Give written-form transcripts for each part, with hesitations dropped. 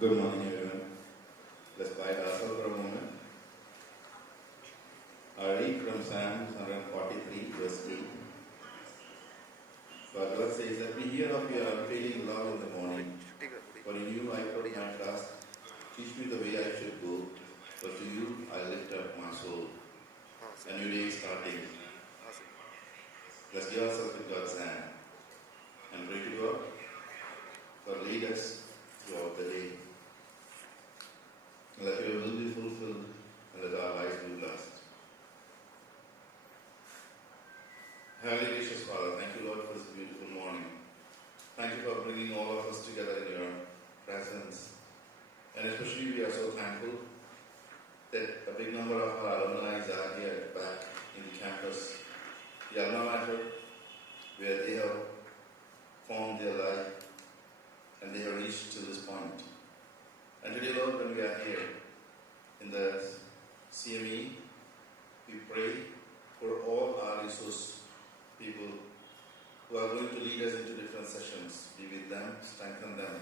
Good morning, everyone. Let's quiet ourselves for a moment. I read from Psalm 143, verse 8. For God says, "Let me hear of your unfailing love in the morning. For in you I put my trust. Teach me the way I should go. For to you I lift up my soul." A new day is starting. Let's give ourselves to God's hand and pray to God for lead us throughout the day. Let your will be fulfilled and let our lives be blessed. Heavenly gracious Father, thank you, Lord, for this beautiful morning. Thank you for bringing all of us together in your presence. And especially we are so thankful that a big number of our alumni are here back in the campus, the alma mater, where they have formed their life and they have reached to this point. And today, Lord, when we are here in the CME, we pray for all our resource people who are going to lead us into different sessions. Be with them, strengthen them.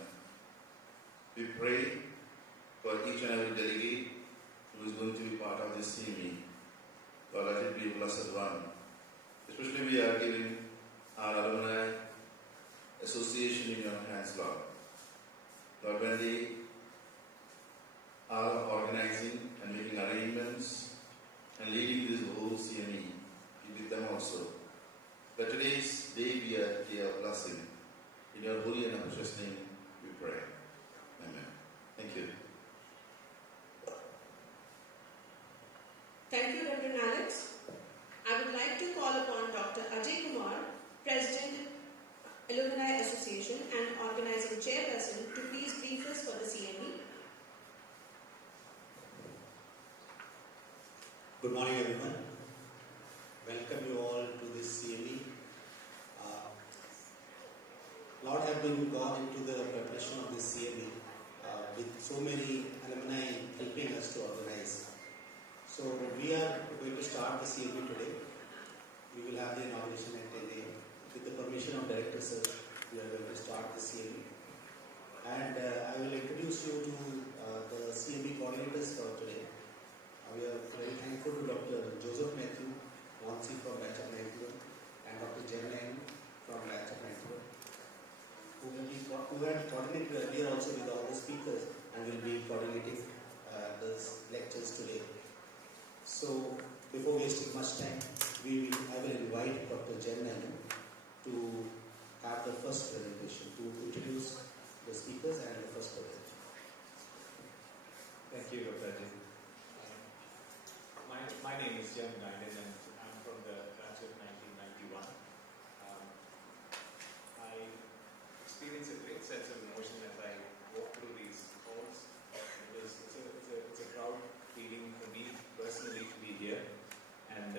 We pray for each and every delegate who is going to be part of this CME. Lord, let it be a blessed one. Especially we are giving our alumni association in your hands, Lord. Lord, when they are organizing and making arrangements and leading this whole CME, be with them also. Let today's day be a day of blessing. In your holy and precious name we pray. Amen. Thank you. Thank you, Reverend Alex. I would like to call upon Dr. Ajay Kumar, President, Alumni Association and Organizing Chairperson, to please brief us for the CME. Good morning, everyone. Welcome you all to this CME. Lord have been gone into the preparation of this CME with so many alumni helping us to organize. So we are going to start the CME today. We will have the inauguration at 10 a.m. With the permission of Director Sir, we are going to start the CME. And I will introduce you to the CME coordinators for today. We are very thankful to Dr. Joseph Matthew, Wansi from Batch of 91, and Dr. Jemaine from Batch of 91, who had coordinated earlier also with all the speakers and will be coordinating the lectures today. So, before wasting much time, I will invite Dr. Jemaine to have the first presentation, to introduce the speakers and the first presentation. Thank you, Dr. Ajay. My name is Jem Naiden and I'm from the batch of 1991. I experience a great sense of emotion as I walk through these halls. It's a proud feeling for me personally to be here. And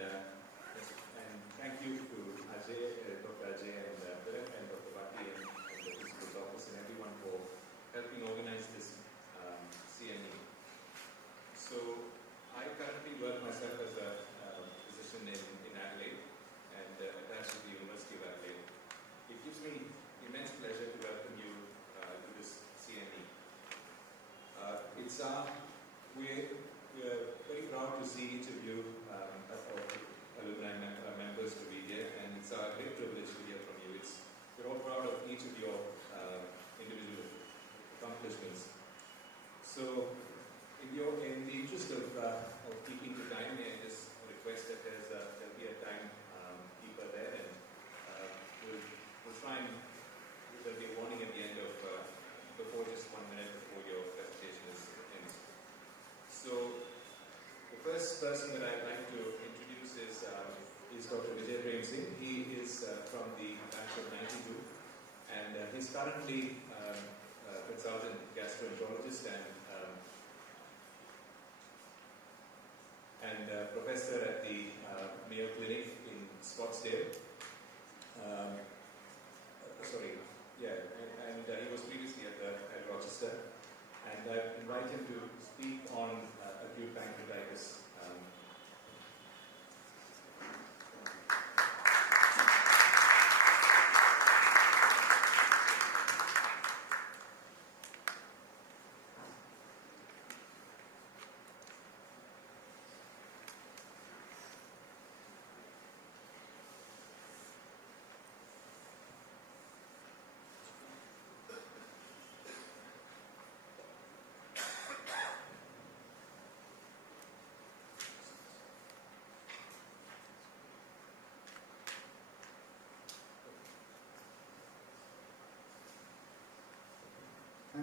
thank you to Ajay, Dr. Ajay and Philip and Dr. Bhatti and the Principal's Office and everyone for helping organize this CME. So, I currently work myself as a physician in Adelaide and attached to the University of Adelaide. It gives me immense pleasure to welcome you to this CME. We're very proud to see each of you alumni members to be here, and it's a great privilege to hear from you. We're all proud of each of your individual accomplishments. So, in the interest of keeping the time, may I just request that there'll be a time keeper there, and we'll try and there'll be a warning at the end of before just 1 minute before your presentation ends. So the first person that I'd like to introduce is Dr. Vijay Prem Singh. He is from the batch of 92, and he's currently a consultant gastroenterologist and professor at the Mayo Clinic in Scottsdale. And he was previously at Rochester. And I invite him to speak on acute pancreatitis.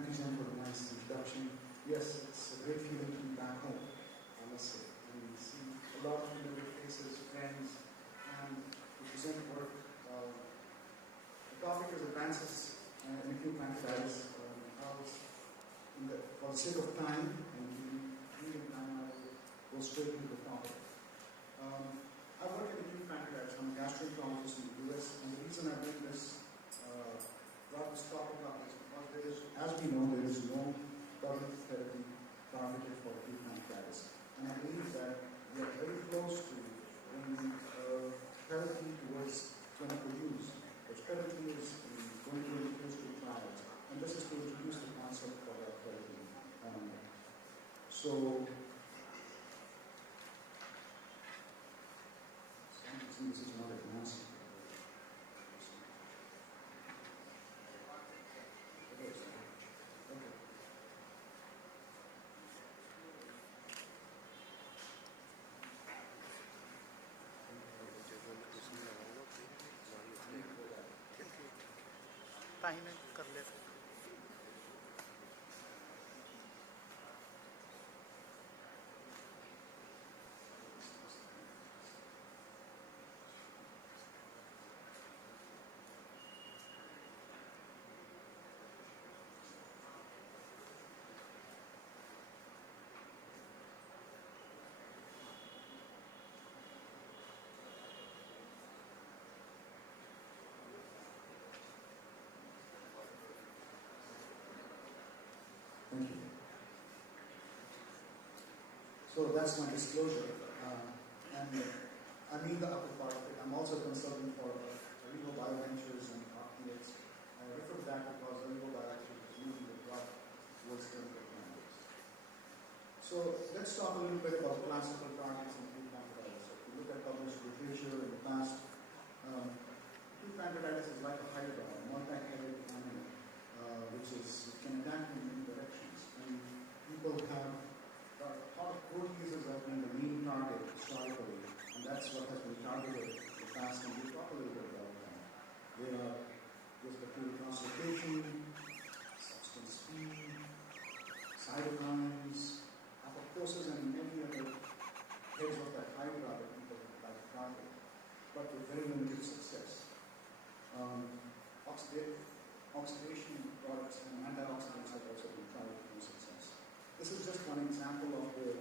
you, Jen, for the nice introduction. Yes, it's a great feeling to be back home, I must say. And see a lot of familiar faces, friends, and to present work. The topic is advances in acute pancreatitis. For the sake of time and giving time, I will go straight into the topic. I work in acute pancreatitis. I'm a gastroenterologist in the US, and the reason I bring this brought this topic up is because there is, as we know, there is no current therapy targeted for acute pancreatitis. And I believe that we are very close to bringing therapy towards clinical use, which currently is going to be introduced to trials. And this is to introduce the concept for that therapy. This is not advanced. Thank you. So that's my disclosure. And I mean the upper part of it. I'm also a consultant for Renal Bioventures and RPX. I refer to that because Renal Bioventures is moving the drug towards clinical trials. So let's talk a little bit about classical targets in acute pancreatitis. So if you look at published literature in the past, acute pancreatitis is like a hydra, a multi-headed animal, which can attack in many directions. And people have thought of proteases as being the main target historically, and that's what has been targeted in the past, and we'll talk a little bit about that. There's bacterial translocation, substance P, cytokines, apoptosis, and many other heads of that hydra that people like to target, but with very limited success. Oxidation products and antioxidants have also been tried with no success. This is just one example of the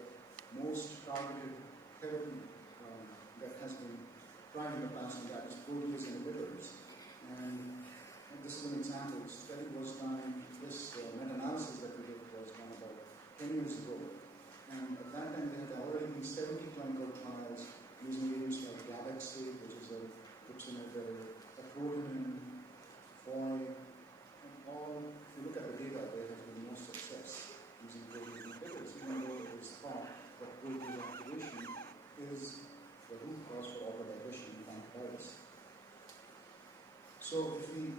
most targeted therapy that has been tried in the past, and that is protease inhibitors. And this is an example. This study was done, this meta-analysis that we did was done about 10 years ago. And at that time, there had already been 70 clinical trials using agents like Galaxate, which is a trypsin inhibitor, aprotinine, FOI, and all. If you look at the data, there has been no success using protease inhibitors, even though it is thought that protease activation is the root cause for autodigestion in pancreatitis. So if we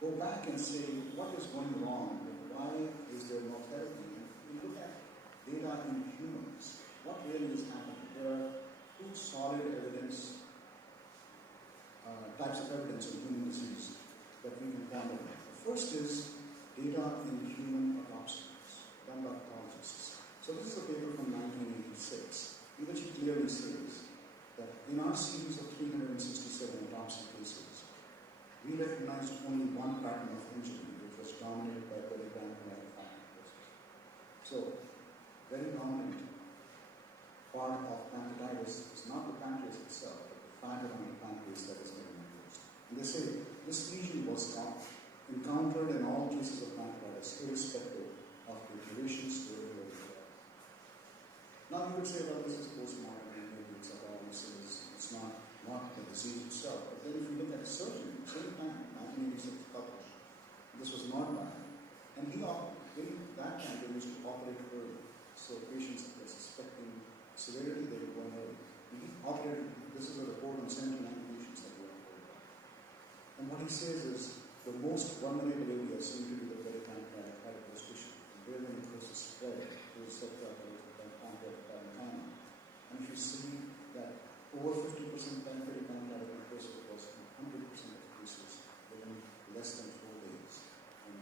go back and say, what is going wrong? Why is there no therapy? If we look at data in humans, what really is happening? There are two solid evidence, types of evidence in human disease that we can handle. The first is data in human autopsies done by pathologists. So this is a paper from 1986, in which it clearly says that in our series of 367 autopsy cases, we recognized only one pattern of injury, which was dominated by peripancreatic fibrosis. So, very dominant part of pancreatitis is not the pancreas itself, but the fat around the pancreas that is getting induced. And they say this lesion was encountered in all cases of pancreatitis, irrespective of the duration, severity, or care. Now you would say, well, this is postmortem, maybe it's a diagnosis, it's not the disease itself. But then if you look at surgery, same time, 1986 published, this was not done. And in that time, they used to operate early. So patients were suspecting severity, they would go early. And he operated, this is a report on 79 patients that we operated on. And what he says is, the most vulnerable areas seem to be the peripancreatic adipose tissue. And where when it goes to spread, it is set up pancreatic parenchyma. And if you see that over 50% peripancreatic adipose was in 100% of cases within less than 4 days. And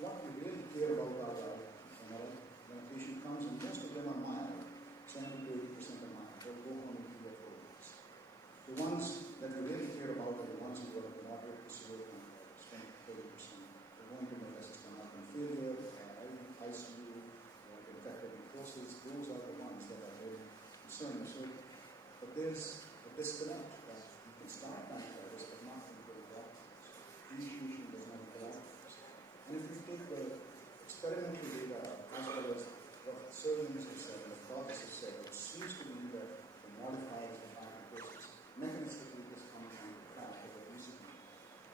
what we really care about are the outcomes. When a patient comes in, most of them are mild, 70 to 80% are mild. They'll go home in 3 or 4 weeks. The ones that we really care about are the ones who are moderate to severe bronchitis, 20 to 30%. They're going to metastatic organ failure, ICU, infected necrosis. Those are the ones that are very concerning. So, but there's a disconnect that you can start bronchitis but not control the outcomes. Initiation does not go outcomes. And if you take the experimental data as well as what surgeons have said, as doctors have said, it seems to be that the modifiers of necrosis mechanistically this comes from the fact that the obesity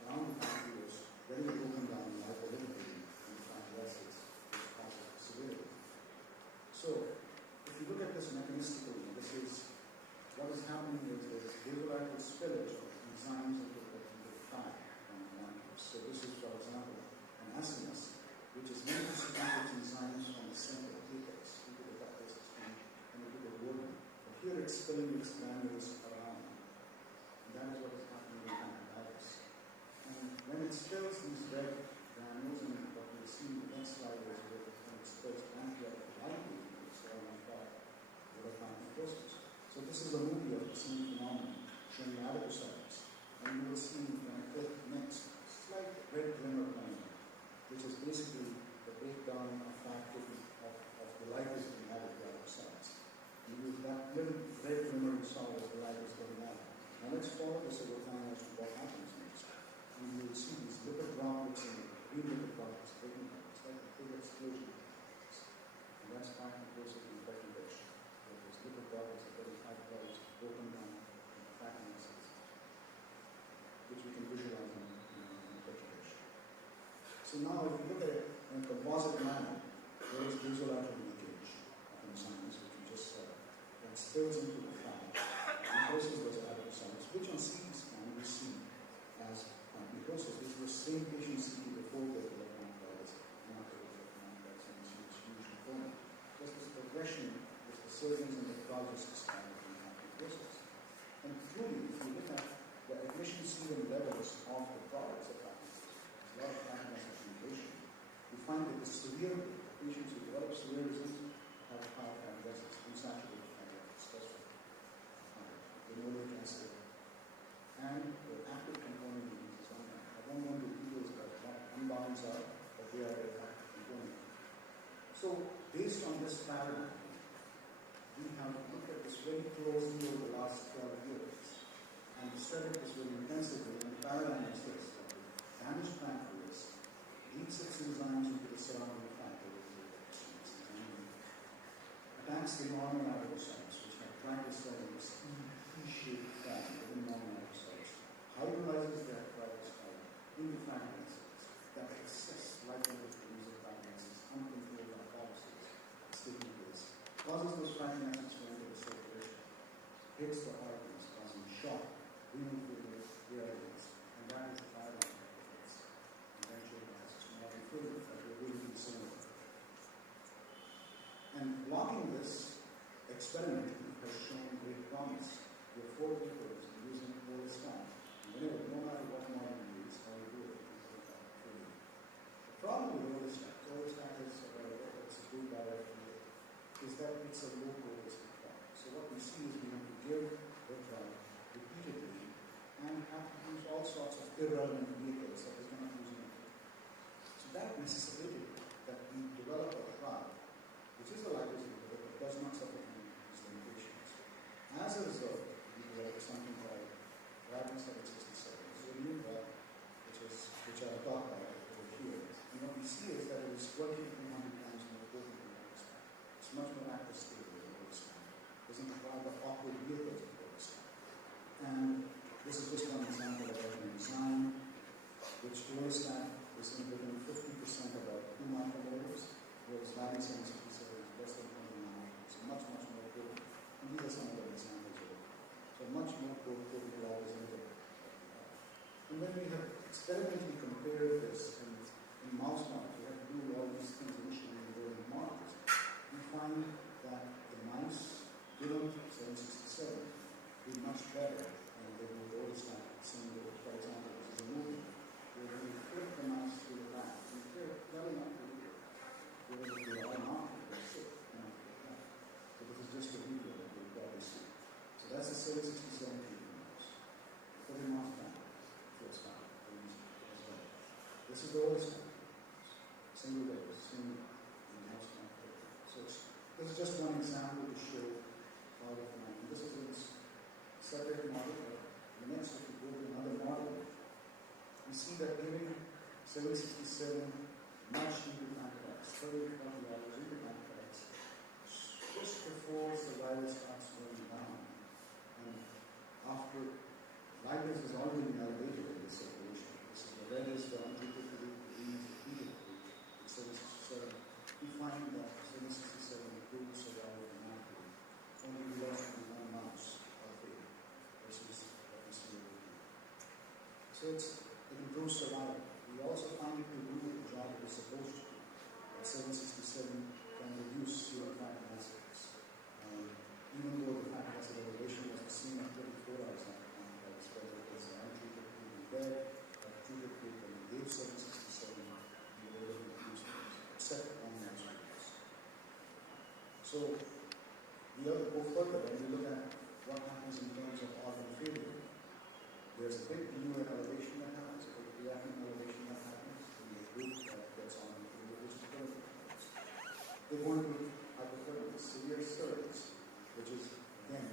around the country was very broken down and hyperlipidity in the fatty acids, which causes severity. So, if you look at this mechanistically, this is what is happening is there's vasolateral spillage of enzymes into the fat from the molecules. So, this is, for example, an acinus, which is meant to secrete enzymes from the center apex into the fat system and into the organ. But here it's spilling its granules around. And that is what is happening in pancreatitis. And when it spills these red granules, and what we see in the next slide is when it spills pancreatic lipase, so this is a movie of the same phenomenon showing adipocytes, and you will see when I click next, slight red glimmer coming, which is basically the breakdown of fat of the lipase being added to adipocytes. And that little red glimmer you saw was the lipase getting added. Now let's follow this over time as to what happens next. And you will see these lipid droplets and green lipid droplets breaking down. It's like a big explosion. And that's part of the process of infection. Those lipid droplets are very high levels broken down in fatty acids, which we can visualize in refrigeration. So now if you look at it in a composite manner, there is vasolateral leakage of enzymes, which we just saw, that spills into the fat and causes those adipocytes, which on CT scan we see as necrosis. This is the same patient CT before they develop bronchitis, and after they develop bronchitis, and you see this huge lymphoma. Just this progression which the surgeons and nephrologists describe in necrosis. And truly, if you look at the admission serum levels of the products of fatty acids, there's a lot of fatty acid mutation. You find that the severe patients who develop severe disease have high fatty acids, unsaturated fatty acids, especially linoleic acid, and the active component of these is on that. I don't want to details about what unbounds are, but they are the active component. So, based on this paradigm, we have looked at this very closely over the last 12 years and studied this very intensively. And the paradigm is this: damaged pancreas leaks its enzymes into the surrounding fat, attacks the normal adipocytes, which have triglycerides in E-shaped form within normal adipocytes, hydrolyzes that triglyceride into fatty acids. That excess likelihood to use of fatty acids, uncontrolled lipolysis, is taking place, causes those fatty acids to enter the circulation, hits the organs, causing shock, renal failure, areas, and that is the paradigm of its eventual process of modern failure that we're really concerned with. And blocking this experimentally has shown great promise. We have 4 people using oral statin. Whenever, no matter what modern use, how you do it, the problem with oral statin is it's approved by FDA, is that it's a low dose drug. So what we see is we have to give the drug repeatedly and have to use all sorts of irrelevant vehicles that we cannot use in it. So that necessitated that we develop a drug, which is the lipase inhibitor, but does not suffer from these limitations. As a result, we developed something called Radin 767. This is a new drug which I will talk about over here. And what we see is that it is 20 to 200 times more potent than oral statin. It's much more active stable than oral statin. It doesn't require the awkward vehicles of oral statin. And this is just one example of an enzyme which oral statin is inhibiting 50% about 2 micromolars, whereas Radin 767 is less than 20 micromolars. So much more potent. And these are some of the examples of it. So much more potent drug is inhibited. And when we have experimentally compared this in mouse models, we have to do all these things initially in rodent models, we find that the mice given 767 do much better than they do oral statin. For example, this is a movie where when we flip the mouse to the back, we clear well enough 767 kg. But they're not found. So it's found. This is the oldest one. Single dose, single, and most not. So this is just one example to show how the phenomenon. This is a separate model. The next, if we go to another model, we see that during 767, much into pancreas, 30 hours into pancreas, just before survival starts going down, and after lipase has already been elevated in this circulation. This is the red is the untreated group, the green is the treated group. In 767, we find that 767 improved survival in that group. Only we lost 1 mouse of it versus what we see over here. So it improves survival. We also find it to do the job it is supposed to do. At 767 can reduce serum fatty acids. Even though the fatty acid elevation was the same at 24 hours after pancreas, whether it was an untreated group in bed or a treated group and gave 767, we were able to reduce those, except on those groups. So we have to go further and we look at what happens in terms of organ failure. There's a big blue elevation that happens, a big creatinine elevation that happens in the group that gets on the failure, which is clinical. They go into hypothermia, severe surge, which is again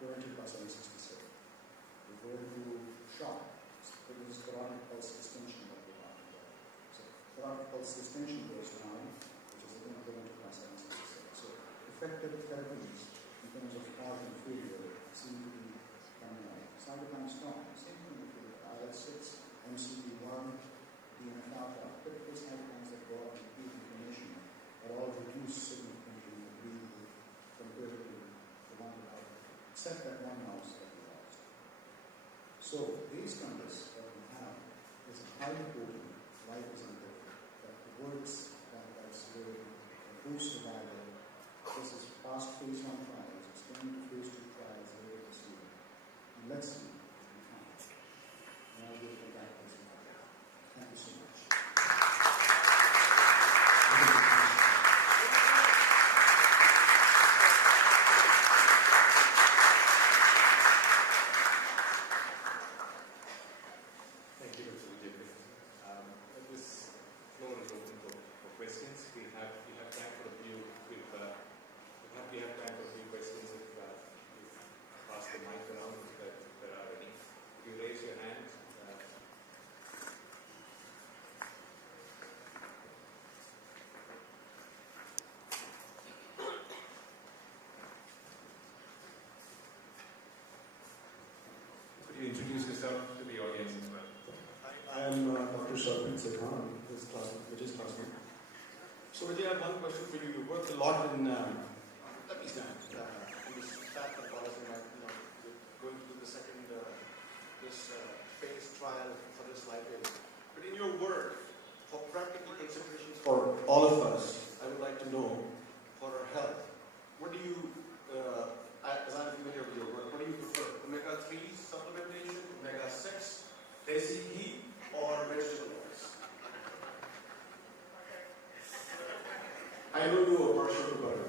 prevented by 767. They go into shock, which is carotid pulse distension that we talked about. So carotid pulse distension goes down, which is again prevented by 767. So effective therapies in terms of organ failure seem to be coming out. Cytokine storm, same thing with IL-6, MCP1, TNF-alpha, typical cytokines that go out and keep inflammation are all reduced significantly in the green group compared to the one without, except that one mouse that we lost. So based on this, what we have is a highly potent lipase inhibitor that works that's really improves survival. This is past phase 1 trials, it's going to phase 2 trials later this year. And let's see what we find. And I'll give it back to you. Thank you so much. Thank you, Dr. Vijay. This floor is open for questions. We have time for a few. We have time for a few questions if pass the mic around if there are any. If you raise your hand. Could you introduce yourself to the audience as well? I am Dr. Sarpan Sekhan, this classmate, Vijay's classmate. So Vijay, I have one question for you. You worked a lot in, let me stand, in this fact of policy, you're going to do the second, phase trial for this library. But in your work, for practical considerations for all of us, I would like to know, for our health, what do you, as I'm familiar with your work, what do you prefer? Omega-3 supplementation, omega-6, desi ghee, or vegetable oils? I know you are partial to butter.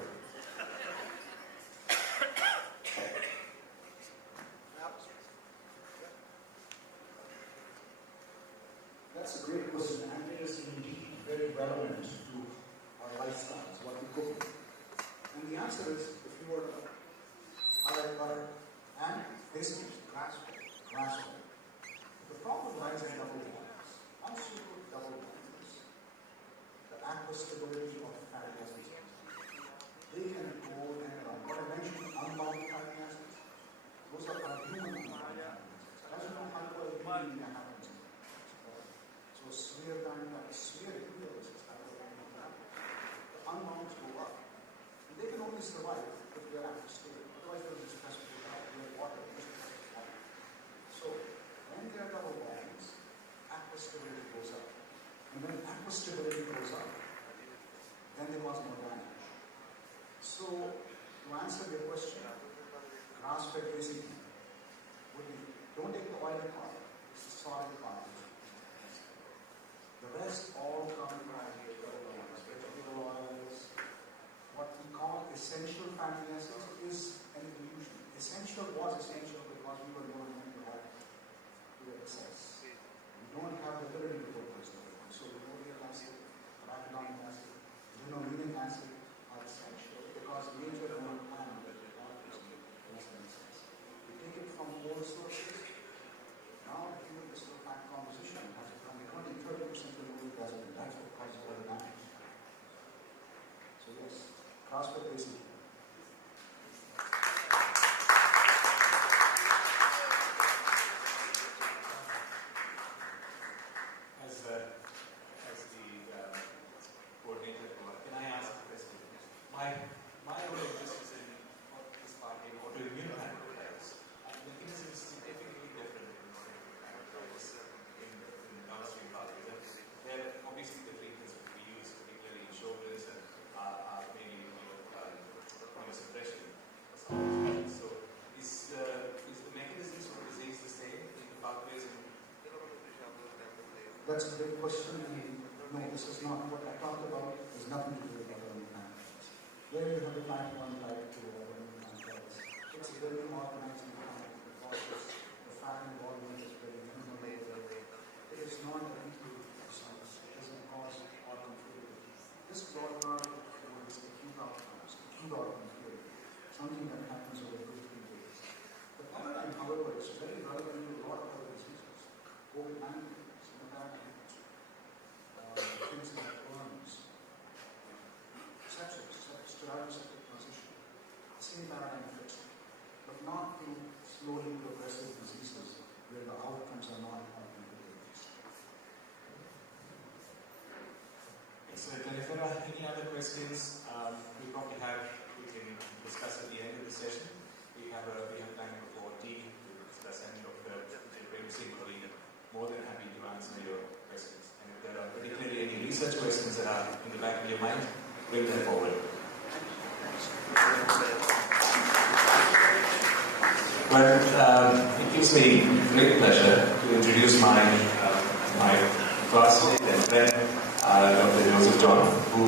That's a great question, and it is indeed very relevant to our lifestyles, what we cook. And the answer is, if you were to, I like butter, and basically grass-fed. The problem lies in double bonds. Once you put double bonds, the aqueous stability of fatty acids, they can go and around. What I mentioned, unbound fatty acids, those are human unbound fatty acids. Doesn't know how hypoalbuminemia happens. So smear hemolysis, the unbounds go up. And they can only survive if they are aqueous stable. Otherwise, they'll just precipitate out. They have water. So when there are double bonds, aqueous stability goes up. And when aqueous stability goes up, then there was more damage. So to answer your question, grass-fed basically would be, don't take the oily part, it's the solid part. The rest all come from vegetable oils. What we call essential fatty acids is an illusion. Essential was essential because we were not going to have to access. We don't have the ability to put this together. So nucleic acid, arachidonic acid, linolenic acid are essential because nature will not plan that they are less than sense. We take it from old sources. Now the human crystal fat composition has become 20-30% removed acid, and that's what causes all the damage. So yes, cross-fertilization. As the coordinator, can I ask a question? My own interest is in this part in autoimmune pancreatitis. The mechanism is significantly different in downstream pathways. There are obviously the treatments that we use, particularly in shoulders, and are mainly immunosuppression. So is the mechanisms of disease the same in the pathways? That's a big question, and no, this is not what I talked about. There's nothing to do with autoimmune pancreatitis. Where you have the type 1, type 2 autoimmune pancreatitis, it's a very organized process. The fat involvement is very minimal. It is not a weekly exercise. It doesn't cause organ failure. This is all part of this acute outcomes, acute organ failure, something that happens over 2-3 days. The paradigm, however, is very relevant to a lot of other diseases. COVID-19. Things like burns, sepsis, steroid-septic transition, the same paradigm fits, but not to slowly progressive diseases where the outcomes are not important to the disease. Excellent. And if there are any other questions, we can discuss at the end of the session. We have time for tea to discuss, and Dr. Prunus will be more than happy to answer your questions. And if there are particularly any research questions that are in the back of your mind, bring them forward. Well, it gives me great pleasure to introduce my classmate and friend, Dr. Joseph John, who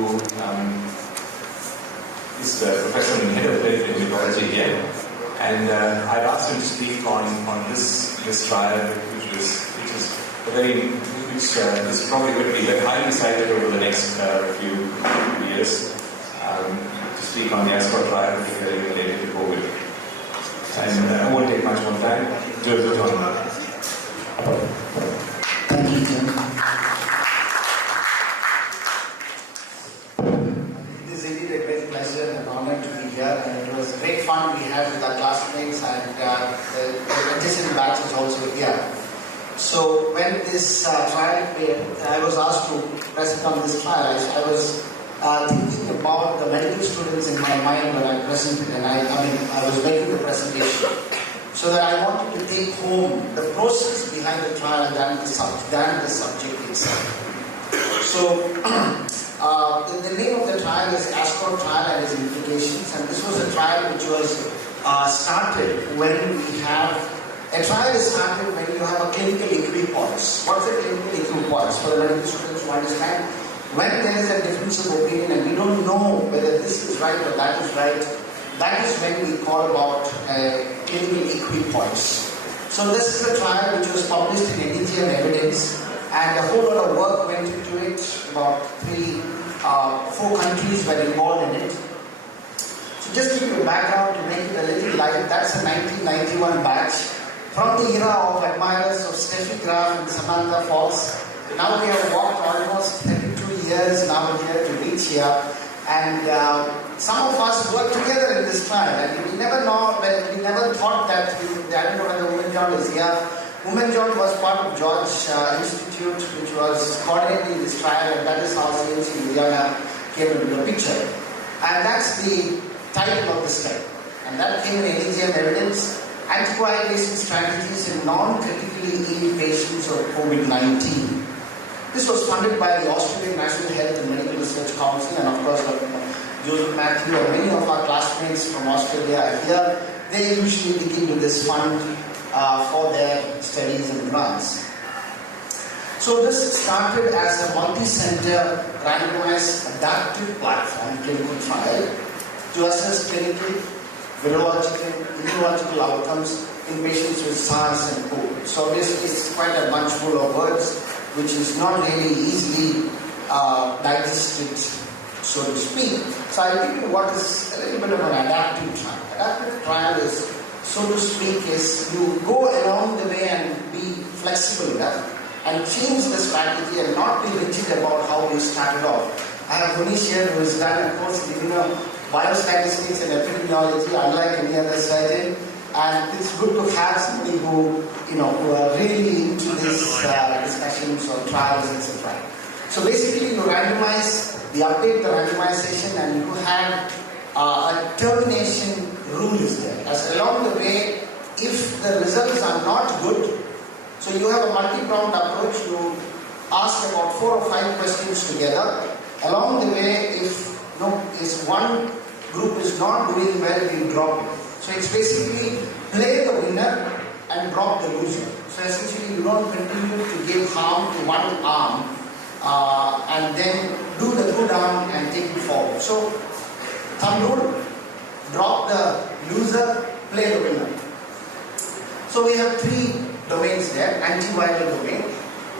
is the professor and head of clinical immunology here. And I've asked him to speak on this trial, which is this probably will be highly cited over the next few years, to speak on the ASCOT trial, particularly related to COVID. And I won't take much more time. Joseph John. Thank you, Jim. It is indeed a great pleasure and honor to be here, and it was great fun we had with our classmates, and the adjacent batch is also here. So when this trial, I was asked to present on this trial, I was thinking about the medical students in my mind when I presented, and I was making the presentation, so that I wanted to take home the process behind the trial than the subject itself. So the name of the trial is ASCOT trial and its implications, and this was a trial which was started when we have a trial is started when you have a clinical equipoise. What's a clinical equipoise? For the medical students to understand, when there is a difference of opinion and we don't know whether this is right or that is right, that is when we call about a clinical equipoise. So this is a trial which was published in NEJM Evidence, and a whole lot of work went into it. About 4 countries were involved in it. So just give you a background to make it a little light. That's a 1991 batch. From the era of admirers of Steffi Graf and Samantha Fox, now we have walked almost 32 years now here to reach here, and some of us worked together in this trial, and we never thought that I don't know whether Women John is here. Women John was part of George Institute, which was coordinating this trial, and that is how CMC Ludhiana came into the picture. And that's the title of the study, and that came in NEJM Evidence. Anticoagulation strategies in non-critically ill patients of COVID-19. This was funded by the Australian National Health and Medical Research Council, and of course Joseph Matthew and many of our classmates from Australia are here. They usually begin with this fund for their studies and grants. So this started as a multi-center randomized adaptive platform clinical trial to assess clinical, virological, immunological outcomes in patients with SARS and COVID. So obviously it's quite a bunch full of words which is not really easily digested, so to speak. So I'll give you what is a little bit of an adaptive trial. Adaptive trial is, so to speak, is you go along the way and be flexible enough and change the strategy and not be rigid about how we started off. I have Prunus here who has done a course in biostatistics and epidemiology, unlike any other surgeon. And it's good to have somebody who are really into these discussions or trials, etc. So basically, you randomize, we update the randomization, and you have a termination rule is there. As along the way, if the results are not good, so you have a multi-pronged approach. You ask about 4 or 5 questions together. Along the way, if one group is not doing well, you drop it. So it's basically play the winner and drop the loser. So essentially you don't continue to give harm to one arm and then do the good arm and take it forward. So thumb rule, drop the loser, play the winner. So we have 3 domains there: antiviral domain,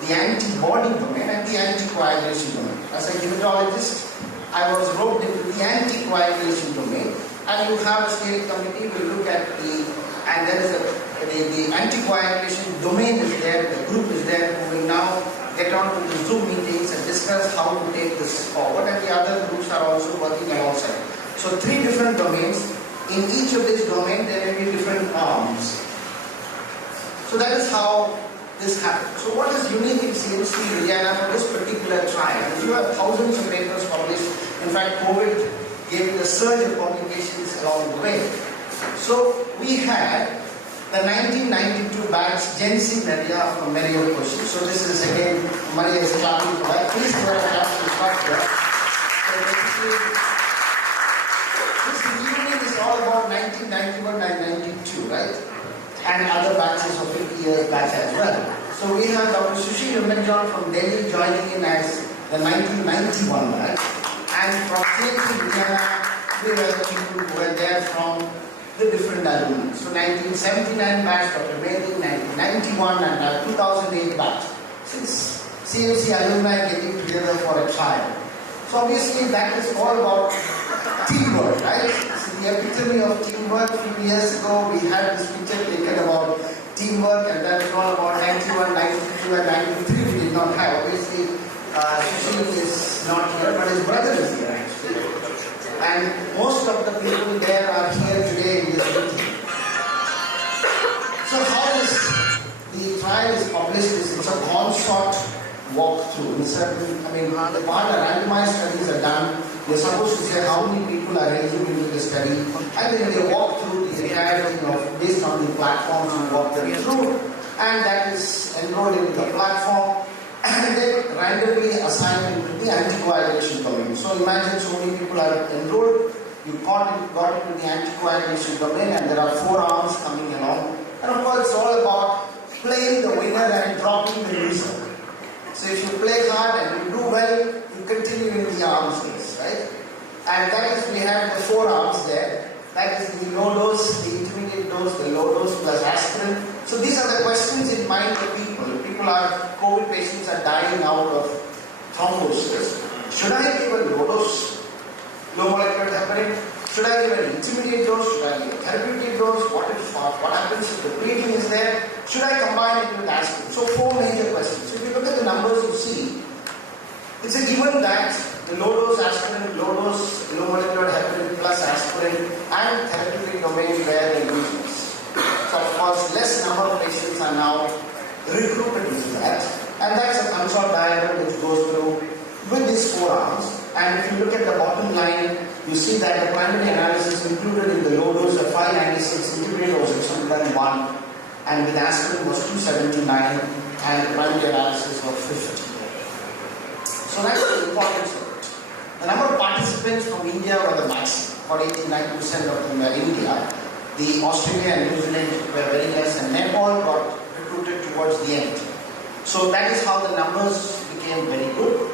the antibody domain, and the anticoagulation domain. As a hematologist, I was roped into the anticoagulation domain. And you have a steering committee, will look at and there is the anticoagulation domain is there, the group is there, who will now get on to the Zoom meetings and discuss how to take this forward, and the other groups are also working alongside. So 3 different domains. In each of these domains, there may be different arms. So that is how this happens. So what is unique in CMC Ludhiana for this particular trial? You have thousands of papers published. In fact, COVID gave the surge of publications along the way. So we had the 1992 batch, Gen Z Maria from Maria Koshi. So this is again, Maria is clapping for that. Please do a clap to start here. So basically, this evening is all about 1991 and 92, right? And other batches of 50 years batch as well. So we have Dr. Sushil from Delhi joining in as the 1991 batch. And from CMC Ludhiana, we were the people who were there from the different alumni. So 1979 batch, Dr. Mehdi, 1991 and 2008 batch. Since CMC alumni getting together for a trial. So obviously that is all about teamwork, right? It's the epitome of teamwork. A few years ago we had this picture taken about teamwork, and that's all about 91, 92 and 93 we did not have. Obviously Sushil is not here, but his brother is here actually. And most of the people there are here today in this meeting. So how is the trial is published? It's a consort walkthrough. The part the randomized studies are done, you're supposed to say how many people are eligible into the study, and then they walk through the entire based on the platforms you walk them through, and that is enrolled into the platform. And then randomly assigned into the anticoagulation domain. So imagine so many people are enrolled, you got into the anticoagulation domain, and there are 4 arms coming along. And of course, it's all about playing the winner and dropping the loser. So if you play hard and you do well, you continue in the arms race, right? And that is, we have the 4 arms there. That is the low dose, the intermediate dose, the low dose plus aspirin. So these are the questions in mind of people. COVID patients are dying out of thrombosis. Should I give a low dose, low molecular heparin? Should I give an intermediate dose? Should I give a therapeutic dose? What happens if the bleeding is there? Should I combine it with aspirin? So 4 major questions. So if you look at the numbers you see, it's a given that the low dose aspirin, low dose low molecular heparin plus aspirin and therapeutic domain where they use this. So of course less number of patients are now recruited into that, and that's a consort diagram which goes through with these 4 arms. And if you look at the bottom line, you see that the primary analysis included in the low dose of 596, intermediate was 601, and with aspirin was 279, and the primary analysis was 50. So that's the importance of it. The number of participants from India were the maximum. 89% of them were India. The Australia and New Zealand were very less, and Nepal got recruited towards the end. So that is how the numbers became very good.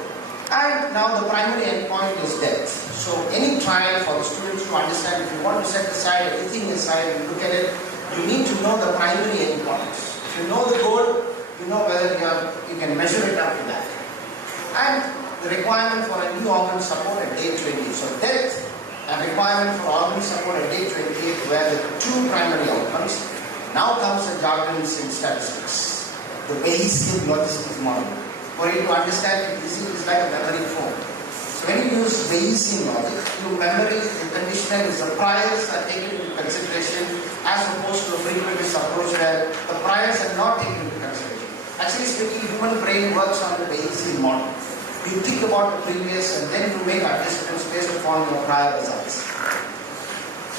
And now the primary endpoint is death. So any trial for the students to understand, if you want to set aside everything aside and look at it, you need to know the primary endpoints. If you know the goal, you know whether you can measure it up to that. And the requirement for a new organ support at day 20. So death and requirement for organ support at day 28 were the two primary outcomes. Now comes the jargons in statistics, the Bayesian logistics model. For you to understand it, this is like a memory foam. So when you use Bayesian logic, your memory, the conditional is the priors are taken into consideration as opposed to a frequentist approach where the priors are not taken into consideration. Actually speaking, human brain works on the Bayesian model. You think about the previous and then you make adjustments based upon your prior results.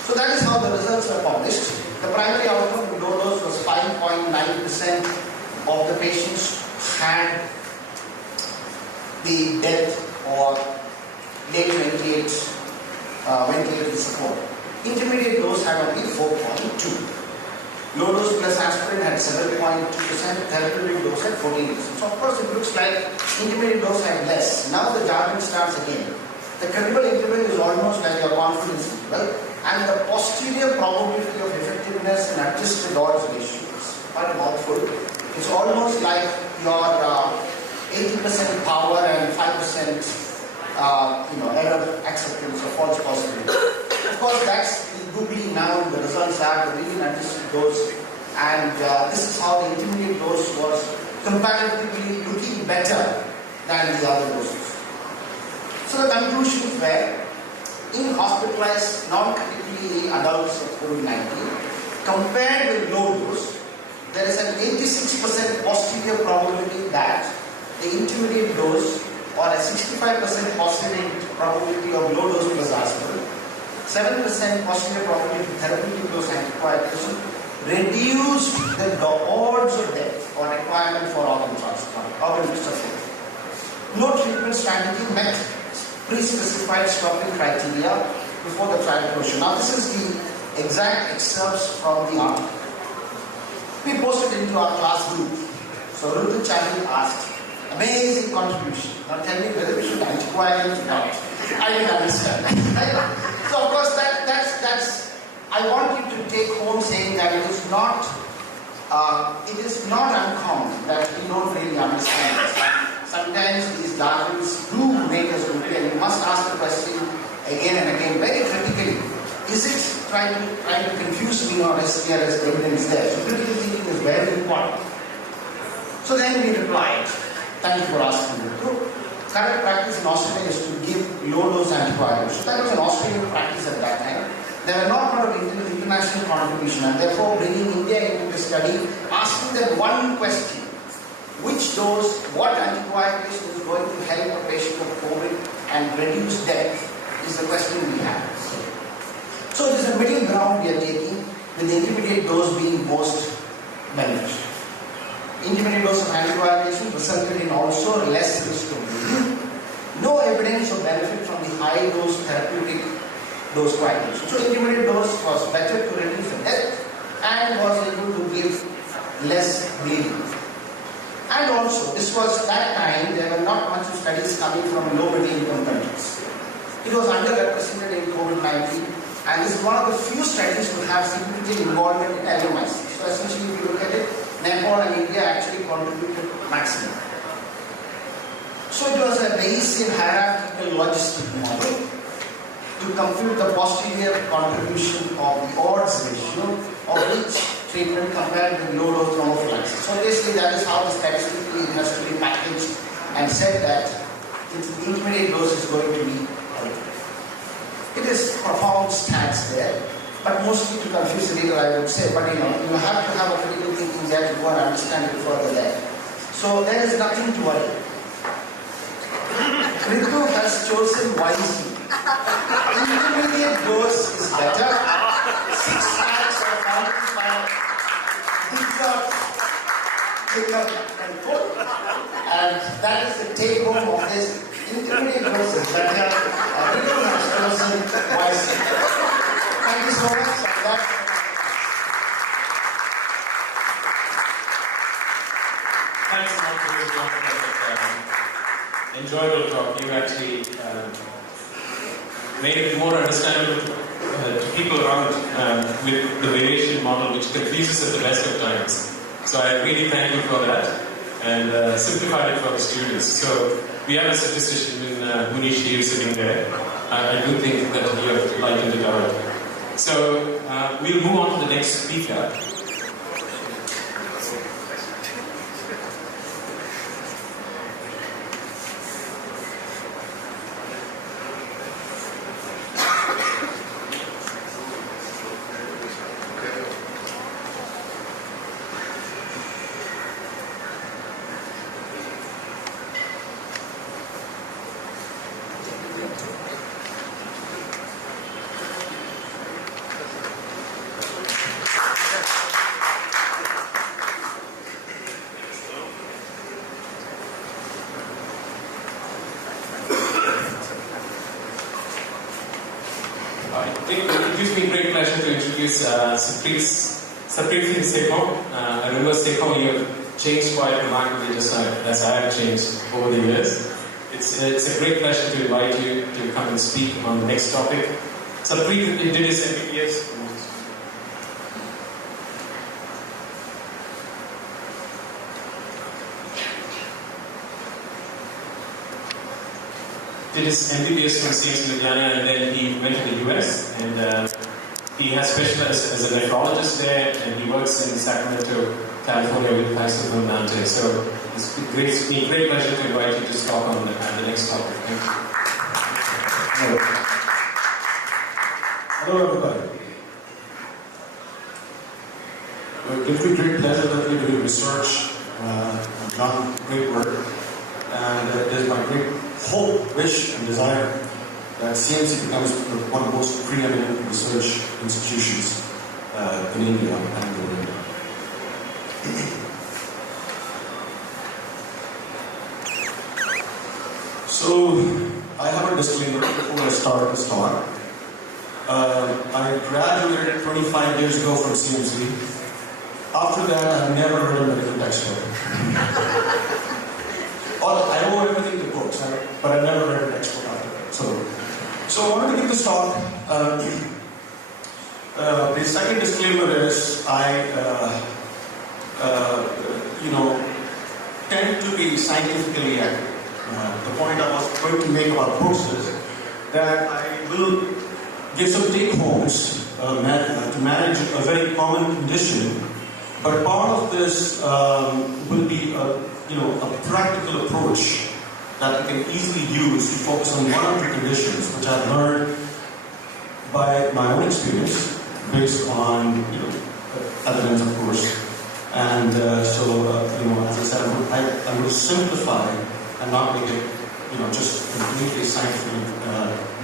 So that is how the results were published. The primary outcome in low dose was 5.9% of the patients had the death or day 28 ventilator support. Intermediate dose had only 4.2. Low dose plus aspirin had 7.2%, therapeutic dose had 14%. So of course it looks like intermediate dose had less. Now the jargon starts again. The credible interval is almost like your confidence interval, and the posterior probability of effectiveness in adjusted odds ratio is quite a mouthful. It's almost like your 80% power and 5% error acceptance or false positive. Of course, that's the googly now. The results are the really adjusted dose, and this is how the intermediate dose was comparatively looking better than the other doses. So the conclusions were, in hospitalized non-critically adults of COVID-19, compared with low dose, there is an 86% posterior probability that the intermediate dose or a 65% posterior probability of low dose plus aspirin, 7% posterior probability of therapeutic dose anticoagulation reduced the odds of death or requirement for organ transplant, organ support. No treatment strategy met pre-specified stopping criteria before the trial closure. Now this is the exact excerpts from the article. We posted into our class group. So Rutu Channel asked, amazing contribution. Now tell me whether we should anticoagulate or not. I didn't understand. So of course that's I want you to take home saying that it is not uncommon that we don't really understand this. Sometimes these jargons do make us look, and you must ask the question again and again very critically. Is it trying to confuse me, or is there evidence there? So critical thinking is very important. So then we replied, thank you for asking me. Current practice in Australia is to give low-dose anticoagulants. So that was an Australian practice at that time. There were not a lot of international contribution, and therefore bringing India into the study, asking them one question: which dose, what anticoagulation is going to help a patient of COVID and reduce death is the question we have. So it is a middle ground we are taking, with the intermediate dose being most beneficial. Intermediate dose of anticoagulation resulted in also less risk of bleeding. No evidence of benefit from the high dose therapeutic dose coagulation. So intermediate dose was better to reduce the death and was able to give less bleeding. And also, this was that time there were not much studies coming from low middle income countries. It was underrepresented in COVID-19, and this is one of the few studies to have significant involvement in LMIC. So essentially, if you look at it, Nepal and India actually contributed maximum. So it was a Bayesian hierarchical logistic model to compute the posterior contribution of the odds ratio of each treatment compared with low dose prophylaxis. So basically that is how the statistically it has to be packaged and said that its intermediate dose is going to be higher. It is profound stats there, but mostly to confuse a little I would say, but you have to have a critical thinking there to go and understand it further there. So there is nothing to worry. Ritu has chosen wisely. Intermediate dose is better. 6 packs of 95 pick up and put. And that is the take home of this. Intermediate dose is better. Ritu has chosen wisely. Thank you so much for that. Thanks a lot for this wonderful enjoyable talk. You actually made it more understandable to people around with the variation model, which confuses at the best of times. So I really thank you for that, and simplified it for the students. So we have a statistician in Munish here sitting there. I do think that you have lightened it out. So we'll move on to the next speaker. It gives me great pleasure to introduce Saprit Sekho. I remember Sekho, you have changed quite remarkably just as I have changed over the years. It's a great pleasure to invite you to come and speak on the next topic. Saprit did his MBBS. Did his MBBS from CMC Ludhiana, and then he went to the US, and he has specialized as a nephrologist there, and he works in Sacramento, California with Pastor Nante. So it's a great pleasure to invite you to talk on the next topic. Thank you. Hello everybody. It gives me great pleasure that we do research, done great work, and it is my great hope, wish, and desire that CMC becomes one of the most preeminent research institutions in India and the world. So, I have a disclaimer before I start this talk. I graduated 25 years ago from CMC. After that, I've never read a medical textbook. I know everything in the books, but I never read a textbook after that. So I wanted to give this talk. The second disclaimer is I, tend to be scientifically accurate. The point I was going to make about books is that I will give some take-homes to manage a very common condition, but part of this will be a practical approach that I can easily use to focus on one or two conditions which I've learned by my own experience, based on evidence, of course. And as I said, I'm going to simplify and not make it, just completely scientific,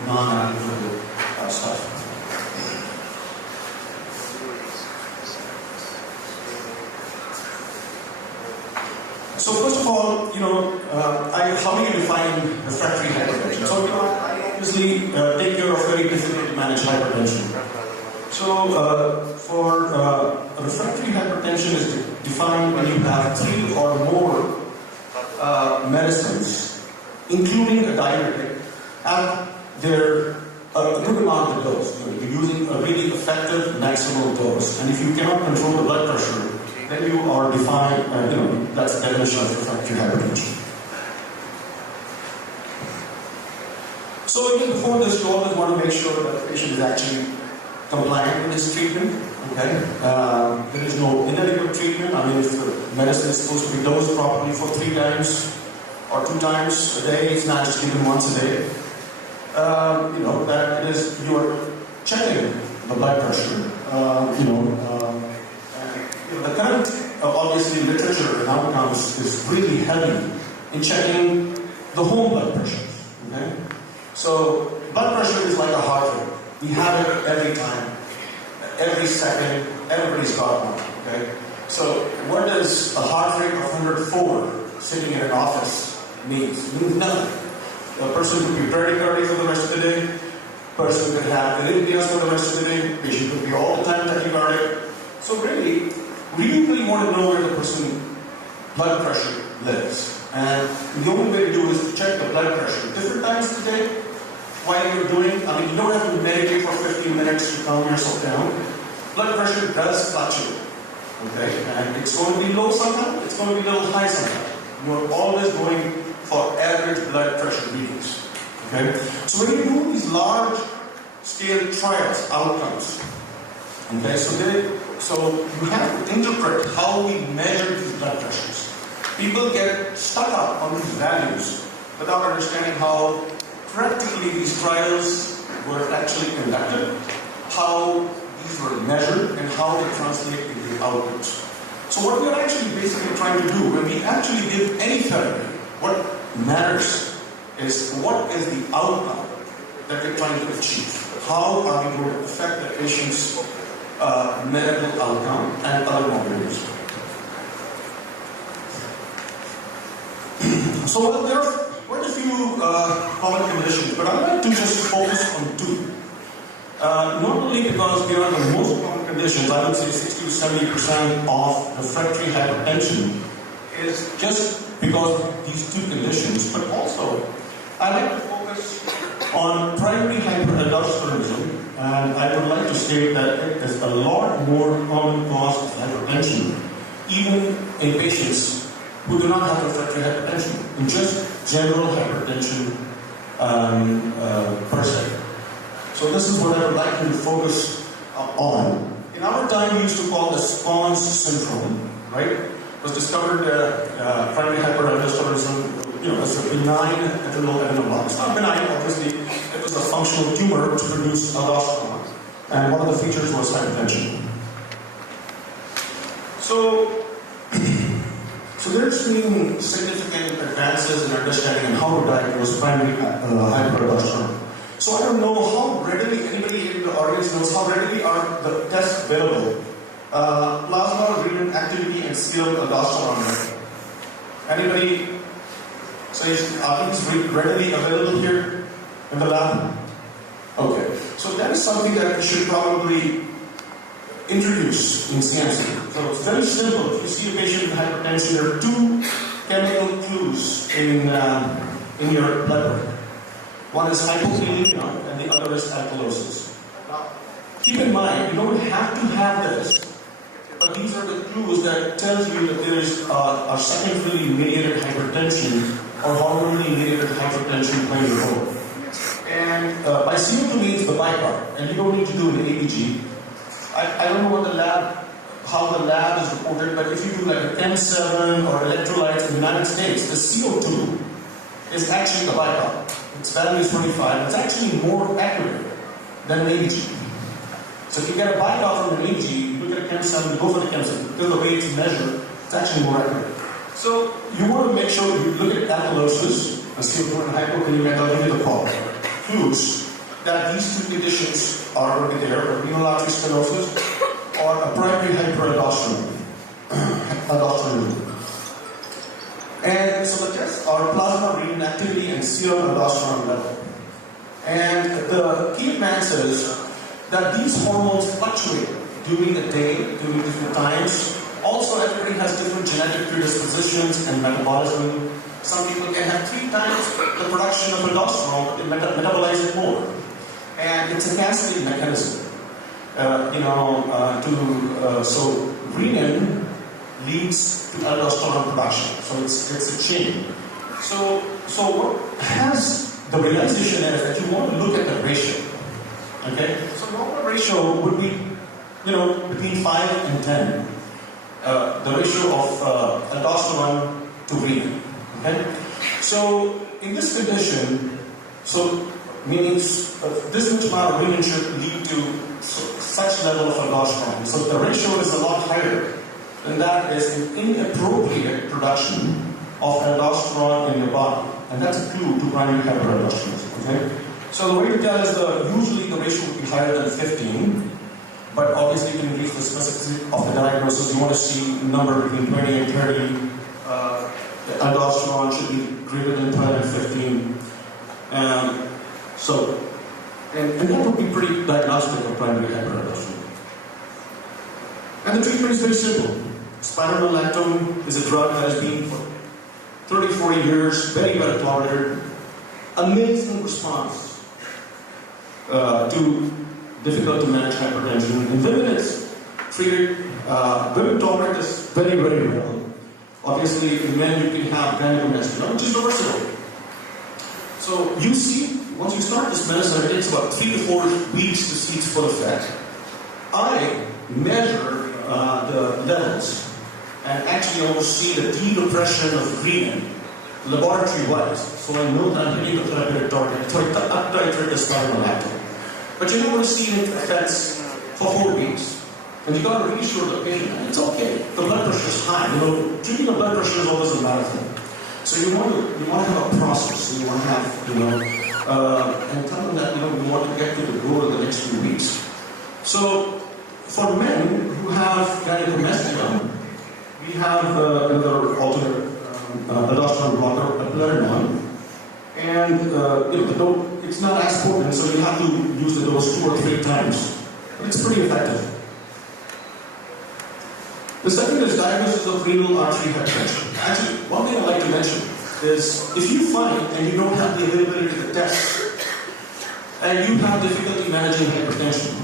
non-analytical stuff. So first of all, how do you define refractory hypertension? So I obviously take care of very difficult to manage hypertension. So for refractory hypertension is defined when you have 3 or more medicines, including a diuretic, at their a good amount of dose. You're using a really effective maximal dose, and if you cannot control the blood pressure, then you are defined, that's the definition of refractory hypertension. So again, before this, you always want to make sure that the patient is actually compliant with this treatment. Okay, there is no inadequate treatment. I mean, if the medicine is supposed to be dosed properly for 3 times or 2 times a day, it's not just given once a day. That it is, you are checking the blood pressure. The current, obviously, literature and outcomes is really heavy in checking the whole blood pressure. Okay, so blood pressure is like a heart rate. We have it every time. Every second, everybody's got one, okay? So what does a heart rate of 104 sitting in an office mean? It means nothing. A person could be bradycardia for the rest of the day, person could have arrhythmias for the rest of the day, patient could be all the time tachycardic. So really, we really want to know where the person's blood pressure lives. And the only way to do it is to check the blood pressure. Different times of the day, while you're doing, I mean, you don't have to meditate for 15 minutes to calm yourself down. Blood pressure does fluctuate. Okay? And it's going to be low sometimes, it's going to be a little high sometimes. You're always going for average blood pressure readings. Okay? So when you do these large scale trials, outcomes, okay, so you have to interpret how we measure these blood pressures. People get stuck up on these values without understanding how practically these trials were actually conducted, how these were measured, and how they translate into outputs. So what we are actually basically trying to do, when we actually give any therapy, what matters is what is the outcome that we're trying to achieve. How are we going to affect the patient's medical outcome and other mobilities. So well, there are quite a few common conditions, but I'd like to just focus on two. Not only because they are the most common conditions, I would say 60 to 70% of refractory hypertension is just because of these two conditions, but also I'd like to focus on primary hyperaldosteronism, and I would like to state that it is a lot more common cause of hypertension, even in patients who do not have refractory hypertension, in just general hypertension per se. So this is what I would like to focus on. In our time, we used to call this Pons syndrome, right? It was discovered primary hyperaldosteronism, as a benign adenoadenoma. It's not benign, obviously. It was a functional tumor to produce aldosterone, and one of the features was hypertension. So there's been significant advances in understanding and how to diagnose primary hyperaldosteronism. So I don't know how readily anybody in the audience knows how readily are the tests available. Plasma, renal activity, and serum aldosterone level. Anybody? So are these readily available here in the lab? Okay. So that is something that we should probably introduce in CMC. So it's very simple. If you see a patient with hypertension, there are two chemical clues in your blood work. One is hypokalemia and the other is alkalosis. Now, keep in mind, you don't have to have this, but these are the clues that tells you that there is a secondary mediated hypertension or hormonally mediated hypertension playing a role. And by CO2 means the byproduct, and you don't need to do an ABG. I don't know how the lab is reported, but if you do like a Chem7 or electrolytes in the United States, the CO2 is actually the byproduct. Its value is 25. It's actually more accurate than an ABG. So if you get a byproduct from an ABG, you look at a Chem7, you go for the Chem7, because the way it's measured, it's actually more accurate. So you want to make sure you look at alkalosis, and CO2 and hypokalemia, I'll give you the problem. Clues that these two conditions are already there, or renal artery stenosis, or a primary hyperaldosteronism. And so the tests are plasma, renal activity, and serum aldosterone level. And the key advance is that these hormones fluctuate during the day, during different times. Also, everybody has different genetic predispositions and metabolism. Some people can have 3 times the production of aldosterone, but they metabolize it more. And it's a cascade mechanism. So renin leads to aldosterone production. So it's a chain. So what has the realization is that you want to look at the ratio. Okay? So normal ratio would be, between 5 and 10. The ratio of aldosterone to renin. Okay? So in this condition, means this much amount of renin should lead to such level of aldosterone. So the ratio is a lot higher, and that is an inappropriate production of aldosterone in your body, and that's a clue to primary hyperaldosteronism. Okay? So the way to tell is usually the ratio would be higher than 15, but obviously you can reach the specificity of the diagnosis. You want to see a number between 20 and 30. The aldosterone should be greater than 12 and 15. And that would be pretty diagnostic of primary hyperaldosteronism. And the treatment is very simple. Spironolactone is a drug that has been for 30, 40 years, very well tolerated, amazing response to difficult to manage hypertension. In women, it's treated, women tolerate this very, very well. Obviously, in men, you can have gynecomastia, which is reversible. So you see, once you start this medicine, it takes about 3 to 4 weeks to see its full effect. I measure the levels and actually oversee the decompression of renin laboratory-wise, so I know that I'm hitting the therapeutic target. So I titrate the spironolactone. But you're not going to see any effects for 4 weeks. And you got to reassure the patient, it's okay. The blood pressure is high. Treating the blood pressure is always a marathon. So you want to have a process. You want to have, and tell them that we want to get to the goal in the next few weeks. So for men who have gynecomastia, we have another alternate aldosterone blocker, eplerenone, and it's not as potent, so you have to use the dose 2 or 3 times. But it's pretty effective. The second is diagnosis of renal artery hypertension. Actually, one thing I'd like to mention is if you find and you don't have the availability to the test, and you have difficulty managing hypertension,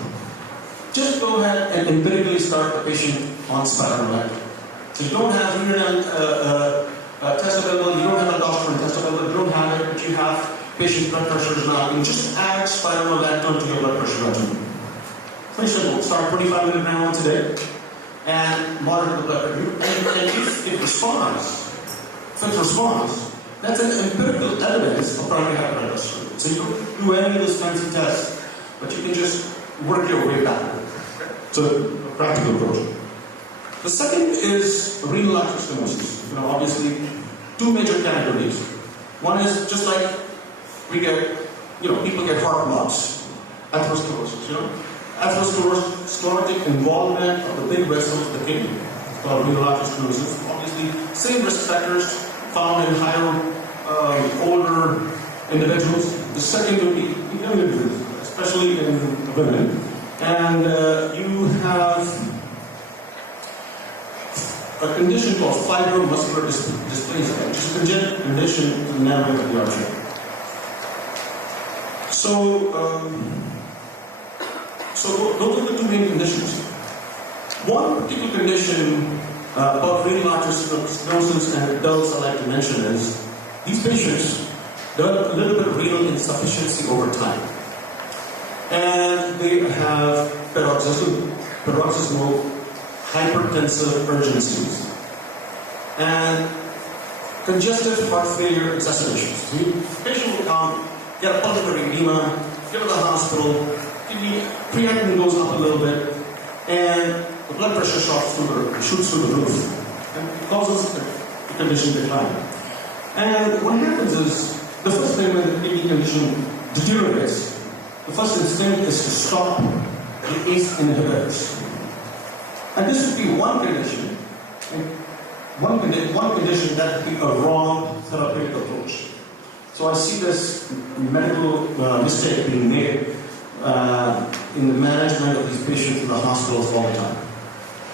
just go ahead and empirically start the patient on spironolactone. So you don't have renal test available, you don't have aldosterone test available, you don't have it, but you have patient blood pressure is not, and just add spironolactone to your blood pressure regimen. Pretty simple. Start 25 milligrams a day and monitor the blood pressure. And if it responds, that's an empirical evidence of primary hypertension. So you don't do any of those fancy tests, but you can just work your way backward. So a practical approach. The second is renal atherosclerosis. Obviously, 2 major categories. One is just like we get, people get heart blocks, atherosclerosis. Atherosclerotic involvement of the big vessels of the kidney, called renal atherosclerosis. Obviously, same risk factors found in higher, older individuals. The second would be individuals, especially in women. And you have a condition called fibromuscular dysplasia, which is a congenital condition in the narrowing of the artery. So those are the 2 main conditions. One particular condition about renal atherosclerosis and adults I'd like to mention is these patients develop a little bit of renal insufficiency over time. And they have paroxysmal hypertensive urgencies and congestive heart failure exacerbations. So the patient will come, get a pulmonary edema, get to the hospital, creatinine goes up a little bit, and the blood pressure shoots through the roof and causes the condition decline. And what happens is, the first thing when the kidney condition deteriorates, the first instinct is to stop the ACE inhibitors. And this would be one condition, and one condition that would be a wrong therapeutic approach. So I see this medical mistake being made in the management of these patients in the hospitals all the time.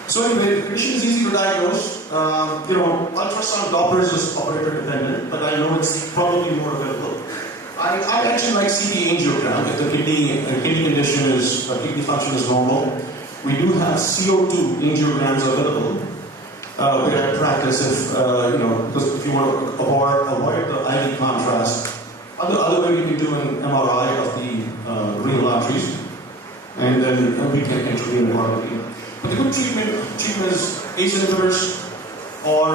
So anyway, the condition is easy to diagnose. Ultrasound Doppler is just operator dependent, but I know it's probably more available. I actually like CT angiogram if the kidney condition is, kidney function is normal. We do have CO2 angiograms available. We have practice because if you want to avoid the IV contrast. Other way we can do an MRI of the renal arteries, and then we can intervene accordingly. But the good treatment is ACE inhibitors, or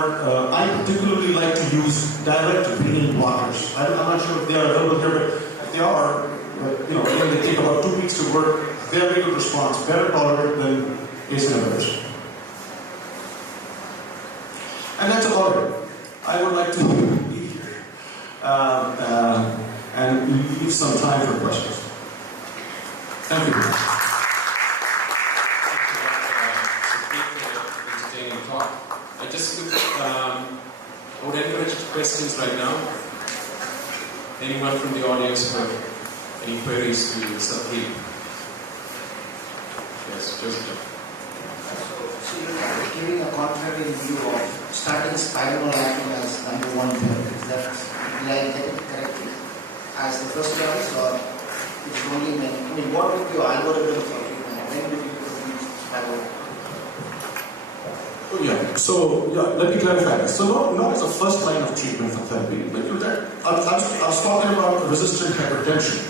I particularly like to use direct renal blockers. I'm not sure if they are available here, but if they are, they take about 2 weeks to work. Very good response, better tolerated than ACE inhibitors. And that's about it. I would like to leave here and leave some time for questions. Thank you. I would encourage questions right now. Anyone from the audience have any queries to Sabri? Yes, Joseph. So you're giving a contrary view of starting spironolactone as number one therapy. Is that, did I get it correctly? As the first choice, or it's only when, I mean, what would be your algorithm for treatment? When would you use spironolactone? Oh, yeah. So, let me clarify this. So, not as a first line of treatment for therapy, but I was talking about resistant hypertension.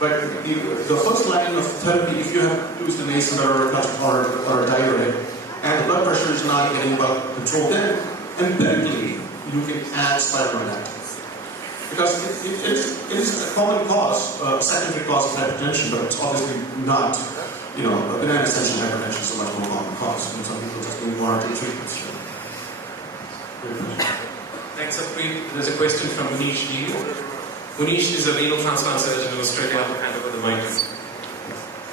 But the first line of therapy, if you have used an ACE or a diuretic, and the blood pressure is not getting well controlled, then empirically you can add spironolactone. Because it is a common cause, secondary cause of hypertension, but it's obviously not, a benign essential hypertension is a much more common cause. And some people just need warranted treatments. Thanks, Apri. There's a question from Munish Lee. Munish is a renal transplant surgeon in Australia. I'll hand over the mic.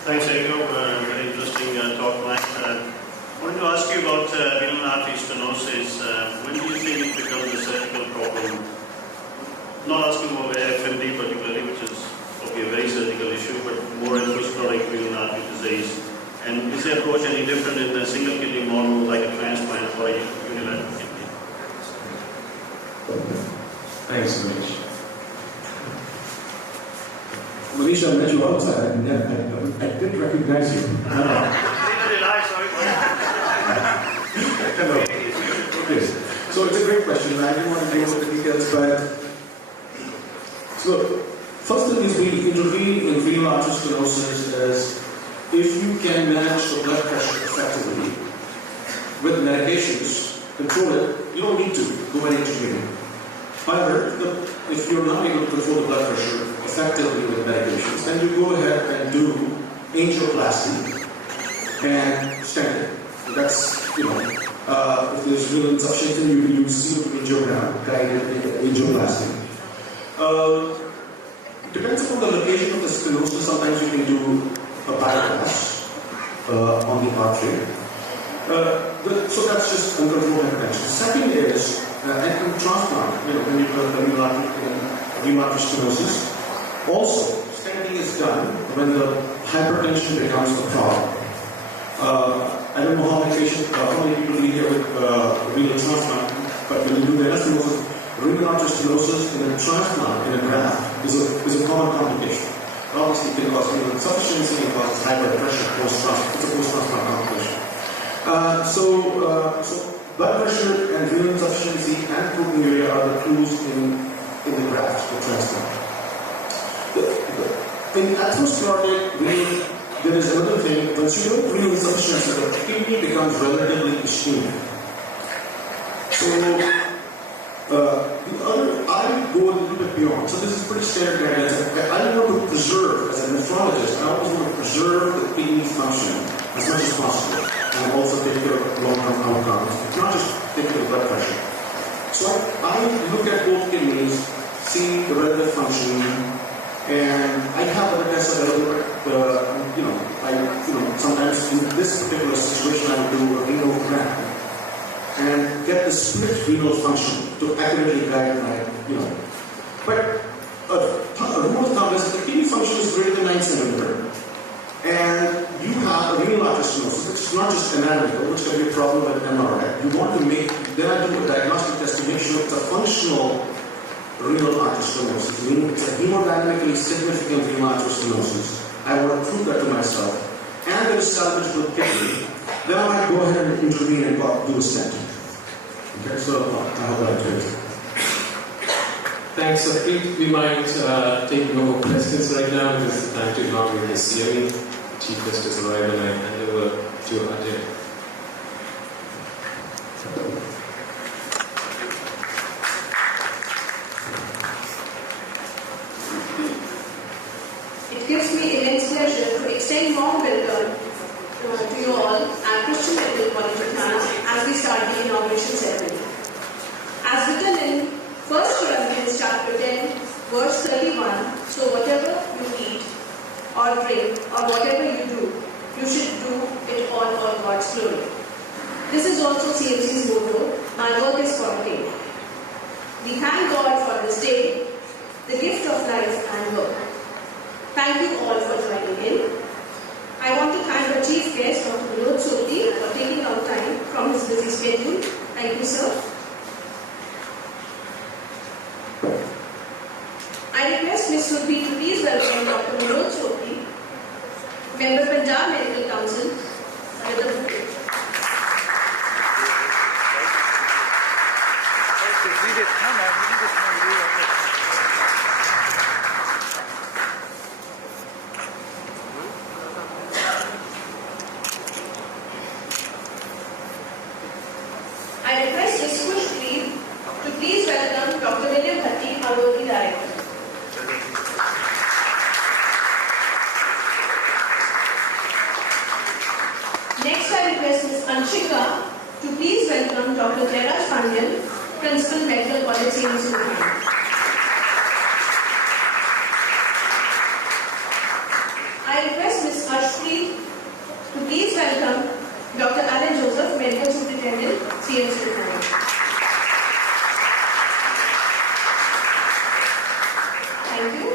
Thanks, Ego. Very interesting talk, Mike. I wanted to ask you about renal artery stenosis. When do you think it becomes a surgical problem? Not asking about FMD particularly, which is probably a very surgical issue, but more atherosclerotic renal artery disease. And is the approach any different in the single kidney model, like a transplant or a unilateral kidney? Thanks, Munish. Manish, I met you outside. I didn't recognize you. Neither did I, sorry. Hello. Okay. So it's a great question. I didn't want to go into the details, but so first thing is we intervene in renal artery stenosis as if you can manage the blood pressure effectively with medications, control it, you don't need to go and intervene. However, if you're not able to control the blood pressure effectively with medications, then you go ahead and do angioplasty and stent it. That's, if there's renal insufficiency, you will use angiogram, guided angioplasty. Depends upon the location of the stenosis. Sometimes you can do a bypass on the artery. So that's just uncontrolled hypertension. Second is and transplant, when you have renal artery stenosis. Also, stenting is done when the hypertension becomes a problem. I don't know how many people we here with renal transplant, but when you do venous stenosis, renal artery stenosis in a transplant, in a graft, is a common complication. Obviously, it can cause renal insufficiency, it causes high blood pressure post-transplant. It's a post-transplant complication. So blood pressure and renal insufficiency and proteinuria are the clues in the graft for transplant. In atherosclerotic renal, there is another thing. Once you know renal insufficiency, the kidney becomes relatively ischemic. So I go a little bit beyond. So this is pretty standard guidelines. I want to preserve, as a nephrologist, I always want to preserve the kidney function as much as possible, and also take care of long-term outcomes. It's not just take care of blood pressure. So I look at both kidneys, see the relative function, and I have other tests available. Sometimes in this particular situation, I would do a renal gram and get the split renal function to accurately guide my, But a rule of thumb is the kidney function is greater than 9 centimeter, and you have a renal artery stenosis, which is not just anatomical, which can be a problem with MRI. You want to then I do a diagnostic test to make sure it's a functional renal artery stenosis, meaning it's a hemodynamically significant renal artery stenosis. I want to prove that to myself, and there is salvageable kidney. Then I might go ahead and intervene and do a stent. Okay, so I hope that clears. Thanks, Apri. We might take no more questions right now because the time to inaugurate the CME. The Chief Guest has arrived, and I hand over to Ajay. It gives me immense pleasure to extend warm welcome to you all at Christian Medical College Ludhiana as we start the inauguration ceremony. As written in 1 Corinthians chapter 10, verse 31, so whatever you eat or drink or whatever you do, you should do it all for God's glory. This is also CMC's motto, my work is for day. We thank God for this day, the gift of life and work. Thank you all for joining in. I want to thank our chief guest, Dr. Vinod Soti, for taking out time from his busy schedule. Thank you, sir. I request Ms. Surbi to please welcome Dr. Manoj Chopri, Member Punjab Medical Council, with the bouquet. I request Ms. Kushpreet to please welcome Dr. William Bhatti, our Worthy Director. Next, I request Ms. Anshika to please welcome Dr. Jairaj Pandyan, Principal Medical College, CMC Ludhiana. I request Ms. Ashpreet to please welcome Dr. Alan Joseph, Medical Superintendent, CMC Ludhiana. Thank you.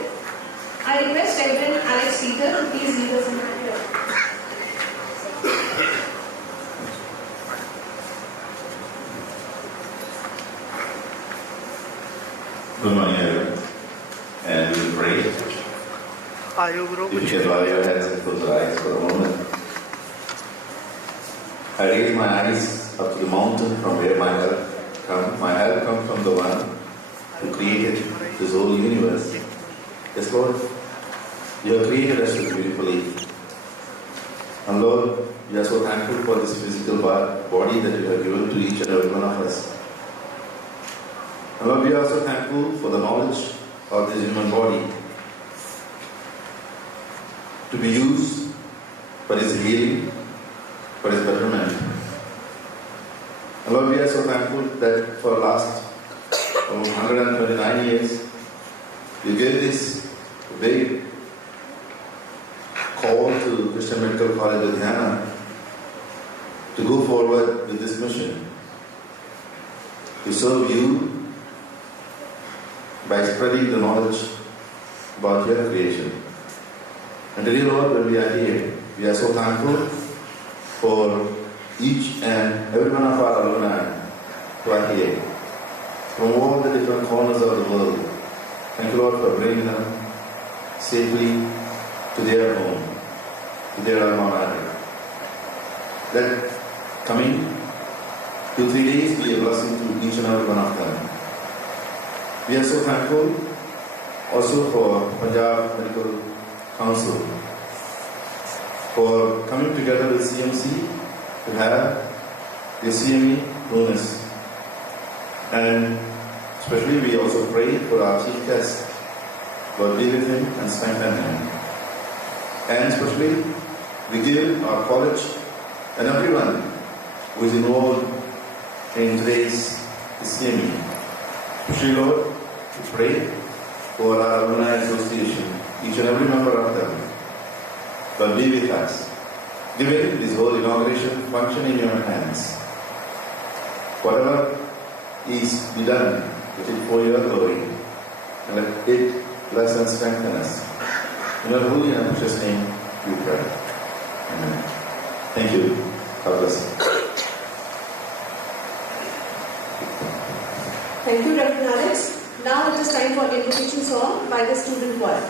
I request Reverend Alex Peter to please lead us in prayer. Good morning, everyone. And we will pray. If you can bow your heads and close your eyes for a moment. I raise my eyes up to the mountain from where my help comes. My help comes from the one who created this whole universe. Yes, Lord, you have created us so beautifully. And Lord, we are so thankful for this physical body that you have given to each and every one of us. And Lord, we are also thankful for the knowledge of this human body to be used for its healing, for its betterment. And Lord, we are so thankful that for the last 129 years, you gave this big call to Christian Medical College Ludhiana to go forward with this mission, to serve you by spreading the knowledge about your creation. And today, Lord, when we are here, we are so thankful for each and every one of our alumni who are here from all the different corners of the world. Thank you, Lord, for bringing them safely to their home, to their alma mater. Let coming 2-3 days be a blessing to each and every one of them. We are so thankful also for Punjab Medical Council for coming together with CMC to have the CME Prunus. And especially we also pray for our chief guest, God be with him and strengthen him. And especially we give our college and everyone who is involved in today's CME. Especially, Lord, we pray for our Alumni Association, each and every member of them. God be with us. Giving this whole inauguration function in your hands. Whatever is be done, let it for your glory. And let it bless and strengthen us. In your holy and precious name, we pray. Amen. Thank you. God bless you. Thank you, Reverend Alex. Now it is time for the invocation song by the student choir.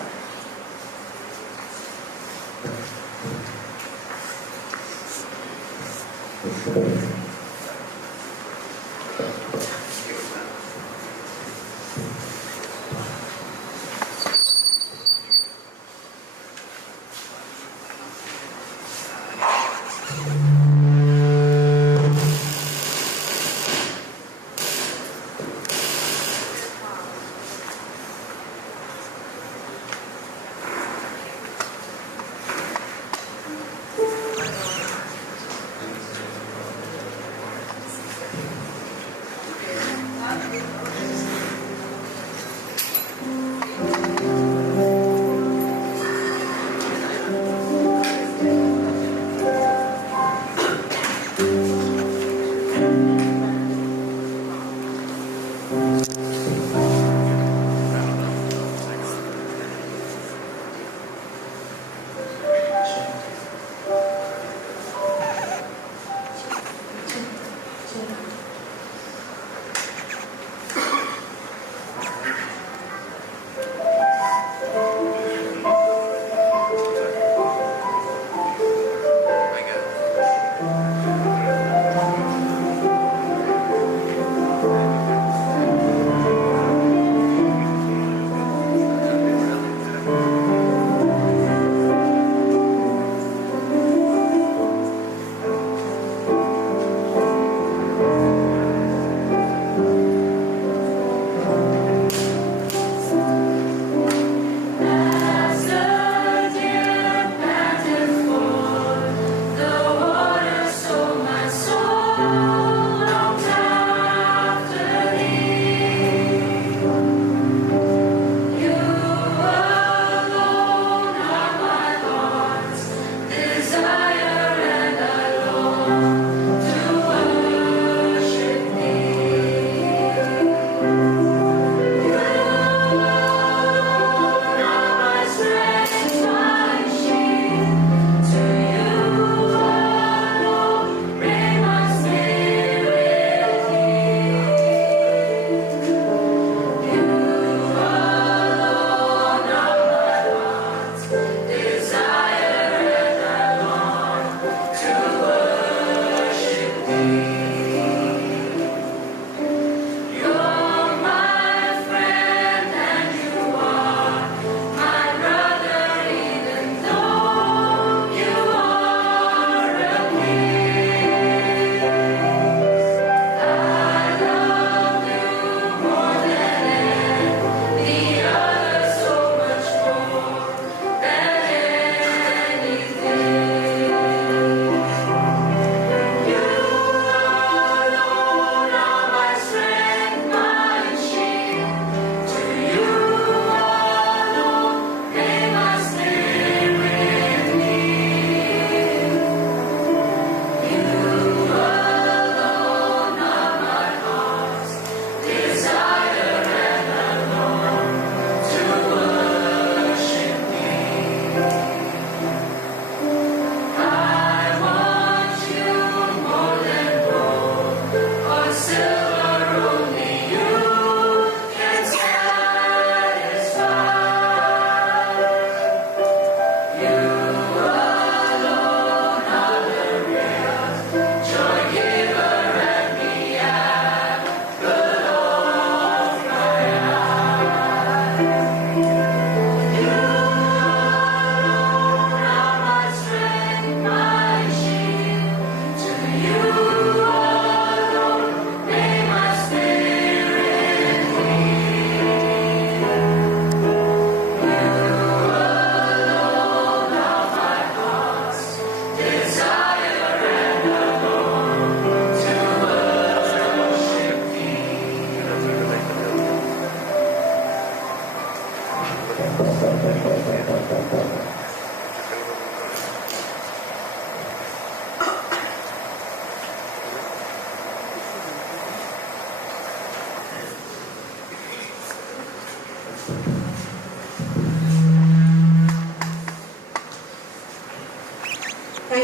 Thank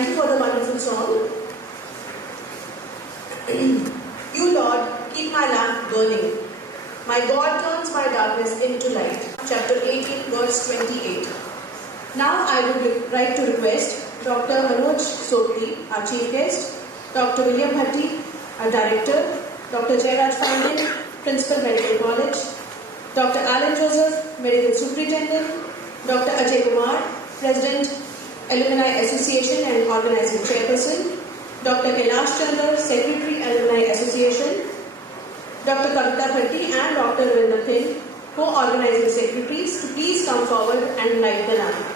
you for the wonderful song. You, Lord, keep my lamp burning. My God turns my darkness into light. Chapter 18, verse 28. Now I would like to request Dr. Manoj Sopri, our chief guest, Dr. William Bhatti, our director, Dr. Jairaj Pandey, Principal Medical College, Dr. Alan Joseph, Medical Superintendent, Dr. Ajay Kumar, President, Alumni Association and Organizing Chairperson, Dr. Kailash Chandra, Secretary, Alumni Association, Dr. Kavita Bhatti and Dr. Ravinder Singh, co-organizing secretaries, to please come forward and light the lamp.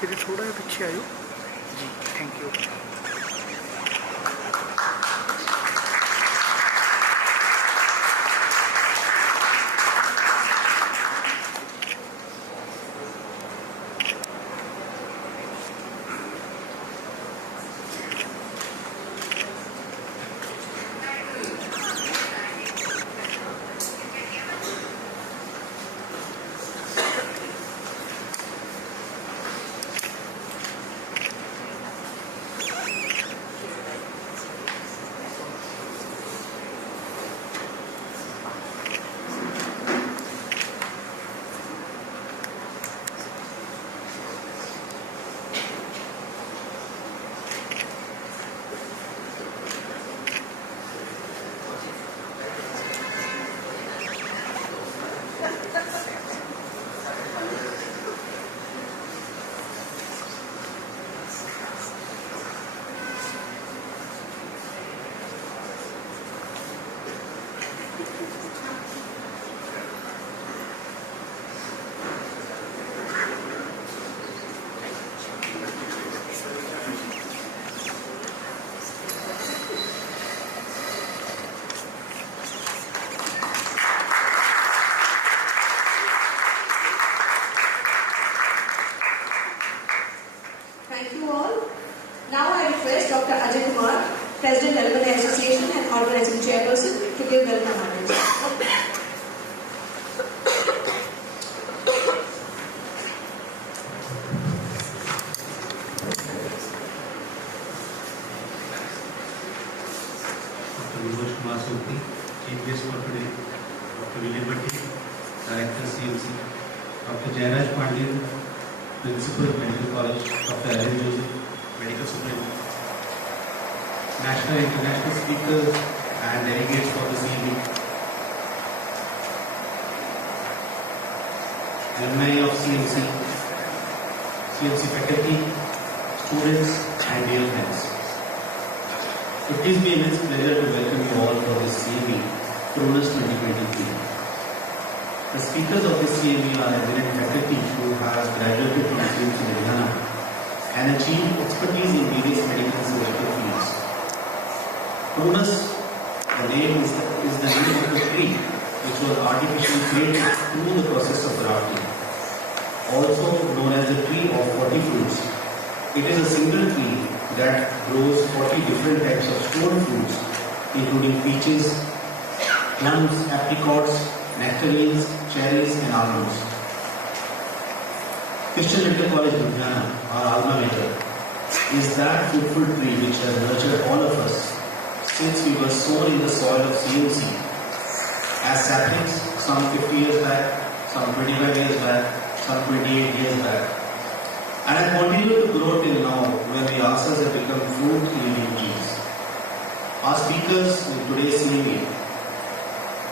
फिर थोड़ा पीछे आयो जी, thank you. Dr. Ajay Kumar, President, Alumni Association and Organizing Chairperson, to give welcome address. Chief guest for today, Dr. William Bhatti, Director CMC, Dr. Jairaj Pandey, Principal Medical College, Dr. Alan Joseph, Medical Superintendent, national and international speakers and delegates for the CME, alumni of CMC, CMC faculty, students and dear friends. It gives me immense pleasure to welcome you all for this CME, Prunus 2023. The speakers of this CME are eminent faculty who have graduated from CMC Ludhiana and achieved expertise in various medical and surgical fields. Prunus, the name is the name of the tree which was artificially created through the process of grafting. Also known as the tree of 40 fruits, it is a single tree that grows 40 different types of stone fruits, including peaches, plums, apricots, nectarines, cherries, and almonds. Christian Medical College Ludhiana, our alma mater, is that fruitful tree which has nurtured all of us since we were sown in the soil of CMC as saplings some 50 years back, some 25 years back, some 28 years back, and have continued to grow till now when the answers have become fruit-yielding trees. Our speakers in today's CME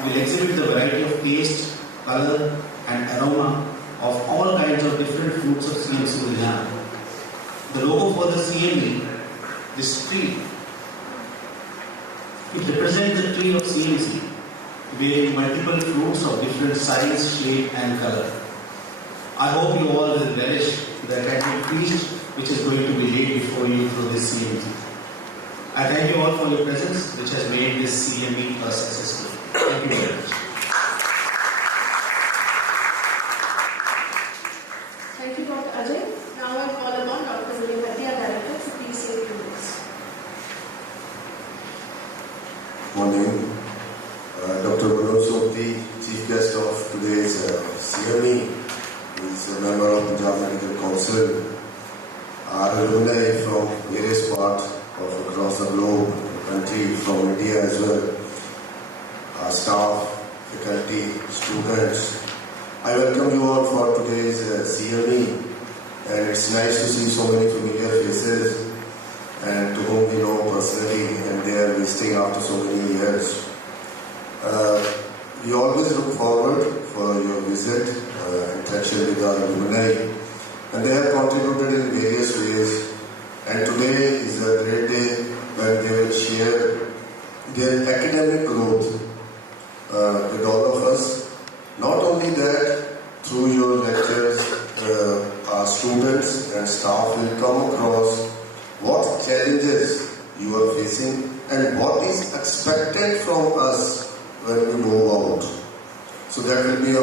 will exhibit the variety of taste, color, and aroma of all kinds of different fruits of CMC Ludhiana. The logo for the CME, this tree, it represents the tree of CMC, bearing multiple fruits of different size, shape, and color. I hope you all will relish the academic feast which is going to be laid before you through this CME. I thank you all for your presence, which has made this CME a successful. Thank you very much. Thank you, Dr. Ajay. Now I call upon Dr. Reunion, Director, to please say a few words. Morning. Dr. Prunus, the chief guest of today's CME, is a member of the Punjab Medical Council. Our alumni from various parts of across the globe, country, from India as well. Our staff, faculty, students. I welcome you all for today's CME, and it's nice to see so many familiar faces and to whom we know personally, and they are visiting after so many years. We always look forward for your visit, interaction with our alumni, and they have contributed in various ways. And today is a great day when they will share their academic growth with all of us. Not only that, through your lectures, our students and staff will come across what challenges you are facing and what is expected from us when we go out. So that will be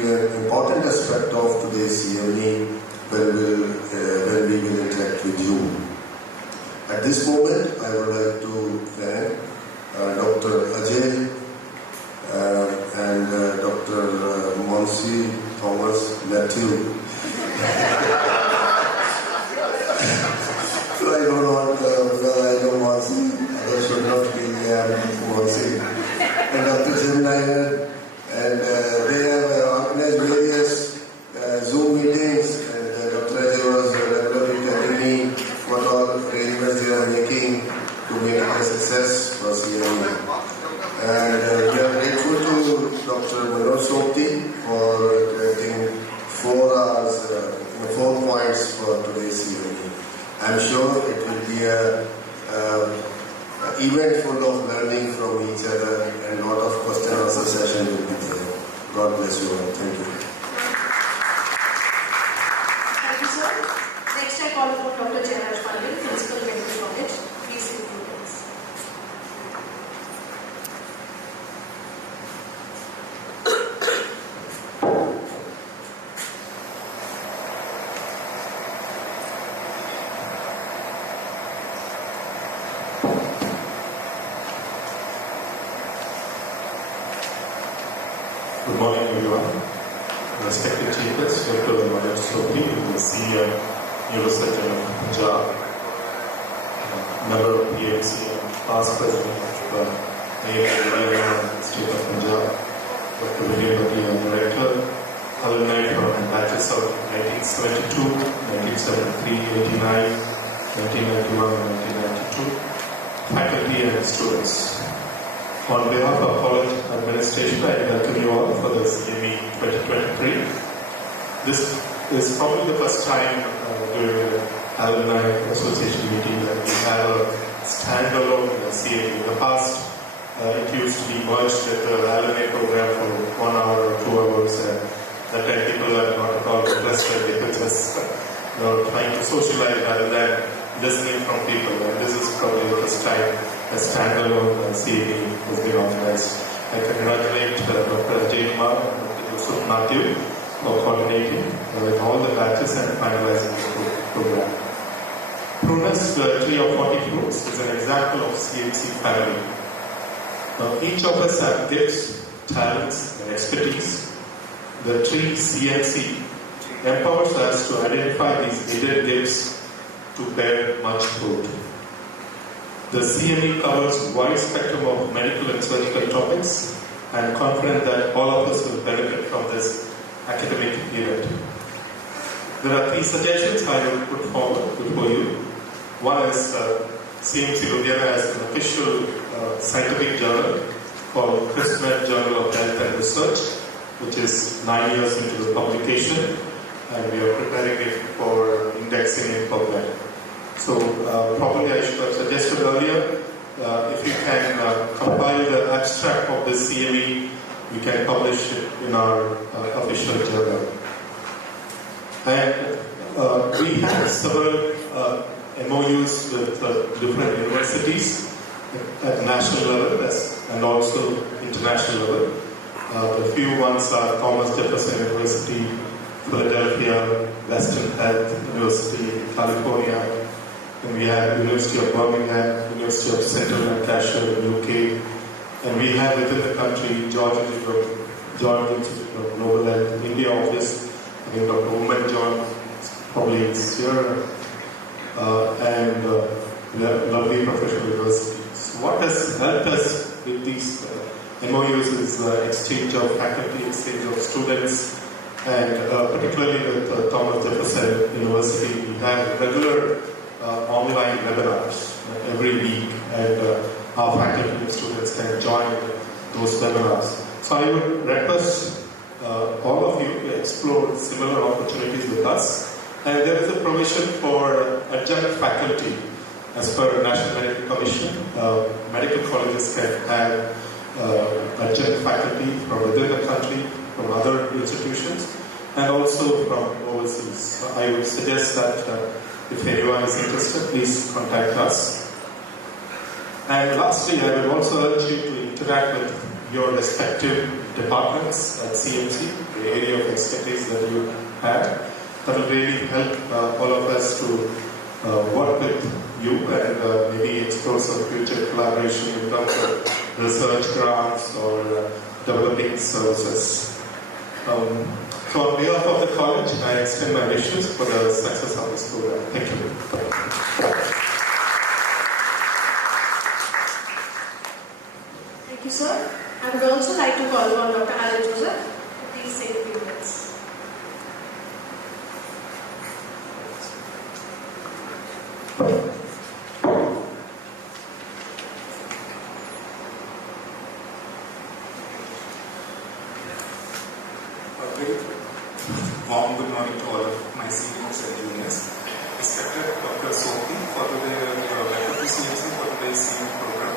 an important aspect of today's CME when we will interact with you. At this moment, I would like to thank Dr. Ajay and Dr. Monsi Thomas Matthew. So I don't want, I don't want, others should not be Monsi. And Dr. Jim Nair, and they have organized various Zoom meetings, and Dr. Ajay was regularly telling me what all arrangements they are making to make it a success for CME. And we are grateful to Dr. Manoj Sopti for creating 4 hours, 4 points for today's CME. I'm sure it will be an event full of learning from each other, and a lot of question and answer session will be there. God bless you all. Thank you. Thank you, sir. Next, I call upon Dr. Jairaj Pandey, Principal, Medical College. Please conclude us. Good morning, everyone. Respected Chief Guest, Dr. Manoj Sopti, the CEO, Neurosurgeon of Punjab, member of PMC and past president of the State of Punjab, Dr. Reunion Director, alumni from batches of 1972, 1973, 89, 1991, and 1992, faculty and students. On behalf of college administration, I welcome you all for the CME 2023. This is probably the first time during the Alumni Association meeting that we have a standalone CME. In the past, it used to be merged with the alumni program for 1 hour or 2 hours, and that time people are not at all interested. They were just trying to socialize rather than listening from people. And this is probably the first time a standalone CME has been organized. I congratulate Dr. Ajay Kumar and Dr. Matthew for coordinating with all the batches and finalizing the program. Prunus, the tree of 40 fruits, is an example of CMC family. Now, each of us have gifts, talents, and expertise. The tree CMC empowers us to identify these hidden gifts to bear much fruit. The CME covers a wide spectrum of medical and surgical topics. I am confident that all of us will benefit from this academic event. There are 3 suggestions I will put forward before you. One is CMC Ludhiana has an official scientific journal called CRISPR Journal of Health and Research, which is 9 years into the publication, and we are preparing it for indexing in PubMed. So probably I should have suggested earlier, if you can compile the abstract of this CME, we can publish it in our official journal. And we have several MOUs with different universities at national level and also international level. The few ones are Thomas Jefferson University, Philadelphia, Western Health University in California, and we have University of Birmingham, University of Central Lancashire in UK, and we have within the country Georgia Institute of Global Health, India office, I think Dr. Umar John probably is here, and lovely professional universities. What has helped us with these MOUs is exchange of faculty, exchange of students, and particularly with Thomas Jefferson University, we have regular online webinars every week, and our faculty and students can join those webinars. So I would request all of you to explore similar opportunities with us. And there is a provision for adjunct faculty as per National Medical Commission. Medical colleges can have adjunct faculty from within the country, from other institutions, and also from overseas. So I would suggest that if anyone is interested, please contact us. And lastly, I would also urge you to interact with your respective departments at CMC, the area of expertise that you have. That will really help all of us to work with you and maybe explore some future collaboration in terms of research grants or developing services. So on behalf of the college, I extend my wishes for the success of this program. Thank you. Thank you, sir. I would also like to call upon Dr. Alan Joseph to please say a few words. Warm good morning to all of my seniors and juniors. Respected Dr. Sophie for today, welcome to CMC for today's senior program.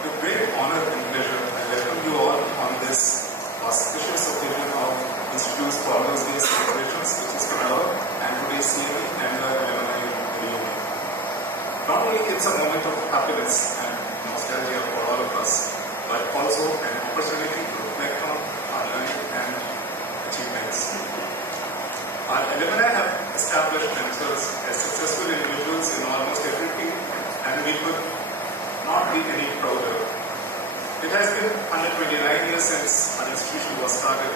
With great honor and pleasure, I welcome you all on this auspicious occasion of Institute's Founders Day celebrations, which is Canada, and today's CME and the alumni reunion. Not only it's a moment of happiness and nostalgia for all of us, but also an opportunity to reflect on our learning and achievements. Our alumni have established themselves as successful individuals in almost every field, and we could not be any prouder. It has been 129 years since our institution was started.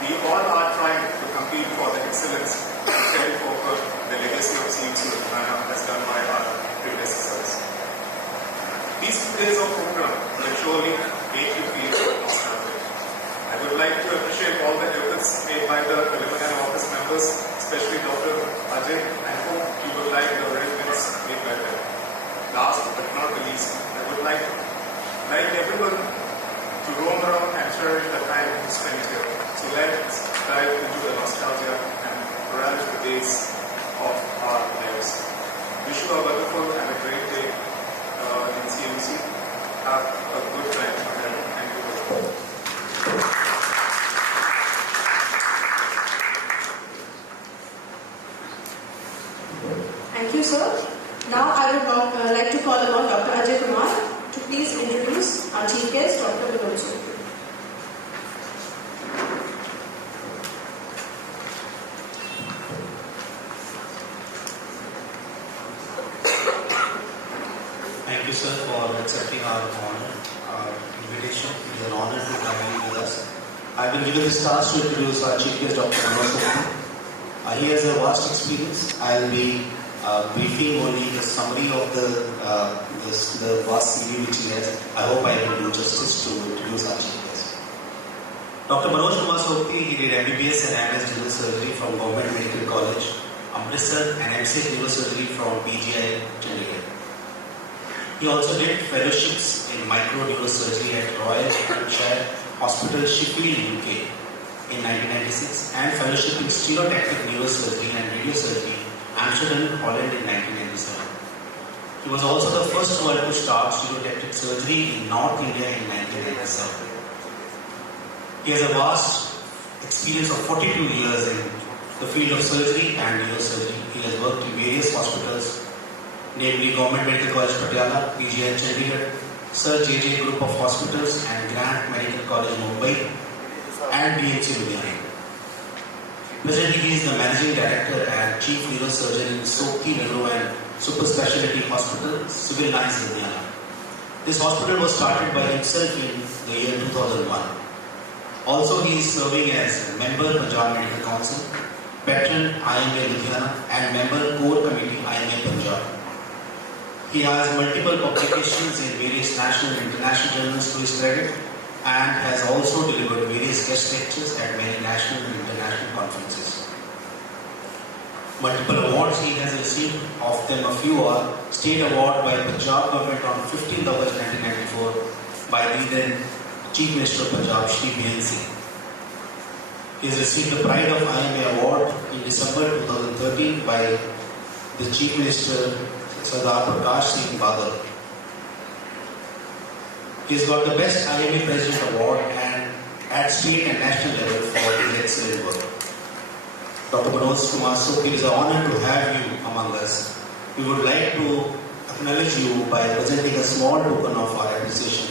We all are trying to compete for the excellence and carry forward the legacy of CMC Ludhiana as done by our predecessors. These 2 days of program will surely make you feel nostalgic. I would like to appreciate all the efforts made by the alumni office members, especially Dr. Ajay, and hope you will like the arrangements made by them. Last but not the least, I would like everyone to roam around and cherish the time we spent here. So let's dive into the nostalgia and relish the days of our lives. Wish you a wonderful and a great day in CMC. Have a good time ahead. Thank you. Thank you, sir. Now I would like to call upon Dr. Ajay Kumar to please introduce our chief guest, Dr. Prunus. Thank you, sir, for accepting our invitation. It is an honor to have you with us. I've been given this task to introduce our chief guest, Dr. Prunus. He has a vast experience. I'll be briefing only the summary of the vast CV which he has. I hope I can do justice to introduce our chief guest. Dr. Manoj Kumar Sopti, he did MBBS and MS General Surgery from Government Medical College, Amritsar, and MC General Surgery from BGI, Chandigarh. He also did fellowships in microneurosurgery at Royal Hampshire Hospital, Sheffield, UK in 1996, and fellowship in stereotactic neurosurgery and radiosurgery, Amsterdam, Holland in 1997. He was also the first one to start stereotactic surgery in North India in 1997. He has a vast experience of 42 years in the field of surgery and neurosurgery. He has worked in various hospitals, namely Government Medical College Patiala, PGI Chandigarh, Sir JJ Group of Hospitals and Grant Medical College Mumbai and CMC Ludhiana. Presently, he is the Managing Director and Chief Neurosurgeon in Sokti Neuro and Super Specialty Hospital, Civil Lines, Ludhiana. This hospital was started by himself in the year 2001. Also, he is serving as member Punjab Medical Council, veteran IMA Ludhiana and member Core Committee IMA Punjab. He has multiple publications in various national and international journals to his credit and has also delivered various guest lectures at many national and international conferences. Multiple awards he has received, of them a few are State Award by Punjab Government on 15th August 1994 by the then Chief Minister of Punjab, Shri BNC. He has received the Pride of IMA Award in December 2013 by the Chief Minister Sardar Prakash Singh Badal. He has got the Best IMA President Award and at state and national level for his excellent work. Dr. Prunus, it is an honor to have you among us. We would like to acknowledge you by presenting a small token of our appreciation.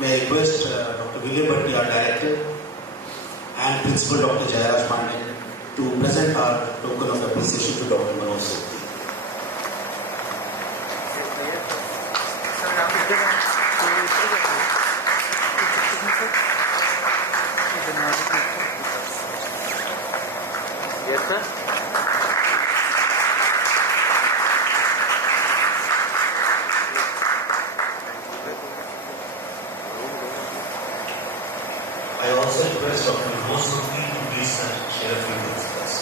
May I request Dr. William Bhatti, our Director, and Principal Dr. Jayaraj Pandey to present our token of appreciation to Dr. Prunus. Yes, sir. I also request Dr. Prunus to please share a few words with us.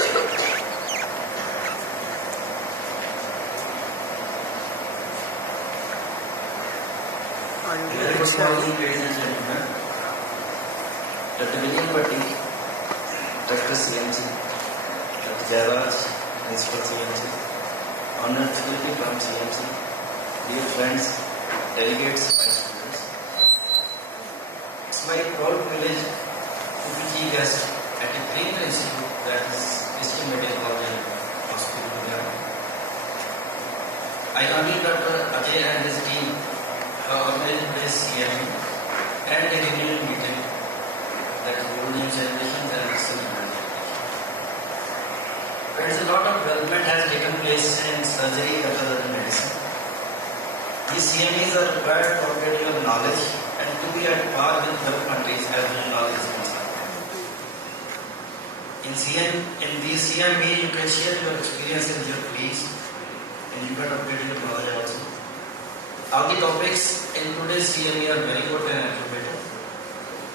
Very good morning, ladies and gentlemen. Dr. William Bhatti, Dr. CMC, Dr. Jayaraj, Principal CMC, Honored Faculty from CMC, dear friends, delegates and students. It's my proud privilege to be key guest at a premier institute that is Association of Medical Alumni Hospital, Ludhiana. I commend Dr. Ajay and his team organized this CME and a reunion meeting that is holding celebrations and celebrations. There is a lot of development has taken place in surgery as well as in medicine. These CMEs are required for getting of knowledge and to be at par with other countries as well as knowledge is concerned. In the CME, you can share your experience with your colleagues and you can upgrade your knowledge also. All the topics in today's CME are very good and accurate.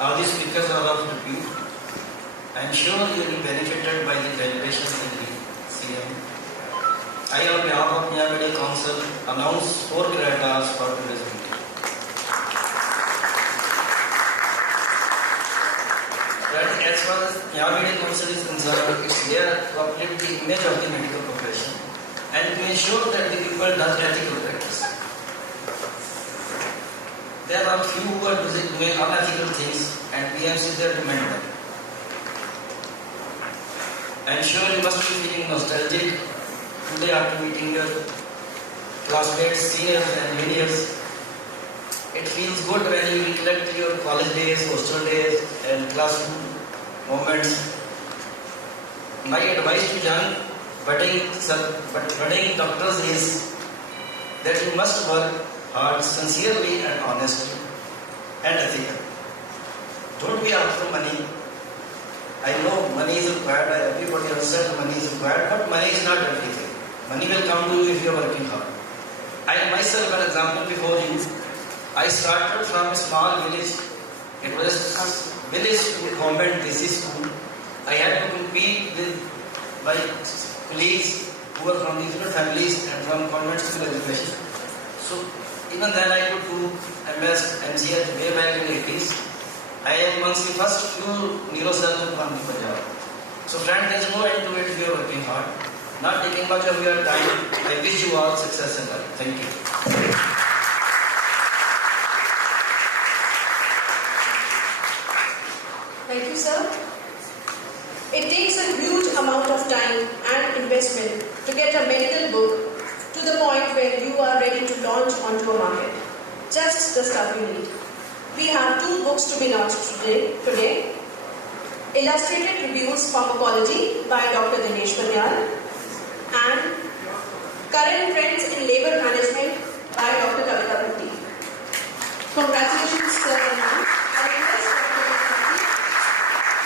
All the speakers are of repute. I am sure you will be benefited by the deliberations in the CME. I, on behalf of Punjab Medical Council, announce 4 gratas for today's meeting. As far as Punjab Medical Council is concerned, it's there to uplift the image of the medical profession and to ensure that the people does ethical practice. There are few who are doing unethical things and PMC is there to mend them. I am sure you must be feeling nostalgic today after meeting your classmates, seniors and juniors. It feels good when you recollect your college days, hostel days and classroom moments. My advice to young budding doctors is that you must work hard, sincerely and honestly and ethically. Don't be after money. I know money is required by everybody else said money is required, but money is not everything. Money will come to you if you are working hard. I myself, an example before you, I started from a small village. It was a village school, government DC school. I had to compete with my colleagues who were from different families and from convent school education. So even then I could do MS, MCH way back in the 80s. I am amongst the first few neurosurgeons from the Punjab. So friend, there's no end to it if you are working hard. Not taking much of your time. I wish you all success in life. Thank you. Thank you, sir. It takes a huge amount of much discovery need. We have 2 books to be launched today. Illustrated Reviews Pharmacology by Dr. Dinesh Badyal and Current Trends in Labor Management by Dr. Kavita Bhatti. Congratulations, sir and ma'am. I request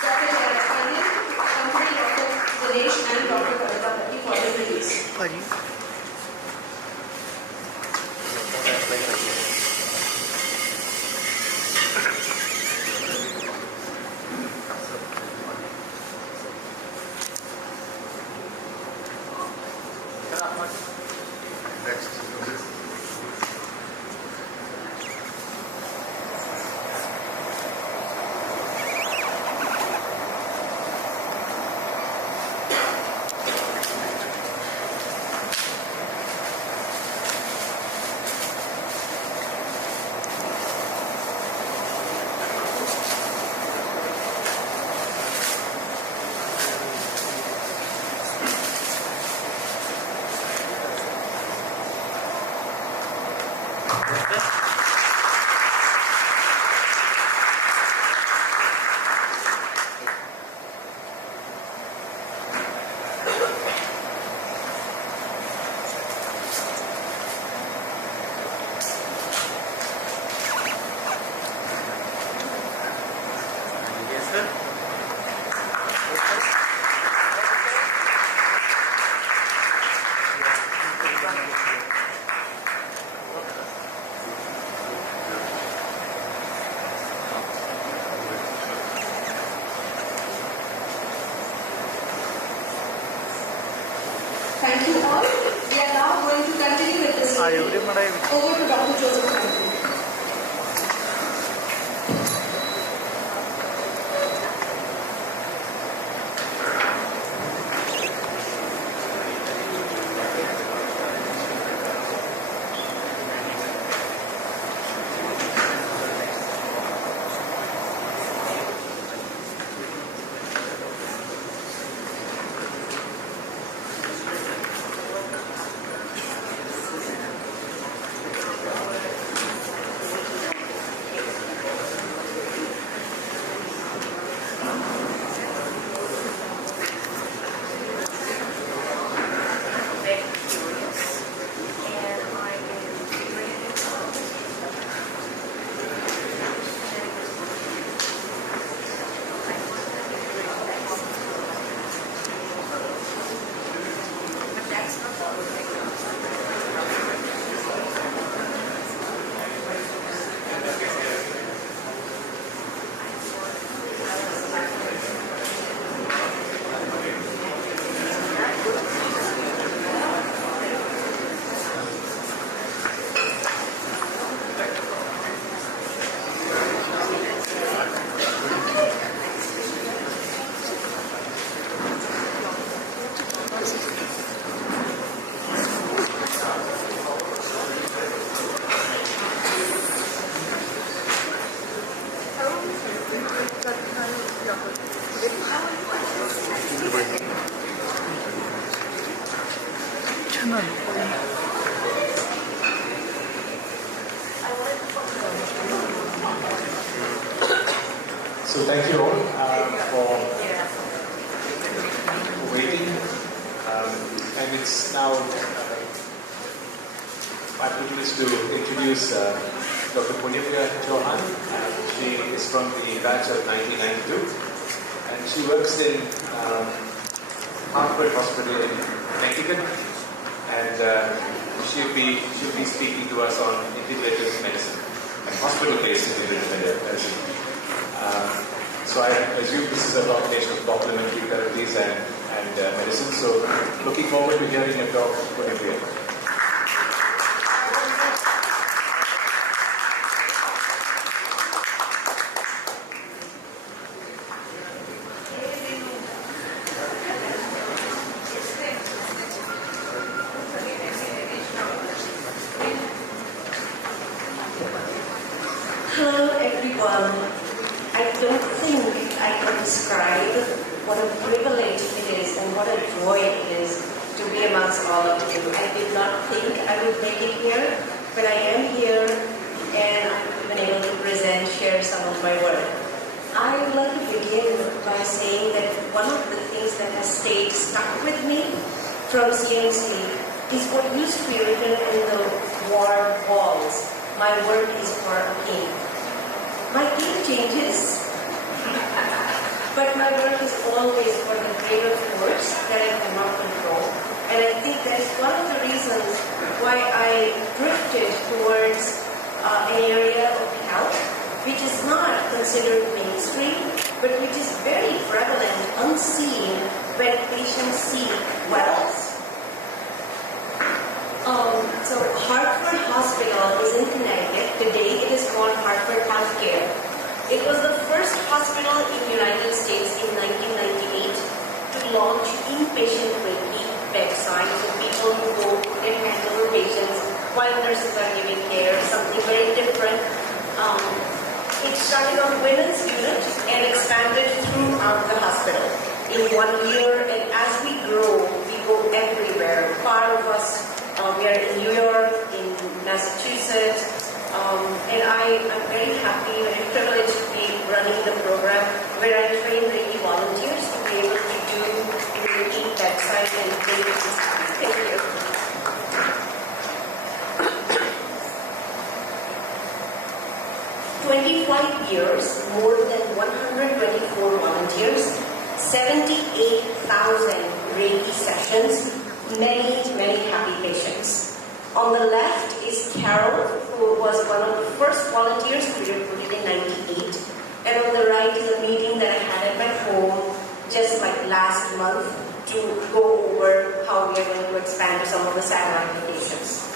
Dr. Jairaj Pandey to accompany Dr. Dinesh and Dr. Kavita Bhatti for the release. Thank you all. We are now going to continue with this meeting. Over to Dr. Joseph Franklin. So thank you all for waiting. And it's now my privilege to introduce Dr. Punyapya Chauhan. She is from the batch of 1992 and she works in Harvard Hospital in Connecticut, and she'll be speaking to us on integrative medicine and hospital-based integrative medicine. So I assume this is a combination of complementary therapies and medicine. So looking forward to hearing a talk from Punyapya. Hello everyone. I don't think I can describe what a privilege it is and what a joy it is to be amongst all of you. I did not think I would make it here, but I am here and I begin by saying that one of the things that has stayed stuck with me from CMC is what used to be written in the ward walls. My work is for a king. My king changes, but my work is always for the greater force that I cannot control. And I think that is one of the reasons why I drifted towards an area of health which is not considered mainstream, but which is very prevalent, unseen, when patients seek wellness. So Hartford Hospital is in Connecticut. Today it is called Hartford Healthcare. It was the first hospital in the United States in 1998 to launch inpatient Reiki bedside, so people who go and handle patients while nurses are giving care, something very different. It started on women's unit and expanded throughout the hospital in 1 year, and as we grow, we go everywhere. Part of us, we are in New York, in Massachusetts, and I'm very happy, very privileged to be running the program where I train Reiki volunteers to be able to do Reiki bedside and Reiki. Thank you. Years, more than 124 volunteers, 78,000 Reiki sessions, many happy patients. On the left is Carol, who was one of the first volunteers who recruited in 98. And on the right is a meeting that I had at my home just like last month to go over how we are going to expand to some of the satellite locations.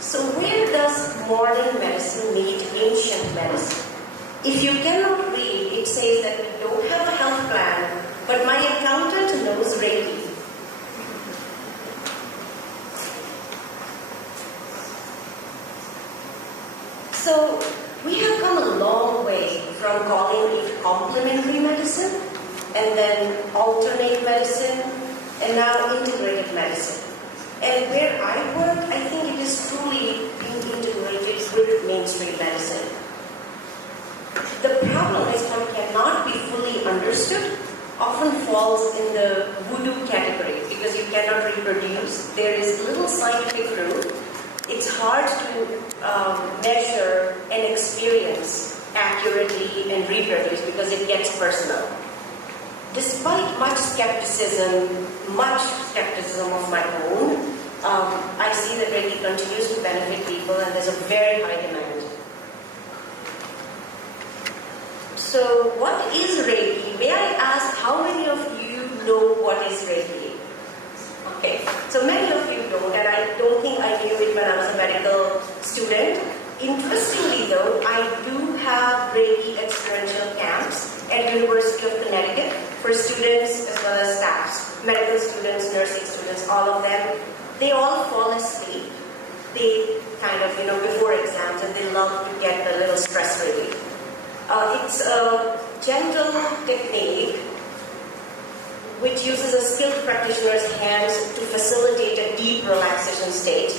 So where does modern medicine meet ancient medicine? If you cannot read, it says that we don't have a health plan, but my accountant knows Reiki. So we have come a long way from calling it complementary medicine, and then alternate medicine, and now integrated medicine. And where I work, I think it is truly being integrated with mainstream medicine. The problem is what cannot be fully understood often falls in the voodoo category because you cannot reproduce. There is little scientific proof. It's hard to measure and experience accurately and reproduce because it gets personal. Despite much skepticism of my own, I see that Reiki continues to benefit people and there's a very high demand. So what is Reiki? May I ask how many of you know what is Reiki? Okay, so many of you don't, and I don't think I knew it when I was a medical student. Interestingly though, I do have Reiki experiential camps at University of Connecticut for students as well as staffs, medical students, nursing students, all of them. They all fall asleep. They kind of, before exams, and they love to get a little stress relief. It's a gentle technique which uses a skilled practitioner's hands to facilitate a deep relaxation state.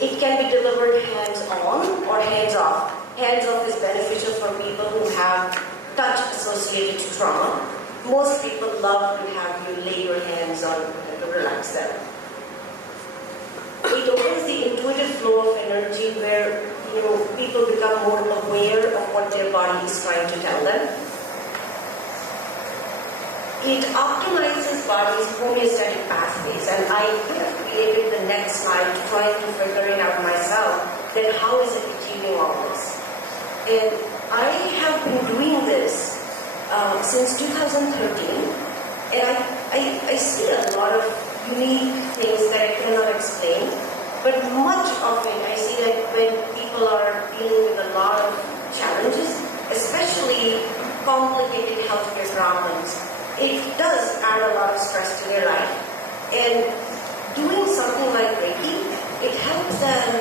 It can be delivered hands-on or hands-off. Hands-off is beneficial for people who have touch-associated trauma. Most people love to have you lay your hands on to relax them. It opens the intuitive flow of energy where people become more aware of what their body is trying to tell them. It optimizes body's homeostatic pathways, and I could have created the next slide trying to figure it out myself, that how is it achieving all this? And I have been doing this since 2013, and I see a lot of unique things that I cannot explain, but much of it I see that when people are dealing with a lot of challenges, especially complicated healthcare problems, it does add a lot of stress to their life. And doing something like Reiki, it helps them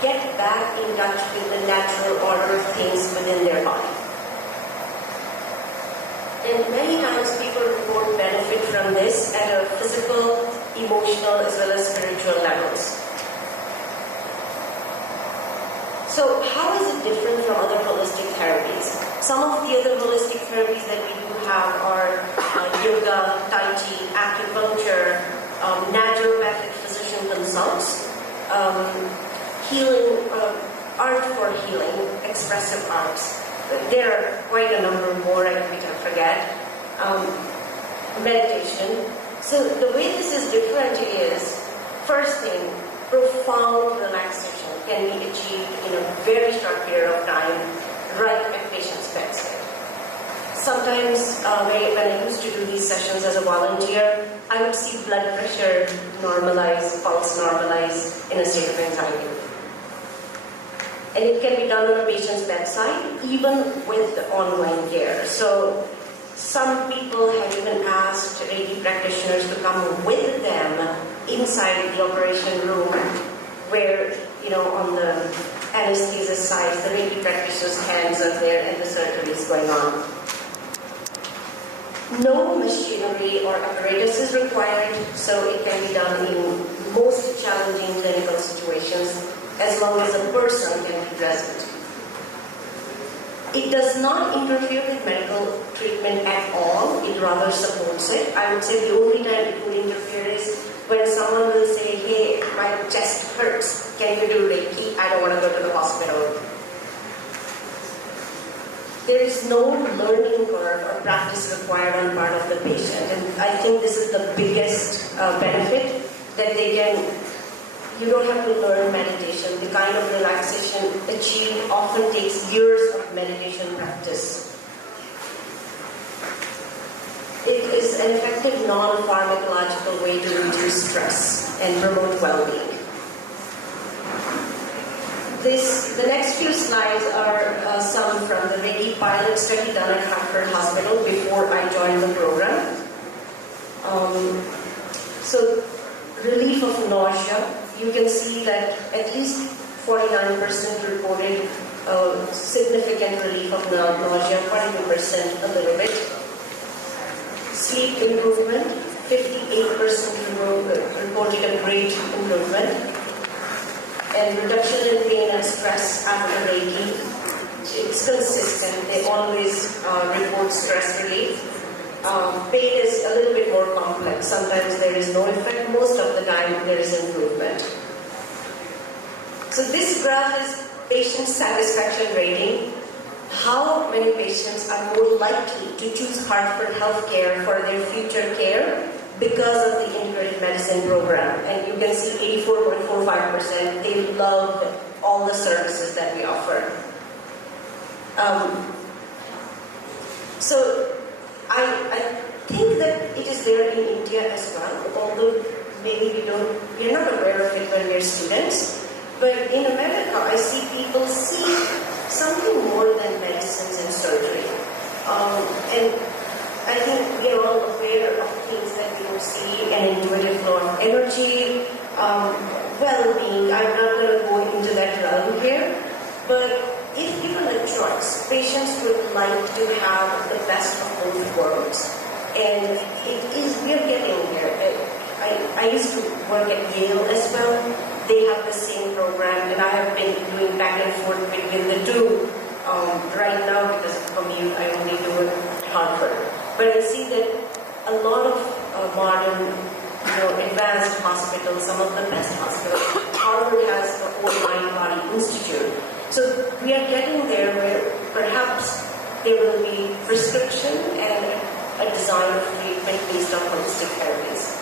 get back in touch with the natural order of things within their body. And many times people report benefit from this at a physical, emotional, as well as spiritual levels. So how is it different from other holistic therapies? Some of the other holistic therapies that we do have are yoga, tai chi, acupuncture, naturopathic physician consults, healing, art for healing, expressive arts. There are quite a number more which I forget. Meditation. So the way this is different is, first thing, profound relaxation can be achieved in a very short period of time, right at patient's bedside. Sometimes when I used to do these sessions as a volunteer, I would see blood pressure normalize, pulse normalize in a state of anxiety. And it can be done on a patient's bedside, even with the ongoing care. So some people have even asked Reiki practitioners to come with them inside the operation room where, on the anesthesia side, the Reiki practitioner's hands are there and the surgery is going on. No machinery or apparatus is required, so it can be done in most challenging clinical situations as long as a person can be present. It does not interfere with medical treatment at all, it rather supports it. I would say the only time it would interfere is when someone will say, hey, my chest hurts, can you do Reiki? I don't want to go to the hospital. There is no learning curve or practice required on part of the patient, and I think this is the biggest benefit, that you don't have to learn meditation. The kind of relaxation achieved often takes years of meditation practice. It is an effective non-pharmacological way to reduce stress and promote well-being. The next few slides are some from the Reiki pilots that we done at Hartford Hospital before I joined the program. So, relief of nausea. You can see that at least 49% reported significant relief of nausea, 42% a little bit. Sleep improvement, 58% reported a great improvement. And reduction in pain and stress after Reiki, it's consistent. They always report stress relief. Pain is a little bit more complex. Sometimes there is no effect. Most of the time there is improvement. So this graph is patient satisfaction rating. How many patients are more likely to choose Hartford Healthcare for their future care because of the integrated medicine program? And you can see 84.45%, they love all the services that we offer. So I think that it is there in India as well, although maybe we're not aware of it when we're students. But in America, I see people see something more than medicines and surgery. And I think we are all aware of things that we don't see, an intuitive flow of energy, well-being. I'm not going to go into that realm here, but if given a choice, patients would like to have the best of both worlds. And we are getting there. I used to work at Yale as well. They have the same program, and I have been doing back and forth between the two. Right now, because of commute, I only do it at Hartford. But I see that a lot of modern, advanced hospitals, some of the best hospitals, Harvard has the whole mind-body institute. So we are getting there where perhaps there will be prescription and a design of treatment based on holistic therapies.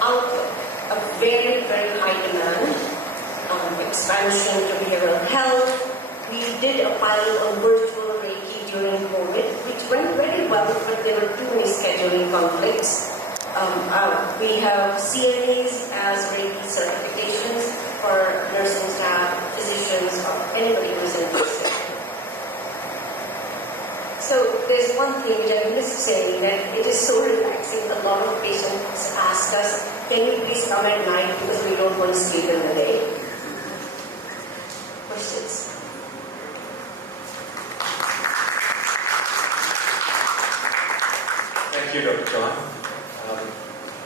Outlook, a very, very high demand, expansion to behavioral health. We did a pilot on virtual Reiki during COVID, which went very well, but there were too many scheduling conflicts. We have CNAs as Reiki certifications for nursing staff, physicians, or anybody who's interested. So there's one thing which I missed saying, that it is so relaxing. A lot of patients ask us, can you please come at night because we don't want to sleep in the day? Questions? Thank you, Dr. John.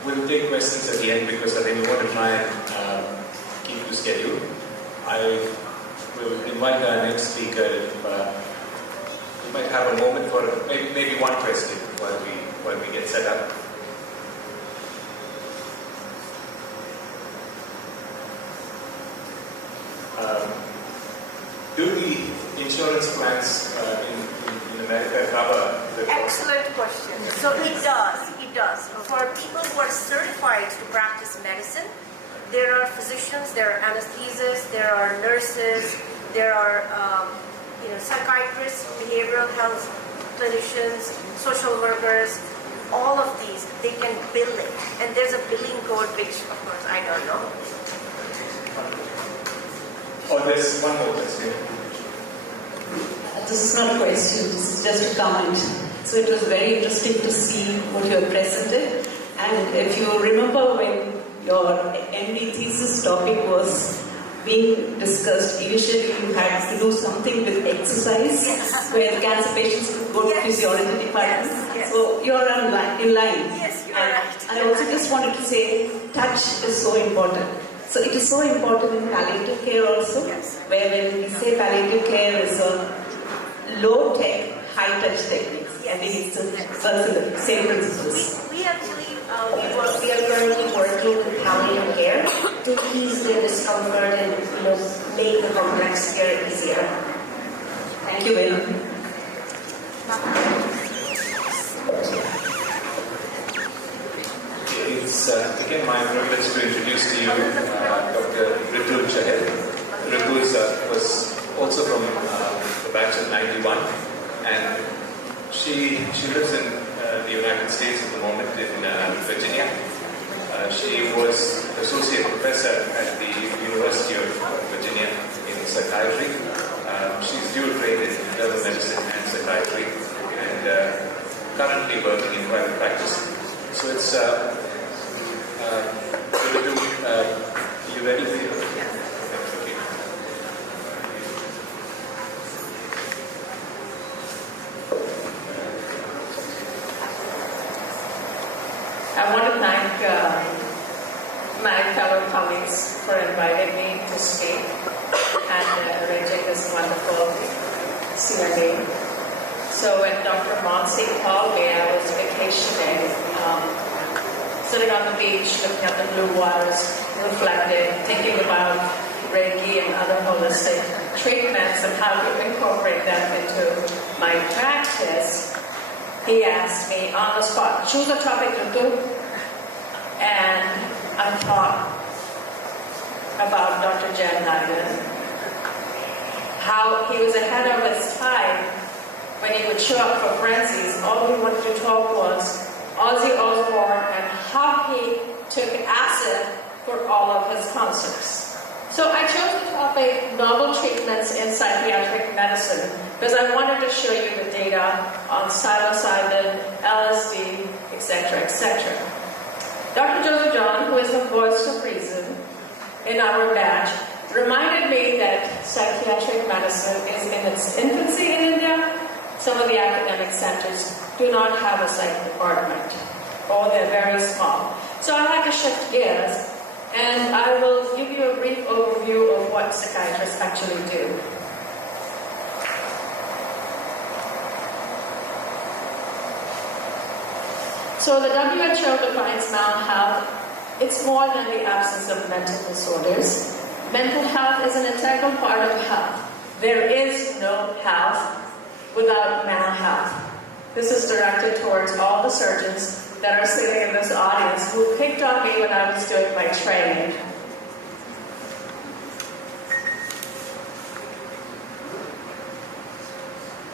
We'll take questions at the end because I think we want to try and keep the schedule. I will invite our next speaker. We might have a moment for maybe one question while we get set up. Do the insurance plans in America cover the cost? Excellent question. So it does. For people who are certified to practice medicine, there are physicians, there are anesthesists, there are nurses, there are psychiatrists, behavioral health clinicians, social workers. All of these, they can bill it, and there's a billing code, which of course I don't know. Oh, there's one more question. This is not a question, this is just a comment. So it was very interesting to see what you have presented. And if you remember when your MD thesis topic was being discussed, initially you had to do something with exercise, where the cancer patients could go to physiology department. So you are in line. Yes, you are right. And I also just wanted to say, touch is so important. So it is so important in palliative care also, where when we say palliative care is a low-tech, high-touch techniques. I think it's the same principles. We actually, we are currently working with palliative care to ease the discomfort and make the complex care easier. Thank you very much. It's again my privilege to introduce to you Dr. Ritu Chahel. Ritu was also from the batch of 91, and she lives in the United States at the moment in Virginia. She was associate professor at the University of Virginia in psychiatry. She's dual trained in internal medicine and psychiatry, and currently working in private practice. So it's you ready for you? I want to thank my fellow colleagues for inviting me to speak and arranging this wonderful CME. So when Dr. Monsi called me, I was vacationing, sitting on the beach, looking at the blue waters, reflecting, thinking about Reiki and other holistic treatments and how to incorporate them into my practice. He asked me on the spot, choose a topic to do. And I thought about Dr. Jan Lyden, how he was ahead of his time when he would show up for frenzies. All he wanted to talk was Ozzy Osbourne and how he took acid for all of his concerts. So I chose the topic novel treatments in psychiatric medicine because I wanted to show you the data on psilocybin, LSD, etc., etc. Dr. Joseph John, who is the voice of reason in our batch, reminded me that psychiatric medicine is in its infancy in India. Some of the academic centers do not have a psych department, or they're very small. So I had to shift gears, and I will give you a brief overview of what psychiatrists actually do. So the WHO defines mental health. It's more than the absence of mental disorders. Mental health is an integral part of health. There is no health without mental health. This is directed towards all the surgeons that are sitting in this audience who picked on me when I was doing my training.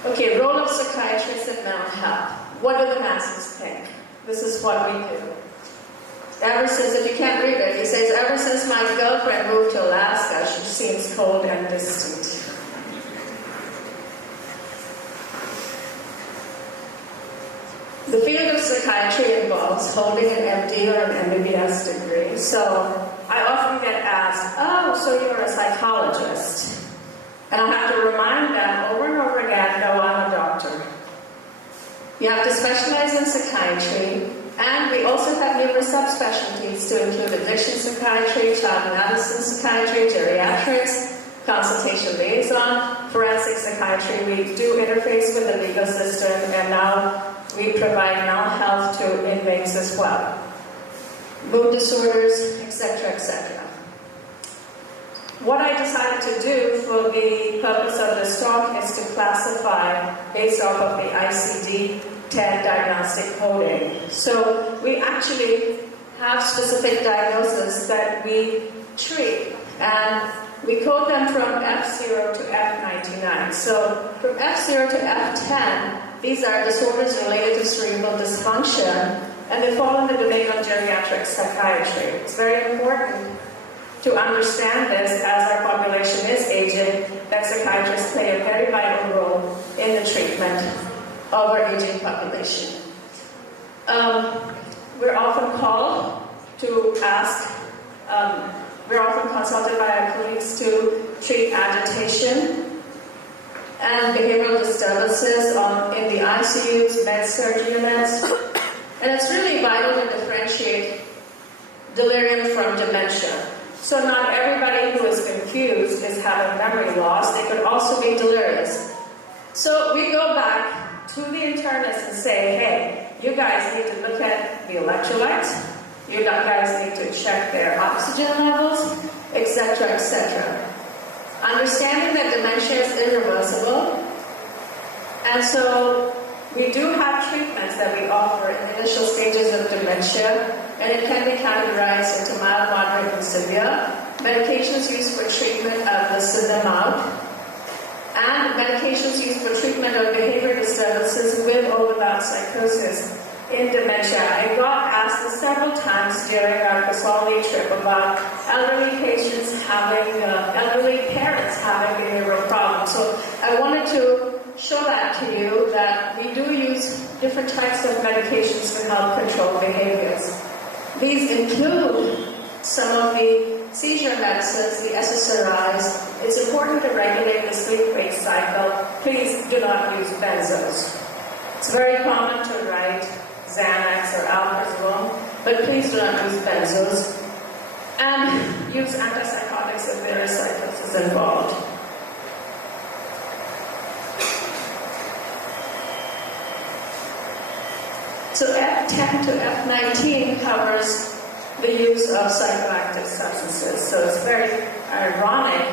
Okay, role of psychiatrists in mental health. What do the masses think? This is what we do. Ever since, if you can't read it, he says, ever since my girlfriend moved to Alaska, she seems cold and distant. The field of psychiatry involves holding an MD or an MBBS degree. So I often get asked, oh, so you're a psychologist. And I have to remind them over and over again, no, I'm a doctor. You have to specialize in psychiatry, and we also have numerous subspecialties to include addiction psychiatry, child medicine psychiatry, geriatrics, consultation liaison, forensic psychiatry. We do interface with the legal system, and now we provide mental health to inmates as well. Mood disorders, etc., etc. What I decided to do for the purpose of this talk is to classify based off of the ICD-10 diagnostic coding. So we actually have specific diagnoses that we treat, and we code them from F0 to F99. So from F0 to F10, these are disorders related to cerebral dysfunction, and they fall in the domain of geriatric psychiatry. It's very important to understand this as our population is aging, that psychiatrists play a very vital role in the treatment of our aging population. We're often called to ask, we're often consulted by our colleagues to treat agitation and behavioral disturbances in the ICUs, med-surg units, and it's really vital to differentiate delirium from dementia. So not everybody who is confused is having memory loss. They could also be delirious. So we go back to the internist and say, hey, you guys need to look at the electrolytes. You guys need to check their oxygen levels, etc., etc. Understanding that dementia is irreversible. And so we do have treatments that we offer in the initial stages of dementia, and it can be categorized into mild, moderate, and severe. Medications used for treatment of the cinnamout, and medications used for treatment of behavior disturbances with or without psychosis in dementia. I got asked several times during our Kasali trip about elderly patients having, elderly parents having behavioral problems. So I wanted to show that to you, that we do use different types of medications to help control behaviors. These include some of the seizure medicines, the SSRIs. It's important to regulate the sleep-wake cycle. Please do not use benzos. It's very common to write Xanax or Alprazolam, but please do not use benzos. And use antipsychotics if there is psychosis involved. So F10 to F19 covers the use of psychoactive substances. So it's very ironic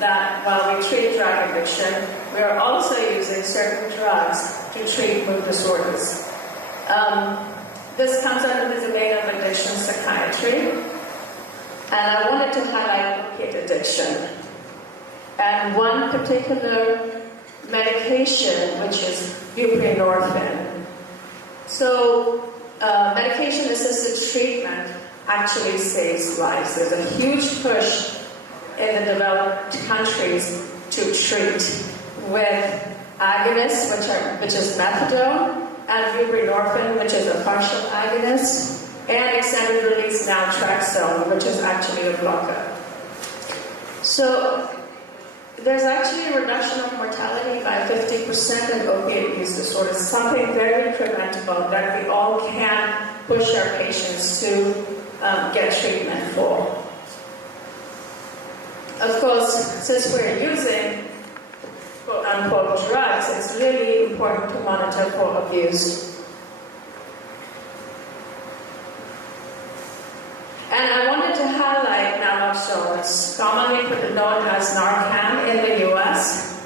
that while we treat drug addiction, we are also using certain drugs to treat mood disorders. This comes under the domain of addiction psychiatry, and I wanted to highlight opiate addiction. And one particular medication, which is buprenorphine. So, medication-assisted treatment actually saves lives. There's a huge push in the developed countries to treat with agonists, which is methadone, and buprenorphine, which is a partial agonist, and extended-release naltrexone, which is actually a blocker. So, there's actually a reduction of mortality by 50% in opiate use disorders, something very preventable that we all can push our patients to get treatment for. Of course, since we're using quote-unquote drugs, it's really important to monitor for abuse. And I wanted to highlight naloxone. It's commonly known as Narcan in the US.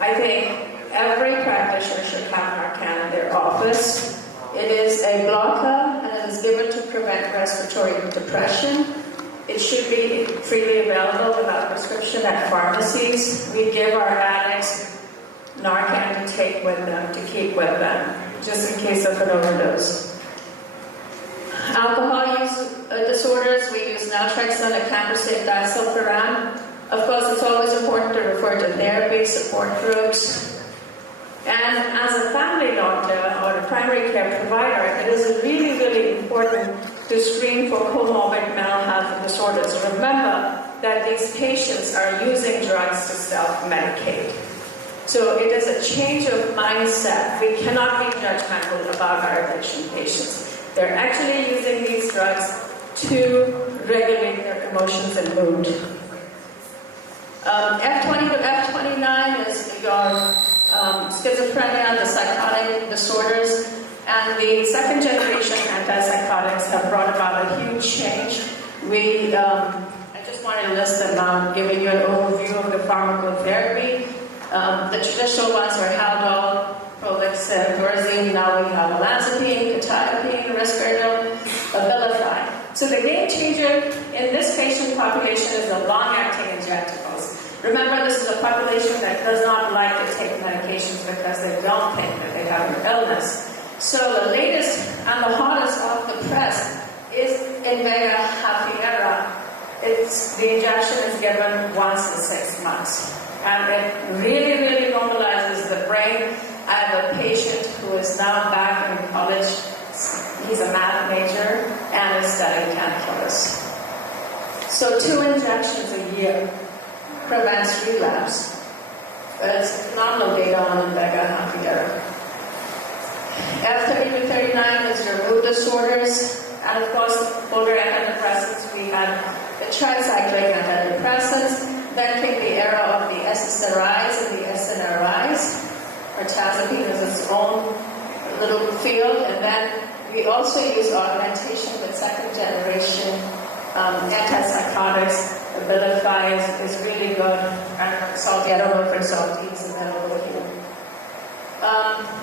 I think every practitioner should have Narcan in their office. It is a blocker and it is given to prevent respiratory depression. It should be freely available without prescription at pharmacies. We give our addicts Narcan to take with them, to keep with them, just in case of an overdose. Alcohol use disorders, we use naltrexone and camprosate disulfiram. Of course, it's always important to refer to therapy, support groups. And as a family doctor or a primary care provider, it is really, really important to screen for comorbid mental health disorders. Remember that these patients are using drugs to self-medicate. So it is a change of mindset. We cannot be judgmental about our addiction patients. They're actually using these drugs to regulate their emotions and mood. F20 to F29 is your schizophrenia, the psychotic disorders, and the second generation antipsychotics have brought about a huge change. I just wanted to list them now, giving you an overview of the pharmacotherapy. The traditional ones are Haldol, Prolixin, Thorazine. Now we have olanzapine, quetiapine, risperidone, Abilify. So the game changer in this patient population is the long-acting injectables. Remember, this is a population that does not like to take medications because they don't think that they have an illness. So the latest and the hottest off the press is Invega Hafyera. The injection is given once in 6 months. And it really, really normalizes the brain. I have a patient who is now back in college. He's a math major and is studying calculus. So 2 injections a year prevents relapse. There's phenomenal data on Invega Hafyera. F30 to 39 is your mood disorders. And of course, older antidepressants, we had the tricyclic antidepressants. Then came the era of the SSRIs and the SNRIs. Mirtazapine is its own little field. And then we also use augmentation with second generation antipsychotics. Abilify is really good. And salty, I don't know if it's salty, it's available here.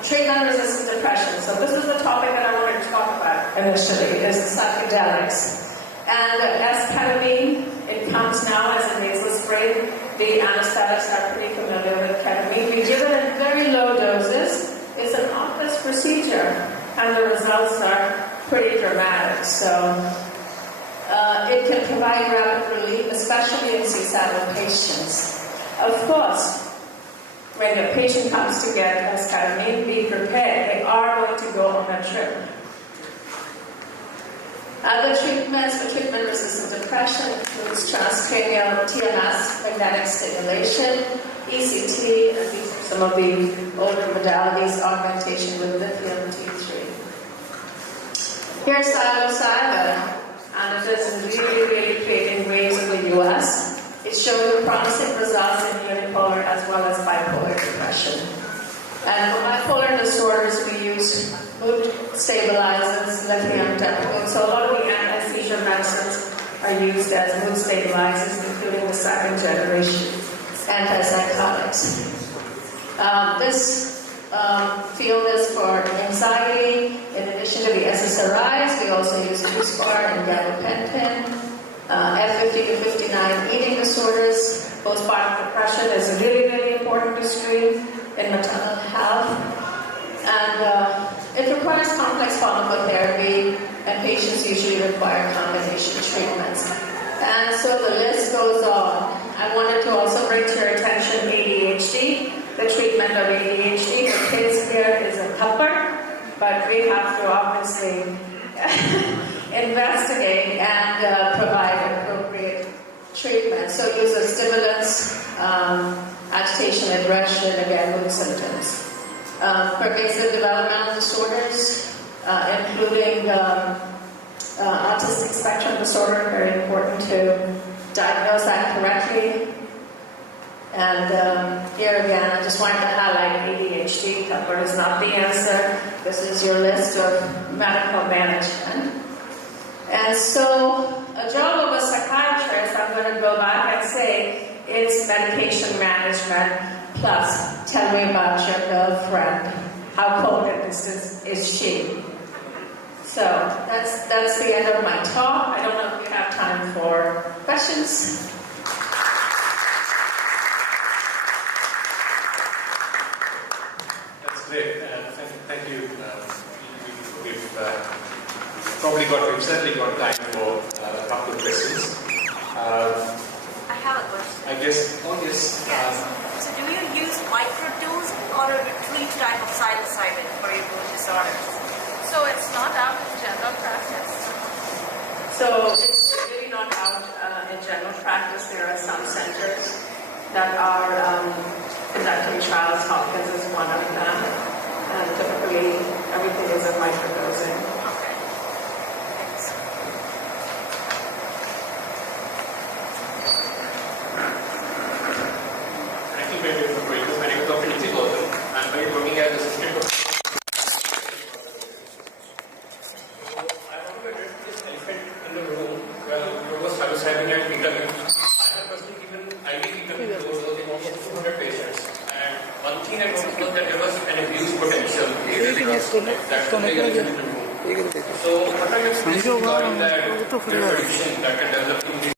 Treatment-resistant depression. So this is the topic that I wanted to talk about initially, is the psychedelics. And as ketamine, it comes now as a nasal spray. The anesthetics are pretty familiar with ketamine. We give it in very low doses. It's an office procedure, and the results are pretty dramatic. So it can provide rapid relief, especially in suicidal patients. Of course, when a patient comes to get ketamine, be prepared. They are going to go on a trip. Other treatments for treatment-resistant depression includes transcranial TMS, magnetic stimulation, ECT, and these are some of the older modalities, augmentation with lithium T3. Here's psilocybin, and it is really creating waves in the US. It's showing promising results in unipolar as well as bipolar depression. And for bipolar disorders, we use mood stabilizers, lithium depot. So a lot of the anesthesia medicines are used as mood stabilizers, including the second generation antipsychotics. This field is for anxiety. In addition to the SSRIs, we also use Buspar and gabapentin. F50 to 59 eating disorders. Postpartum depression is really important to screen in maternal health. And it requires complex pharmacotherapy, and patients usually require combination treatments. And so the list goes on. I wanted to also bring to your attention ADHD. The treatment of ADHD for kids here is a cupper, but we have to obviously investigate and provide appropriate treatment. So use of stimulants, agitation, aggression, again, mood symptoms. Pervasive developmental disorders, including autistic spectrum disorder, very important to diagnose that correctly. And here again, I just wanted to highlight ADHD. Cupper is not the answer. This is your list of medical management. And so, a job of a psychiatrist, I'm going to go back and say, it's medication management plus tell me about your girlfriend. How potent is she? So, that's the end of my talk. I don't know if you have time for questions. That's great. Thank you. We've certainly got time for a couple of questions. I have a question. I guess, yes. So do you use microdosing or a retreat type of psilocybin for your mood disorders? So it's not out in general practice? So it's really not out in general practice. There are some centers that are conducting trials. Hopkins is one of them. And typically everything is a microdosing. I've been at interview. I have personally given IV interview to almost 200 patients. And one thing I noticed was that there was an abuse potential. So what are your experiences regarding that addiction that can develop in the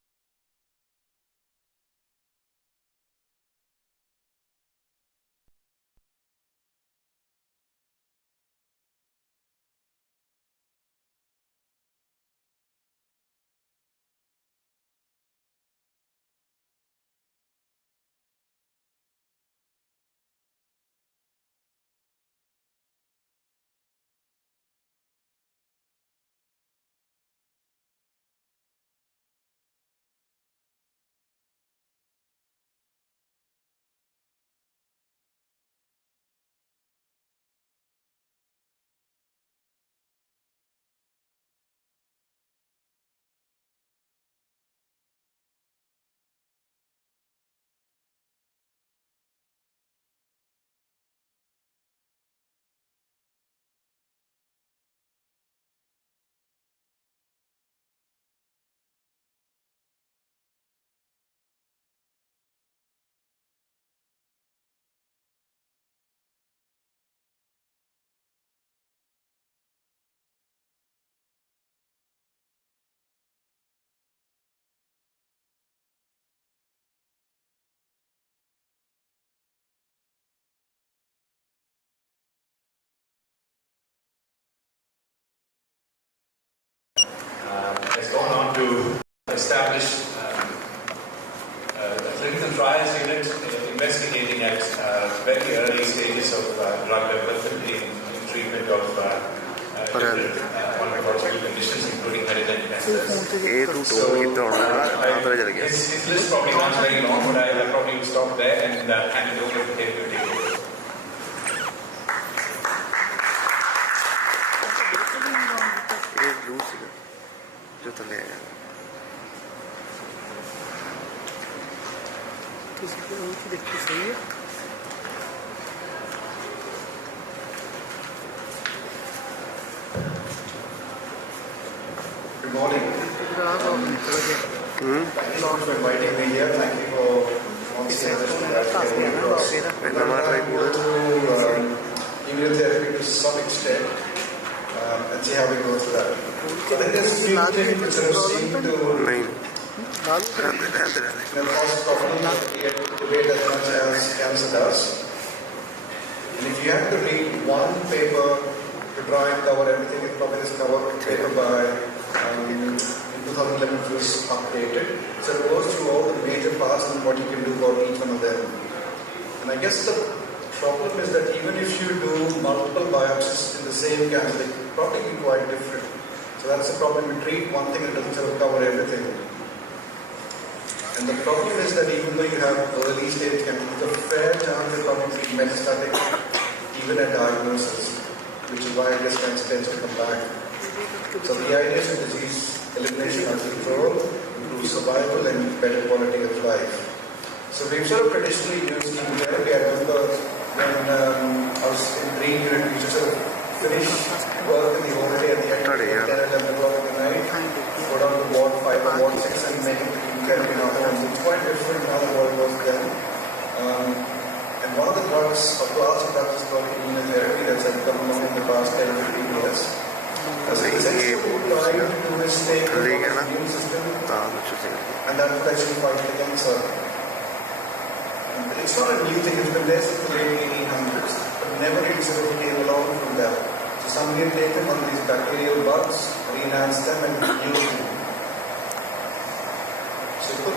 has gone on to establish a clinical trials unit investigating at very early stages of drug development in treatment of different oncological conditions, including head and neck cancers. So, his list probably runs very long, but I probably will stop there and hand it over to him to take over. Good morning. Thank you so much for inviting me here. Thank you for sponsoring this We're going to go through immunotherapy to some extent and see how we go through that. I think there's a few things which seem to cause problem debate as much as cancer does. And if you have to read one paper to try and cover everything, it probably is covered paper by in 2011 it was updated. So it goes through all the major parts and what you can do for each one of them. And I guess the problem is that even if you do multiple biopsies in the same cancer, they could probably be quite different. So that's the problem. You treat one thing, it doesn't sort of cover everything. And the problem is that even though you have early stage cancer, there's a fair chance you're probably metastatic even at diagnosis, which is why breast cancer tends to come back. So the idea is disease elimination and control, improve survival and better quality of life. So we've sort of traditionally used chemotherapy. I remember when I was in green unit, we used to sort of finish work in the whole day at the end of 10 or 11 o'clock at night, go down to ward 5 or ward 6 and make it chemotherapy in our homes. It's quite different now than what it was then. And one of the drugs, or class of drugs is called immunotherapy that's come along in the past 10 or 15 years. So essentially trying to mistake the immune system and that would actually fight the cancer. It's not a new thing, it's been there since the late 1800s, but never really sort of came along from that. So somebody had taken one of these bacterial bugs, re-enhanced them and used them. So put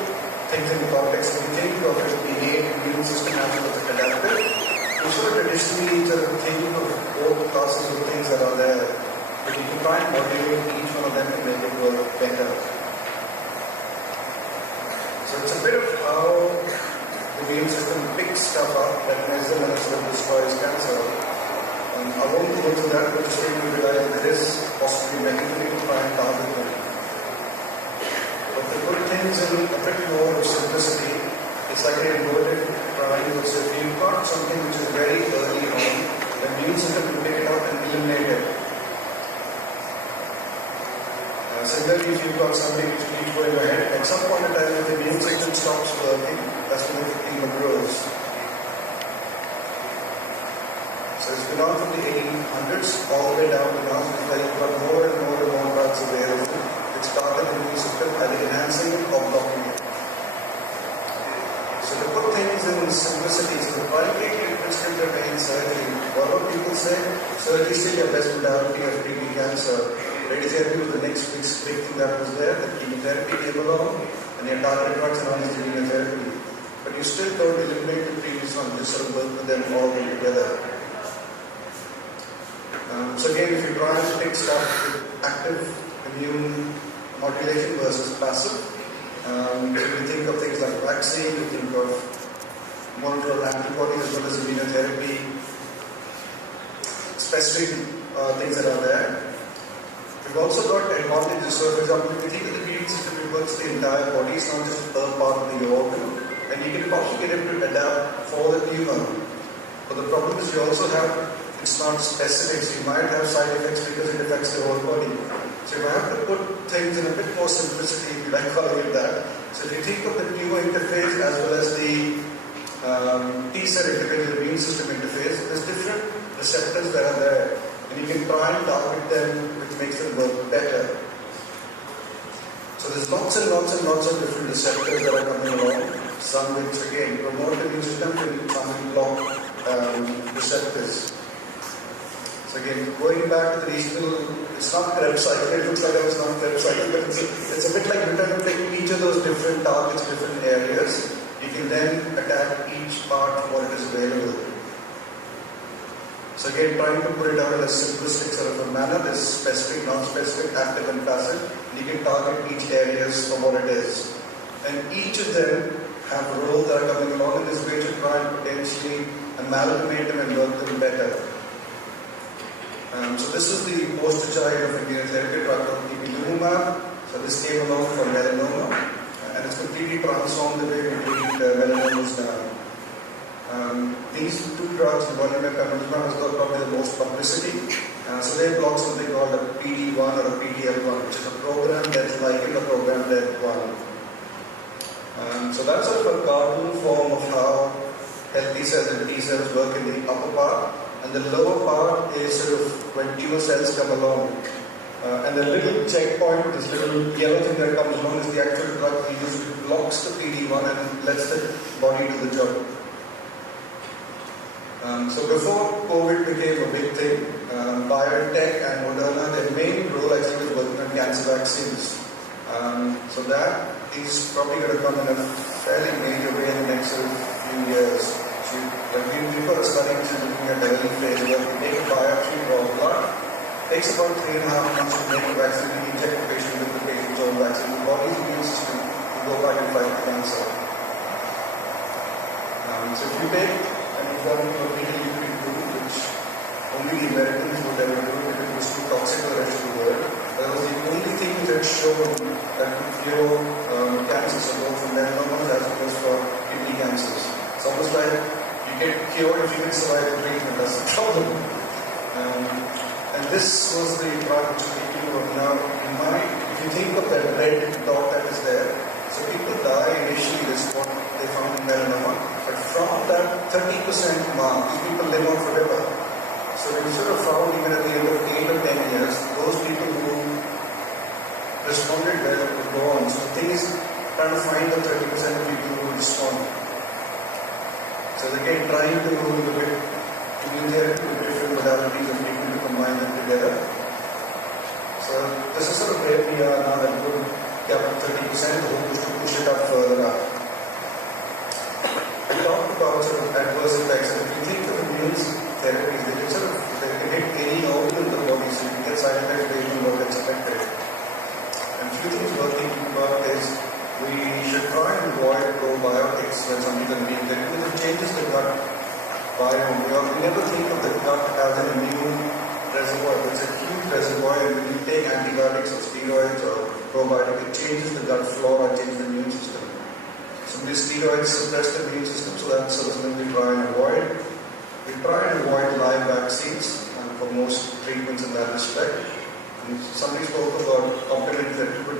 things into context, if you think of an innate immune system as well as adaptive, you sort of traditionally sort of thinking of both classes of things that are there. But you can try and modulate each one of them to make it work better. So it's a bit of how the immune system picks stuff up that medicine and sort of destroys cancer. I won't go through that, but just to realize that there is possibly mechanism to try and target them. But the good thing is a bit more of simplicity. It's like an inverted triangle. So if you've got something which is very early on, the immune system will pick it up and eliminate it. Similarly, if you've got something which keeps going ahead, at some point in time, if the immune system stops working, that's when the tumor grows. So it's been on from the 1800s all the way down to now. It's like you've got more and more drugs available which target the immune system, either enhancing it or blocking it. So to put things in simplicity, so the primary treatment still remains surgery. What do people say? Surgery is still your best modality of treating cancer. Radiotherapy was the next big thing that was there. The chemotherapy came along, and your targeted drugs are known as immunotherapy. But you still don't eliminate the previous one, just sort of work with them all together. So again, if you try to take stuff with active immune modulation versus passive, so you think of things like vaccine, you think of monoclonal antibodies as well as immunotherapy, specific things that are there. We've also got advantages. So, for example, if you think of the immune system, it works the entire body, it's not just a part of the organ, and you can also get able to adapt for the tumor. But the problem is you also have, it's not specific, so you might have side effects because it affects the whole body. So if I have to put things in a bit more simplicity, if you like calling it that, so if you think of the tumor interface as well as the T-cell interface, the immune system interface, there's different receptors that are there. And you can try and target them, which makes them work better. So there's lots and lots of different receptors that are coming along. Some which again promote the immune system, and some will block receptors. So again, going back to the regional, it's not Krebs cycle, it looks like I was not Krebs cycle, but it's a bit like we're trying to take each of those different targets, different areas. You can then attack each part of what is available. So again, trying to put it out in a simplistic sort of a manner, there's specific, non-specific, active and passive. You can target each areas for what it is. And each of them have roles that are coming along in this way to try and potentially amalgamate them and work them better. So this is the poster child of immunotherapy drug called ipilimumab. So this came along for melanoma, and it's completely transformed the way we treat melanomas now. These two drugs, nivolumab and pembrolizumab, has got probably the most publicity. So they block something called a PD-1 or a PD-L1, which is a program that's like in the program that one. So that's sort of a cartoon form of how healthy cells and T cells work in the upper part. And the lower part is sort of when tumor cells come along. And the little checkpoint, this little yellow thing that comes along is the actual drug we use, which blocks the PD-1 and lets the body do the job. So before COVID became a big thing, biotech and Moderna, their main role actually was working on cancer vaccines. So that is probably going to come in a fairly major way in the next few years. So we've got a study which is looking at the early phase where we take a biopsy from blood. It takes about 3.5 months to make a vaccine. We inject the patient with the patient's own vaccine. The body's immune system will go back and fight the cancer. So if you take an example of radiotherapy, which only the Americans would ever do because it was too toxic for the rest of the world, that was the only thing which had shown that could cure cancer, so both for melanomas as well as for kidney cancers. It's almost like you get cured if you can survive the treatment, that's the problem. And this was the drug which we do now. If you think of that red dot that is there, so people die initially, this is what they found in melanoma, but from that 30% mark, these people live on forever. So we sort of found even at the end of 8 or 10 years, those people who responded well would go on. So the thing is trying to find the 30% of people who respond. So again, trying to look at immunotherapy with different modalities of treatment to combine them together. So this is sort of where we are now, that good gap of 30%, the hope is to push it up further up. We talked about sort of adverse effects, and if you think of immune therapies, they can hit any organ in the body, so you can get side effects based on what is expected. And few things worth thinking about is we should try and avoid probiotics when something is being taken because it changes the gut biome. We never think of the gut as an immune reservoir. It's a huge reservoir, and when you take antibiotics or steroids or probiotics, it changes the gut flora, changes the immune system. Some of these steroids suppress the immune system, so that's something we try and avoid. We try and avoid live vaccines for most treatments in that respect. Somebody spoke about complementary therapy, but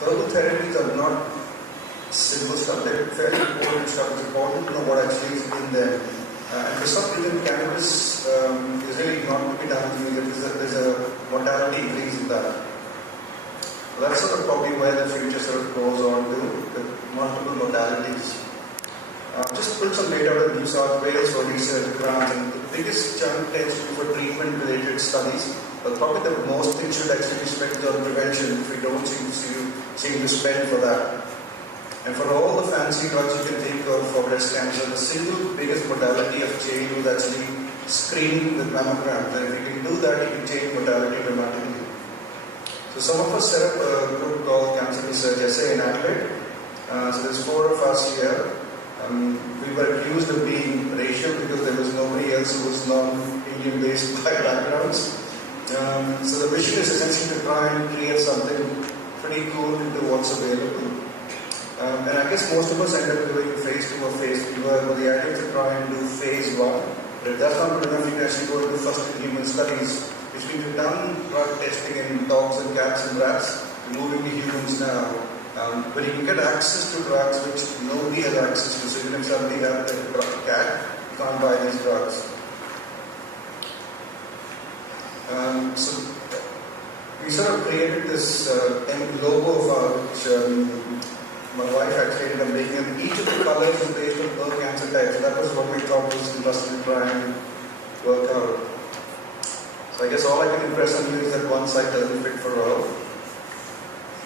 herbal therapies are not simple stuff. They're fairly important stuff. It's important to know what actually is in them. And for some reason, cannabis is really not to be done with it. There's a mortality increase in that. That's sort of probably where the future sort of goes on to, with multiple modalities. Just put some data out of New South Wales for research grants, and the biggest chunk tends to be for treatment-related studies. But probably the most thing should actually be spent on prevention, if we don't seem to spend for that. And for all the fancy drugs you can think of for breast cancer, the single biggest modality of change was actually screening with mammograms. And if you can do that, you can change mortality dramatically. So some of us set up a group called Cancer Research SA in Adelaide. So there's 4 of us here. We were accused of being racial because there was nobody else who was non-Indian based by backgrounds. So the mission is essentially to try and create something pretty cool into what's available. And I guess most of us end up doing phase 2 or phase 3 work, but the idea is to try and do phase 1. But if that's not good enough, you can actually go into first-in-human studies, which we've done drug testing in dogs and cats and rats, moving to humans now. But you can get access to drugs which nobody has access to. So even if somebody has a cat, you can't buy these drugs. So we sort of created this logo of our, which my wife actually ended up making, and each of the colors is based on per cancer type. So that was what we thought was interesting to try and work out. So I guess all I can impress on you is that one side doesn't fit for all.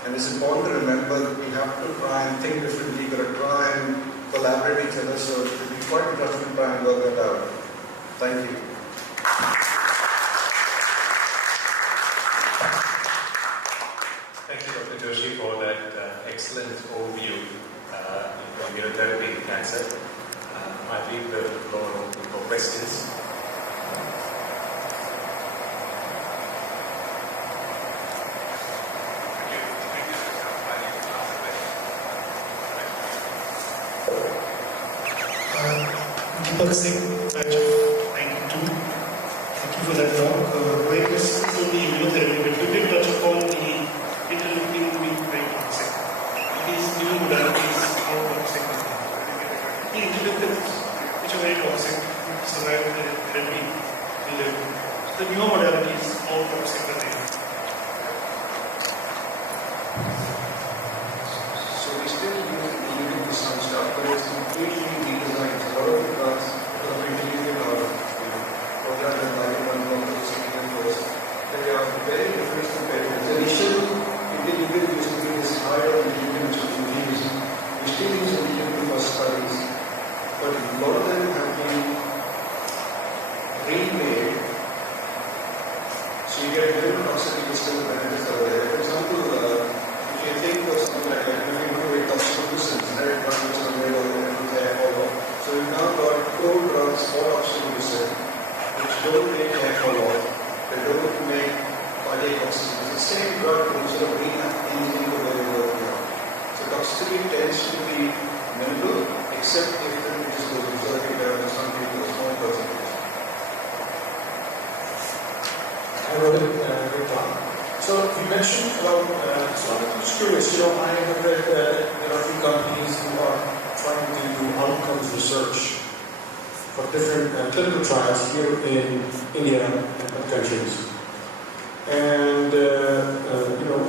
And it's important to remember that we have to try and think differently, we've got to try and collaborate each other, so it will be quite interesting to try and work that out. Thank you. Thank you, Dr. Joshi, for that excellent overview into immunotherapy in cancer. I leave the floor open for questions. Deepak Singh, batch of 92. Thank you for that talk. My question is on the immunotherapy, but you did touch upon the interleukin being very toxic. These new modalities are toxic. The interleukins, which are very toxic, survive the therapy, live. The newer modalities, how toxic are they? So we still use some stuff, but it's completely redesigned. A lot of the drugs are interleukin or programmed in like one first. They are very different competitors. The initial interleukin used to be this higher interleukin which was infused. We still use interleukin for studies, but a lot of them have been remade. So you get different toxicity but still benefits are there. For example, if you think of something like oxytocin, generic drugs which are made of hair fall off. So we've now got cold drugs for oxytocin which don't make hair fall off. They don't make cardiac oxygen. It's the same drug but instead of reenact anything the way they work now. So toxicity tends to be minimal except if the just goes berserk in some people, small percentage. I wrote it good talk. So you mentioned about, so I'm just curious, I have read that there are a few companies who are trying to do outcomes research for different clinical trials here in India and other countries. And, I know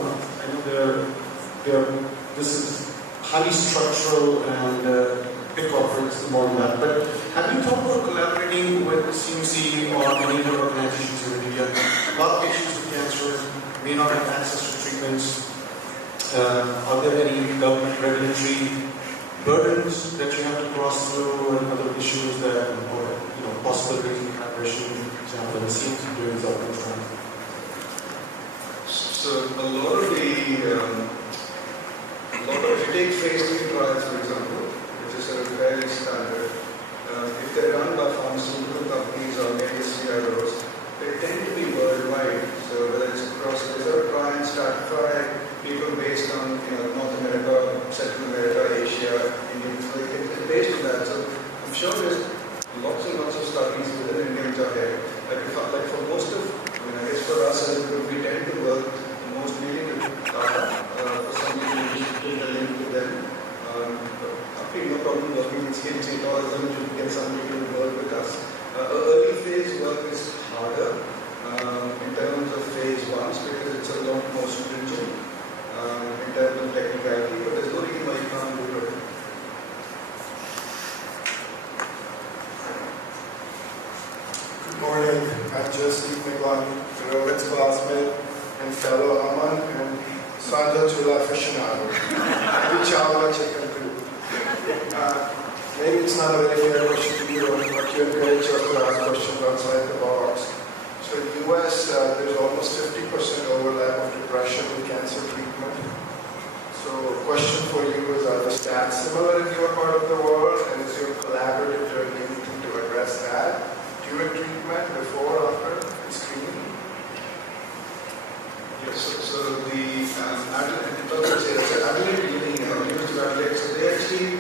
this is highly structural and big corporates involved in that. But have you thought about collaborating with CMC or any other organizations here in India? A lot of patients with cancer may not have access to treatments. Are there any government regulatory burdens that you have to cross through and other issues that, or possibilities of collaboration, for example, in CMC during the outcomes trial? So a lot of if you take phase 3 trials, for example, which is sort of fairly standard, if they're run by pharmaceutical companies or maybe CROs, they tend to be worldwide. So whether it's across, they sort of try and stratify people based on North America, Central America, Asia, India. So it's based on that. So I'm sure there's lots and lots of studies within India which are here. Like for most of, I guess for us as a group, we tend to work Okay, no problem working with CMC tourism to get somebody to work with us. Early phase work is harder in terms of phase 1s because it's a lot more stringent in terms of technicality, but there's no reason why you can't do it. Good morning. I'm Joseph McGon, Robert's classmate and fellow Aman and Sandra Chula aficionado. Which Chawla chicken group. Maybe it's not a very fair question to you, but you encourage us to ask questions outside the box. So in the US, there's almost 50% overlap of depression with cancer treatment. So question for you is, are the stats similar in your part of the world, and is your collaborative doing anything to address that during treatment, before, after, and screening? Yes, so the Adelaide Uni, University of Adelaide, so they actually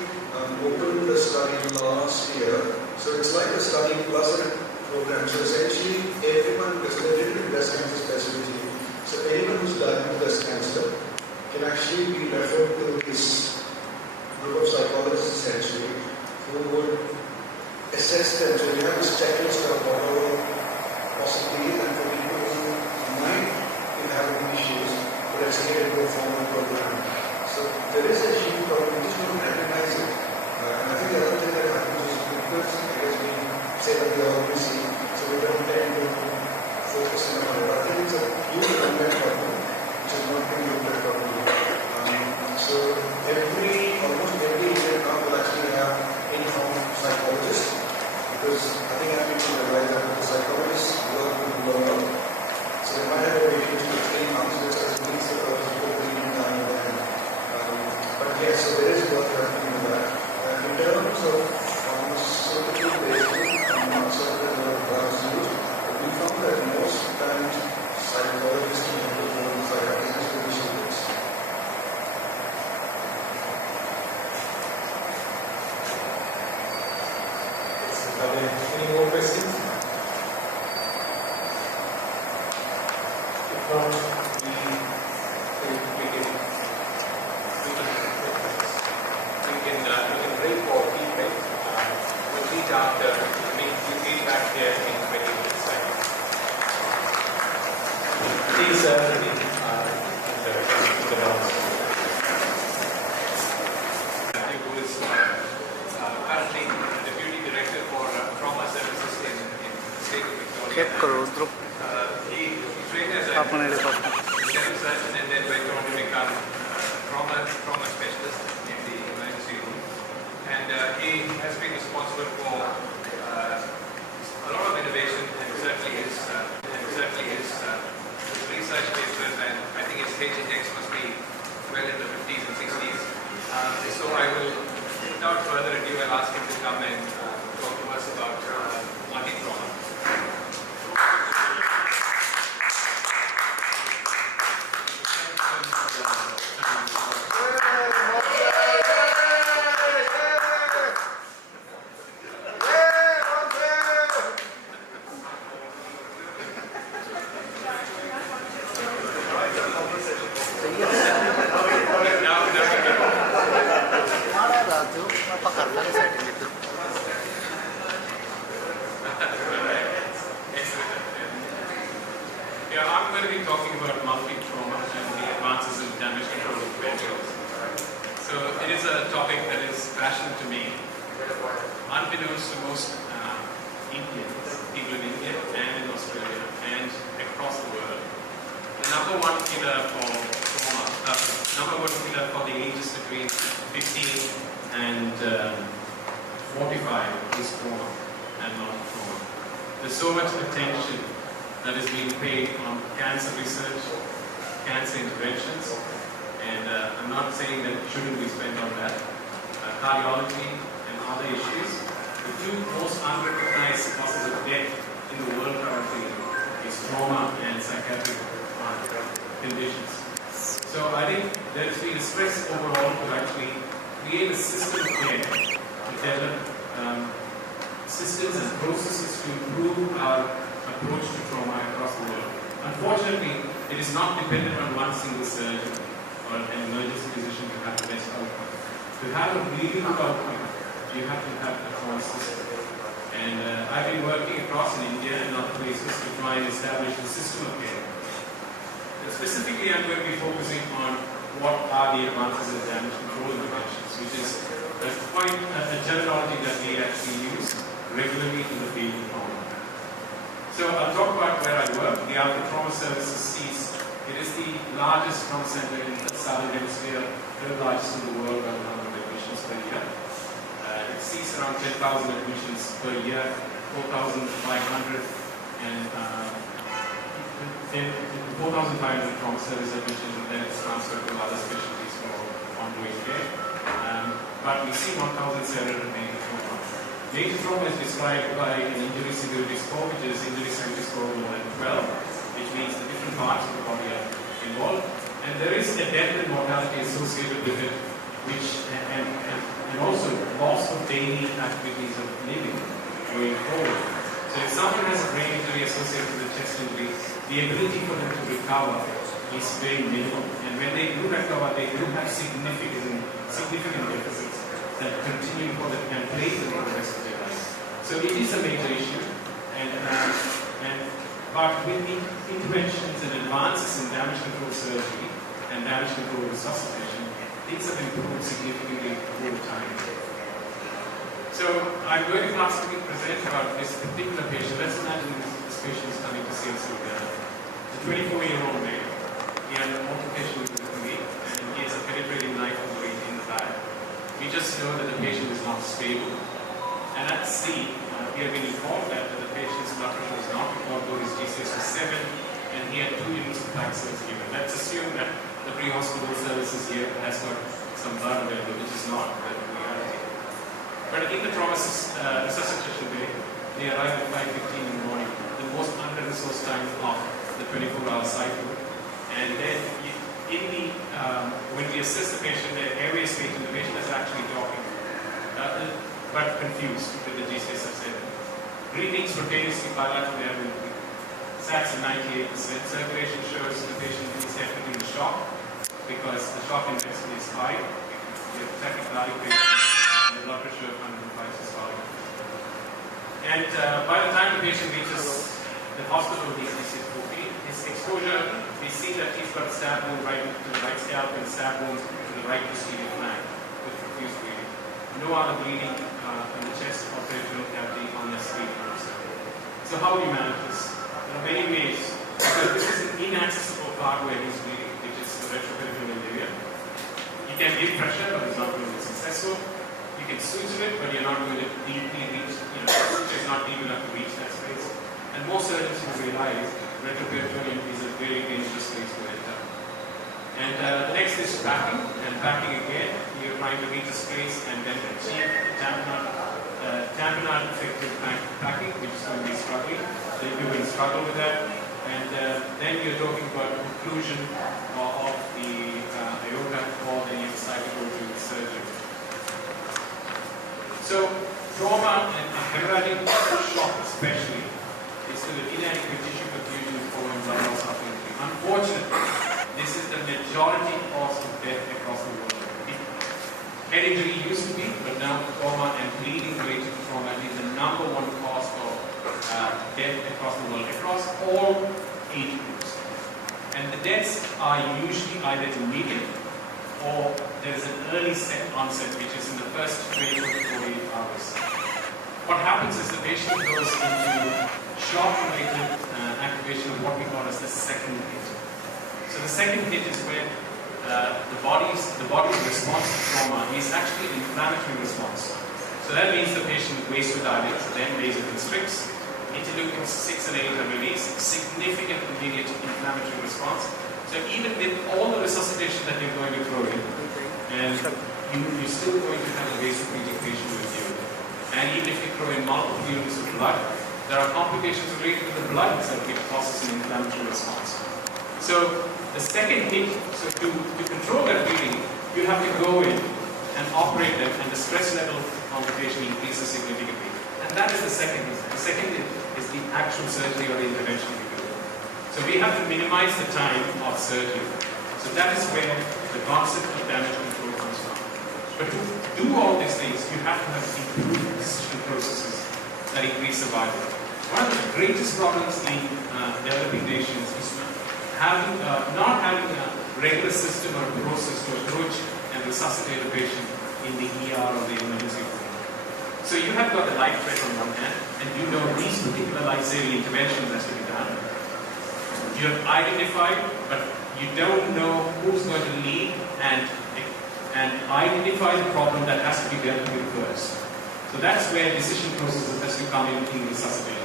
opened the study last year. So it's like a study plus a program. So essentially, everyone, because they didn't do breast cancer specifically, so anyone who's diagnosed with breast cancer can actually be referred to this group of psychologists essentially, who would assess them. So you have this checklist of whatever possibly, and for people who might have issues, but actually into a formal program. So there is a huge problem, we just don't recognize it. And I think the other thing that happens is because I guess we say that we are all busy, so we don't tend to focus on it. But I think it's a huge unmet problem, which is not being looked at properly. So almost every unit now will actually have in-home psychologists, because I think I need to realize that the psychologists work with learn. So they might have a waiting to 3 months, which is means the people reading down and then. But yes, so there is work happening in that. In terms of pharmaceutical based, I'm not certain that there are drugs used, but we found that most times psychologists and mental health psychiatrists will issue this. Are there any more questions? If not, we can break for tea break. We'll meet after. We'll meet back here in 20 minutes time. Please ready in the box. Who is currently Deputy Director for Trauma Services in the state of Victoria. He trained as a general surgeon and then went on to become trauma specialist in the emergency room. And he has been responsible for a lot of innovation and certainly his research papers, and I think his H index must be well in the 50s and 60s. So I will, without further ado, I'll ask him to come and talk to us about multi-trauma. Yeah, I'm going to be talking about multi-trauma and the advances in damage control of vehicles. So it is a topic that is passionate to me. Unbeknownst to most Indians, people in India and in Australia and across the world, the number one killer for trauma, number one killer for the ages between 15 and 45 is trauma and multi-trauma. There's so much attention that is being paid on cancer research, cancer interventions, and I'm not saying that it shouldn't be spent on that. Cardiology and other issues. The two most unrecognized causes of death in the world currently is trauma and psychiatric conditions. So I think there's been a stress overall to actually create a system of care to develop systems and processes to improve our approach to trauma across the world. Unfortunately, it is not dependent on one single surgeon or an emergency physician to have the best outcome. The To have a really good outcome, you have to have a trauma system. And I've been working across in India and other places to try and establish a system of care. And specifically, I'm going to be focusing on what are the advances in damage control interventions, which is quite a terminology that we actually use regularly in the field of trauma. So I'll talk about where I work. The Alpha Trauma Services sees, it is the largest trauma center in the Southern Hemisphere, third largest in the world by the number of admissions per year. It sees around 10,000 admissions per year, 4,500 and 4,500 trauma service admissions, and then it's transferred to other specialties for ongoing care. But we see 1,700 major trauma. Major trauma is described by an injury severity score, which is injury severity score more than 12, which means the different parts of the body are involved. And there is a death and mortality associated with it, which and also loss of daily activities of living going forward. So if someone has a brain injury associated with a chest injury, the ability for them to recover is very minimal. And when they do recover, they do have significant deficits that continue for them and plague them for the rest of their life. So it is a major issue. But with the interventions and advances in damage control surgery and damage control resuscitation, things have improved significantly over time. So I'm going to classically present about this particular patient. Let's imagine this patient is coming to CMC Ludhiana. The 24-year-old male. He had an altercation with the knee, and he has a penetrating knife injury in the back. We just know that the patient is not stable. And at C, we have been informed that the patient's blood pressure was not recorded, though his GCS was 7, and he had 2 units of Paxil's given. Let's assume that the pre-hospital services here has got some blood available, which is not the reality. But in the trauma resuscitation bay, they arrive at 5:15 in the morning, the most under-resourced time of the 24-hour cycle. And then when we assess the patient, the airway state, the patient is actually talking, but confused with the GCS of 7. Breathing spontaneously bilaterally abdominally. SATs at 98%. Circulation shows the patient is definitely in shock because the shock intensity is high. We have tachycardic patient and the blood pressure of 105 systolic. And by the time the patient reaches the hospital, he's 40. His exposure, we see that he's got a stab wound right to the right scalp and stab wound to the right posterior flank with profuse bleeding. No other bleeding in the chest or peritoneal cavity unless we understand. So how do you manage this? There are many ways. Because this is an inaccessible part where he's bleeding, which is the retroperitoneal area. You can give pressure, but it's not going to be successful. You can suture it, but you're not going to deeply reach, the suture is not deep enough to reach that space. And most surgeons will realize retroperitoneum is a very dangerous place to enter. And the next is packing, and packing again, you're trying to reach a space and then achieve tamponade effective packing, which is going to be struggling. Then you're going to struggle with that. And then you're talking about occlusion of the aorta, or then you decide to go to surgery. So trauma and hemorrhagic shock especially is to the inadequate tissue perfusion following blood loss after injury. Unfortunately, this is the majority cause of death across the world. Head injury used to be, but now trauma and bleeding related to trauma is the #1 cause of death across the world, across all age groups. And the deaths are usually either immediate or there is an early onset, which is in the first 24 to 48 hours. What happens is the patient goes into shock-related activation of what we call as the second hit. So the second hit is when the body's response to trauma is actually an inflammatory response. So that means the patient vasodilates, then vasoconstricts, interleukins 6 and 8 are released, significant immediate inflammatory response. So even with all the resuscitation that you're going to throw in, and you're still going to have a vasopretic patient with you. And even if you throw in multiple units of blood, there are complications related to the blood itself which causes an inflammatory response. So the second hit, so to control that bleeding, you have to go in and operate them, and the stress level on the patient increases significantly. And that is the second hit. The second hit is the actual surgery or the intervention we do. So we have to minimize the time of surgery. So that is where the concept of damage control comes from. But to do all these things, you have to have improved decision processes that increase survival. One of the greatest problems in developing nations is not having a regular system or process to approach and resuscitate a patient in the ER or the emergency room. So you have got the life threat on one hand, and you know these particular life-saving interventions has to be done. You have identified, but you don't know who's going to lead and identify the problem that has to be dealt with first. So that's where decision processes has to come in resuscitation.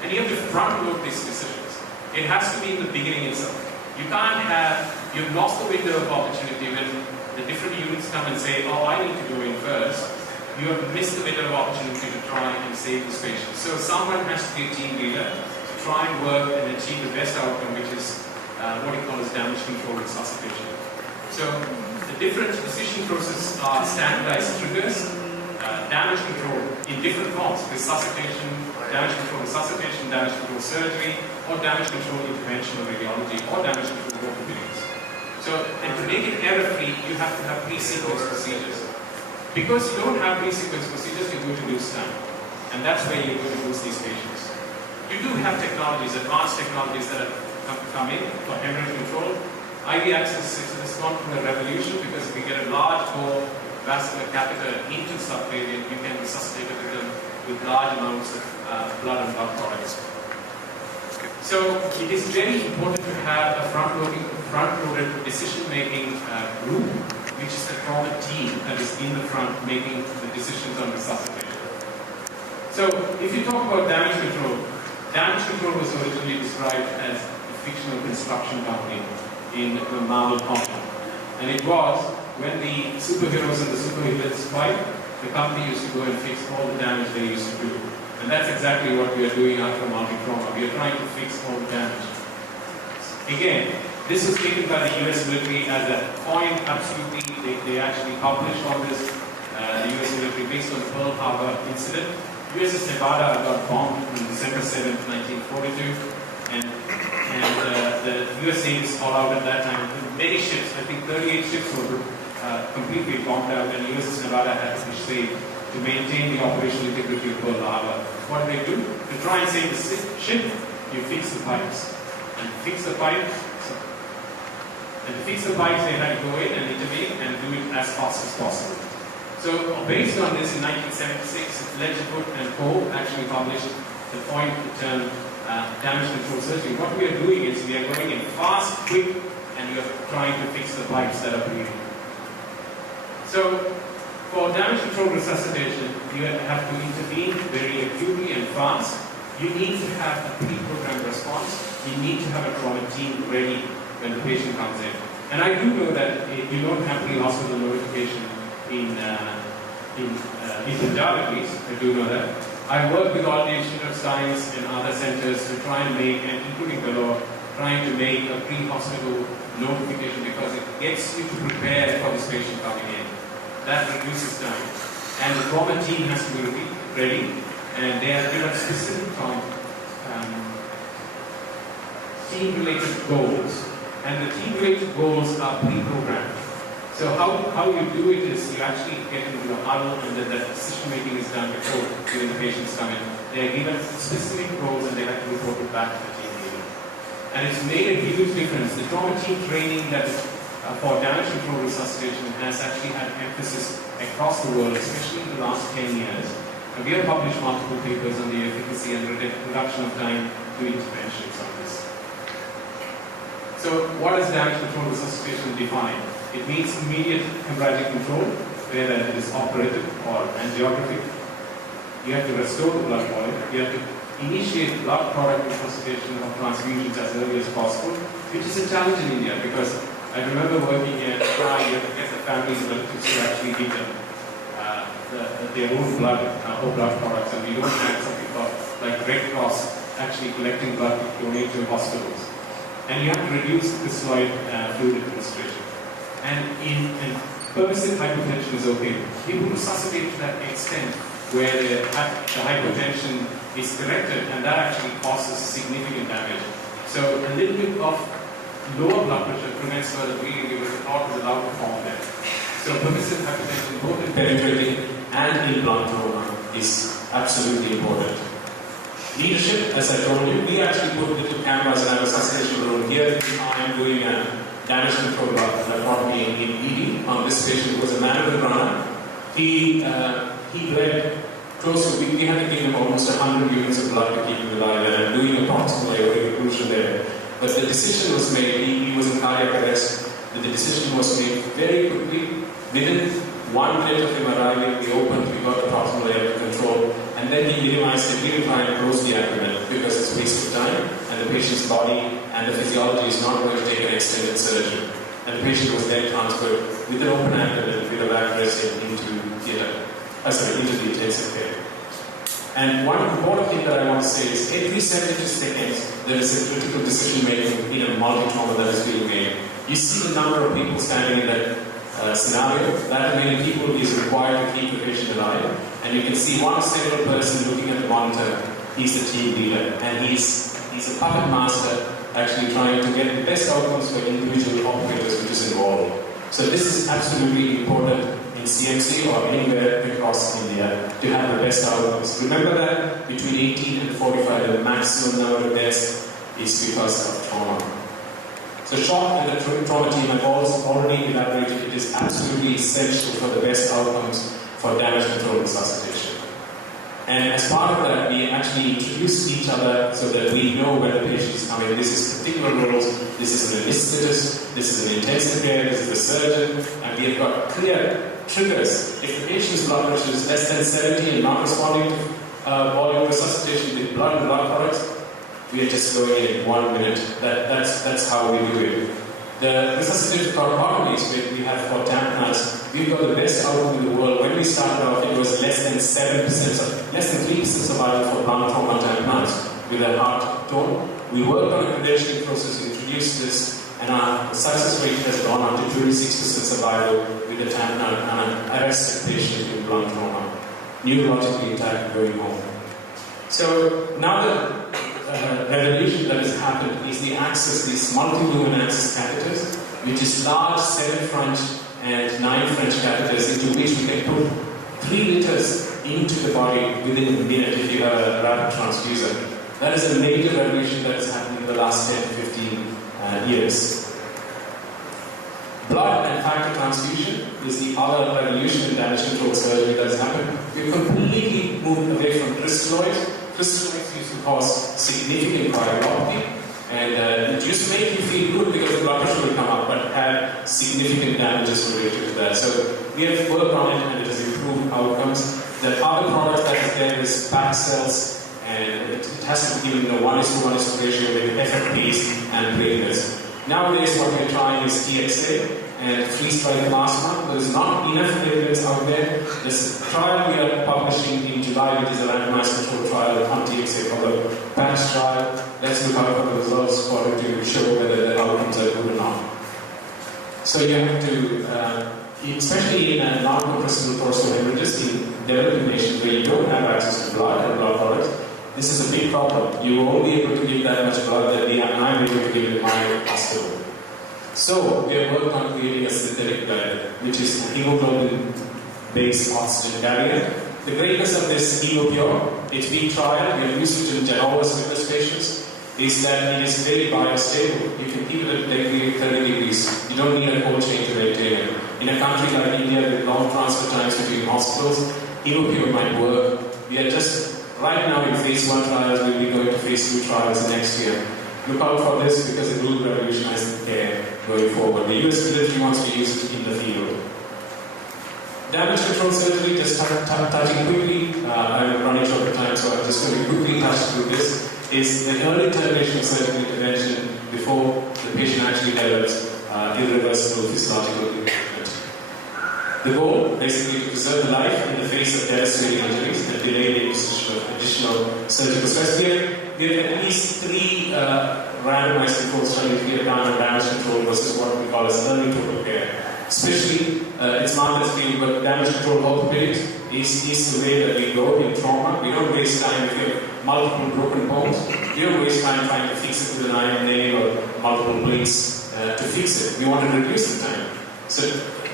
And you have to front-load these decisions. It has to be in the beginning itself. You can't have, you've lost the window of opportunity when the different units come and say, oh, I need to go in first. You have missed the window of opportunity to try and save this patient. So someone has to be a team leader to try and work and achieve the best outcome, which is what we call as damage control resuscitation. So the different decision processes are standardized triggers, damage control in different forms, resuscitation, damage control resuscitation, damage control surgery, or damage control intervention or radiology, or damage control orthopedics. So, and to make it error-free, you have to have pre-sequence procedures. Because you don't have pre-sequence procedures, you're going to lose time. And that's where you're going to lose these patients. You do have technologies, advanced technologies that have come in for hemorrhage control. IV access has gone through a revolution because if you get a large bore vascular catheter into subclavian, you can resuscitate a victim with large amounts of blood and blood products. So it is very important to have a front-loaded decision-making group, which is the trauma team that is in the front making the decisions on resuscitation. So if you talk about damage control was originally described as a fictional construction company in the Marvel comic. And it was when the superheroes and the supervillains fight, the company used to go and fix all the damage they used to do. And that's exactly what we are doing after multi-trauma. We are trying to fix all the damage. Again, this was taken by the US military as a point, absolutely. They actually published on this, the US military, based on the Pearl Harbor incident. USS Nevada got bombed on December 7, 1942. And the US Navy was all out at that time. Many ships, I think 38 ships were completely bombed out, and USS Nevada had to be saved to maintain the operational integrity of Pearl Harbor. What did they do? To try and save the ship, you fix the pipes. And to fix the pipes, they had to go in and intervene and do it as fast as possible. So based on this, in 1976, Ledgerwood and Co. actually published the point term damage control surgery. What we are doing is we are going in fast, quick, and we are trying to fix the pipes that are bleeding. So for damage control resuscitation, you have to intervene very acutely and fast. You need to have a pre-programmed response. You need to have a trauma team ready when the patient comes in. And I do know that you don't have pre-hospital notification in Punjab at least. I do know that. I work with all the Institute of Science and other centers to try and make, and including Belor, trying to make a pre-hospital notification because it gets you to prepare for this patient coming in. That reduces time. And the trauma team has to be ready, and they are given specific team-related goals. And the team-related goals are pre-programmed. So how you do it is you actually get into a huddle, and then that decision-making is done before when the patients come in. They are given specific roles, and they have to report it back to the team leader. And it's made a huge difference. The trauma team training that is for damage control resuscitation has actually had emphasis across the world, especially in the last 10 years. And we have published multiple papers on the efficacy and reduction of time to interventions on this. So what does damage control resuscitation define? It means immediate hemorrhagic control, whether it is operative or angiographic. You have to restore the blood volume. You have to initiate blood product resuscitation or transfusions as early as possible, which is a challenge in India because I remember working here trying to get the families and relatives to actually give them their own blood or blood products, and we don't have something called like Red Cross actually collecting blood to donate to hospitals. And you have to reduce crystalloid fluid administration. And permissive hypertension is okay. People resuscitate to that extent where the hypertension is corrected, and that actually causes significant damage. So a little bit of lower blood pressure prevents further bleeding because the clot is allowed to form there. So permissive hypertension both in penetrating and in blunt trauma is absolutely important. Leadership, as I told you, we actually put it to cameras in our association room. Here I am doing a damage control laparoscopy in ED on this patient who was a man with a runner. He bled close to, we had to give him almost 100 units of blood to keep him alive, and I'm doing approximately a occlusion there. But the decision was made, he was in cardiac arrest, the decision was made very quickly. Within 1 minute of him arriving, we opened, we got the proximal air under control, and then he minimized it. We didn't try and close the abdomen because it's a waste of time, and the patient's body and the physiology is not going to take an extended surgery. And the patient was then transferred with an open abdomen with a back dressing into the intensive care. And one important thing that I want to say is every 72 seconds there is a critical decision making in a multi-trauma that is being made. You see the number of people standing in that scenario, that many people is required to keep the patient alive. And you can see one single person looking at the monitor, he's the team leader, and he's a puppet master actually trying to get the best outcomes for individual operators which is involved. So this is absolutely important in CMC or anywhere across India to have the best outcomes. Remember that between 18 and 45, the maximum number of deaths is because of trauma. So shock and the trauma team have already elaborated, it is absolutely essential for the best outcomes for damage control resuscitation. And as part of that, we actually introduce each other so that we know where the patient is coming. This is particular roles, this is an anesthetist, this is an intensive care, this is a surgeon, and we have got clear triggers. If the patient's blood pressure is less than 70 and not responding to volume resuscitation with blood and blood products, we are just going in 1 minute. That's how we do it. The resuscitative thoracotomies we have for tamponades, we've got the best outcome in the world. When we started off, it was less than 3% survival for blunt trauma tamponades with a heart tone. We worked on a conditioning process, introduced this, and our success rate has gone up to 26% survival with a tamponade and an arrested patient with blunt trauma, neurologically intact going home. So now the revolution that has happened is the access, these multi-lumen access catheters, which is large 7 French and 9 French catheters into which we can put 3 liters into the body within a minute if you have a rapid transfuser. That is a major revolution that has happened in the last 10 to 15 years. Blood and factor transfusion is the other revolution in damage control surgery that has happened. We've completely moved away from crystalloids. Crystalloids used to cause significant coagulopathy, and it used to make you feel good because the blood pressure would come up, but had significant damages related to that. So we have worked on it, and it has improved outcomes. The other product that is there is pack cells, and it has to be given a 1:1 ratio with FFPs and platelets. Nowadays, what we're trying is TXA and freeze-dried plasma. There is not enough evidence out there. This trial we are publishing in July, which is a randomized control trial on TXA called the Batch trial. Let's look out for the results for it to show whether the outcomes are good or not. So you have to, especially in non-compressible porcine hemorrhages in developing nations where you don't have access to blood and blood products, this is a big problem. You will only be able to give that much blood that I'm able to give in my hospital. So we have worked on creating a synthetic bed, which is a hemoglobin-based oxygen carrier. The greatness of this HemoPure, it's being trialed, we have used it in Jehovah's Witness patients, is that it is very biostable. You can keep it at 30 degrees. You don't need a cold chain to maintain it. In a country like India with long transfer times between hospitals, HemoPure might work. We are just right now in phase 1 trials, we'll be going to phase 2 trials next year. Look out for this because it will revolutionize the care going forward. The US military wants to use it in the field. Damage control surgery, just touching quickly, I'm running short of time, so I'm just going to quickly touch through this, is an early termination of surgical intervention before the patient actually develops irreversible physiological impairment. The goal, basically, to preserve the life in the face of devastating injuries and delay the imposition of additional surgical stress. We have at least 3 randomized controlled studies we have done on damage control versus what we call as early total care. Especially, it's not as field, but damage control orthopedics is the way that we go in trauma. We don't waste time if you have multiple broken bones. We don't waste time trying to fix it with an iron nail or multiple plates to fix it. We want to reduce the time. So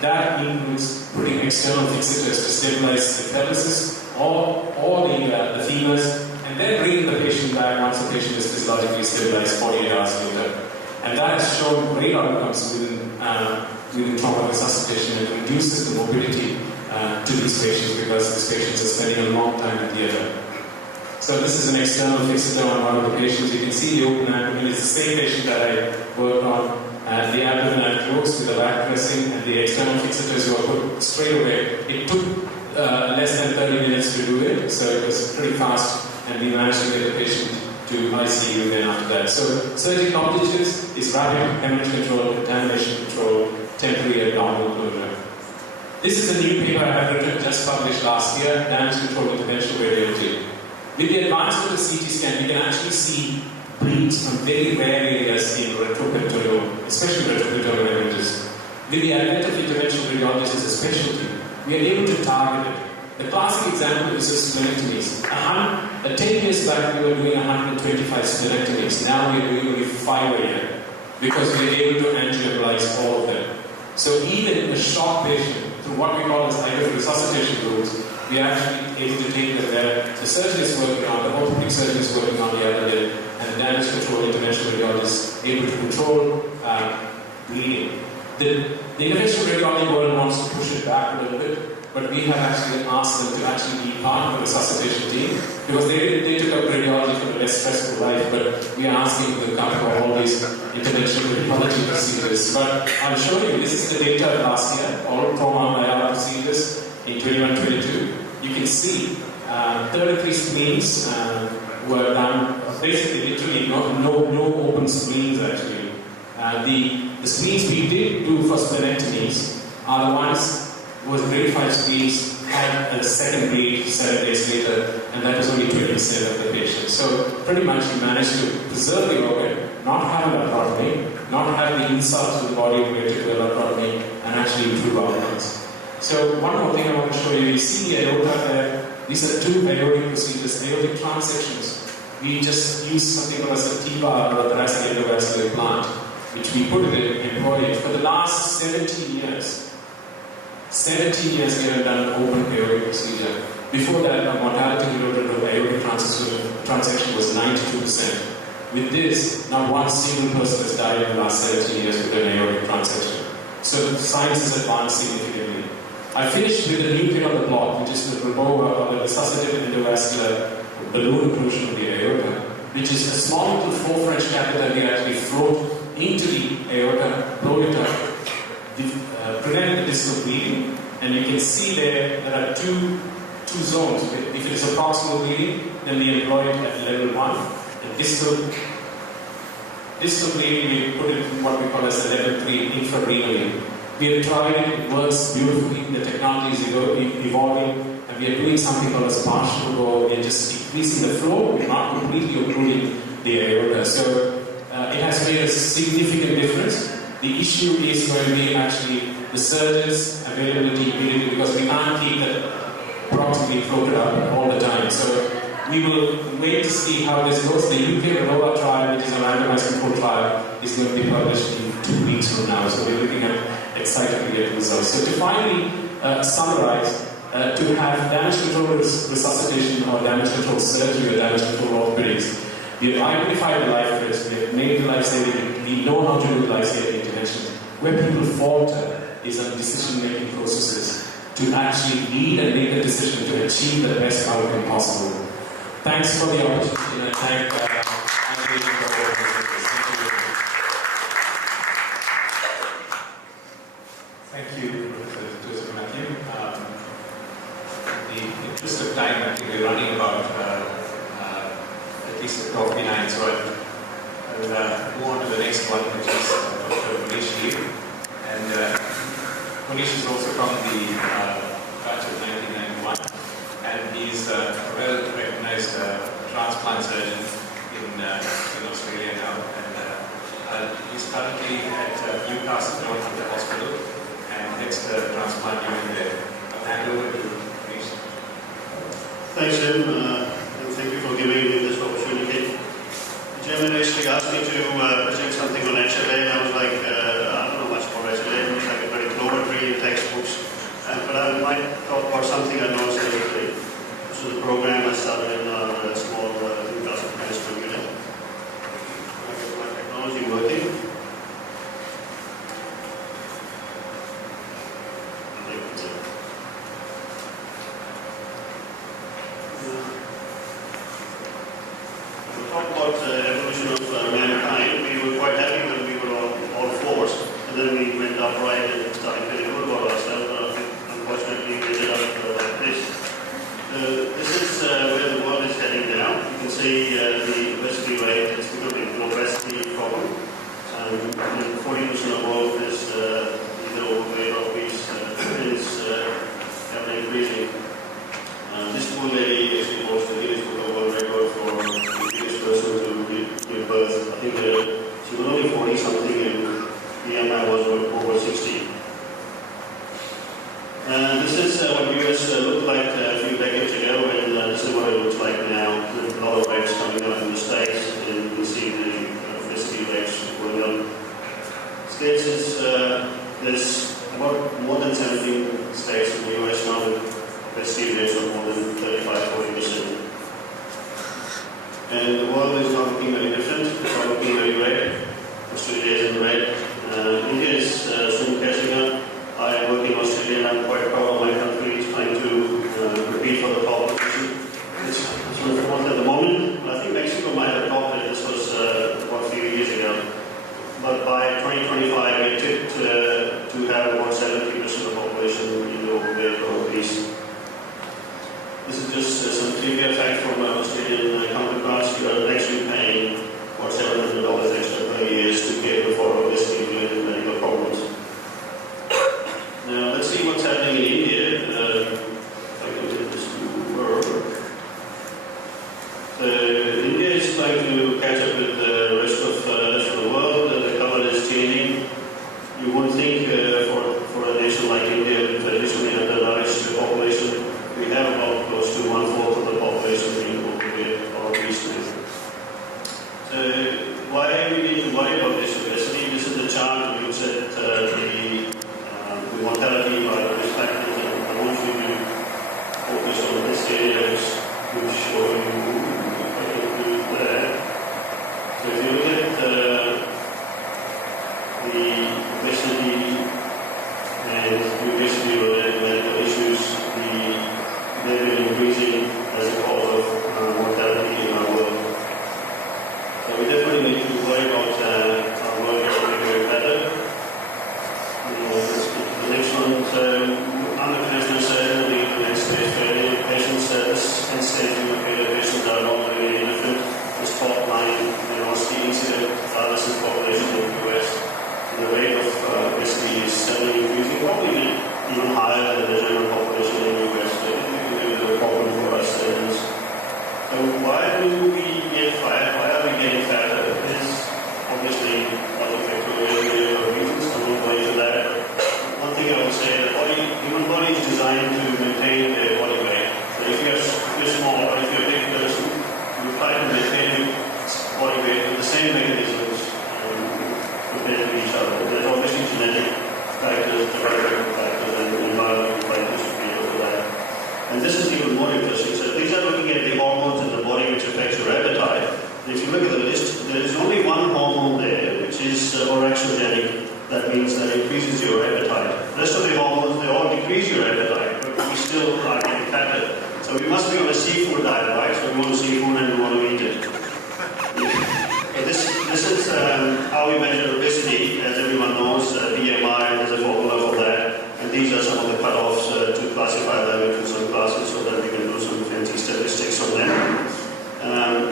That includes putting external fixators to stabilize the pelvises or the femurs, and then bringing the patient back once the patient is physiologically stabilized 48 hours later. And that has shown great outcomes within trauma resuscitation. It reduces the morbidity to these patients because these patients are spending a long time in theatre. So this is an external fixator on one of the patients. You can see the open abdomen. It's the same patient that I worked on. The abdomen had closed with the back pressing, and the external fixators were put straight away. It took less than 30 minutes to do it, so it was pretty fast, and we managed to get the patient to ICU then after that. So surgical objectives is rapid hemorrhage control, contamination control, temporary abdominal closure. This is a new paper I have written, just published last year, damage control interventional radiology. With the advancement of the CT scan, we can actually see bleeds from very rare areas in retroperitoneal, especially retroperitoneal hemorrhages. With the advent of interventional radiology as a specialty, we are able to target it. The classic example is splenectomies. 10 years back, we were doing 125 splenectomies. Now we are doing only 5 a year because we are able to angioembolize all of them. So even a shock patient, through what we call as either resuscitation rules, we are actually able to take them there. The surgeon is working on, the orthopedic surgeon is working on the other end, and the damage control interventional radiologist is able to control bleeding. The interventional radiology world wants to push it back a little bit, but we have actually asked them to actually be part of the resuscitation team because they took up radiology for a less stressful life, but we are asking them to come for all these interventional radiology procedures. But I'll show you, this is the data of last year, all trauma IR procedures in 21-22. You can see 33 spleens were done, basically literally no open spleens actually. The spleens we did do for splenectomies are the ones was grade 5 spleens had a second bleed 7 days later, and that was only 20% of the patients. So pretty much we managed to preserve the organ, not have a laparotomy, not have the insult to the body related to a laparotomy, and actually improve outcomes. So one more thing I want to show you, you see the aorta there. These are 2 aortic procedures, aortic transections. We just use something called as a TIVA or a thoracic endovascular implant, which we put in employee. For the last 17 years we have done open aortic procedure. Before that, the mortality related to aortic transection was 92%. With this, not one single person has died in the last 17 years with an aortic transection. So the science has advanced significantly. I finished with a new kid on the block, which is the REBOA, or the resuscitated endovascular balloon occlusion of the aorta, which is a small little 4 French catheter we actually float into the aorta, blow it up, prevent the distal bleeding, and you can see there are two zones. If it is a proximal bleeding, then we employ it at level 1. And distal bleeding, we put it in what we call as a level 3 infrarenally. We have tried it, it works beautifully, the technology is evolving, and we are doing something called as partial goal. We are just decreasing the flow, we're not completely occluding the aorta. So it has made a significant difference. The issue is going to be actually the surgeon's availability immediately because we can't keep that proximally floated up all the time. So we will wait to see how this goes. The UK REBOA trial, which is a randomized control trial, is going to be published in 2 weeks from now. So we're looking at excited to get results. So to finally summarize, to have damage control resuscitation or damage control surgery or damage control orthopedics, we have identified the life risk, we have made the life-saving, we know how to do life-saving intervention. Where people falter is on decision-making processes to actually lead and make a decision to achieve the best outcome possible. Thanks for the opportunity, and I thank Thank you, Professor Joseph Matthew. In the interest of time, I think we're running about at least 49, so I'll move on to the next one, which is Dr. Manish Lee. And Manish is also from the batch of 1991, and he's a well-recognized transplant surgeon in Australia now. And he's currently at Newcastle Hospital and heads the transplant unit there. I'll hand over to Manish. Thanks, Jim, and thank you for giving me this opportunity. The chairman actually asked me to present something on HLA, and I was like, I don't know much about HLA, it looks like a very kilometry, it takes something I noticed the other day. So the program I started in our small classical management unit. I get my technology working. We'll talk about evolution of mankind. We were quite happy when we were all fours, and then we went upright and started feeling good about ourselves. Unfortunately, we ended up like this. This is where the world is heading now. You can see the obesity rate is becoming an obesity problem. And 40% of the world is either overweight or obese, is ever increasing. This poor lady actually holds the Guinness Book of World Record for the biggest person to give birth. I think she was only 40 something and BMI was over 60. This is what US looked like a few decades ago, and this is what it looks like now. There's a lot of rates coming up in the States, and you can see the obesity rates going up. States is, there's about more than 17 states in the US now with obesity rates of more than 35-40%. And the world is not looking very different. It's not looking very red. Australia is in red. India is soon catching up. I work in Australia and I'm quite proud of my country. It's trying to compete for the top position. It's sort of fourth at the moment. I think Mexico might have topped it. This was about a few years ago. But by 2025, we expect to have about 70% of the population either overweight or obese. This is just some trivia fact from Australian counterparts. You are actually paying about $700 extra per year to care for obesity-related medical problems. Now, let's see what's happening in India. If I can get this to work. India is trying to catch up with the rest of the world. The color is changing. You wouldn't think for a nation like India, with traditionally undernourished population, we have about close to 1/4 of the population being overweight or obese. So, why do we need to worry about this obesity? This is the chart that looks at the mortality by risk factors, and I want you to focus on this area which will show you there. So if you look at the obesity and obesity-related medical issues, they've been increasing as a cause of mortality in our world. So we definitely need to worry about our world getting better. The next one, so unconventional surgery in the end-stage failure patients, this end-stage failure patients are not really different. This top line, the incident adolescent population in the US, the rate of obesity is steadily increasing, probably even higher than the general population in the US. So it is a problem for us. So why do we get fat? Why are we getting fatter? It's obviously not effective reasons. I'm not going into that. One thing I would say, the human body is designed to maintain their body weight. So if you're small or if you're a big person, you try to maintain body weight with the same mechanisms compared to each other. There's obviously genetic factors, developmental factors, and environmental factors to be able to that. And this is even more interesting. So these are looking at the hormones in the body which affects your appetite. And if you look at the list, there is only one hormone there, which is orexogenic. That means that increases your appetite. The rest of the hormones, they all decrease your appetite, but we still are getting fatter. So we must be on a seafood diet, right? So we want seafood and we want to eat it. So this is how we measure obesity. As everyone knows, BMI, there's a formula for that. And these are some of the cutoffs to classify them into some classes so that we can do some fancy statistics on them.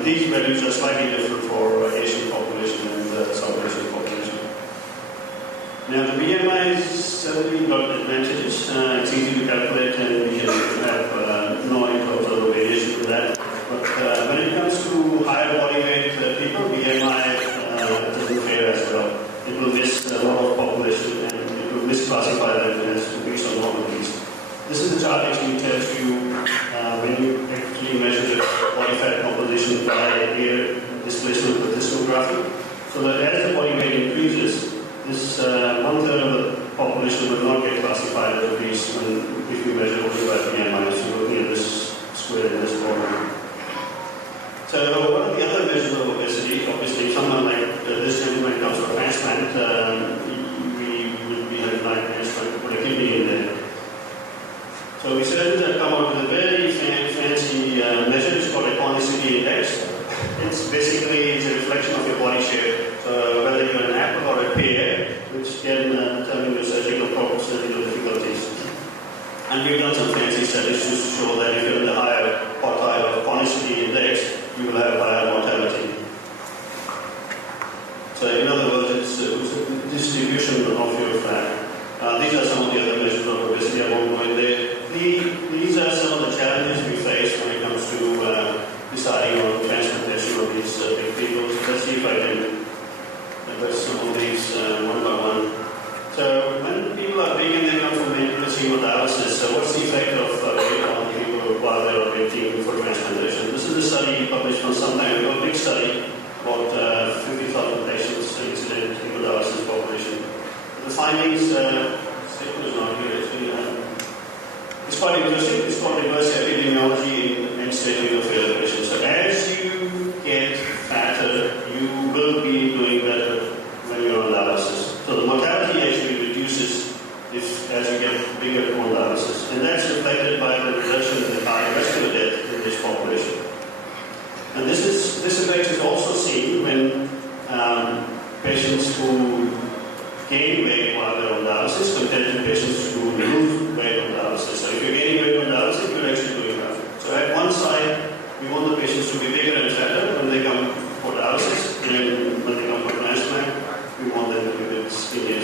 These values are slightly different for Asian population and South Asian population. Now the BMI is certainly got advantages. It's easy to calculate and we can have no terms of variation with that. But when it comes to higher body weight people, BMI doesn't fare as well. It will miss a lot of population and it will misclassify them as obese or not obese. This is the chart actually tells you when you actually measure the body fat composition by air displacement with this graphic. So that as the body weight increases, this 1/3 of the population will not get classified as obese if we measure only by BMI. So looking at this square in this problem. So what are the other measures of obesity? Obviously, if someone like this gentleman comes for transplant, we would be like transplant, put a kidney in there. So we surgeons have come up with a very fancy measure. It's called a conicity index. It's basically a reflection of your body shape. So whether you're an apple or a pear, which can determine your surgical difficulties. And we've done some fancy studies to show that if you're in the higher quartile of conicity index, you will have higher mortality. So in other words, it's a distribution of your fat. These are some of the other measures of obesity. I won't go in there. These are some of the challenges we face when it comes to deciding on transplantation of these big people. So let's see if I can address some of these one by one. So when people are big and they come for maintenance hemodialysis, so what's the effect of weight on people while they're waiting for transplantation? This is a study published from some time ago, a big study, about 50,000 patients, incident hemodialysis population. The findings, statement is not here actually. It's quite interesting. It's called reverse epidemiology in end-stage renal failure patients. So as you get fatter, you will be doing better when you're on dialysis. So the mortality actually reduces as you get bigger on dialysis. And that's reflected by the reduction in the cardiovascular death in this population. And this effect is also seen when patients who gain weight while they're on dialysis compared to patients who lose weight on dialysis. So if you're gaining weight on dialysis, you're actually doing better. So at one side, we want the patients to be bigger and fatter when they come for dialysis, and when they come for transplant, we want them to be a bit skinnier.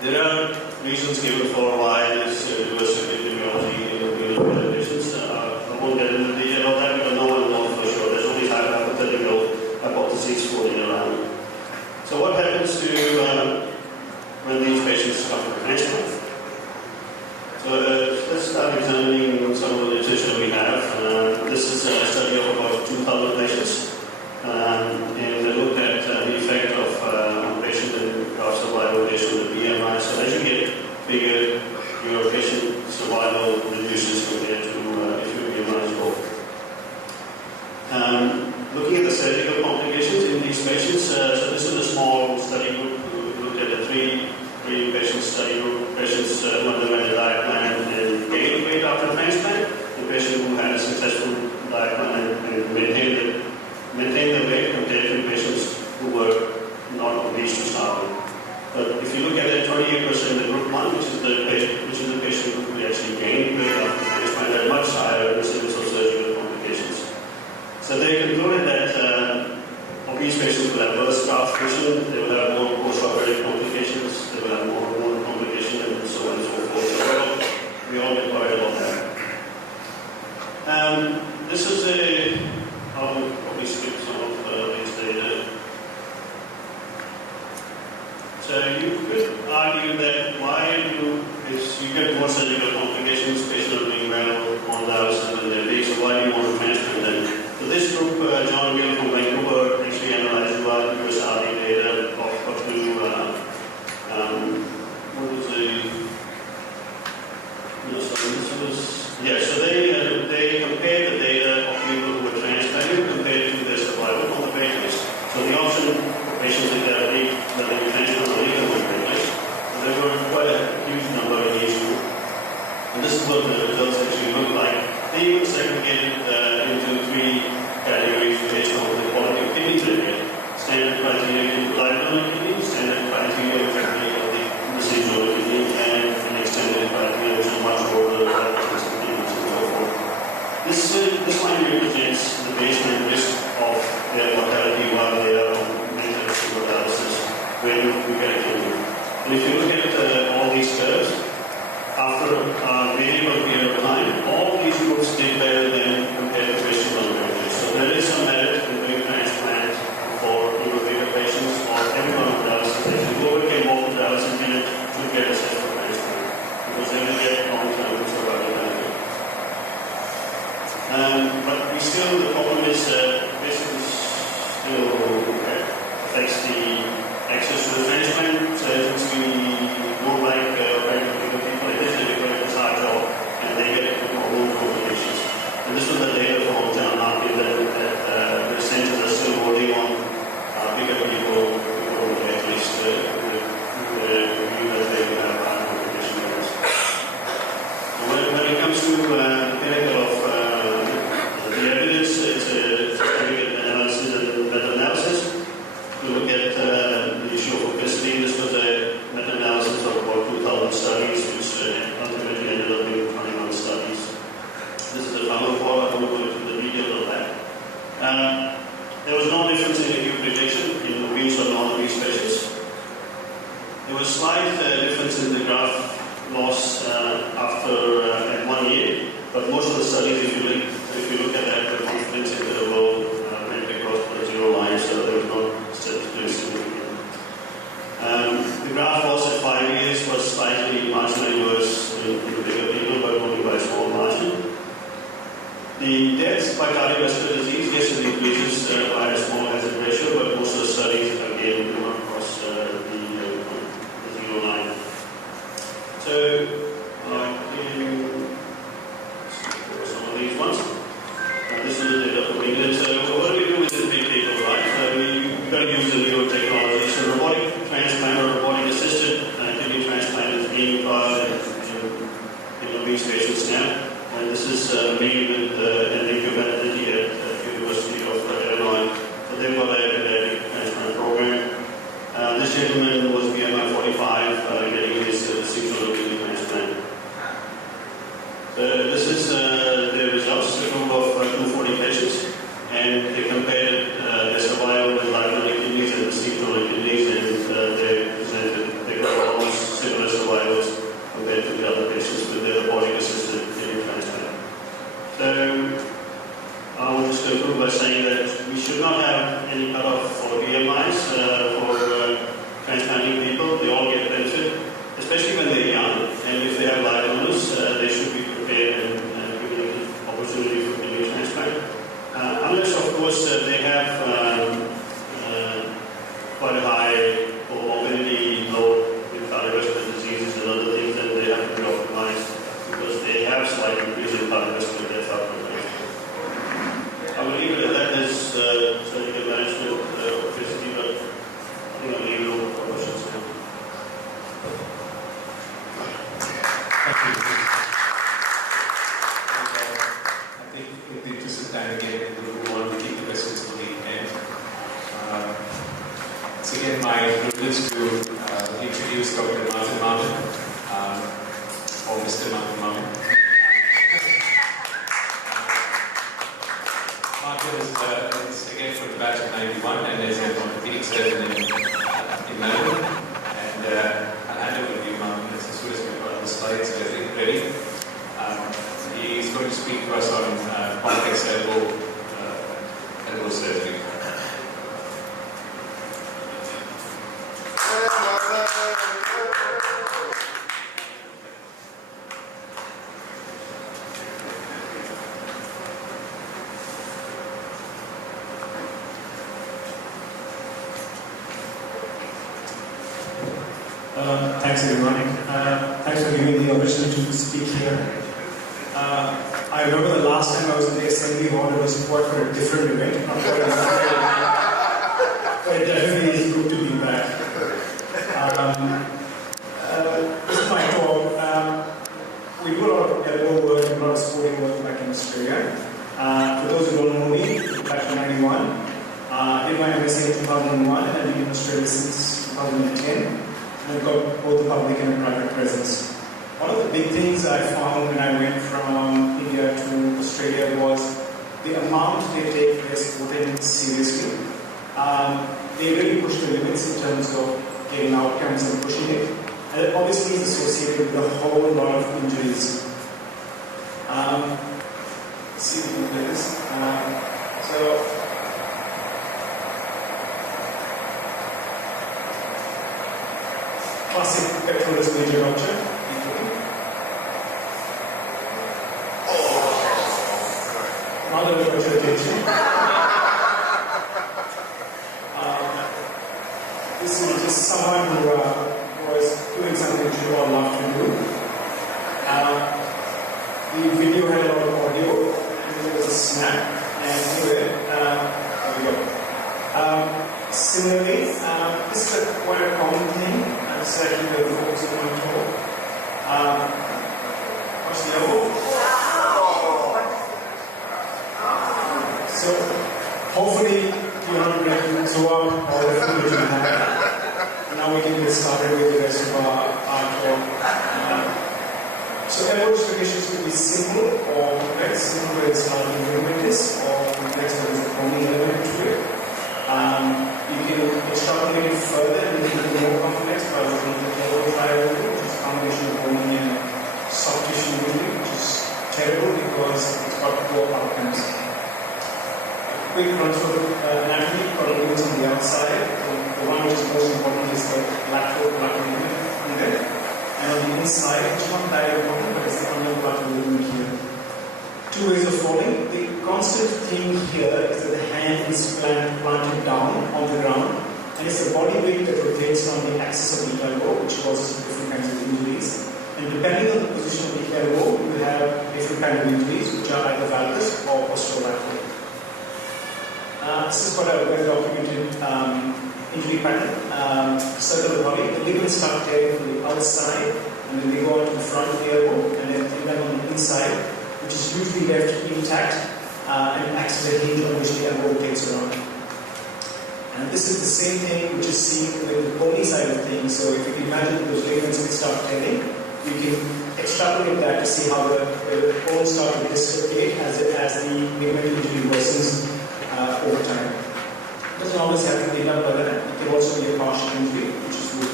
There are reasons given for why this reverse epidemiology in renal patients. I won't get into the detail of that because no one knows for sure. There's only hypothetical hypotheses floating around. So what happens to when these patients come for transplant? So let's start examining some of the literature we have. This is a study of about 2,000 patients, and they looked at the effect of on patient and graft survival based on the BMI. So as you get bigger, your patient survival reduces compared to if your BMI is low. Looking at the surgical complications in these patients, so this is a small study group. We looked at a three-patient study group. Patients who underwent a diet plan and gained weight after transplant, and patients who had a successful diet plan and maintained the weight compared to patients who were not obese to start with. But if you look at it, 28% in group 1, which is the patient who actually gained weight after transplant, had much higher incidence of surgical complications. So they concluded that obese patients will have worse graft function, they will have more post-operative complications, they will have more hormonal complications, and so on and so forth. So we all get worried about that. This is I'll probably skip some of these data. So you could argue that you get more surgical complications, patients are doing well on dialysis and they're big, so why do you want to transplant them? So this group, John Gill from Vancouver, actually analyzed USRD data of up to, so they compared the data of people who were transplanted compared to their survival on the wait list. So the option for patients in therapy, whether you transplant or leave them on the wait list, there were quite a huge number in each group. And this is what the results actually look like. They even segregated into three categories based on the quality of kidney they get. Standard criteria to lifelong kidney, standard criteria of the residual kidney, and an extended criteria which is much more the kidneys and so forth. This line represents the baseline risk of their mortality while they are on maintenance hemodialysis when you get a kidney. And if you look at all these curves, after a variable period of time, all these groups did better than compared to patients on the so there is some merit in doing transplant for bigger patients or everyone on dialysis. Whoever can walk the dialysis unit will get a set for transplant because they will get long-term survival benefit. But the problem is basically still affects the access to the transplant. So pinnacle of the evidence. It's a analysis and meta-analysis to look at the issue of obesity. This was a meta-analysis of about 2,000 studies, which ultimately ended up being 21 studies. This is a final report. I won't go into the details of that. There was no difference in acute rejection in obese or non-obese patients. There was slight difference in the graft loss after at 1 year, but most of the studies, if you look at that, the confidence interval went across the 0 line, so there was no statistically significant. The graft loss at 5 years was slightly marginally worse in the bigger people, but only by a small margin. The deaths by cardiovascular disease, yes, it increases by a small hazard ratio, but most of the studies again do not cross the 0 line. So, some of these ones. This is the data from England. So, what do we do with the big people, right? So, we've got to use the newer technology. So, robotic transplant or robotic assisted kidney transplant is being trialed in obese patients now. And this is made with Enrique Benedetti at the University of Illinois. So, they've got a pediatric transplant program. This gentleman was BMI 45, getting his single kidney transplant. This is the results, a group of 240 patients, and they compared their survival with live-donor kidneys and received donor kidneys, and they got almost similar survivals compared to the other patients with their robotic-assisted kidney transplant. So, I want to conclude by saying that we should not have any cutoff for BMIs for transplanting people. They all get benefit, especially when they're young. And if they have live donors, they should be prepared and given the opportunity for kidney transplant. Unless, of course, they have quite a high morbidity load with cardiovascular diseases and other things, then they have to be optimized because they have slight increase in cardiovascular death after transplant. I will leave it at that as surgical management of obesity, but I think I'll leave it open for questions now. Thank you. I think in the interest of time again, we want to keep the questions to the end. It's again my privilege to introduce Dr. Martin Martin, or Mr. Martin Martin. Martin is again from the batch of 91 and is an orthopedic surgeon in Melbourne. And I'll hand over to you, Martin, as soon as we've got the slides ready. He is going to speak to us on complex elbow surgery. Thanks everyone. Thanks for giving me the opportunity to speak here. I remember the last time I was in the assembly hall, it was quite for a different event. But it definitely is good to be back. This is my talk. We do a lot of elbow work and a lot of sporting work back in Australia. For those who don't know me, back in 91, did my MSc in 2001 and I've been in Australia since 2010. I've got both the public and private presence. One of the big things I found when I went from India to Australia was the amount they take their sport seriously. They really push the limits in terms of getting outcomes and pushing it. And it obviously is associated with a whole lot of injuries. See if we can play this. Classic pectoralis major rupture. Not a rupture tension. This is just someone who was doing something she would all love to do. The video had a lot of audio, and there was a snap, and anyway, there we go. Similarly, this is quite a common thing. Certainly the folks who want to watch the elbow. dislocations could be simple or complex. Simple where it's not ligamentous, or complex where there's a bony element to it. You can extrapolate it further and make it more complex by looking at the elbow triangle, which is a combination of bony and soft tissue injury, which is terrible because it's got poor outcomes. Quick run through anatomy for ligaments on the outside. The one which is most important is the lateral ligament. And on the inside, which is not that important, but it's the underlateral ligament here. Two ways of falling. The constant thing here is that the hand is planted down on the ground, and it's the body weight that rotates on the axis of the elbow, which causes different kinds of injuries. And depending on the position of the elbow, you have different kinds of injuries, which are either valgus or posterolateral. This is what a well-documented injury pattern. Circle the body, the ligaments start tearing from the outside, and then they go out to the front of the elbow, and then end up on the inside, which is usually left intact and acts as a hinge on which the elbow rotates around. And this is the same thing which is seen with the bony side of things. So if you can imagine those ligaments will start tearing, you can extrapolate that to see how the bones start to dislocate as the ligament injury worsens over time. It doesn't always have to be done by that. It can also be a partial injury, which is good.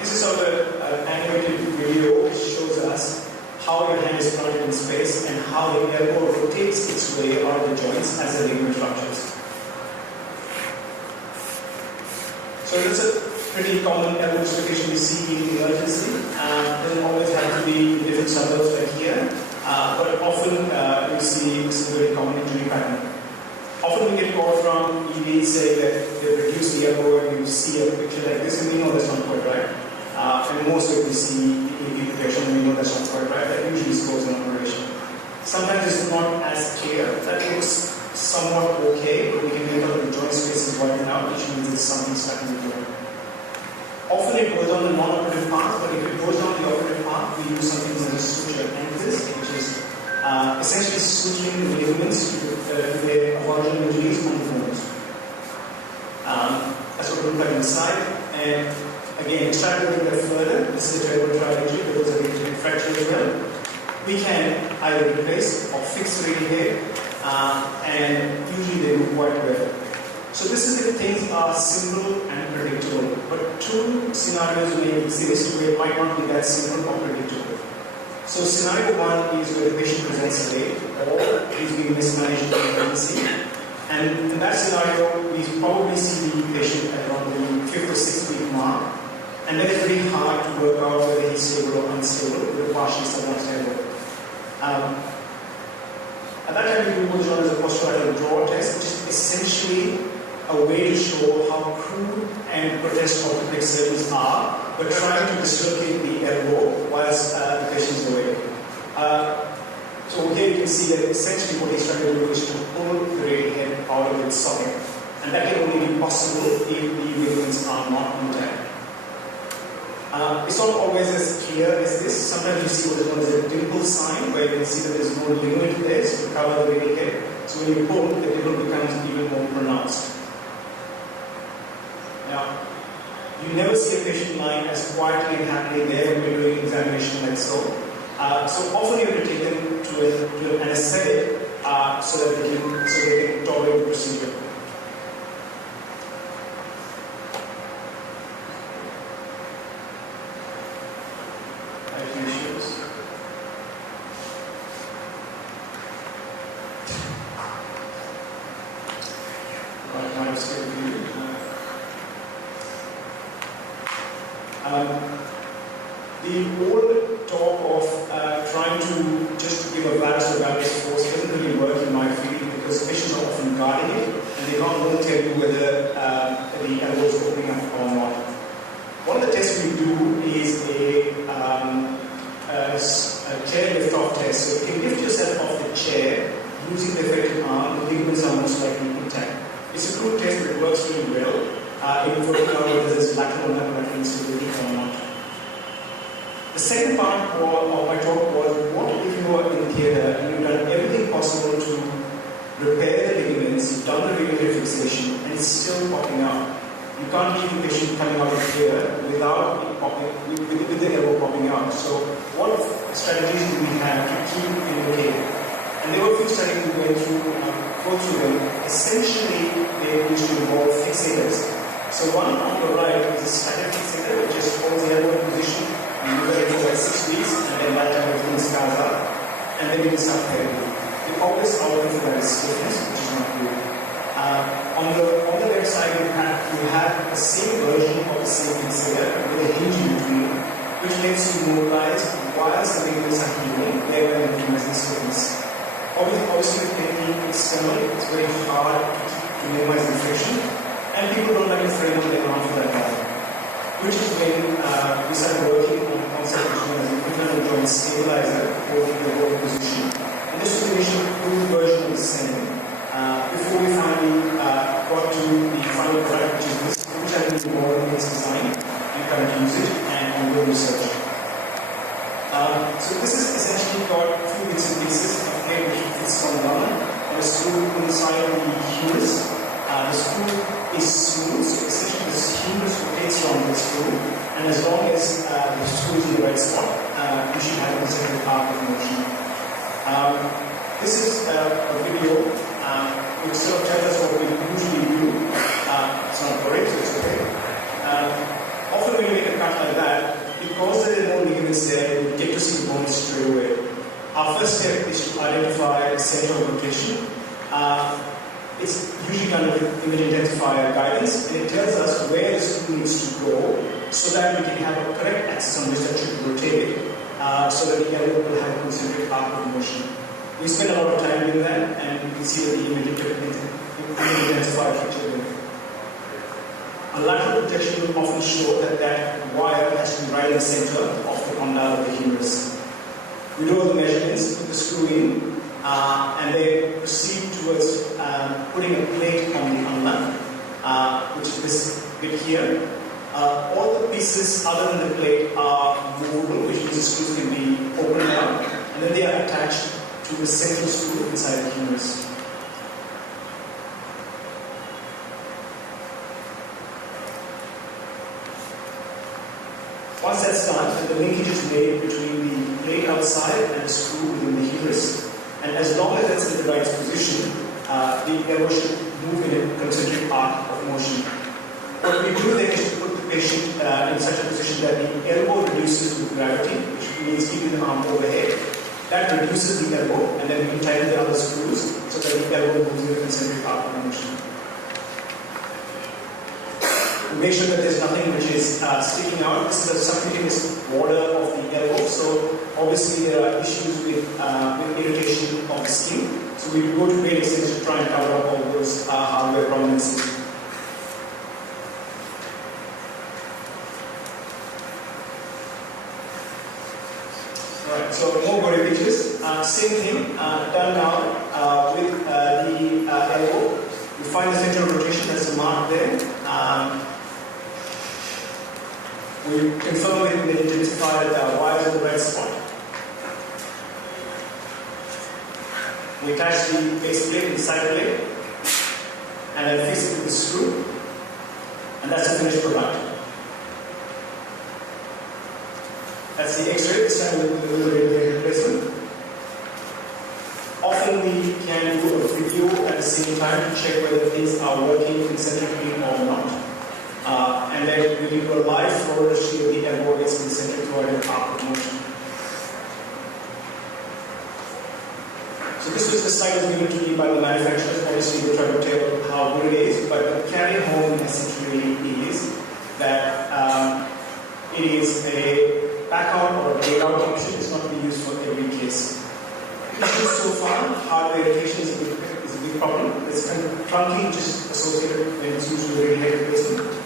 This is sort of an animated video which shows us how your hand is planted in space and how the elbow rotates its way out of the joints as the ligament ruptures. So that's a pretty common elbow dislocation we see in emergency. Doesn't always have to be in different suburbs like here, but often you see this is a very common injury pattern. Often we get called from ED saying that they reduce the elbow and you see a picture like this and we know that's not quite right. And most of it we see ED patient and we know that's not quite right. That usually scores an operation. Sometimes it's not as clear. That looks somewhat okay, but we can make out the joint space is widened out, which means there's something stuck in the joint. Often it goes on the non-operative path, but if it goes on the operative path, we use something known as suture anchors, which is essentially suturing the ligaments to their avulsion injuries on the bones. That's what it looks like inside. And again, extrapolating that further, this is a terrible trial injury because of the fracture as well. We can either replace or fix the radius, and usually they do quite well. So this is if things are simple and predictable. But two scenarios may exist where it might not be that simple or predictable. So scenario one is where the patient presents late or is being mismanaged in emergency. And in that scenario, we probably see the patient at around the 5th or 6th week mark. And then it's very hard to work out whether he's stable or unstable with a partially subluxed elbow. At that time, we do what's known as a posterolateral draw test, which is essentially a way to show how crude and grotesque orthopedic surgeons are, but trying to dislocate the elbow whilst the patient is awake. So here you can see that essentially what he's trying to do is to pull the radial head out of its socket. And that can only be possible if the ligaments are not intact. It's not always as clear as this. Sometimes you see what is known as a dimple sign, where you can see that there's no ligament there to cover the radial head. So when you pull, the dimple becomes even more pronounced. Now, you never see a patient lying as quietly and happily there when you're doing examination like so. So often you have to take them to an anesthetic so that they can tolerate the procedure. I have few issues. The old talk of trying to just give a valgus or valgus force doesn't really work in my field because patients are often guarding it and they won't tell you whether the elbow is opening up or not. One of the tests we do is a chair lift-off test. So you can lift yourself off the chair using the affected arm, the ligaments are most likely intact. It's a crude test, but it works really well in working out whether there's lateral and lateral instability or not. The second part of my talk was, what if you are in theatre and you've done everything possible to repair the ligaments, you've done the radial fixation, and it's still popping out. You can't leave the patient coming out of here without with the elbow popping out. So what strategies do we have to keep innovating? And there were a few studies we went through, go through them. Essentially, they used to involve fixators. So one on the right is a static fixator, which just holds the elbow in position, and you wear it for like 6 weeks, and then that time everything scars up, and then you can start therapy. The obvious outcome for that is stiffness, which is not good. On the left side, you have the same version of the same fixator with a hinge in between, which lets you mobilize whilst the ligaments are healing, thereby minimizing stiffness. Obviously, with anything external, it's very hard to minimize infection, and people don't like to frame on their arm for that matter. Which is when we started working on a concept known as an internal joint stabilizer, holding the whole position. And this was the initial crude version of the same. Before we finally got to the final product, which is this, which I think is more than its design, we can't use it, and ongoing research. So this is essentially got a few bits and pieces of plate which fits from down on a screw inside the humerus. The screw is smooth, so essentially the humerus rotates around the screw, and as long as the screw is in the right spot, you should have a concentric arc of motion. This is a video which sort of tells us what we usually do. It's not correct, so it's okay. Often when you make a cut like that, because there are no ligaments there, you get to see the bone straight away. Our first step is to identify the center of rotation. It's usually done with image intensifier guidance, and it tells us where the screw needs to go so that we can have a correct axis on which that should rotate, so that the elbow will have a concentric arc of motion. We spend a lot of time doing that, and you can see that the image intensifier feature there. A lateral projection will often show that that wire has to be right in the center of the condyle of the humerus. We do all the measurements, put the screw in, and they proceed towards putting a plate on the ulna, which is this bit here. All the pieces other than the plate are movable, which means the screws can be opened out, and then they are attached to the central screw inside the humerus. Once that's done, the linkage is made between the plate outside and the screw within the humerus. And as long as that's in the right position, the elbow should move in a concentric arc of motion. What we do then is to put the patient in such a position that the elbow reduces with gravity, which means keeping the arm overhead. That reduces the elbow, and then we can tighten the other screws so that the elbow moves in a concentric arc of motion. Make sure that there's nothing which is sticking out. This is a subcutaneous border of the elbow, so obviously there are issues with irritation of the skin. So we go to great extents to try and cover up all those hardware prominences. Alright, so more body pictures. Same thing, done now with the elbow. You find the center of rotation, there's a mark there. We confirm it with intensified wires in the right spot. We attach the base plate and the side plate, and then fix it with the screw, and that's the finished product. That's the X-ray, this time with the radiation replacement. Often we can do a video at the same time to check whether things are working concentrically or not. And then we do a live flow to see if the elbow gets concentric toward an arc of motion. So this was the slide that was given to me by the manufacturers. Obviously, they try to tell how good it is, but the carry home message really is that it is a back out or a laid out option. It's not to be used for every case. Issues so far, hardware irritation is a big problem. It's kind of clunky, which is associated when it's used with radiator replacement.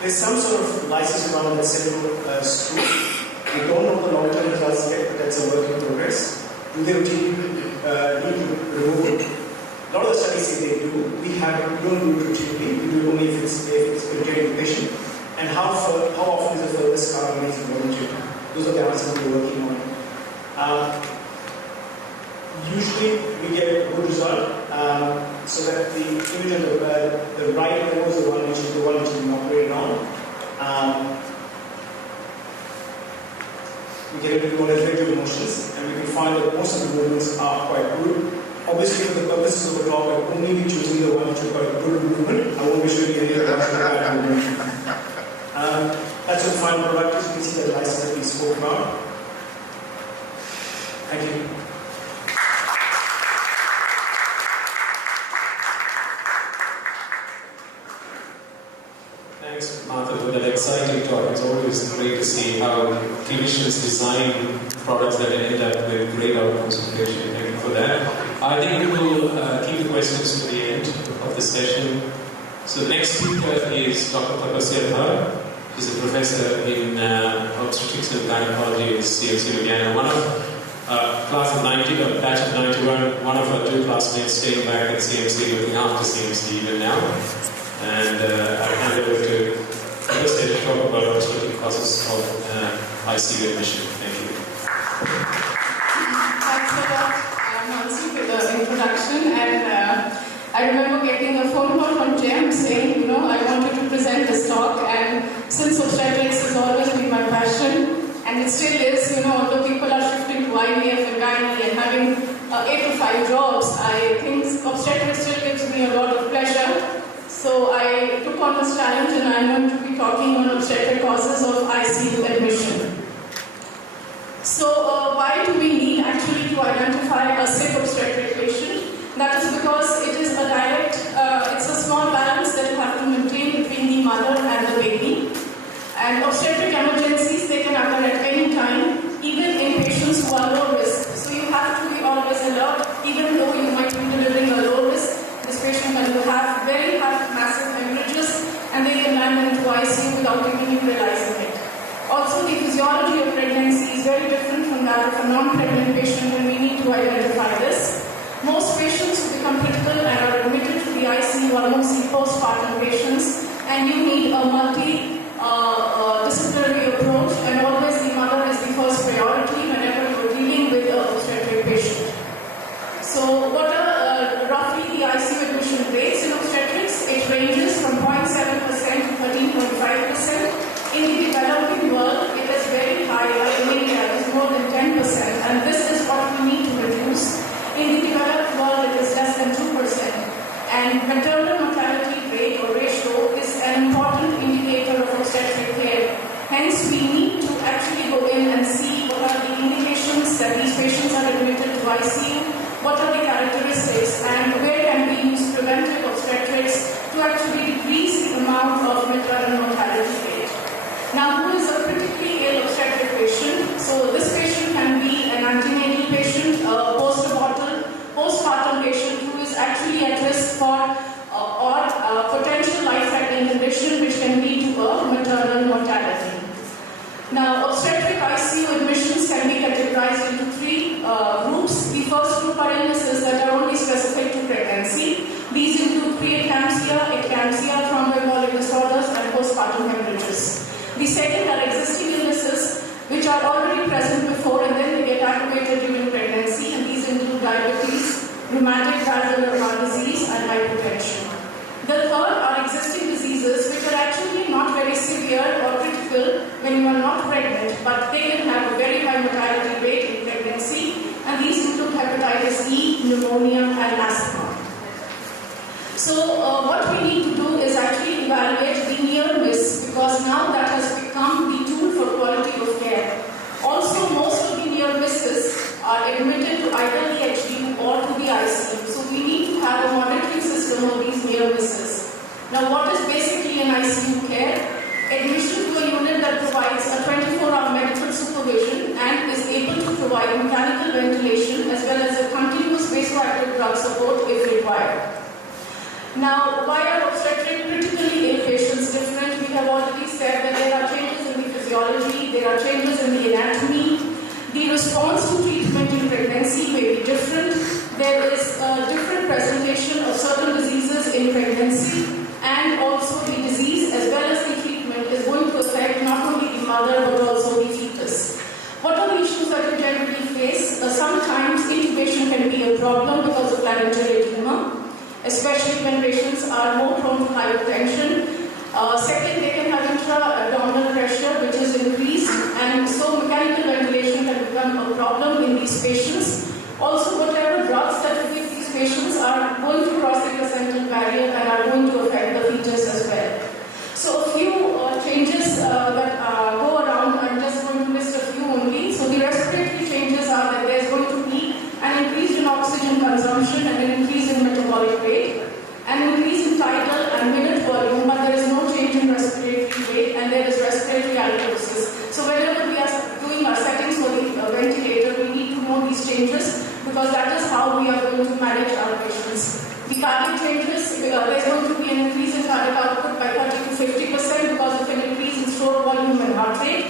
There's some sort of lysis around that central screw. We don't know the long-term results yet, but that's a work in progress. Do they need to remove it? A lot of the studies say they do. We don't do it routinely. We do it only if it's irritating the patient. And how often is the further scarring is warranted? Those are the answers we're working on. Usually we get a good result, so that the image of the right elbow is the one which is being operated on. We get into more effective motions, and we can find that most of the movements are quite good. Obviously, for the purposes of the talk, I'll only be choosing the ones which are quite good movement. I won't be showing any of the bad movement. That's the final product. You can see the license that we spoke about. Thank you. Thanks, Martha, for that exciting talk. It's always great to see how clinicians design products that end up with great outcomes for patients. Thank you for that. I think we will keep the questions to the end of the session. So the next speaker is Dr. Tapasya Bhar. He's a professor in obstetrics and gynecology at CMC Ludhiana. One of class of 90, or batch of 91, one of our two classmates staying back at CMC, looking after CMC even now. And I hand over to Tapasya to talk about obstetric causes of ICU admission. Thank you. Thanks a lot, Nancy, for the introduction. And I remember getting a phone call from Jem saying, I wanted to present this talk. And since obstetrics has always been my passion, and it still is, although people are shifting to IVF and gynae and having 8 to 5 jobs, I think obstetrics still gives me a lot of pleasure. So I took on this challenge, and I'm going to be talking on obstetric causes of ICU admission. So why do we need actually to identify a sick obstetric patient? That is because it is a direct, it's a small balance that you have to maintain between the mother and the baby. And obstetric emergencies, they can occur at any time, even in patients who are low risk. So you have to be always alert, even though you might be delivering a low risk. This patient can have massive hemorrhages, and they can land into ICU without even you realizing it. Also, the physiology of pregnancy is very different from that of a non-pregnant patient, and we need to identify this. Most patients who become critical and are admitted to the ICU are mostly postpartum patients, and you need a multi-disciplinary approach, and always the mother is the first priority whenever you're dealing with an obstetric patient. So what are roughly the ICU admission rates in obstetrics? It ranges from 0.7% to 13.5%. In the developing world, it is very high, like in India, it is more than 10%, and this is what we need to reduce. In the developed world, it is less than 2%. And maternal mortality rate or ratio is an important indicator of obstetric care. Hence, we need to actually go in and see what are the indications that these patients are admitted to ICU, what are the characteristics, and where can we use preventive obstetrics to actually decrease the amount of maternal mortality rate. Now, who is a critically ill obstetric patient? So this patient can be an antenatal patient, a postpartum patient who is actually at risk for or potential life-threatening condition which can lead to a maternal mortality. Now, obstetric ICU admissions can be categorized into 3 groups. The first group are illnesses that are only specific to pregnancy. These include preeclampsia, eclampsia, thromboembolic disorders, and postpartum hemorrhages. The second are existing illnesses which are already present before and then they get aggravated during pregnancy, and these include diabetes, rheumatic valvular heart disease, and hypertension. The third are existing diseases which are actually not very severe or critical when you are not pregnant, but they can have a very high mortality rate in pregnancy, and these include hepatitis E, pneumonia, and asthma. So what we need to do is actually evaluate the near miss, because now that has become the tool for quality of care. Also, most of the near misses are admitted to either the HDU or to the ICU. So we need to have a monitoring system of these near misses. Now, what is basically an ICU care? Admission to a unit that provides a 24-hour medical supervision and is able to provide mechanical ventilation as well as a continuous vasoactive drug support if required. Now, why are obstetric critically ill patients different? We have already said that there are changes in the physiology, there are changes in the anatomy. The response to treatment in pregnancy may be different. There is a different presentation of certain diseases in pregnancy, and also the disease as well as the treatment is going to affect not only the mother but also the fetus. What are the issues that we generally face? Sometimes intubation can be a problem because of laryngeal edema, especially when patients are more prone to hypertension. Second, they can have intra-abdominal pressure which is increased, and so mechanical ventilation become a problem in these patients. Also, whatever drugs that we give these patients are going to cross the placental barrier and are going to affect the fetus as well. So a few changes that go around, I'm just going to list a few only. So the respiratory changes are that there's going to be an increase in oxygen consumption and an increase in metabolic rate, an increase in tidal and minute volume, but there is no change in respiratory rate and there is respiratory alkalosis. So whenever we are doing our settings for the ventilator, we need to know these changes because that is how we are going to manage our patients. The cardiac changes, there's going to be an increase in cardiac output by 30 to 50% because of an increase in stroke volume and heart rate.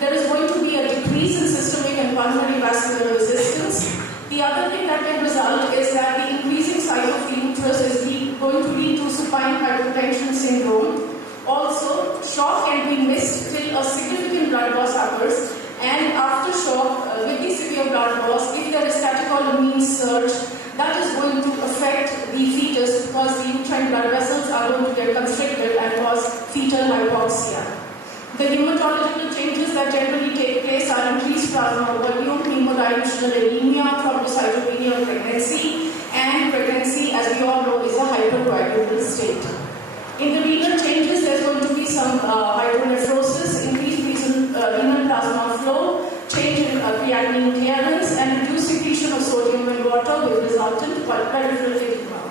There is going to be a decrease in systemic and pulmonary vascular resistance. The other thing that can result is that the increasing size of the uterus is going to lead to supine hypertension syndrome. Also, shock can be missed till a significant blood loss occurs, and after shock, with the severe blood loss, if there is catecholamine surge, that is going to affect the fetus because the uterine blood vessels are going to get constricted and cause fetal hypoxia. The hematological changes that generally take place are increased plasma volume, hemodilution anemia, thrombocytopenia of pregnancy, and pregnancy, as we all know, is a hypercoagulable state. In the renal changes, there's going to be some hydronephrosis, increased renal plasma flow, change in creatinine clearance, and reduced secretion of sodium and water with resultant peripheral edema.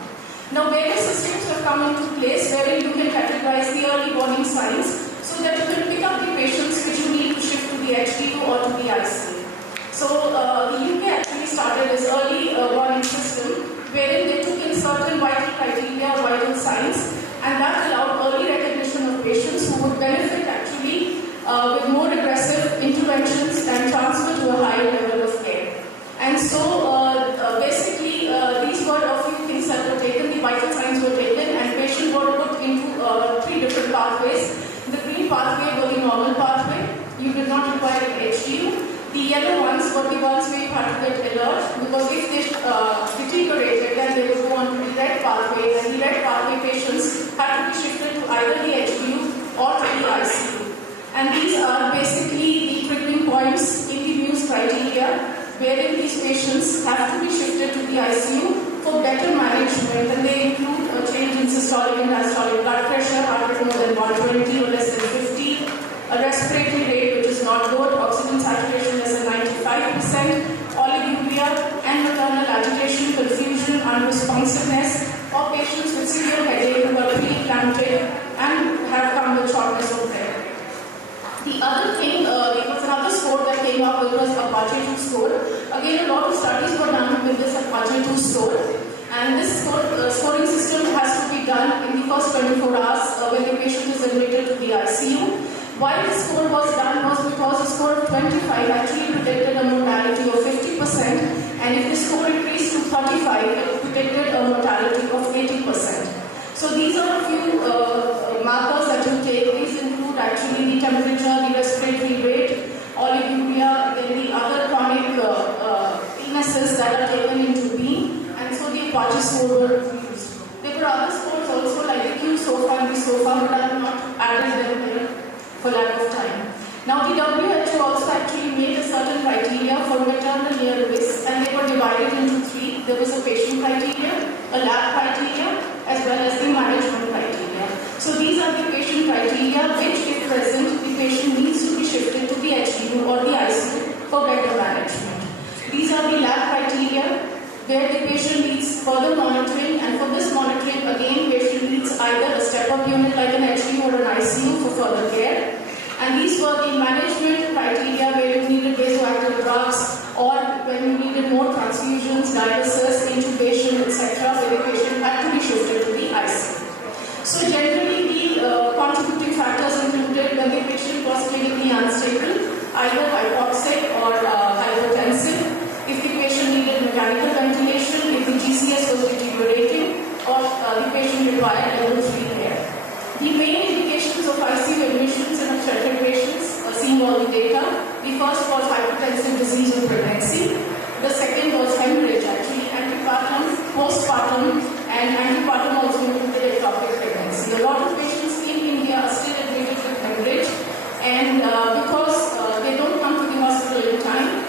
Now, various systems have come into place wherein you can categorize the early warning signs so that you can pick up the patients which you need to shift to the HDU or to the ICU. So, the UK actually started this early warning system wherein they took in certain vital criteria or vital signs, and that allowed early recognition of patients who would benefit actually with more aggressive interventions and transfer to a higher level of care. And so basically these were a few things that were taken, the vital signs were taken, and patients were put into 3 different pathways. The green pathway was the normal pathway, you did not require an HDU. The yellow ones were the ones where you had to get alert because if they deteriorated, then they would go on to the red pathway, and the red pathway patients had to be shifted to either the HDU or to the ICU. And these are basically the triggering points in the Muse criteria, wherein these patients have to be shifted to the ICU for better management, and they include a change in systolic and diastolic blood pressure, heart rate more than 120 or less than 50, a respiratory rate which is not good, oxygen saturation less than 95%, oliguria, and maternal agitation, confusion, unresponsiveness, or patients with severe headache who are pre-eclamptic and have come with shortness of breath. The other thing, there was another score that came up, it was Apache 2 score. Again, a lot of studies were done with this Apache 2 score. And this scoring system has to be done in the first 24 hours when the patient is admitted to the ICU. Why this score was done was because a score of 25 actually predicted a mortality of 50%, and if the score increased to 35, it predicted a mortality of 80%. So these are a few markers that you take. These include actually the temperature, the respiratory rate, oliguria, then the other chronic illnesses that are taken into being, and so the Apache score were used. There were other scores also like the Q-SOFA and the SOFA, but I have not added them here for lack of time. Now the WHO also actually made a certain criteria for maternal near risk, and they were divided into 3. There was a patient criteria, a lab criteria, as well as the management criteria. So these are the patient criteria which, if present, the patient needs to be shifted to the HDU or the ICU for better management. These are the lab criteria where the patient needs further monitoring, and for this monitoring, again, patient needs either a step-up unit like an HDU or an ICU for further care. And these were the management criteria where you needed vasoactive drugs or when you needed more transfusions, dialysis, intubation, etc., where the patient had to be shifted to the ICU. So generally, the contributing factors included when the patient was clinically unstable, either hypoxic or hypotensive, if the patient needed mechanical ventilation, if the GCS was deteriorating, or the patient required level 3 care. The main indications of ICU admissions in obstetric patients, seeing all the data, the first was hypertensive disease of pregnancy, the second was hemorrhage actually, antepartum, postpartum, and antepartum also included ectopic pregnancy. A lot of patients in India are still admitted with hemorrhage, and because they don't come to the hospital in time,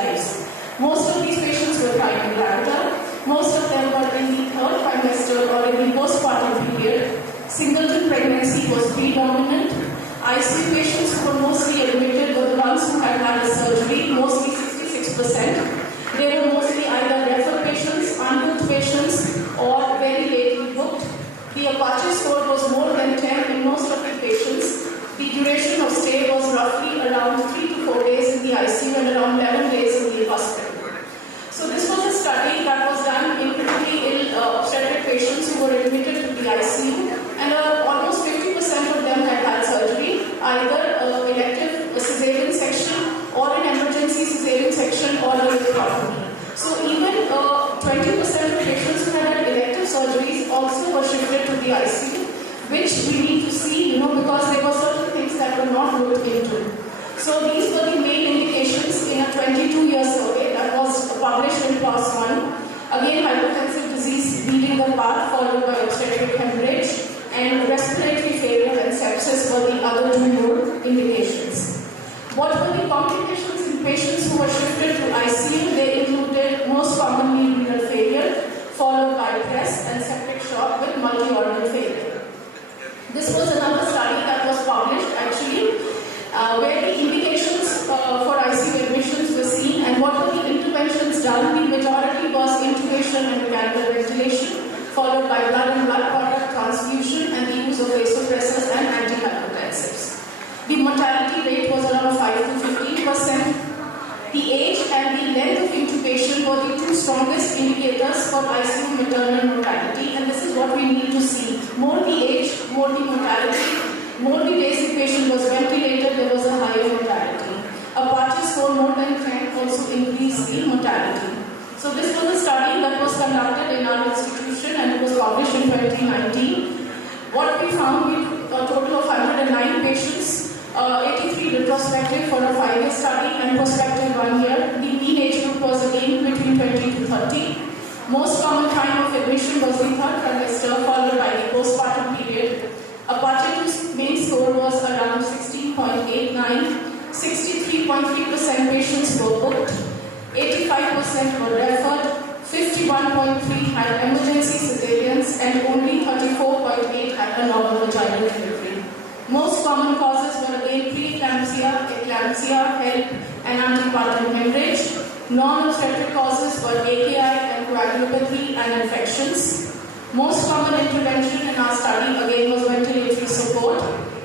lives. Most of these patients were trying gravitar. Most of them were in the third trimester or in the postpartum period. Singleton pregnancy was predominant. ICU patients who were mostly admitted were the ones who had had a surgery, mostly 66%. They were mostly either referred patients, unbooked patients, or very lately booked. The Apache score was more than 10 in most of the patients. The duration of stay was roughly around 3 to 4 days in the ICU and around 11 days in the hospital. So this was a study that was done in critically ill obstetric patients who were admitted to the ICU, and almost 50% of them had had surgery, either elective cesarean section or an emergency cesarean section or a laparotomy. So even 20% of patients who had elective surgeries also were shifted to the ICU, which we need to see, because there were certain things that were not looked into. So these were the main indications in a 22-year survey that was published in PLOS 1. Again, hypertensive disease leading the path, followed by obstetric hemorrhage, and respiratory failure and sepsis were the other two more indications. What were the complications in patients who were shifted to ICU? They included most commonly renal failure, followed by press and septic shock with multi-organ failure. This was another study that was published actually, where the indications for ICU admissions were seen, and what were the interventions done. The majority was intubation and mechanical ventilation, followed by blood and blood product transfusion and the use of vasopressors and antihypertensives. The mortality rate was around 5 to 15%. The age and the length of intubation were the two strongest indicators for ICU maternal mortality, and this is what we need to see. More the age, more the mortality. More the days the patient was ventilated, there was a higher mortality. Apache score more than 10 also increased the mortality. So this was a study that was conducted in our institution and it was published in 2019. What we found, we took a total of 109 patients, 83 retrospective for a 5-year study and prospective 1 year. The mean age group was again between 20 to 30. Most common time of admission was the third trimester, followed by the postpartum period. Apache 2 main score was around 16.89. 63.3% patients were booked. 85% were referred. 51.3 had emergency cesareans, and only 34.8 had a normal vaginal delivery. Most common causes were again preeclampsia, eclampsia, HELP, and antepartum hemorrhage. Non-obstetric causes were AKI and coagulopathy and infections. Most common intervention in our study again was ventilatory support.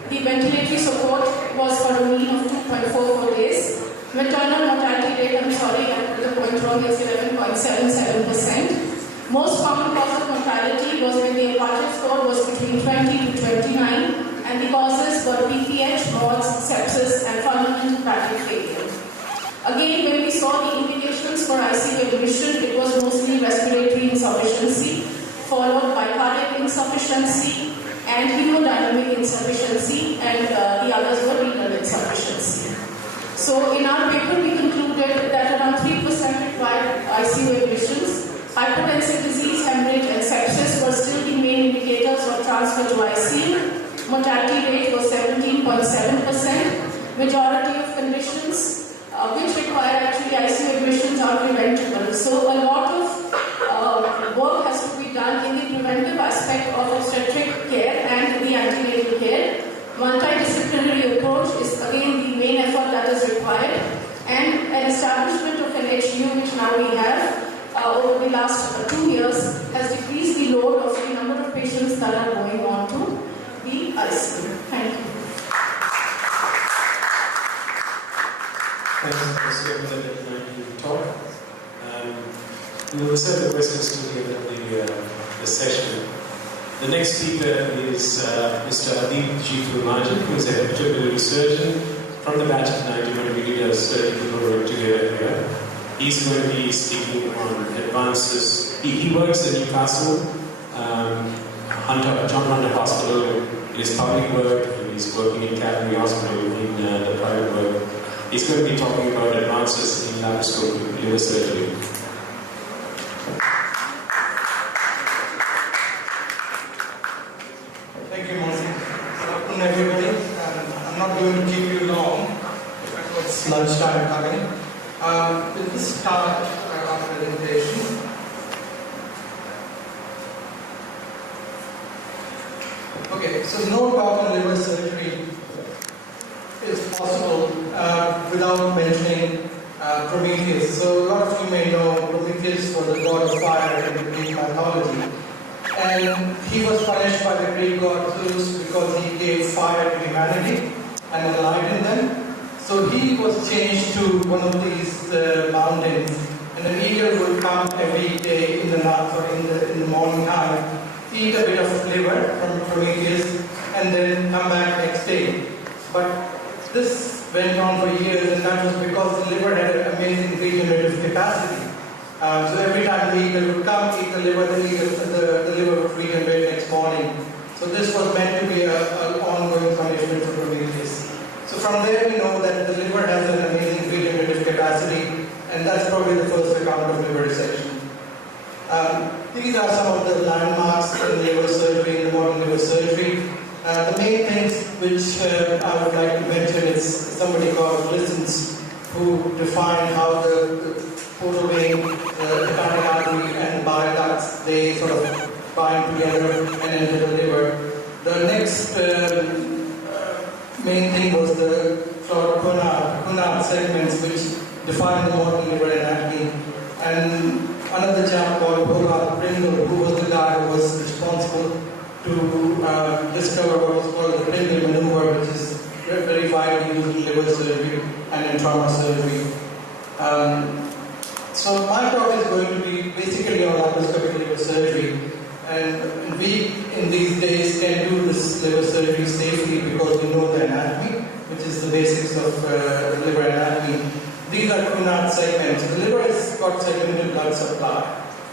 The ventilatory support was for a mean of 2.44 days. Maternal mortality rate, I put the point wrong, is 11.77%. Most common cause of mortality was when the Apache score was between 20 to 29, and the causes were PPH, MODS, sepsis, and fundamental hepatic failure. Again, when we saw the indications for ICU admission, it was mostly respiratory insufficiency, followed by cardiac insufficiency and hemodynamic insufficiency, and the others were renal insufficiency. So in our paper, we concluded that around 3% required ICU admissions. Hypertensive disease, hemorrhage, and sepsis were still the main indicators of transfer to ICU. Mortality rate was 17.7%. Majority of conditions which require actually ICU admissions are preventable. So a lot of work has to be done in the preventive aspect of obstetric care and the antenatal care. Multidisciplinary approach is again the main effort that is required, and an establishment of an HU, which now we have over the last 2 years, has decreased the load of the number of patients that are going on to the ICU. Thank you. Thanks for the talk. We will reserve the questions to the end of the session. The next speaker is Mr. Adib G. Majid, who is a hepatobiliary surgeon from the batch of 91 we did a surgical work together here. He's going to be speaking on advances. He works in Newcastle, John Hunter Hospital. It is public work. He's working in Calvary Hospital in the private work. He's going to be talking about advances in laparoscopic liver surgery. Thank you, Martin. Good afternoon, everybody. I'm not going to keep you long. It's lunchtime coming. just start our presentation. Okay, so no talk on liver surgery is possible without mentioning Prometheus. So a lot of you may know Prometheus was the god of fire in Greek mythology. And he was punished by the Greek god Zeus because he gave fire to humanity and enlightened them. So he was changed to one of these mountains, and an eagle would come every day in the night or in the morning time, eat a bit of liver from Prometheus, and then come back next day. But this went on for years, and that was because the liver had an amazing regenerative capacity. So every time the eagle would come, eat the liver, the liver would regenerate next morning. So this was meant to be an ongoing punishment for Prometheus. So from there we know that the liver has an amazing regenerative capacity, and that's probably the first account of liver resection. These are some of the landmarks in liver surgery, in the modern liver surgery. The main things which I would like to mention is somebody called Listens, who defined how the portal vein, the hepatic artery, and bile ducts, they sort of bind together and enter the liver. The next main thing was the Prunus segments, which define the modern liver anatomy. And another chap called Prunus, who was the guy who was responsible to discover what was called the Prunus maneuver, which is very widely used in liver surgery and in trauma surgery. So my talk is going to be basically on laparoscopic liver surgery, and we in these days can do this liver surgery safely because we know the anatomy, which is the basics of liver anatomy. These are Prunus segments. The liver has got segmented blood supply,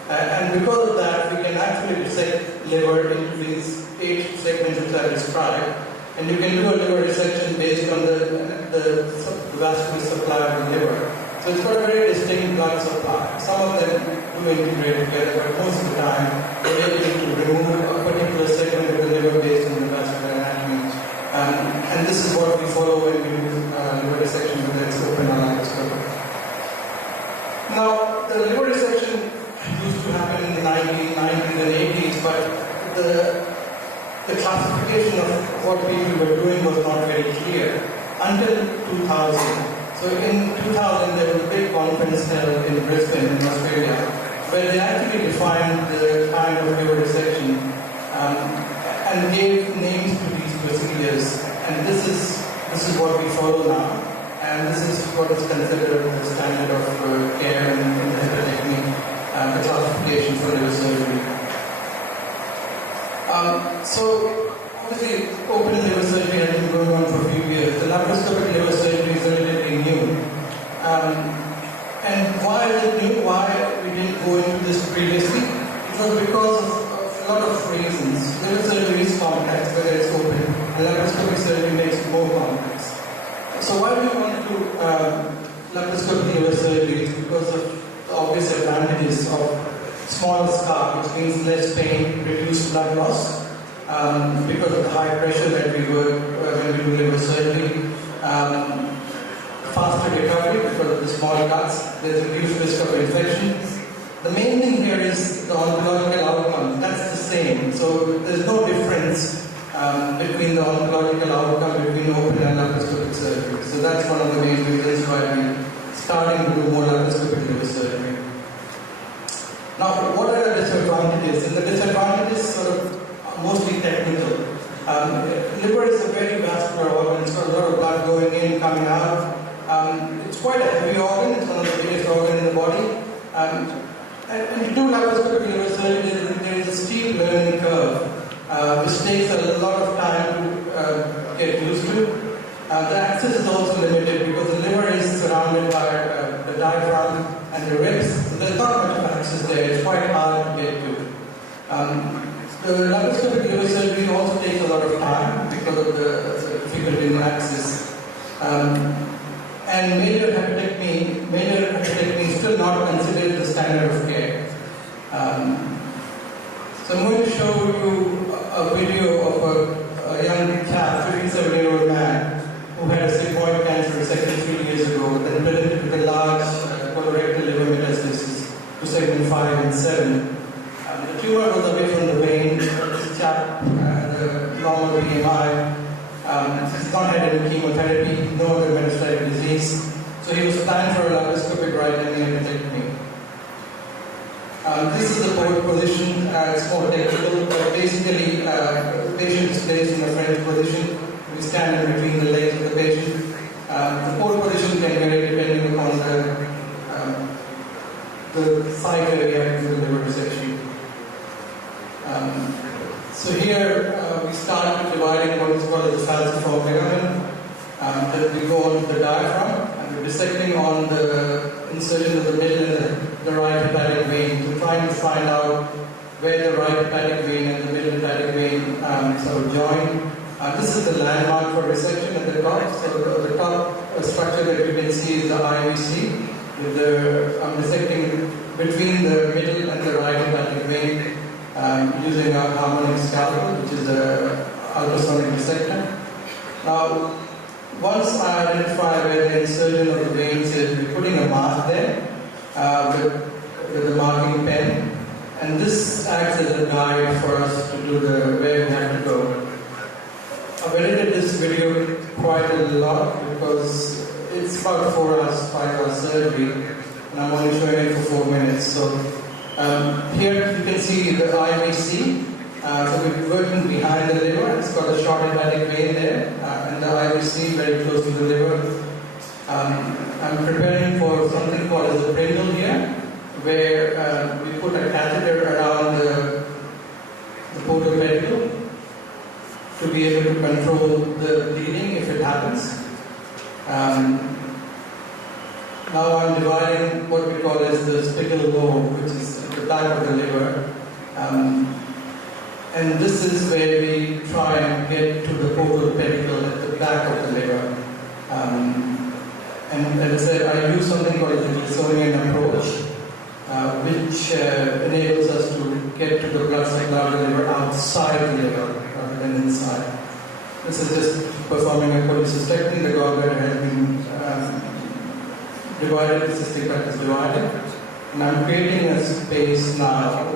and because of that, we can actually dissect liver into these 8 segments which I described, and you can do a liver dissection based on the vascular supply of the liver. So it's got a very distinct blood supply. Some of them do integrate together, but most of the time we're able to remove a particular segment of the liver based on the vascular anatomy. And this is what we follow when we do liver dissection, whether it's open or laparoscopic. Now, the liver dissection used to happen in the 1990s and 80s, but the classification of what people were doing was not very clear until 2000. So in 2000, there was a big conference held in Brisbane, in Australia, where they actually defined the kind of liver dissection and gave names to these procedures. And this is what we follow now, and this is what is considered the standard of care in the hepatectomy, the classification for liver surgery. So obviously, open liver surgery has been going on for a few years. The laparoscopic liver surgery is relatively new. And why is it new? Why we didn't go into this previously? It was because of a lot of reasons. Liver surgery is complex, whether it's open. The laparoscopic surgery makes it more complex. So why do we want to do laparoscopic liver surgery? It's because of the obvious advantages of smaller scar, which means less pain, reduced blood loss. Because of the high pressure that we work when we do liver surgery, faster recovery because of the small cuts, there's a reduced risk of infection. The main thing here is the oncological outcome, that's the same. So there's no difference between the oncological outcome between open and laparoscopic surgery. So that's one of the main reasons why we're starting to do more laparoscopic liver surgery. Now, what are the disadvantages? And the disadvantages sort of mostly technical. Liver is a very vascular organ. It's got a lot of blood going in, coming out. It's quite a heavy organ. It's one of the biggest organs in the body. And to do laparoscopic liver surgery, there is a steep learning curve, which takes a lot of time to get used to. The access is also limited because the liver is surrounded by the diaphragm and the ribs. So there's not much of access there. It's quite hard to get to. The laparoscopic liver surgery also takes a lot of time because of the difficulty in access. And major hepatectomy is still not considered the standard of care. So I'm going to show you a video of a young chap, 57-year-old man, who had a sigmoid cancer resection 3 years ago, then presented with a large colorectal 5 and 7. The tumor goes away from the vein. This chap, the normal BMI, he's not had any chemotherapy, no other metastatic disease. So he was planned for a laparoscopic right appendectomy. This is the port position. It's more technical, but basically the patient is placed in a French position. We stand in between the legs of the patient. The port position can vary depending upon the site area in the liver resection. So here we start with dividing what is called the falciform ligament. Then we go on to the diaphragm and we're dissecting on the incision of the middle and the right hepatic vein. We're trying to find out where the right hepatic vein and the middle hepatic vein sort of join. This is the landmark for resection at the top. So the top structure that you can see is the IVC. With I'm dissecting between the middle and the right hepatic vein using a harmonic scalpel, which is an ultrasonic dissector. Now, once I identify where the insertion of the veins is, we're putting a mark there with a marking pen, and this acts as a guide for us to do where we have to go. I've edited this video quite a lot because it's about 4 hours, 5 hours surgery, and I'm only showing it for 4 minutes. So here you can see the IVC. So we're working behind the liver. It's got a short hepatic vein there, and the IVC very close to the liver. I'm preparing for something called as a brindle here, where we put a catheter around the portal pedicle to be able to control the bleeding if it happens. Now I'm dividing what we call as the spigal lobe, which is the back of the liver. And this is where we try and get to the portal pedicle at the back of the liver. And as I said, I use something called the Wilsonian approach, which enables us to get to the blood supply of the liver outside the liver rather than inside. This is just performing a cholecystectomy. The gallbladder has been divided, the cystic duct is divided. And I'm creating a space now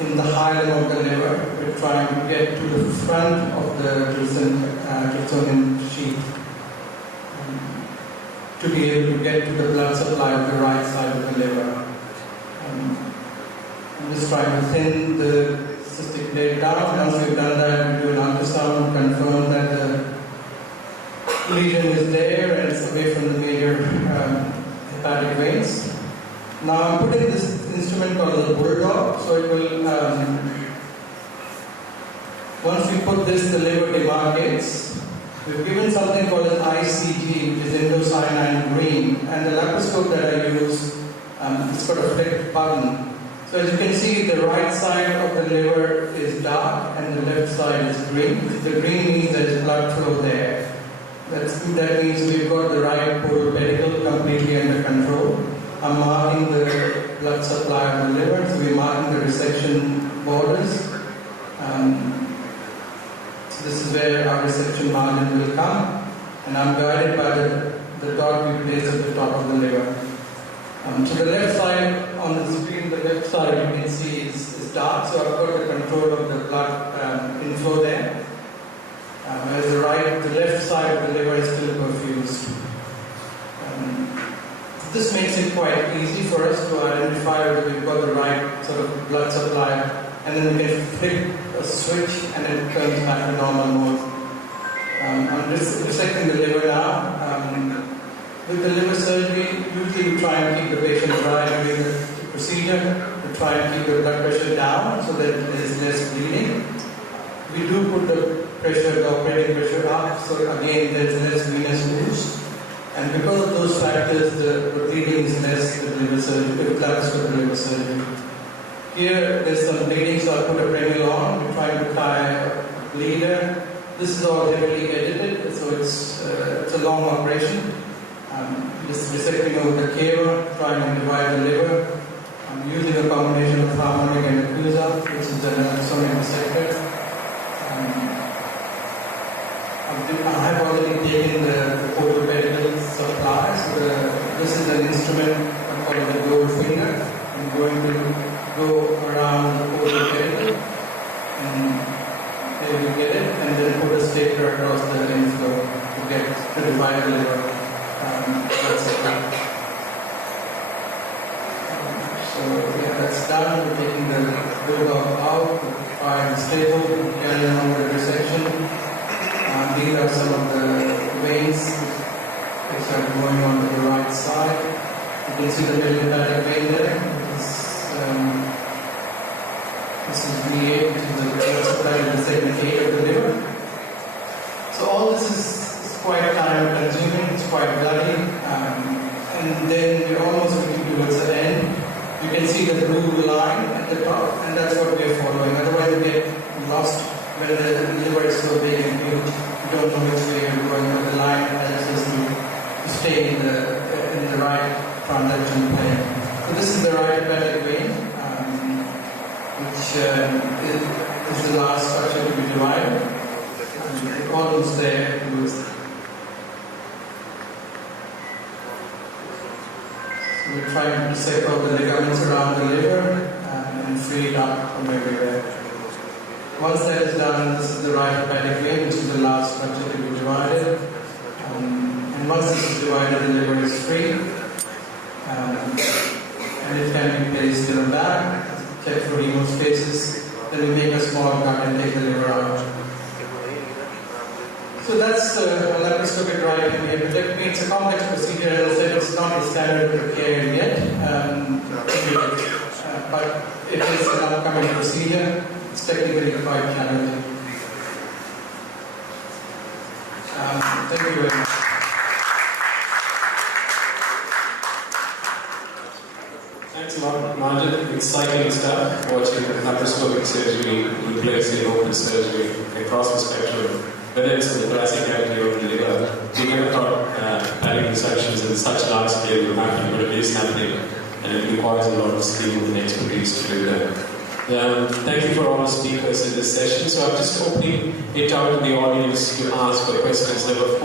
in the hilum of the liver. We're trying to get to the front of the Wilsonian sheath to be able to get to the blood supply of the right side of the liver. I'm just trying to thin the cystic plate down. Once we've done that, we do an ultrasound, confirm that the lesion is there and it's away from the major hepatic veins. Now I'm putting this instrument called the bulldog, so it will, once we put this, the liver demarcates. We've given something called an ICG, which is indocyanine green, and the laparoscope that I use, it's got a flicked button. So as you can see, the right side of the liver is dark and the left side is green. The green means there is blood flow there. That means we've got the right portal pedicle completely under control. I'm marking the blood supply of the liver, so we're marking the resection borders. So this is where our resection margin will come, and I'm guided by the dot we place at the top of the liver. To the left side on the screen, the left side you can see is dark, so I've got the control of the blood inflow there. Whereas the left side of the liver is still perfused. This makes it quite easy for us to identify whether we've got the right sort of blood supply, and then we can flick a switch and it turns back to normal mode. I'm just resecting the liver now. With the liver surgery, usually we try and keep the patient dry during the procedure, to try and keep the blood pressure down so that there is less bleeding. We do put the operating pressure up, so again there is less venous ooze. And because of those factors, the bleeding is less with liver surgery, with liver surgery. Here there's some bleeding, so I put a Prunus on. We're trying to tie a bleeder. This is all heavily edited, so it's a long operation. Just resecting over the cava, trying to divide the liver. I'm using a combination of harmonic and accusa, which is an ultrasonic dissector. I have already taken the portal pedicle supply, so this is an instrument called the gold finger. I'm going to go around the whole pedicle and there you get it, and then put a stapler across the inflow to get to divide the liver. That's it. So yeah, that's done. We're taking the liver out, fine, stable, carry on with the resection. These are some of the veins which are going on the right side. You can see the lymphatic vein there. This is V8, which is the blood supply to the segment 8 of the liver. So all this is quite time consuming, it's quite bloody. And then we're almost looking towards the end. You can see the blue line at the top, and that's what we are following. Otherwise we get lost when the liver is so big and huge. You don't know which way you're going, but the line helps us to stay in the right transaction plane. So this is the right hepatic vein, which is the last structure to be divided. And almost there towards the. So we're trying to separate the ligaments around the liver and free it up from everywhere. Once that is done, this is the right hepatic vein, which is the last structure to be divided. And once this is divided, the liver is free. And it can be placed in the bag, check for hemostasis. Then we make a small cut and take the liver out. So that's a laparoscopic right hemiapendectomy. It's a complex procedure. As I said, it's not the standard of care yet, but it is an upcoming procedure. It's technically quite challenging. Thank you very much. Thanks a lot, Marjan. Exciting stuff. Watching laparoscopic surgery replace the open surgery across the spectrum. Whether it's in the thoracic cavity or the liver, we never thought having resections in such large scale would happen, but it is happening, and it requires a lot of skill and expertise to do that. Thank you for all the speakers in this session. So I'm just opening it out to the audience to ask for questions. There were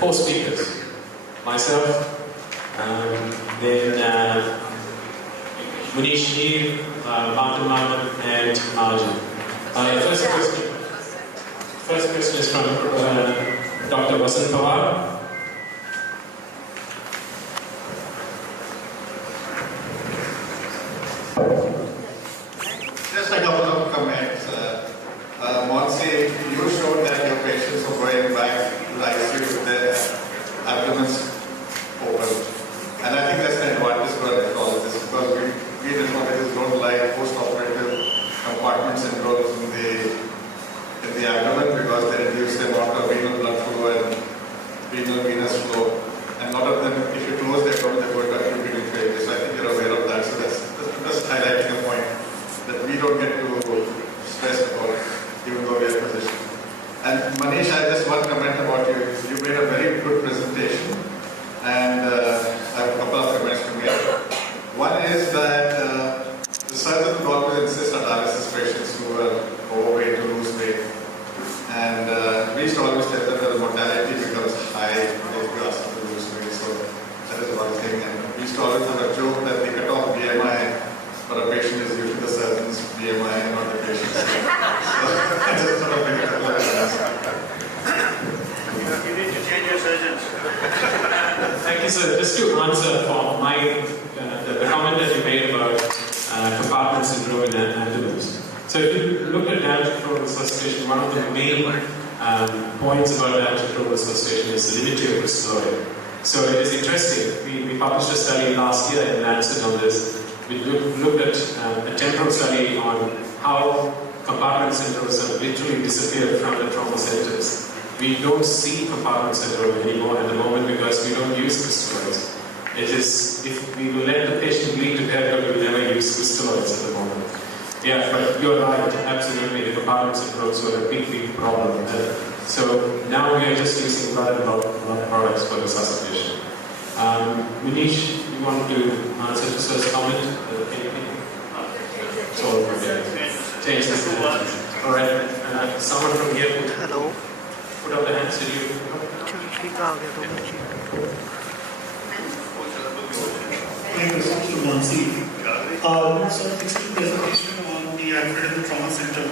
four speakers. Myself, then Munish Neer, Martin, and Arjun. First question is from Dr. Vasant Pawar. Just a couple of comments. Monsi, you showed that your patients were going back to the ICU with their abdomens open. And I think that's an advantage for nephrologists because we nephrologists don't like post-operative compartment syndromes in the abdomen because they reduce the amount of renal blood flow and renal venous flow. And a lot of them, if you close their abdomen, they go into acute renal failure. So I think you're aware of that. So that's just highlighting a point that we don't get too stressed about, even though we are physicians. And Manish, I just one comment about you. You made a very good presentation, and I have a couple of comments to make. One is that the surgeons would always insist on dialysis patients who are overweight to lose weight. And we used to always tell them that the mortality becomes high if you ask them to lose weight. So that is one thing. And we used to always have a joke that the cutoff BMI for a patient is usually the surgeon's BMI, not the patient's. So I just sort of make it clear. You need to change your surgeons. Thank you, sir. Just to answer for the comment that you made about compartment syndrome in abdomens. So if you look at diaphragm resuscitation, one of the main points about diaphragm resuscitation is salinity of crystalloid. So it is interesting. We published a study last year in Lancet on this. We looked at a temporal study on how compartment syndromes have literally disappeared from the trauma centers. We don't see compartment syndrome anymore at the moment because we don't use crystalloids. It is, if we will let the patient bleed to death, we will never use crystalloids at the moment. Yeah, but you're right, absolutely, the compartment syndromes were a big problem. So now we are just using blood and blood products for resuscitation. Munish, you want to answer this first comment? It's all okay. Change this. All right. Someone from here put up the hands. Did you? My question to Nancy. So excellent presentation on the Alfred Trauma Center.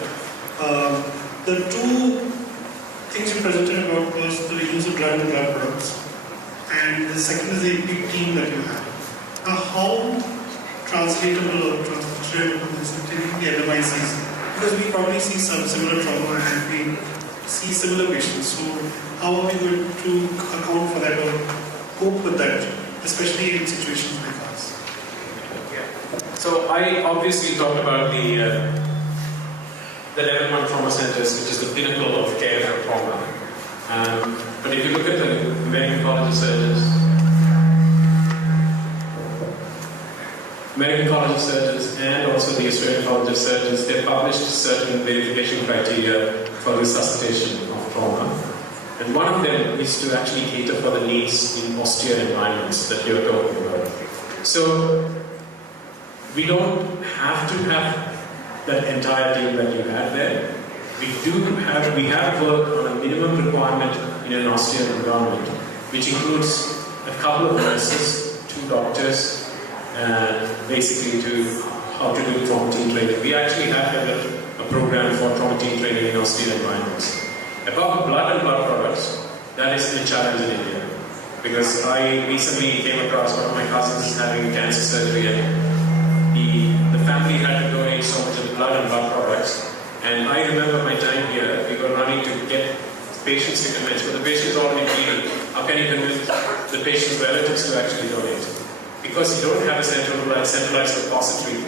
The two things you presented about was the use of drug and drug products, and the second is the big team that you have. Now, how translatable or transferable is it in the LMICs? Because we probably see some similar trauma and we see similar patients. So how are we going to account for that or cope with that, especially in situations like ours? So I obviously talked about the level 1 trauma centers, which is the pinnacle of care for trauma. But if you look at the American College of Surgeons, and also the Australian College of Surgeons, they published certain verification criteria for resuscitation of trauma. And one of them is to actually cater for the needs in austere environments that you're talking about. So we don't have to have that entire team that you had there. We have worked on a minimum requirement in an austere environment, which includes a couple of nurses, 2 doctors, basically to how to do trauma team training. We actually have developed a program for trauma team training in austere environments. About blood and blood products, that is a challenge in India. Because I recently came across one of my cousins having cancer surgery, and the family had to donate so much of the blood and blood products. And I remember my time here, we were running to get patients to convince, but the patient's already bleeding. How can you convince the patient's relatives to actually donate? Because you don't have a centralized repository.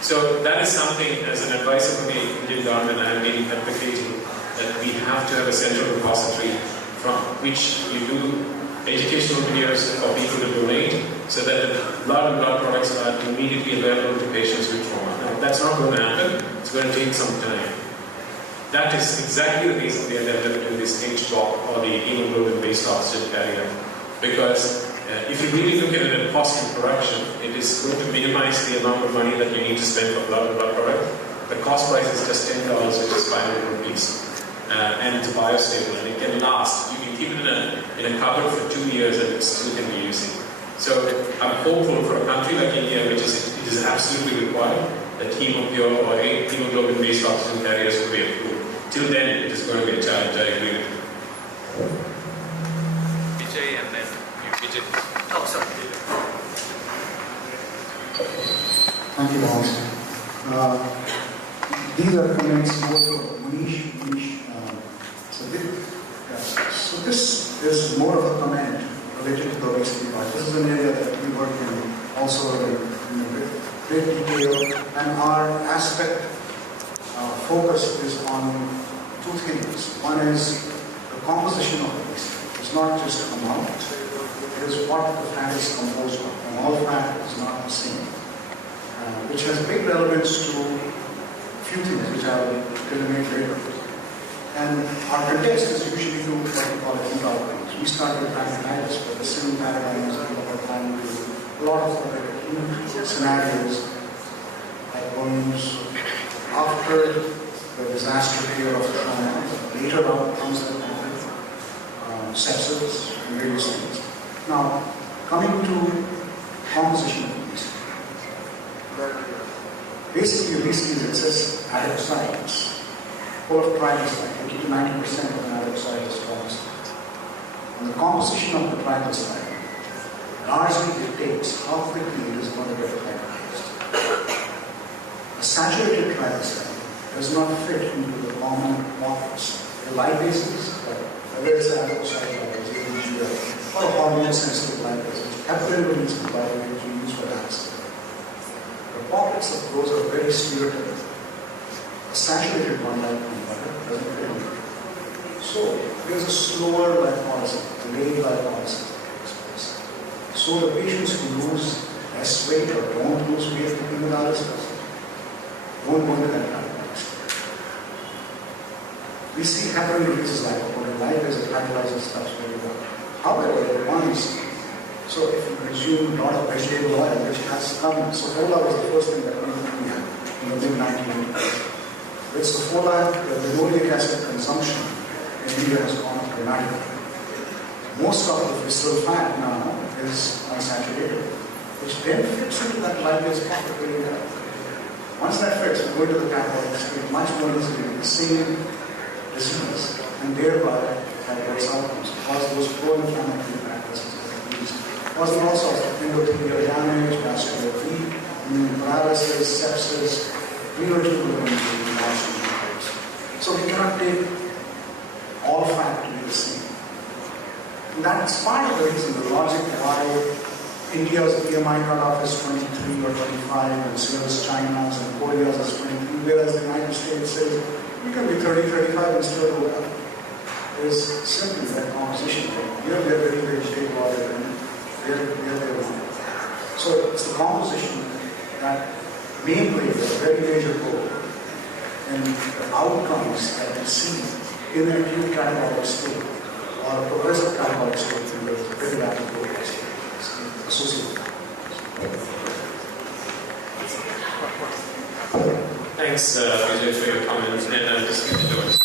So that is something, as an advisor from the Indian government, I have been advocating that we have to have a central repository from which you do educational videos for people to donate, so that the blood and blood products are immediately available to patients with trauma. Now, that's not going to happen. It's going to take some time. That is exactly the reason we are developing this HBOC, or the hemoglobin-based oxygen carrier, because if you really look at it at cost of production, it is going to minimize the amount of money that you need to spend for blood and blood product. The cost price is just $10, which is 500 rupees. And it's biostable, and it can last. You can keep it in a cupboard for 2 years and it still can be using. So I'm hopeful for a country like India, which it is absolutely required, that Hemopure or hemoglobin-based oxygen carriers will be approved. Till then, it is going to be a challenge, I agree with you. Vijay and then Vijay. Oh, sorry. Thank you, Mohammed. These are comments more for Manish. So this is more of a comment related to the obesity part. This is an area that we work in also in great detail, and our aspect focus is on 2 things. One is the composition of obesity. It's not just amount, it is what the fat is composed of, and all fat is not the same, which has big relevance to a few things which I will delineate later. And our context is usually to what we call acute outcomes. We start with pancreatitis, but the same paradigm is applying to a lot of other acute scenarios, like wounds after the disaster period of trauma, later outcomes that happen, sepsis, and various things. Now, coming to composition of obesity. Basically, obesity is excess adipocytes. Full of triglyceride, 80 to 90% of an adipocyte is triglyceride. And the composition of the triglyceride largely dictates how quickly it is going to get metabolized. A saturated triglyceride does not fit into the common pockets. The lipases, whether it's adipocyte lipase, or hormone-sensitive lipase, heparin release, by the way, which we use for dialysis. The pockets of those are very stereotypical. A saturated one like butter doesn't fit in. So there's a slower lipolysis, delayed lipolysis that takes place. So the patients who lose less weight or don't lose weight in the dialysis won't go into that lipolysis. We see heparin releases lipoprotein. Lipase is catalyzes stuff very well. However, the ones, so if you consume a lot of vegetable oil, which has come, so cola was the first thing that we had in the mid-1980s. With Sofola, the linoleic acid consumption in India has gone up dramatically. Most of the visceral fat now is unsaturated. which then fits into that library's pocket very well. Once that fits, we go to the category state much more easily with the same listeners, and thereby have worse outcomes, because those pro-inflammatory practices are used. Causing all sorts of endothelial damage, vascular leak, immune paralysis, sepsis, irretrievable injury, loss. So we cannot take all fat to be the same. And that's part of the reason, the logic why India's BMI cutoff is 23 or 25, and so is China's and Korea's is 23, whereas the United States says you can be 30, 35 and still go up. Is simply that composition thing. Here we are very, very stable all the time. Here they are not. So it's the composition that may play a very major role in the outcomes that we see in an acute catabolic state or a progressive catabolic state in the very rapid progress associated. Thanks, Vijay, for your comments. And just give it to us.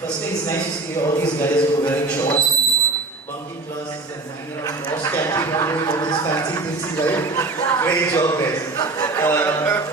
Firstly, it's nice to see all these guys who are wearing shorts and bunking classes and hanging around cross canteen and doing all these fancy things, right? Great job, guys.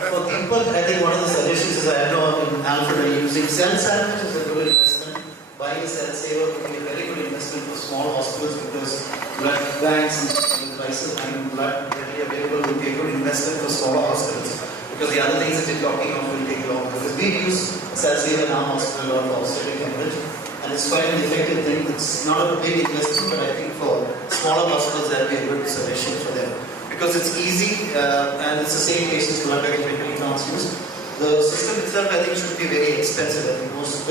For Deepak, I think one of the suggestions is I know in Alfred are using cell salvage as a good investment. Buying a cell saver would be a very good investment for small hospitals because blood banks and the price of having blood readily available would be a good investment for smaller hospitals. Because the other things that you're talking of will take long. Because we use cell saver in our hospital or for obstetric hemorrhage, and it's quite an effective thing. It's not a big investment, but I think for smaller hospitals that will be a good suggestion for them. Because it's easy and it's the same patient's blood that typically transfused. The system itself, I think, should be very expensive. I think most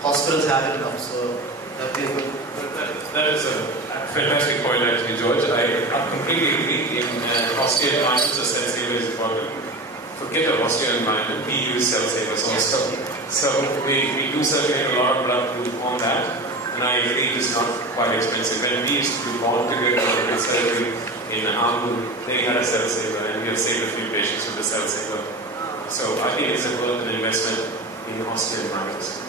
hospitals have it now, so that would be a good. That is a fantastic point, actually, George. I completely agree. In osteoarthritis, a cell saver is important. Forget of osteoarthritis, we use cell savers also. So we do circulate a lot of blood on that, and I agree it's not quite expensive. When we used to do bone-to-bone surgery in Ambu, they had a cell saver, and we have saved a few patients with the cell saver. So I think it's worth an investment in osteoarthritis.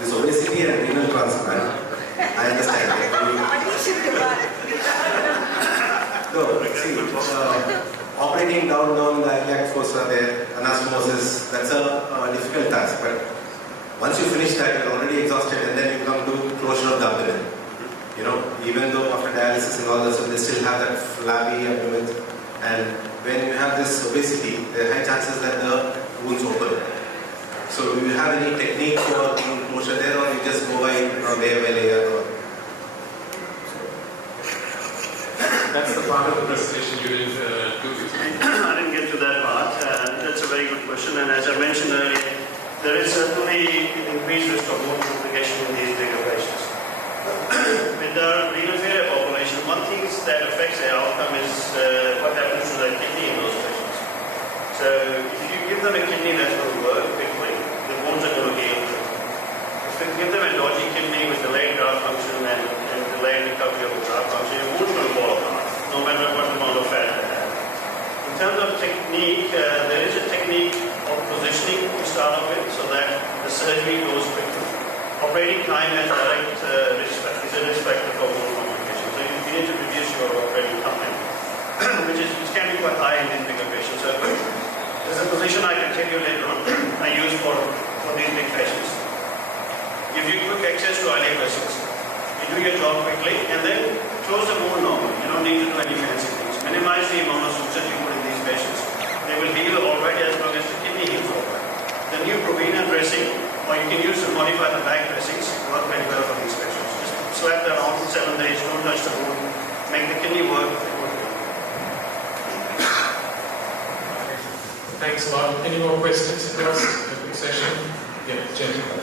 This obesity and renal transplant, I understand. No, see, operating down the iliac fossa there, anastomosis, that's a difficult task. But once you finish that, you're already exhausted, and then you come to closure of the abdomen. You know, even though after dialysis and all that, so they still have that flabby abdomen. And when you have this obesity, there are high chances that the wounds open. So do you have any technique for closure there, or you just go by layer by layer? Or? That's the part of the presentation you didn't do. I didn't get to that part. That's a very good question. And as I mentioned earlier, there is certainly increased risk of wound complication in these bigger patients. With the renal failure population, one thing that affects the outcome is what happens to the kidney in those patients. So if you give them a kidney that will work quickly, the wounds are going to heal. If you give them a dodgy kidney with delayed graft function and delayed recovery of the graft function, your wounds will fall apart, no matter what amount of fat they have. In terms of technique, there is a technique of positioning to start off with so that the surgery goes quickly. Operating time has direct risk factor for wound complication. So you need to reduce your operating time, which can be quite high in these bigger patients. So there's a position I can tell you later on I use for these big patients. Give you quick access to iliac vessels. You do your job quickly and then close the wound normally. You don't need to do any fancy things. Minimize the amount of suture you put in these patients. They will heal already as long as the kidney heals already. The new Provena dressing, or you can use to modify the back dressings, work very well for these patients. Just slap that on for 7 days, don't touch the wound, make the kidney work. Thanks a lot. Any more questions across the session? Yeah, Jennifer.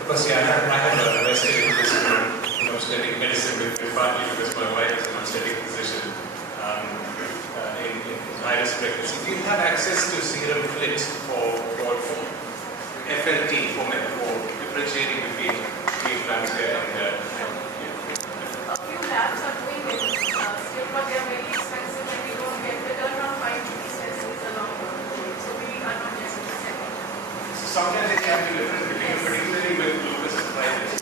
Because I have a vested interest in obstetric medicine, partly because my wife is an obstetric physician in high-risk pregnancy. Do you have access to serum flits for FLT, for differentiating between preeclampsia and A few labs are doing it still, but they are very expensive and we don't get return on 5 to these tests along. So we are not just in the second. sometimes it can be different, particularly with lupus arthritis.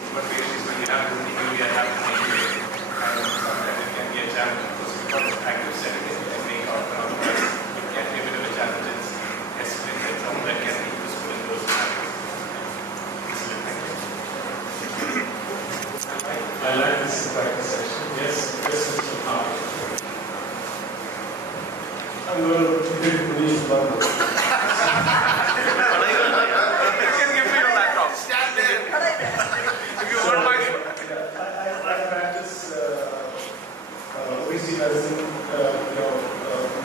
I'm going to take police one. You can give me your laptop. Stand there. If you want my... I practice obesity medicine,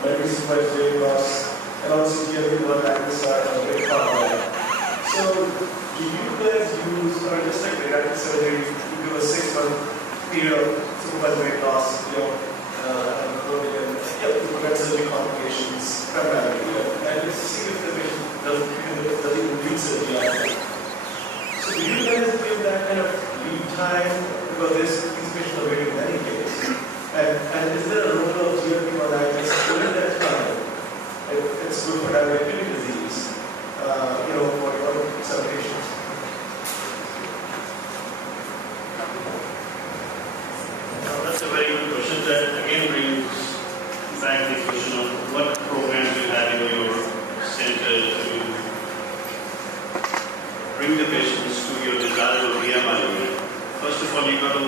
very supervised weight loss, and also GLP-1 weight loss. So, do you guys use, or just like bariatric surgery, you do a 6-month period of supervised weight loss, prevent surgery complications primarily, and just see if the patient doesn't even need surgery after. So, do you guys give that kind of lead time? Because these patients are waiting many days. And is there a role of GLP-1 agonists during that time? It's good for diabetic disease, for some patients. That's a very good question. That again brings back the question of what programs you have in your center to bring the patients to your desirable BMI limit. First of all, you've got to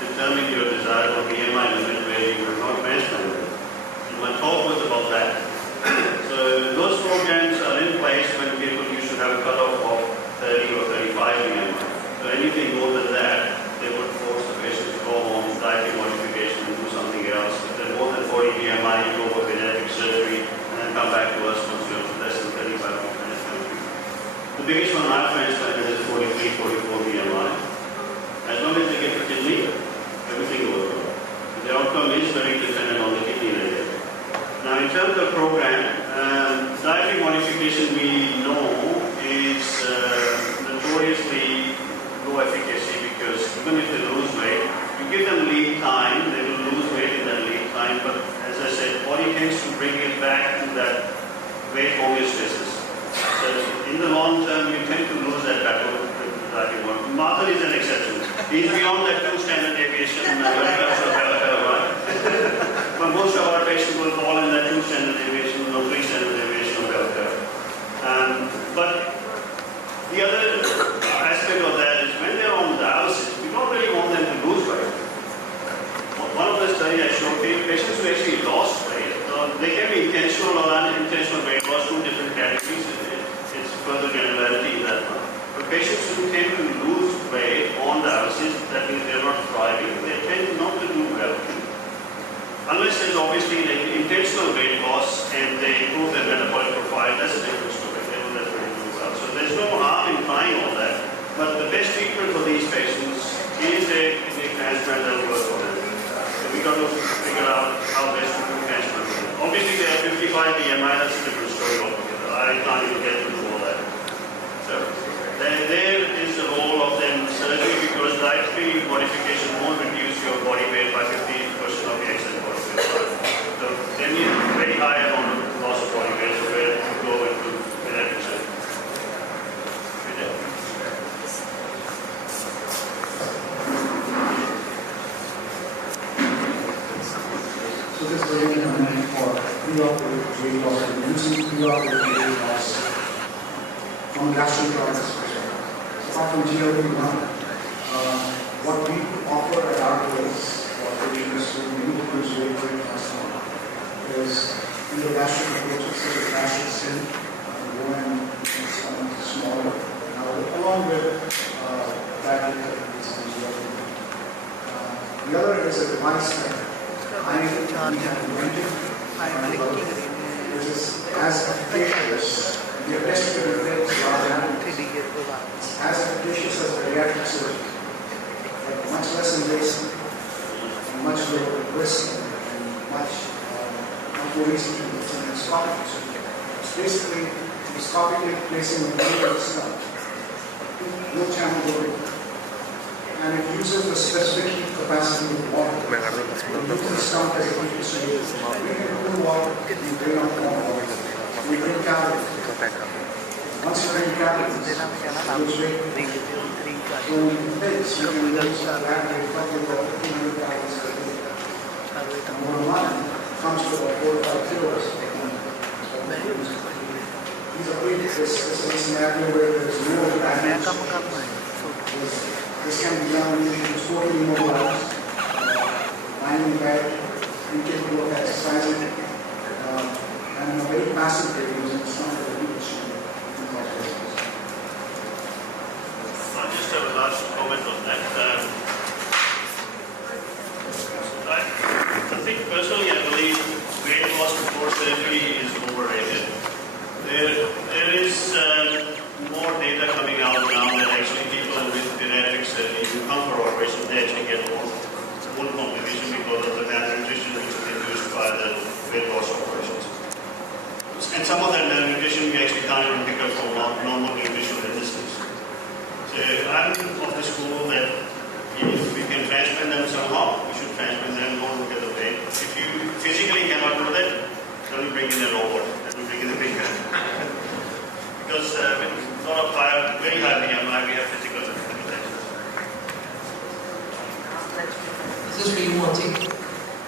determine your desirable BMI limit where you will not transplant. And my talk was about that. So those programs are in place when people used to have a cutoff of 30 or 35 BMI. So anything more than that, they would force the patient to go home, dietary modification, and do something else. If they're more than 40 BMI, you go for bariatric surgery, and then come back to us once you're less than 35 to transplant. The biggest one I've transplanted is 43, 44 BMI. As long as they get the kidney, everything goes well. The outcome is very dependent on the kidney layer. Now, in terms of program, dietary modification we know is notoriously low efficacy because even if they lose weight, you give them lead time, they will lose weight in that lead time, but as I said, body tends to bring it back to that weight homeostasis. So in the long term, you tend to lose that battle with dietary modification. Martha is an exception. He's beyond that 2 standard deviation but most of our patients will fall in that 2 standard deviation or 3 standard deviation of bell curve. But the other aspect of that is when they're on dialysis, we don't really want them to lose weight. One of the studies I showed patients who actually lost weight, they can be intentional or unintentional weight loss, 2 different categories. It's further generality in that one. But patients who tend to lose weight on dialysis, that means they're not thriving, they tend not to do well. Unless there's obviously an intentional weight loss and they improve their metabolic profile, that's a different story. They will definitely do well. So there's no harm in trying all that. But the best treatment for these patients is a kidney transplant that will work for them. So we've got to figure out how best to do transplant. Obviously, they have 55 BMI, that's a different story altogether. I can't even get into all that. So there is the role of them surgery because dietary modification won't reduce your body weight by 50% of the excess body weight. So they need very high amount of loss of body weight so where to go into bariatric surgery. So this is really meant for preoperative weight loss and using preoperative weight loss from gastroenterologist perspective. Apart from GLP-1, what we offer at our place for patients who need to lose weight very fast is endogastric approaches such as gastric skin, go and something smaller, along with dietary therapies and GLP-1. The other is a device that I have invented, which is as efficacious. We have tested it with as efficacious as bariatric surgery, but much less invasive, and much lower risk, and much more easy to do. It's an endoscopic surgery. It's basically endoscopically placing the middle of the skull, no channel going, and it uses the specific heat capacity of water. It uses the stomach as a heat exchanger. We can cool water, we bring up warm water, we bring calories. Once you bring calories, you lose weight. So when you fix, you can lose that rate roughly about 1,500 calories per day. And one month comes to about 4 to 5 kilos. These are really, this is a scenario where there's no damage. This can be done when it's totally immobilized, lying in bed, incapable of exercising, operations, they actually get more complication because of the malnutrition which is induced by the weight loss operations. And some of that malnutrition we actually can't even pick up from normal nutrition industries. So I'm of the school that if we can transplant them somehow, we should transplant them, don't look at the weight. If you physically cannot do that, then we bring in a robot, then we bring in a big man. Because with a lot of very high BMI, we have physical limitations. This is really one thing.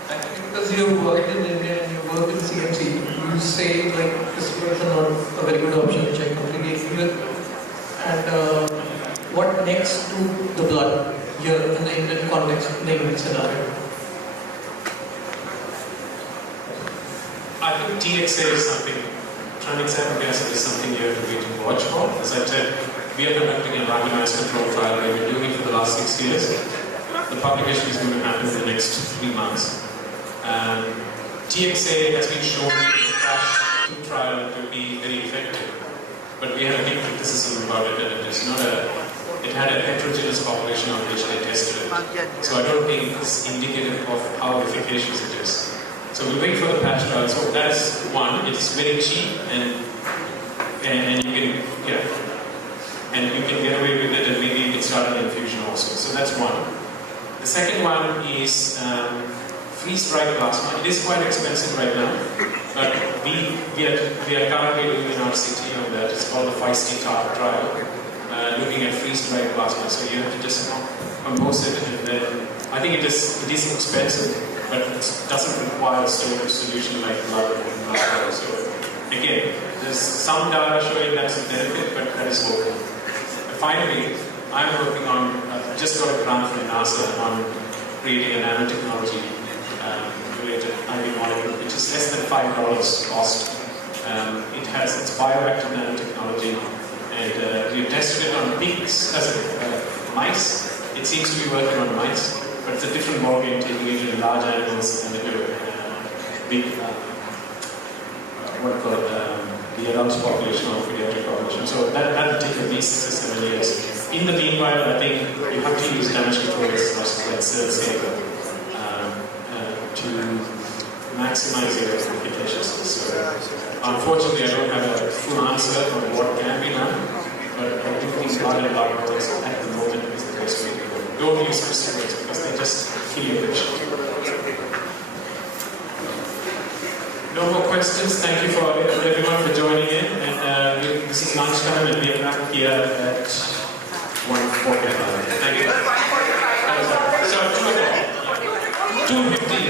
Actually, because you worked in India and you work in CMC, you say like this was not a very good option, which I completely agree with. And what next to the blood here in the Indian context, in the Indian scenario? I think TXA is something, tranexamic acid is something you have to wait and watch for. As I said, we are conducting a randomized control trial. We've been doing it for the last 6 years. The publication is going to happen in the next 3 months. TXA has been shown in the CRASH 2 trial to be very effective. But we had a big criticism about it, and it had a heterogeneous population on which they tested it. So I don't think it's indicative of how efficacious it is. So we'll wait for the patch trial. So that is one. It's very cheap, and you can get away with it, and maybe you can start an infusion also. So that's one. The second one is freeze-dried plasma. It is quite expensive right now, but we are currently doing in our city on that. It's called the 5-state trial, looking at freeze-dried plasma. So you have to just compose it, and then I think it is expensive, but it doesn't require a storage solution like blood and plasma. So again, there's some data showing that's a benefit, but that is local. Finally, I'm working on, just got a grant from NASA on creating a nanotechnology related IV molecule, which is less than $5 cost. It's bioactive nanotechnology, and we've tested it on pigs as mice. It seems to be working on mice, but it's a different ballgame taking it in large animals and into big, the adult population or pediatric population. So that will take at least 6 or 7 years. In the meanwhile, I think you have to use damage control like cell to maximize your efficacious. So unfortunately, I don't have a full answer on what can be done, but I do think blood and blood products at the moment is the best way to go. Don't use steroids because they just kill your patient. No more questions. Thank you for everyone for joining in. And this is lunchtime, and we are back here at 1:45. Thank you. So 2:50.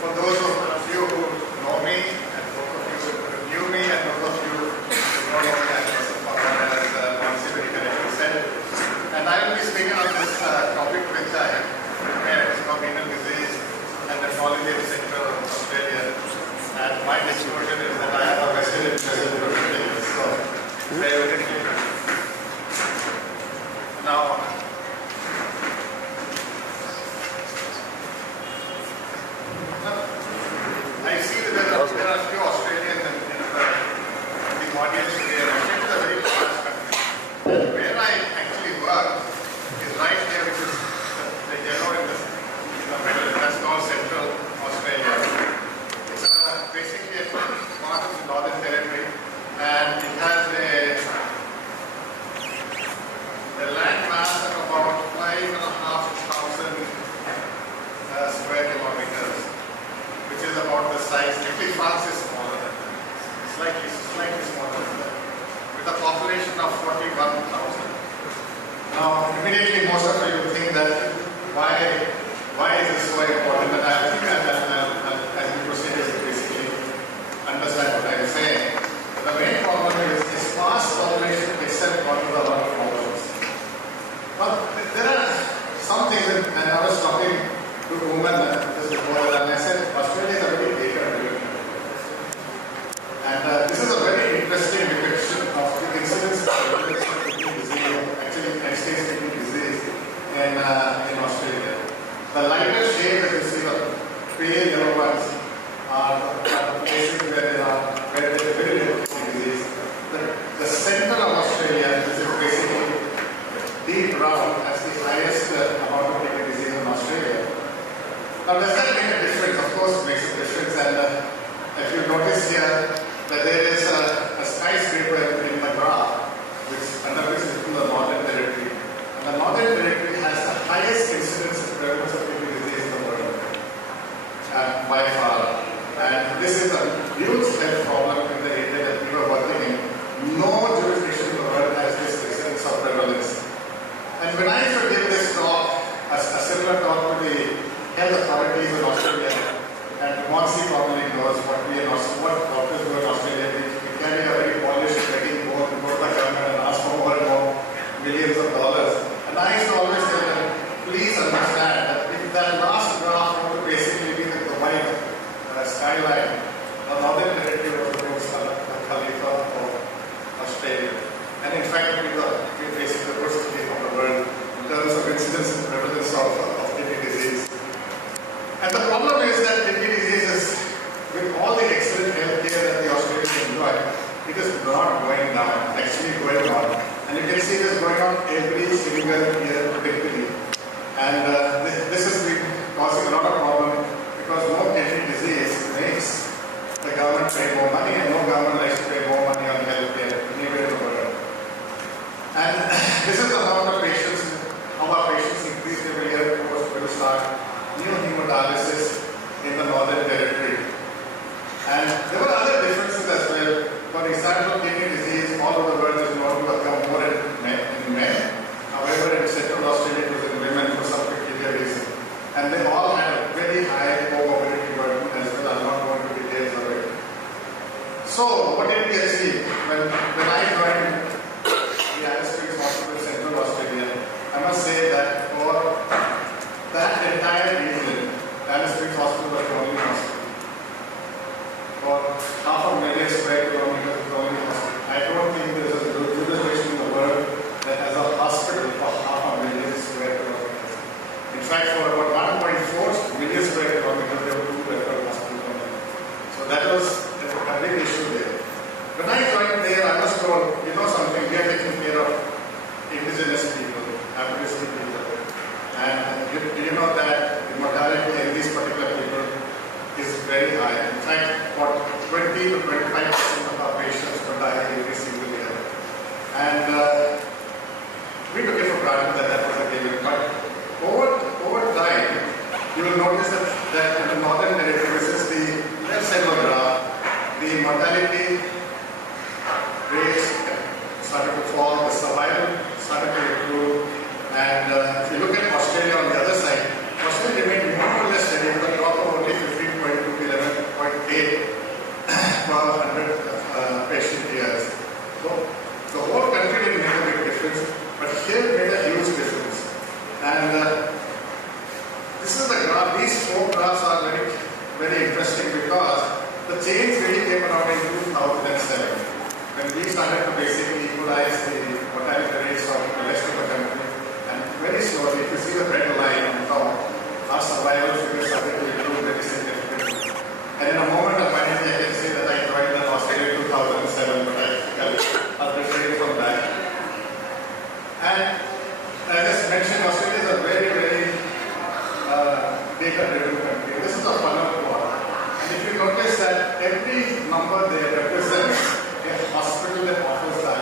For those of you who know me, and those of you who knew me, and those of you who know me as Monsignor said, and I will be speaking on this topic which I prepared, renal disease and the nephrology sector of Australia. And my disclosure is that I have a vested interest in this, so bear with me. Now, I see that there are a few Australians in the audience here. Australia is a very large country. Where I actually work is right here, which is the yellow in the middle. That's called Central Australia. It's basically a part of the Northern Territory, and it has a land mass of about 5,500 square kilometers, which is about the size. Actually, France is smaller than that, slightly smaller than that, with a population of 41,000. Now, immediately, most of you will think that why is this so important? And I think as we proceed, you basically understand what I am saying. The main problem is this vast population itself causes a lot of problems. But there are some things that, and I was talking to a woman just before, and I said, Australia is a very data-driven country. And this is a very interesting depiction of the Now, does that make a difference? Of course, it makes a difference. And if you notice here that there is a skyscraper in the graph, which underlies in the Northern Territory. And the Northern Territory has the highest incidence of prevalence of kidney disease in the world, by far. And this is a huge health problem in the area that we are working in. No jurisdiction in the world has this incidence of prevalence. And when I used to give this talk, a similar talk to the health authorities in Australia, and Monsi probably knows what doctors do in Australia. We carry a very polished begging board and go to the government and ask for more and more millions of dollars. And I used to always tell them, please understand that if that last graph were to basically be the white skyline, the Northern Territory was the most Khalifa of Australia. And in fact, we basically the worst city of the world in terms of incidence and prevalence of kidney disease. And the problem is that kidney disease is, with all the excellent health care that the Australians enjoy, it is not going down, actually going on. And you can see this going on every single year predictably. And this has been causing a lot of problem because more kidney disease makes the government pay more money, and no government likes to pay more money on health care anywhere in the world. And this is the amount of patients, how our patients increase every year post will start new hemodialysis in the Northern Territory. And there were other differences as well. For example, kidney disease all over the world is known to occur more in men. However, in Central Australia it was in women for some peculiar reason. And they all had a very high comorbidity burden as well. I'm not going into details of it. So, what did we achieve? When I joined the Alice Springs Hospital in Central Australia, I must say that for that entire region, Alice Springs Hospital was the only hospital. For 500,000 square kilometers, the only hospital. I don't think there is a jurisdiction in the world that has a hospital for 500,000 square kilometers. In fact, for about 1.4 million square kilometers, there were 2 referral hospitals. So that was a big issue there. When I joined there, I was told, you know something, we are taking care of indigenous people, Aboriginal people. And do you know that the mortality in these particular people is very high? In fact, about 20 to 25% of our patients will die every single year. And we took it for granted that was a given. But over time, you will notice that in the Northern Territory, this is the left side of the graph, the mortality rates started to fall, the survival started to improve. And if you look at Australia on the other side, Australia remained more or less steady, but drop of only 15.2 to 11.8 per 100 patient years. So the whole country didn't make a big difference, but here made a huge difference. And this is the graph. These 4 graphs are very, very interesting because the change really came around in 2007 when we started to basically equalize the mortality rates of the rest of the country. Very slowly, if you see the red line on top, our survival figures started to improve very significantly. And in a moment of vanity, I can say that I joined in Australia in 2007, but I'll refrain from that. And as I mentioned, Australia is a very, very data-driven country. This is a funnel plot. And if you notice that every number there represents a hospital that offers dialysis.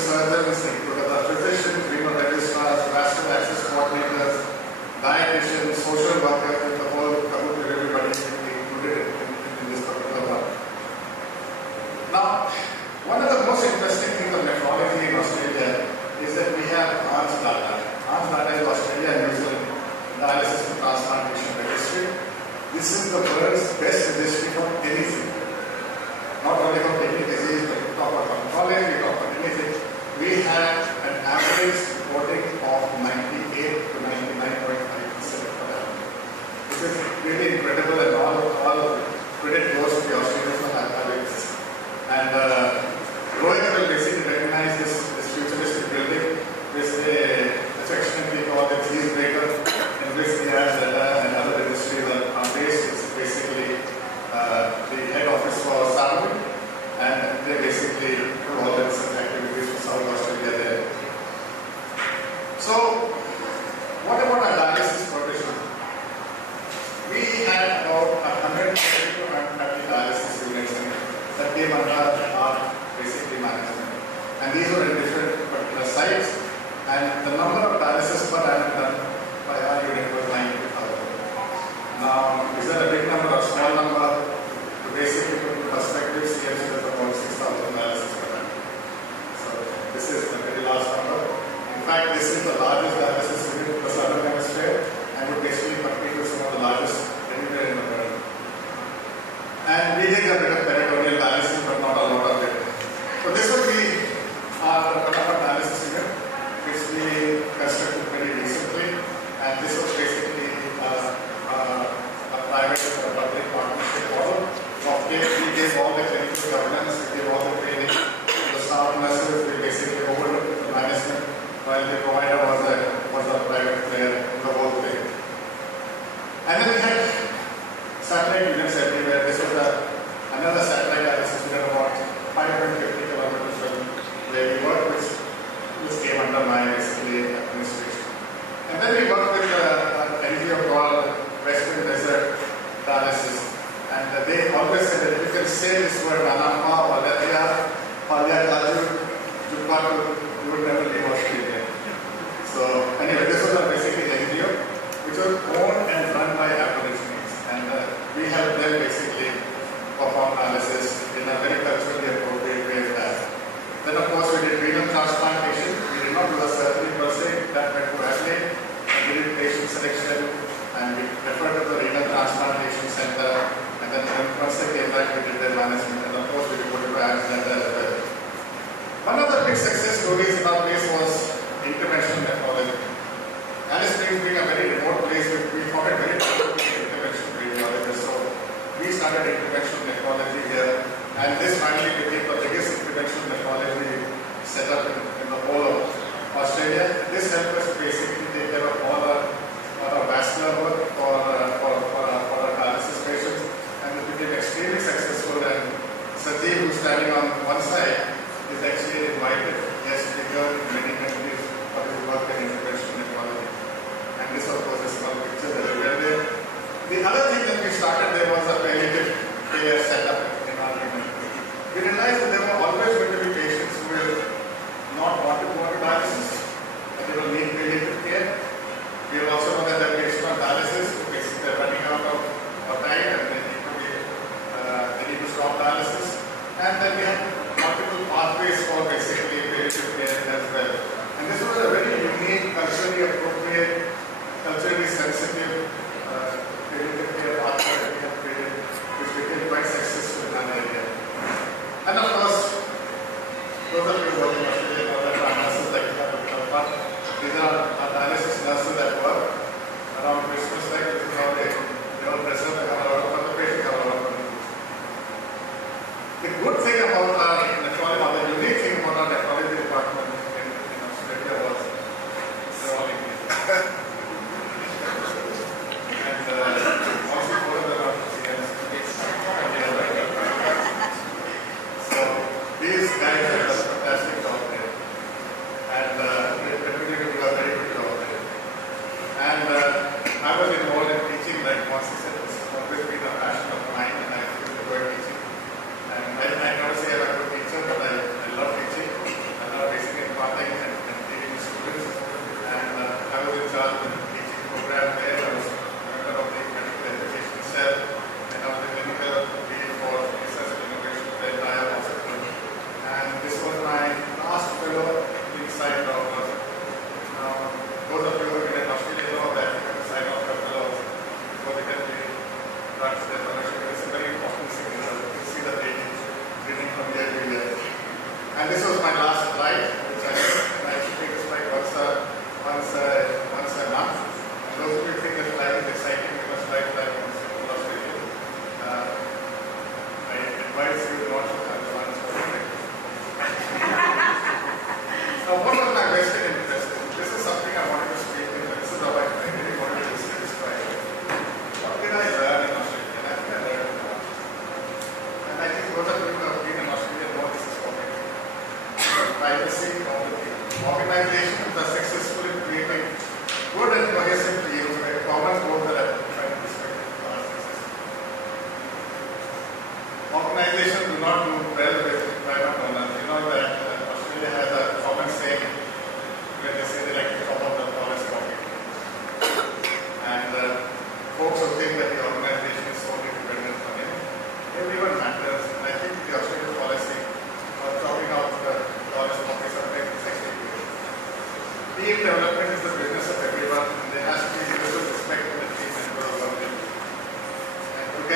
surgeons, including the physicians, renal registrars, vascular access coordinators, dietitians, social workers, and the whole community, everybody included in this particular one. Now, one of the most interesting things of nephrology in Australia is that we have ARMS data. ARMS data is Australia and New Zealand dialysis and transplantation registry. This is the world's best registry for anything. Not only for kidney disease, but we talk about oncology, we talk about anything. We have an average reporting of 98 to 99.5% for that. This is really incredible, and all credit goes to the Australians for having this. And Rohit will basically recognize this futuristic building, which they affectionately call the cheese breaker, in which the ARMS data and other registries are based. It's basically the head office for Saudi, and they basically do all the research activities for South Australia there. So, what about our dialysis provision? We had about 130 to 130 dialysis units that came under our basically management. And these were in different particular sites, and the number of dialysis per annum done by our unit was 90,000. Now, is that a big number or small number? To basically put in perspective, CMC does about 6,000 dialysis per annum. So, this is a very large number. In fact, this is the largest dialysis unit in the southern hemisphere, and would basically compete with some of the largest anywhere in the world. And we did a bit of peritoneal dialysis, but not a lot of it. So this would be our dialysis unit, which we constructed very recently, and this was basically a private or public partnership model. We gave all the clinical governance, we gave all the training to the staff nurses, we basically overlooked the management, while the provider was a private player in the whole thing. And then we had satellite units everywhere. This was another satellite dialysis unit about 550 kilometers from where we worked, which came under my basically administration. And then we worked with an NGO called Western Desert Dialysis. And they always said that you can say this word Anamma, Valatia, Palyakaju, Jupatu, you would never leave Australia. So anyway, this was basically an NGO which was owned and run by Aborigines. And we helped them basically perform analysis in a very culturally appropriate way with that. Then of course we did renal transplantation. We did not do a surgery per se, that went to Adelaide. We did patient selection and we referred to the renal transplantation center, and then once they came back we did their management, and of course we reported to ARMS data as well. One of the big success stories in our place was interventional nephrology. Alice Springs being a very remote place, we found it very difficult to be interventional radiologists. So we started interventional nephrology here, and this finally became the biggest interventional nephrology setup in the whole of Australia. This helped us basically take care of all our vascular work for our dialysis patients, and it became extremely successful. And Sajeev, who's standing on one side, is actually invited guest speaker in many countries for his work in interventional nephrology. And this, of course, is one picture that we are there. The other thing that we started there was a palliative care setup in our unit. We realized that there were always going to be patients who will not want to go on dialysis, and they will need palliative care. We will also know that there are patients on dialysis who basically are running out of time and they need to stop dialysis. And then we have multiple pathways for basically palliative care as well. And this was a very unique, culturally appropriate, culturally sensitive palliative care pathway that we have created, which became quite successful in that area. And of course, those of you working in Australia know that our nurses like to have a bit of fun. These are our dialysis nurses at work around Christmas time. This is how they all dress up and have a lot of fun. The patient have a lot of fun. The good thing about our nephrology, or the unique thing about our nephrology department in Australia was they're all Indian. And also both of them are CMC. So these guys have done a fantastic job there. And they continue to do a very good job there. And I was involved in teaching, like once I said, it's always been a passion of mine, and I feel to go and teaching. And I never say I'm a good teacher, but I love teaching. I love basically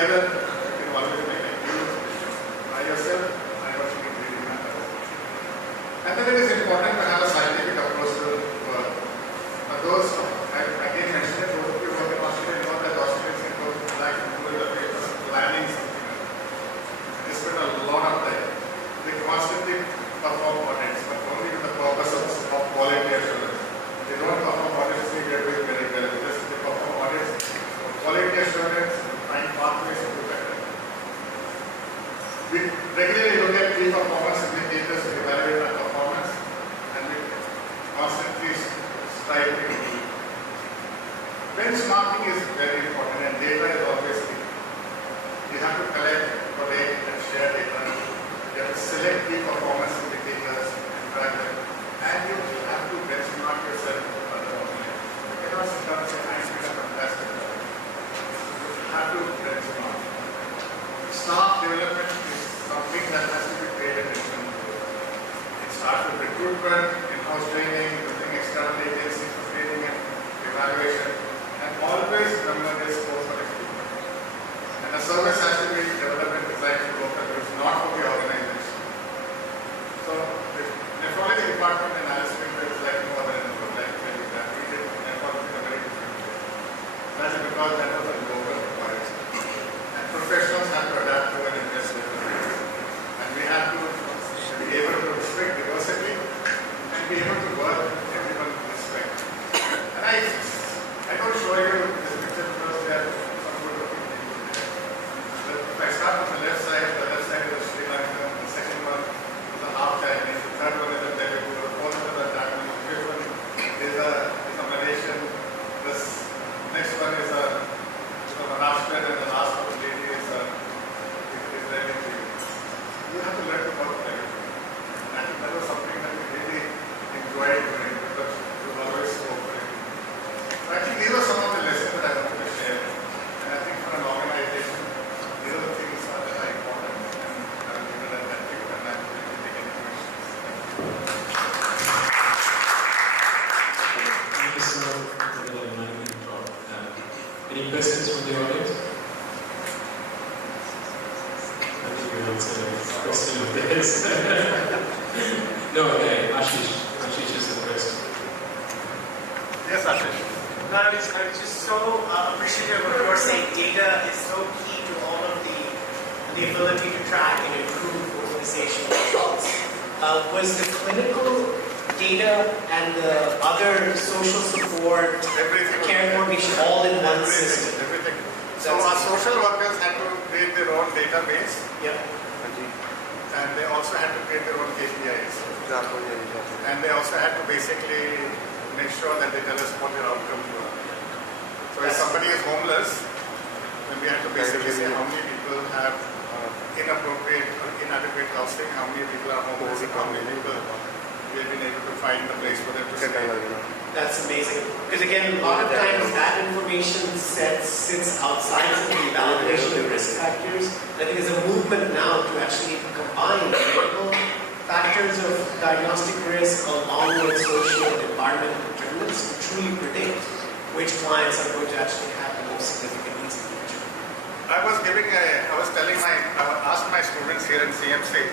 together, you can always make it. You by yourself, I was really matters. And then it is important to have a scientific approach to work. Those, I again mentioned it, those of you who work in Australia know that Australians can go like to do the paper planning something. They spend a lot of time. They constantly perform audits, but only with the purpose of quality assurance. They don't perform audits to get doing very well. They perform audits for quality assurance and find pathways to do better. We regularly look at key performance indicators to evaluate our performance, and we constantly strive to improve. Benchmarking is very important, and data is always key. You have to collect, collate, and share data. You have to select key performance indicators and track them, and you have to benchmark yourself with other organizations. You cannot sit down and say, I did a fantastic job. You have to benchmark. Staff development is something that has to be paid attention to. It starts with recruitment, in-house training, using external agencies for training and evaluation, and always remember this scope for improvement. And the service has to be developed and designed to work for it's not for the organization. So the nephrology department in Alice is like no other network, like that. We did nephrology in a very different way. That is because that was a global requirement. And professionals have to adapt to and invest in it. And we have to be able to respect diversity and be able to work with everyone with respect. And I don't show you this picture because there are some good looking people there. But if I start on the left side is Sri Lanka, the second one is a half Chinese, the third one is a Telugu, the fourth one is a Tamil, the fifth one is a Malaysian, this next one is a Maharashtrian, and the last one lady is Israeli. You have to learn to work with everything. And I think that was something that we really enjoyed doing because we always spoke for it. I think these are some of the lessons that I wanted to share. And I think for an organization, these are the things that are important. And I will leave it at that. And I'm going to take any questions. Thank you so much for the enlightening talk. Any questions from the audience? I think you answered a question of theirs. No, okay, Ashish. Ashish is the question. Yes, Ashish. I was just so appreciative of your saying data is so key to all of the ability to track and improve organizational results. Was the clinical data and the other social support, care coordination all in one system? Everything. So our social workers had to create their own database. Yeah. And they also had to create their own KPIs. And they also had to basically make sure that they tell us what their outcomes were. So if somebody is homeless, then we have to basically say how many people have inappropriate or inadequate housing, how many people are homeless, and how many people we have been able to find a place for them to stay. That's amazing. Because again, a lot of times that information sits outside of the evaluation of risk factors. I think there's a movement now to actually combine medical factors of diagnostic risk along with social and environmental determinants to truly predict which clients are going to actually have the most significant needs in the future. I asked my students here in CMC,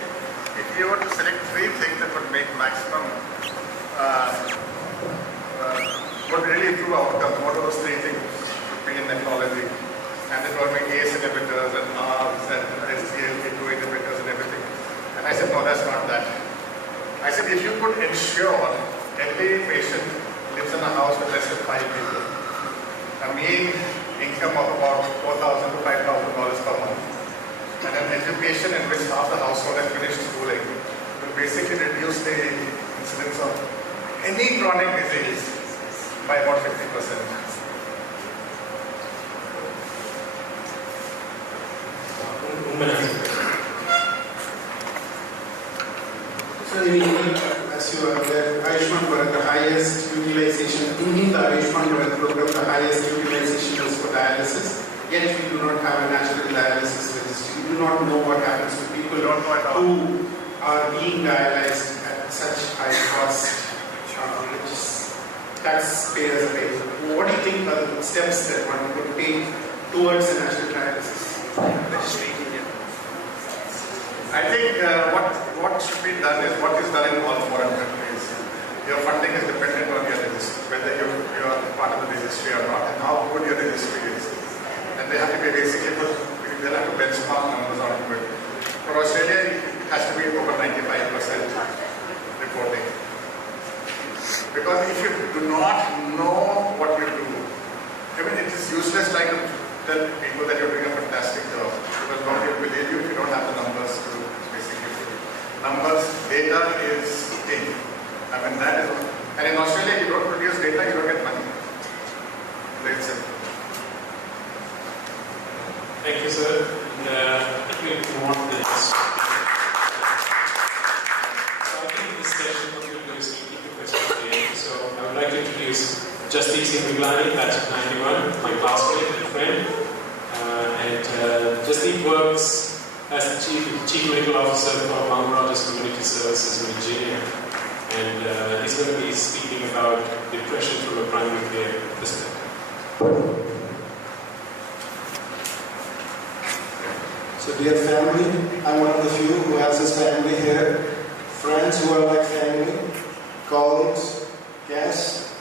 if you were to select 3 things that would make maximum, would really improve outcomes, what are those 3 things would be in nephrology? And they told me ACE inhibitors and ARBs and SGLT2 inhibitors and everything. And I said, no, that's not that. I said, if you could ensure every patient lives in a house with less than 5 people, a mean income of about $4,000 to $5,000 per month, and an education in which half the household has finished schooling, will basically reduce the incidence of any chronic disease by about 50%. So, as you are aware, Ayushman Bharat, the highest utilization, in the Ayushman Bharat program, the highest utilization is for dialysis. Yet we do not have a national dialysis registry. We do not know what happens to people who are being dialyzed at such high cost, which is taxpayers pay. What do you think are the steps that one could take towards a national dialysis? I think what should be done is what is done in all foreign countries. Your funding is dependent on your registry, whether you are part of the registry or not, and how good your registry is. And they have to be basically put, they'll have to benchmark numbers onto it. For Australia, it has to be over 95% reporting. Because if you do not know what you do, I mean, it is useless trying to tell people that you're doing a fantastic job, because nobody will believe you if you don't have the numbers to basically do it. Numbers, data is king. I mean, that is what, and in Australia, if you don't produce data, you don't get money. Very simple. Thank you, sir. Let me move on to this. So I think this session will be very speaking to questions at the end. So I would like to introduce Justice Miglani, batch 91, my classmate and friend. Justice works as the Chief Medical Officer for Mount Rogers Community Services in Virginia. And he's going to be speaking about depression from a primary care perspective. So dear family, I'm one of the few who has his family here, friends who are like family, colleagues, guests,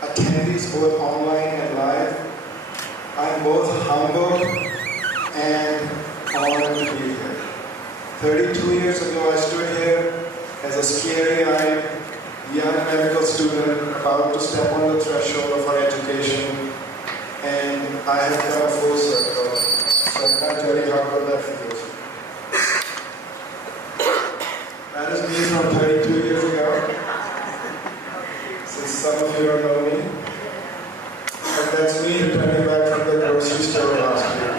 attendees both online and live. I'm both humbled and honored to be here. 32 years ago I stood here as a scary-eyed young medical student about to step on the threshold of our education, and I have come full circle. So I can't tell you how good that feels. That is me from 32 years ago, since some of you don't know me. And that's me returning back from the grocery store last year.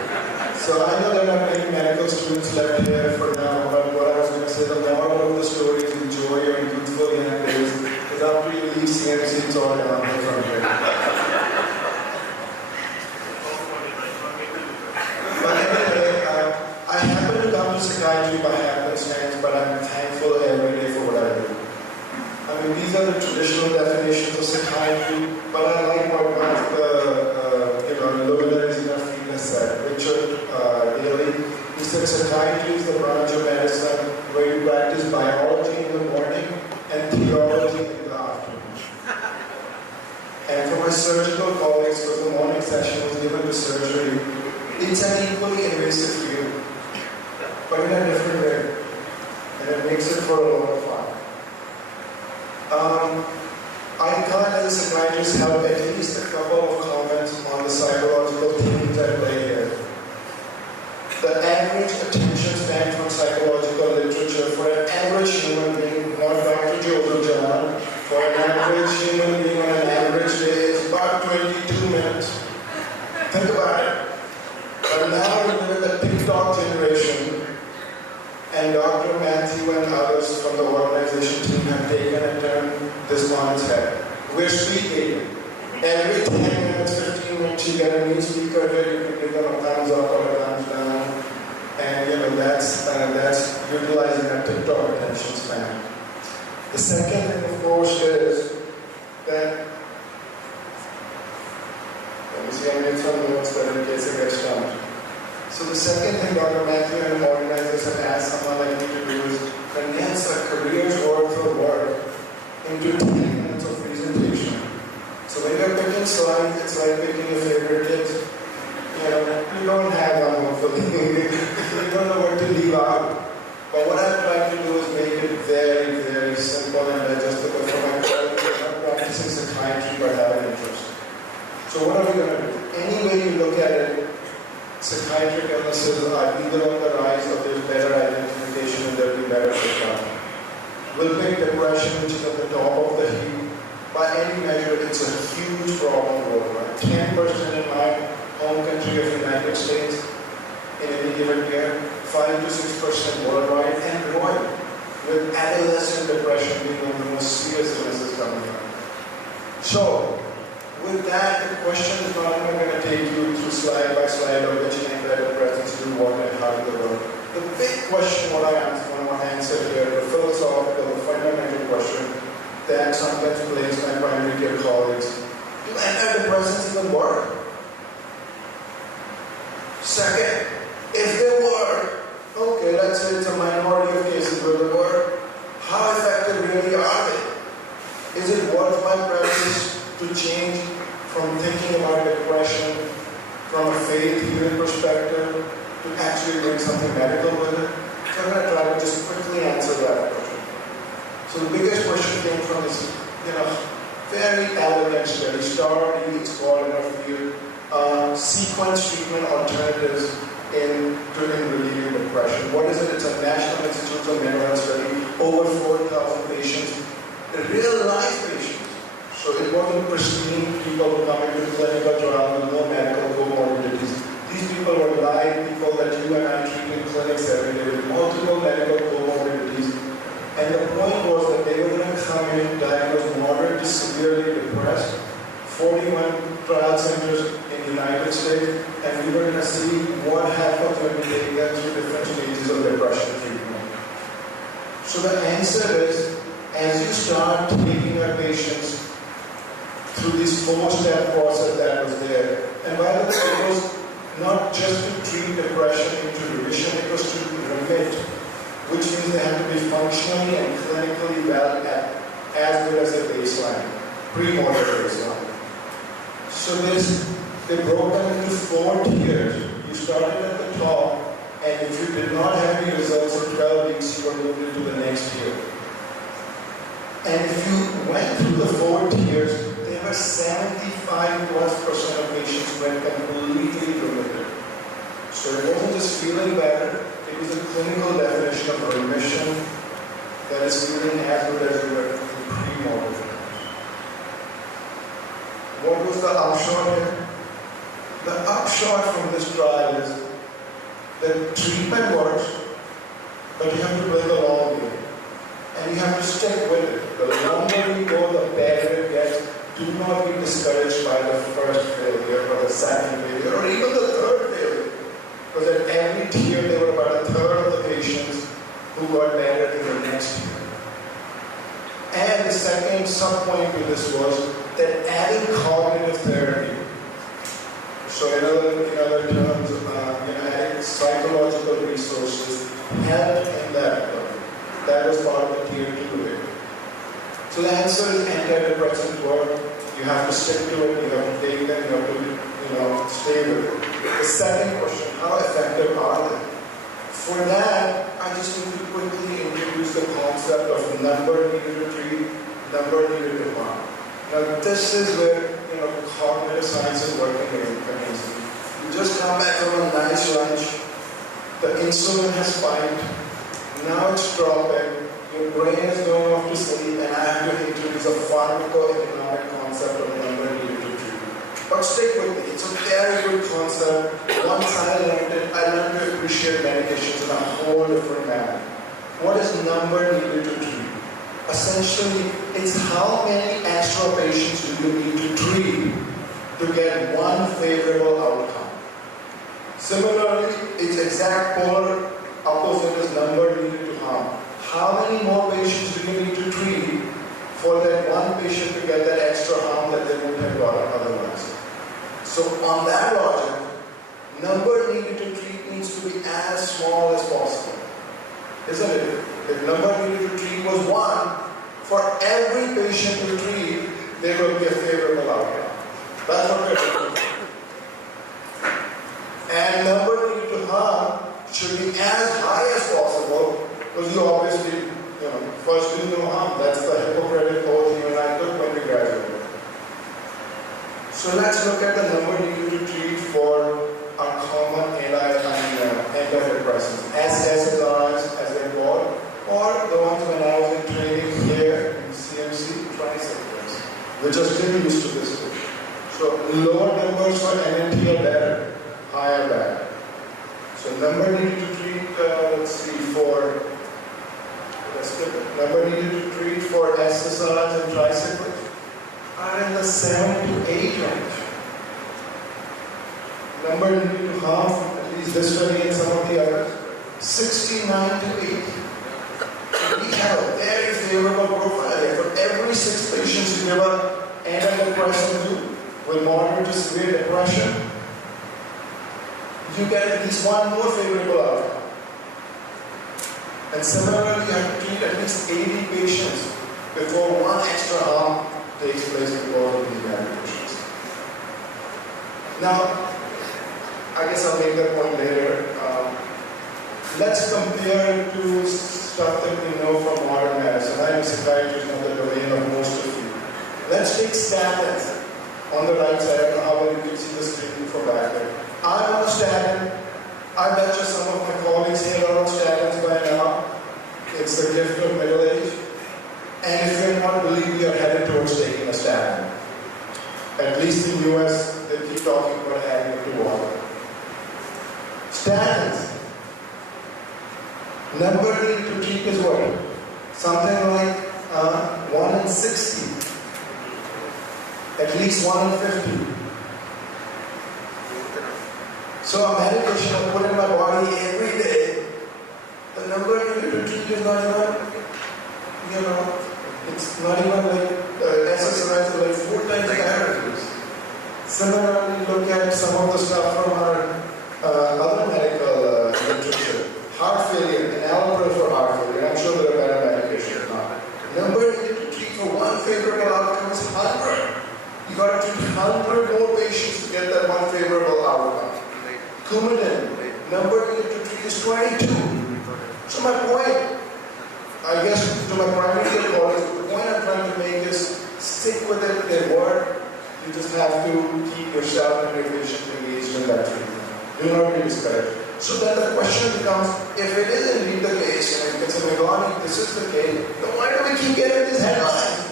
So I know there are not many medical students left here for now, but what I was going to say, the moral of the story is enjoy your youthful young days, because after you leave CMC, it's all downhill from here. But anyway, I happen to come to psychiatry by happenstance, but I'm thankful every day for what I do. I mean, these are the traditional definitions of psychiatry, but I like what one of the luminaries in our field has said. Richard Daly, he said psychiatry is the branch of medicine where you practice biology in the morning and theology in the afternoon. And for my surgical colleagues, because the morning session was given to surgery, it's an equally invasive field, but in a different way, and it makes it for a lot of fun. I can't, as a psychiatrist, help at least a couple of comments on the psychological themes at play here. The average attention span from psychological literature for an average human being, not Dr. Joseph John, for an average human being on an average day is about 22 minutes. Think about it. But now we live in the TikTok generation, and Dr. Matthew and others from the organization team have taken and turned this on its head. We're speaking. Every 10 minutes, 15 minutes, you get a new speaker here, you can give them a thumbs up or a thumbs down. And that's utilizing that TikTok attention span. The second thing, of course, is that, let me see, I made some notes there in case it gets stumped. So the second thing Dr. Matthew and organizers have asked someone like me to do is condense a career's worth of work into 10 minutes of presentation. So when you're picking slides, it's like picking your favorite kids. You don't have one, hopefully. You don't know what to leave out. But what I'm trying to do is make it very, very simple and digestible for my colleagues who are not practicing psychiatry but have an interest. So what are we going to do? Any way you look at it, psychiatric illnesses are either on the rise or there's better identification and there'll be better treatment. We'll pick depression, which is at the top of the heap. By any measure, it's a huge problem worldwide. 10% in my home country of the United States in any given year, 5 to 6% worldwide, and growing, with adolescent depression being one of the most serious illnesses coming up. So, with that, the question is not going to take you through slide by slide of which antidepressants do what and how do they work. The big question what I want to answer here, the philosophical, the fundamental question that sometimes plagues my primary care colleagues, do antidepressants even work? Second, if there were, okay, let's say it's a minority of cases where there were, how effective really are they? Is it worth my practice to change from thinking about depression from a faith healing perspective to actually doing something medical with it? So I'm going to try to just quickly answer that question. So the biggest question came from this, very elegant study, STAR-D, it's called in our field, sequence treatment alternatives in relieving depression. What is it? It's a National Institute of Mental Health study, over 4,000 patients, real life patients. So it wasn't pristine people who come into clinical trial with no medical comorbidities. These people were live people that you and I treat in clinics every day with multiple medical comorbidities. And the point was that they were going to come in diagnosed moderate to severely depressed, 41 trial centers in the United States, and we were going to see what happens when we take them through different stages of depression treatment. So the answer is, as you start taking our patients through this 4-step process that was there, and by the way, it was not just to treat depression into remission, it was to remit, which means they have to be functionally and clinically well at as good as a baseline, pre-moderate baseline. So they broke them into 4 tiers. You started at the top, and if you did not have any results in 12 weeks, you were moved into the next tier. And if you went through the 4 tiers, there were 75+% of patients who went completely remitted. So it wasn't just feeling better, it was a clinical definition of remission that is feeling as good as you were in pre-moderate. What was the upshot here? The upshot from this trial is that treatment works, but you have to play the long game. And you have to stick with it. The longer you go, the better it gets. Do not be discouraged by the first failure or the second failure or even the third failure. Because at every tier there were about 1/3 of the patients who got better in the next tier. And the second sub-point to this was that adding cognitive therapy, so in other terms, adding psychological resources helped in that. That was part of the tier 2. So the answer is antidepressant work. You have to stick to it, you have to take them, you have to stay with it. The second question, how effective are they? For that, I just need to quickly introduce the concept of number needed to treat, number needed to harm. Now this is where cognitive science is working against me. You just come back from a nice lunch, the insulin has spiked, now it's dropping, your brain is going off to sleep, and I have to introduce a pharmacoeconomic concept of number needed to treat. But stick with me, it's a very good concept. Once I learned it, I learned to appreciate medications in a whole different manner. What is number needed to treat? Essentially, it's how many extra patients do you need to treat to get one favorable outcome. Similarly, its exact polar opposite is number needed to harm. How many more patients do you need to treat for that one patient to get that extra harm that they wouldn't have gotten otherwise? So on that logic, number needed to treat needs to be as small as possible. Isn't it? If number needed to treat was 1, for every patient you treat, there will be a favorable outcome. That's what we're looking for. And number needed to harm should be as high as possible, because you obviously, first do no harm. That's the Hippocratic oath you and I took when we graduated. So let's look at the number needed to treat for our common antidepressants, SSRIs as they're called, or the ones when I was in training here in CMC, tricyclics, which are still used to this way. So lower numbers for MNT are better, higher bad. So number needed to treat, number needed to treat for SSRIs and tricyclics are in the 7 to 8 range. Number needed to harm, at least this study and some of the others, 69 to 80. We have a very favorable profile here. For every 6 patients you give an antidepressant to with moderate to severe depression, you get at least one more favorable outcome. And similarly, you have to treat at least 80 patients before one extra harm takes place because of these medications. Now, I guess I'll make that point later. Let's compare it to stuff that we know from modern medicine. I'm a psychiatrist, not the domain of most of you. Let's take statins on the right side. I don't know how well you can see the screen for back there. I'm on a statin. I bet you some of my colleagues here are on statins by now. It's the gift of middle age. And if you're not, believe me, you're headed towards taking a statin. At least in the US, they keep talking about adding it to water. Statins. Number needed to treat is what? Something like 1 in 60. At least 1 in 50. So a medication I put in my body every day, the number needed to treat is not even, it's not even like SSRIs are like 4 times the average. Similarly, look at some of the stuff from our other medical literature. Heart failure, enalapril for heart failure. I'm sure there are better medications now. Number needed to treat for one favorable outcome is 100. You got to treat 100 more patients to get that one favorable outcome. Coumadin, number needed to treat is 22. So my point, I guess to my primary care colleagues, the point I'm trying to make is stick with it, they work. You just have to keep yourself and your patient engaged in that treatment. Do not be discouraged. So then the question becomes, if it is indeed the case, and if it's a megonic, this is the case, then why do we keep getting these headlines?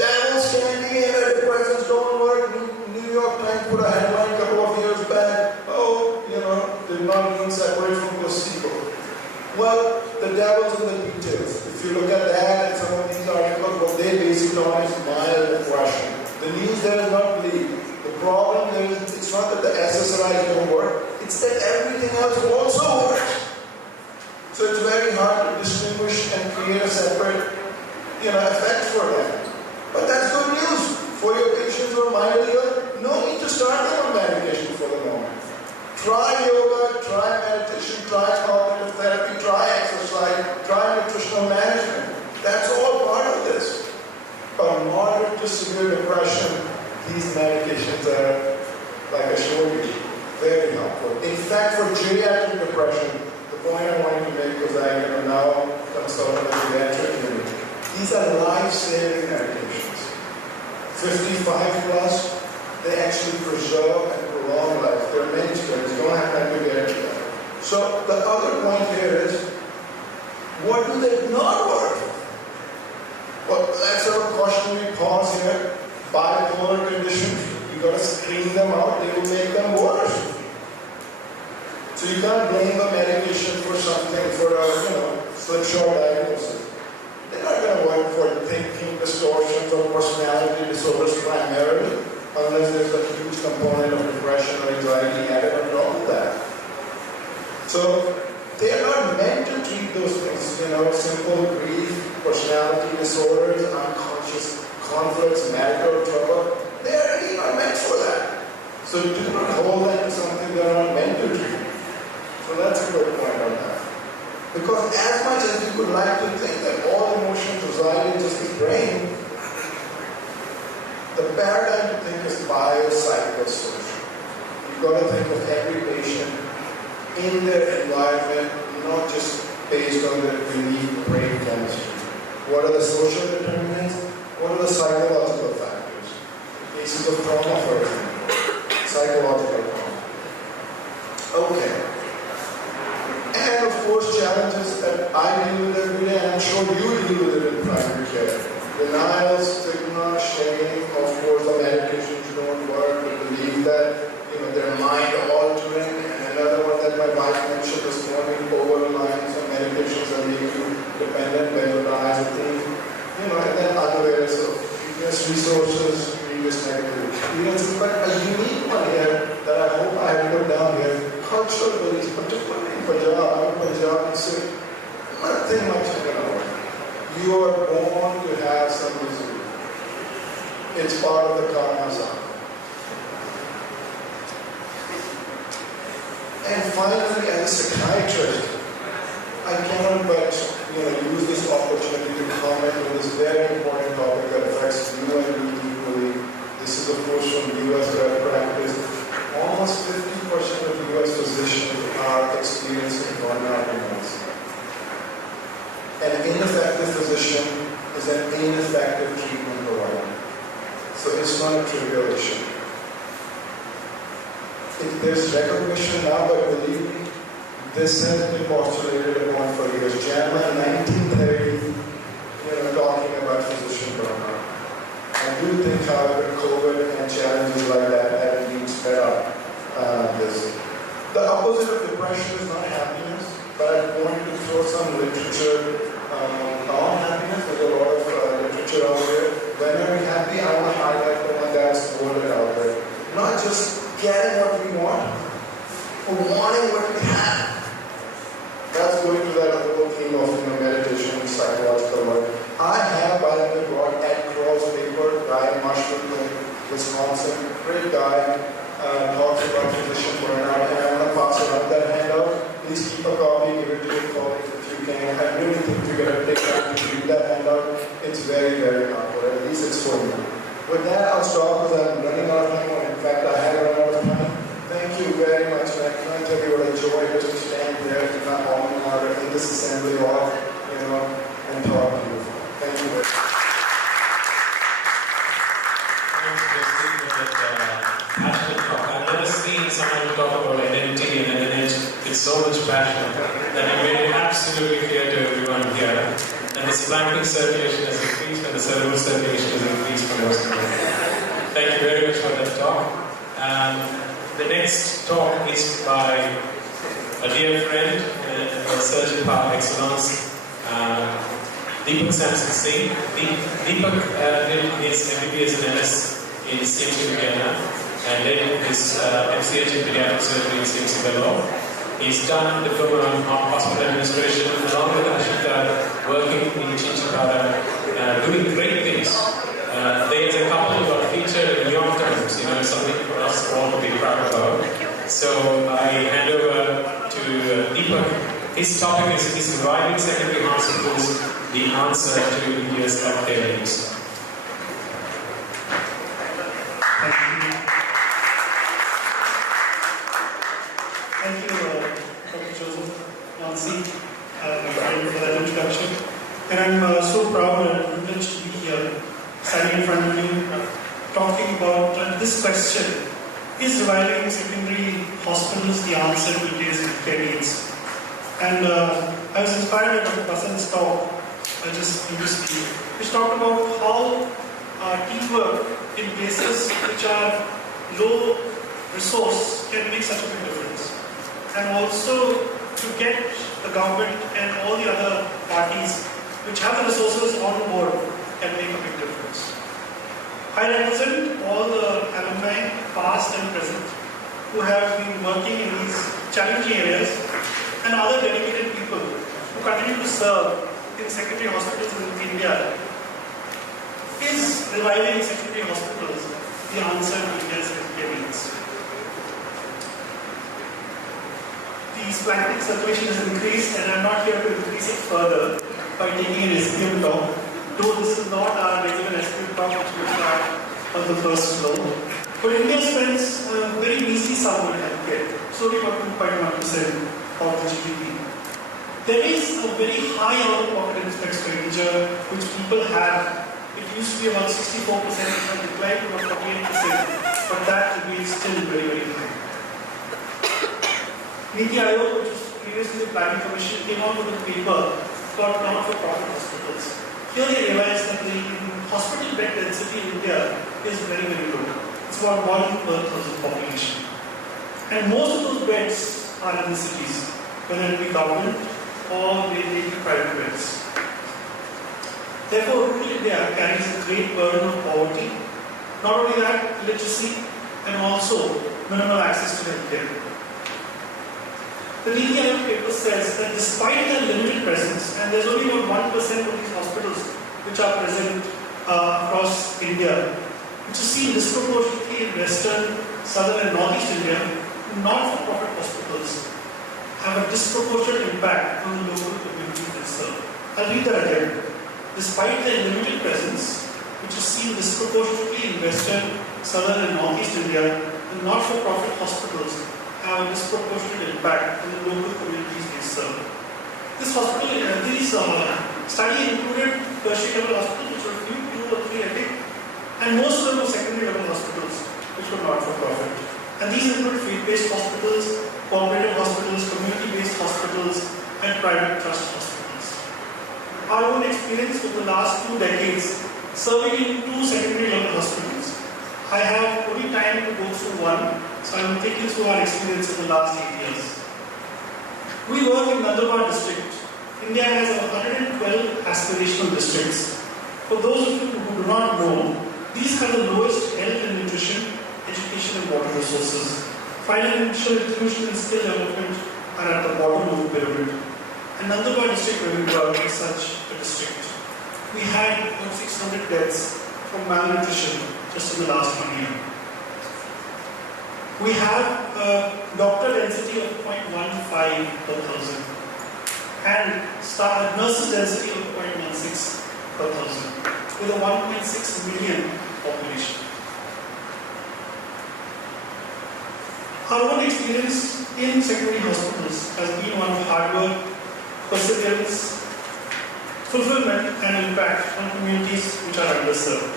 Devils standing in antidepressants don't work. New York Times put a headline a couple of years back. Oh, did not even separate from placebo. Well, the devil's in the details. If you look at that and some of these articles, what they base it on is mild depression. The news there is not bleak. The problem is, it's not that the SSRIs don't work, it's that everything else also works. So it's very hard to distinguish and create a separate, effect for them. But that's good news for your patients who are mildly ill. No need to start them on medication for the moment. Try yoga, try meditation, try cognitive therapy, try exercise, try nutritional management. That's all part of this. But moderate to severe depression, these medications are, like I showed you, very helpful. In fact, for geriatric depression, the point I wanted to make was I now consult with a geriatric unit. These are life-saving medications. 55 plus, they actually preserve and prolong life. There are many studies, you don't have time to get into that. So the other point here is, what do they not work? Well, that's a cautionary pause here. Bipolar conditions, you got to screen them out, they will make them worse. So you can't blame a medication for something, for a slipshod diagnosis. They're not going to work for thinking distortions or personality disorders primarily, unless there's a huge component of depression or anxiety added on top of that. So they are not meant to treat those things, simple grief, personality disorders, unconscious conflicts, marital trouble. They are really not meant for that. So do not hold them to something they are not meant to treat. So that's a good point on that. Because as much as you would like to think that all emotions reside in just the brain, the paradigm to think is biopsychosocial. You've got to think of every patient in their environment, not just based on their unique brain chemistry. What are the social determinants? What are the psychological factors? Cases of trauma, for example. Psychological trauma. Okay. And of course, challenges that I deal with every day, and I'm sure you deal with it in primary care. Denial, stigma, shame, of course, the medications don't work, we believe that, they're mind-altering, and another one that my wife mentioned this morning, over-reliance on medications that make you dependent, benzodiazepine, and then other areas of previous resources, previous medical experiences, but a unique one here that I hope I have put down here, cultural beliefs, particularly in Punjab. I'm a Punjabi, so nothing much is going to work. You are born to have some misery. It's part of the karma zone. And finally, as a psychiatrist, I cannot but use this opportunity to comment on this very important topic that affects you and me equally. This is of course from US where I practice. Almost 50% of US physicians are experiencing burnout illness. An ineffective physician is an ineffective treatment provider. So it's not a trivial issue. There's recognition now, but believe me, this has been postulated upon for years. JAMA in 1930, talking about physician burnout. I do think, however, COVID and challenges like that have indeed sped up this. The opposite of depression is not happiness, but I'm going to throw some literature on happiness. There's a lot of literature out there. When are we happy? I want to highlight the one that's voted out there. Not just getting what we want, but wanting what we have. That's going to that whole theme of meditation and psychological work. I have, by the way, brought Ed Crow's paper, guy in Marshall, Wisconsin, great guy, talks about physician burnout, and I'm going to pass around that handout. Please keep a copy, give it to your colleagues if you can. I really think you're going to take time to read that handout. It's very, very helpful. At least it's for me. With that, I'll stop because I'm running out of time. In fact, I have run out of time. Thank you very much. And I can't tell you what a joy it is to stand there in my alma mater in this assembly hall, and talk to you. Thank you very much. I've never seen someone talk about identity and eminent with so much passion that you made it absolutely clear to everyone here. And the splanking circulation has increased and the cerebral circulation has increased for most of you. Thank you very much for that talk. The next talk is by a dear friend and a surgeon par excellence, Deepak Samson Singh. Deepak did his MBBS and MS in CMC Ludhiana and did his MCH in pediatric surgery in CMC Ludhiana. He's done diploma on hospital administration along with Ashita, working in Chinchipara, doing great things. They as a couple got featured in New York Times, something for us all to be proud about. So I hand over to Deepak. His topic is reviving secondary hospitals, the answer to India's healthcare needs. Thank you, Dr. Joseph, Nancy, for that introduction. And I'm so proud and privileged to be here, standing in front of you, talking about this question: is reviving secondary hospitals the answer to today's healthcare needs? And I was inspired by Dr. Basan's talk, just previously, which talked about how teamwork in places which are low resource can make such a big difference. And also to get the government and all the other parties which have the resources on board can make a big difference. I represent all the alumni, past and present, who have been working in these challenging areas, and other dedicated people who continue to serve in secondary hospitals in India. Is reviving secondary hospitals the answer to India's healthcare needs? The splanchnic circulation has increased, and I'm not here to increase it further by taking an SPM talk, though this is not our regular SPM talk which we start on the first floor. But India spends a very measly sum on healthcare, so we got 2.1% of the GDP. There is a very high out-of-pocket expenditure which people have. It used to be about 64%, it has declined to about 48%, but that remains still very, very high. Niti Aayog, which was previously the Planning Commission, came out with a paper called Not-for-Profit Hospitals. Here they realized that the hospital bed density in India is very, very low. It's about 1 per 1,000 population. And most of those beds are in the cities, whether it be government or they may be private beds. Therefore, rural India carries a great burden of poverty, not only that, illiteracy, and also minimal access to healthcare. The Niti Aayog paper says that despite their limited presence, and there's only about 1% of these hospitals which are present across India, which is seen disproportionately in western, southern and northeast India, not-for-profit hospitals have a disproportionate impact on the local communities they serve. I'll read that again. Despite their limited presence, which is seen disproportionately in Western, Southern and Northeast India, the not-for-profit hospitals have a disproportionate impact on the local communities they serve. This study included tertiary level hospitals, which were few, 2 or 3 I think, and most of them were secondary level hospitals, which were not-for-profit. And these include faith-based hospitals, cooperative hospitals, community-based hospitals, and private trust hospitals. Our own experience over the last 2 decades serving in 2 secondary level hospitals. I have only time to go through one, so I will take you through our experience in the last 8 years. We work in Nandurbar district. India has 112 aspirational districts. For those of you who do not know, these have the lowest health and nutrition, education and water resources. Financial inclusion and skill development are at the bottom of the pyramid. And Nandurbar district, where we work, is such a district. We had about 600 deaths from malnutrition just in the last 1 year. We have a doctor density of 0.15 per thousand and nurses density of 0.16 per thousand with a 1.6 million population. Our own experience in secondary hospitals has been one of hard work, perseverance, fulfillment and impact on communities which are underserved.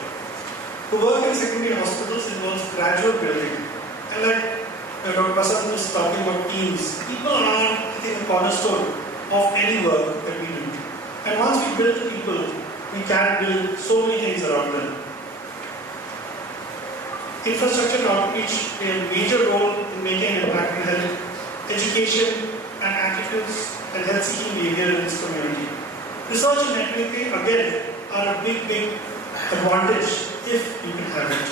The work in secondary hospitals involves gradual building. And like Dr. Prasad was talking about teams, people are, I think, the cornerstone of any work that we do. And once we build the people, we can build so many things around them. Infrastructure and outreach play a major role in making an impact in health, education and attitudes and health-seeking behavior in this community. Research and networking, again, are a big advantage if you can have it.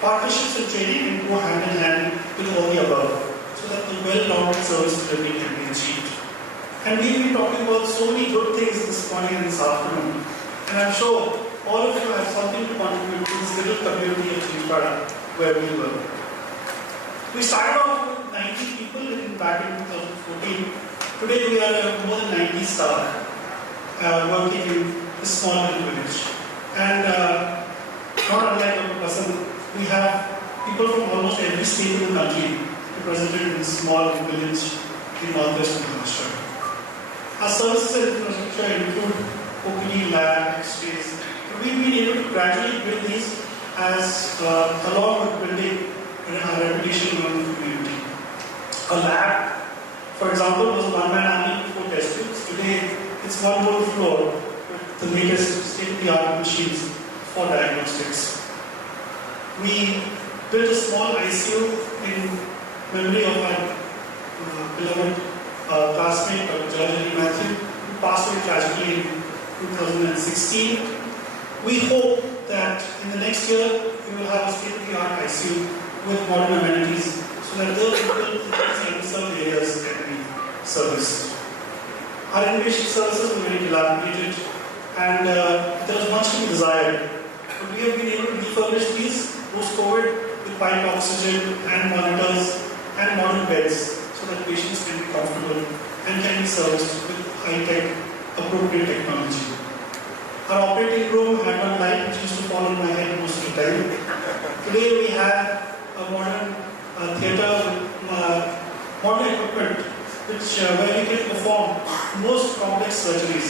Partnerships and training can go hand in hand with all the above, so that the well-rounded service delivery can be achieved. And we've been talking about so many good things this morning and this afternoon. And I'm sure all of you have something to contribute to this little community of Chilpada where we work. We started off with 90 people back in 2014. Today we are more than 90 staff working in this small little village. And not unlike Dr. Vasan, we have people from almost every state in the country represented in this small village in northwest Maharashtra. Our services and infrastructure include OPD, lab, X-rays. We've been able to gradually build these as along with building our reputation among the community. A lab, for example, was a one-man army before test tubes. Today, it's one whole floor with the latest state-of-the-art machines for diagnostics. We built a small ICU in memory of our beloved classmate, Dr. Jalajali Matthew, who passed away tragically in 2016. We hope that in the next year we will have a state-of-the-art ICU with modern amenities so that those people in these underserved areas can be serviced. Our inpatient services were very dilapidated and there was much to be desired. But we have been able to refurbish these post-COVID with piped oxygen and monitors and modern beds so that patients can be comfortable and can be serviced with high-tech, appropriate technology. Our operating room had one light which used to fall on my head most of the time. Today we have a modern theatre with modern equipment where we can perform most complex surgeries.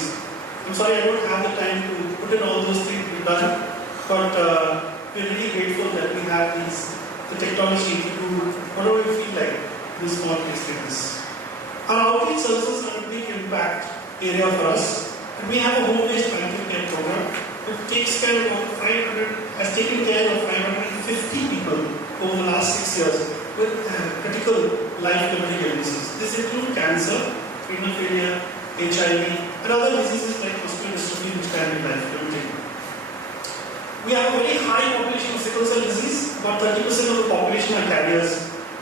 I'm sorry I don't have the time to put in all those things we've done, but we're really grateful that we have the technology to do whatever we feel like in a small place like this. Our outreach services are a big impact area for us. And we have a home-based palliative care program which takes care of has taken care of 550 people over the last 6 years with critical life-limiting illnesses. This includes cancer, renal failure, HIV, and other diseases like muscular dystrophy which can be life-limiting. We have a very high population of sickle cell disease. About 30% of the population are carriers,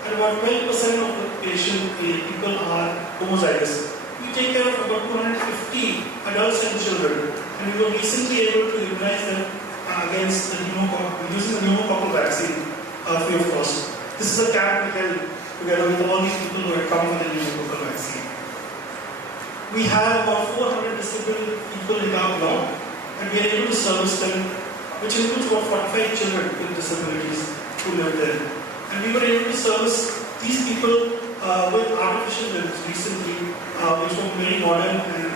and about 12% of the people are homozygous. We take care of about 250 adults and children, and we were recently able to immunize them against the pneumococcal, using the pneumococcal vaccine free of cost. This is a camp we held together with all these people who had come for the pneumococcal vaccine. We have about 400 disabled people in our block, and we are able to service them, which includes about 45 children with disabilities who live there. And we were able to service these people with artificial limbs recently, which were very modern, and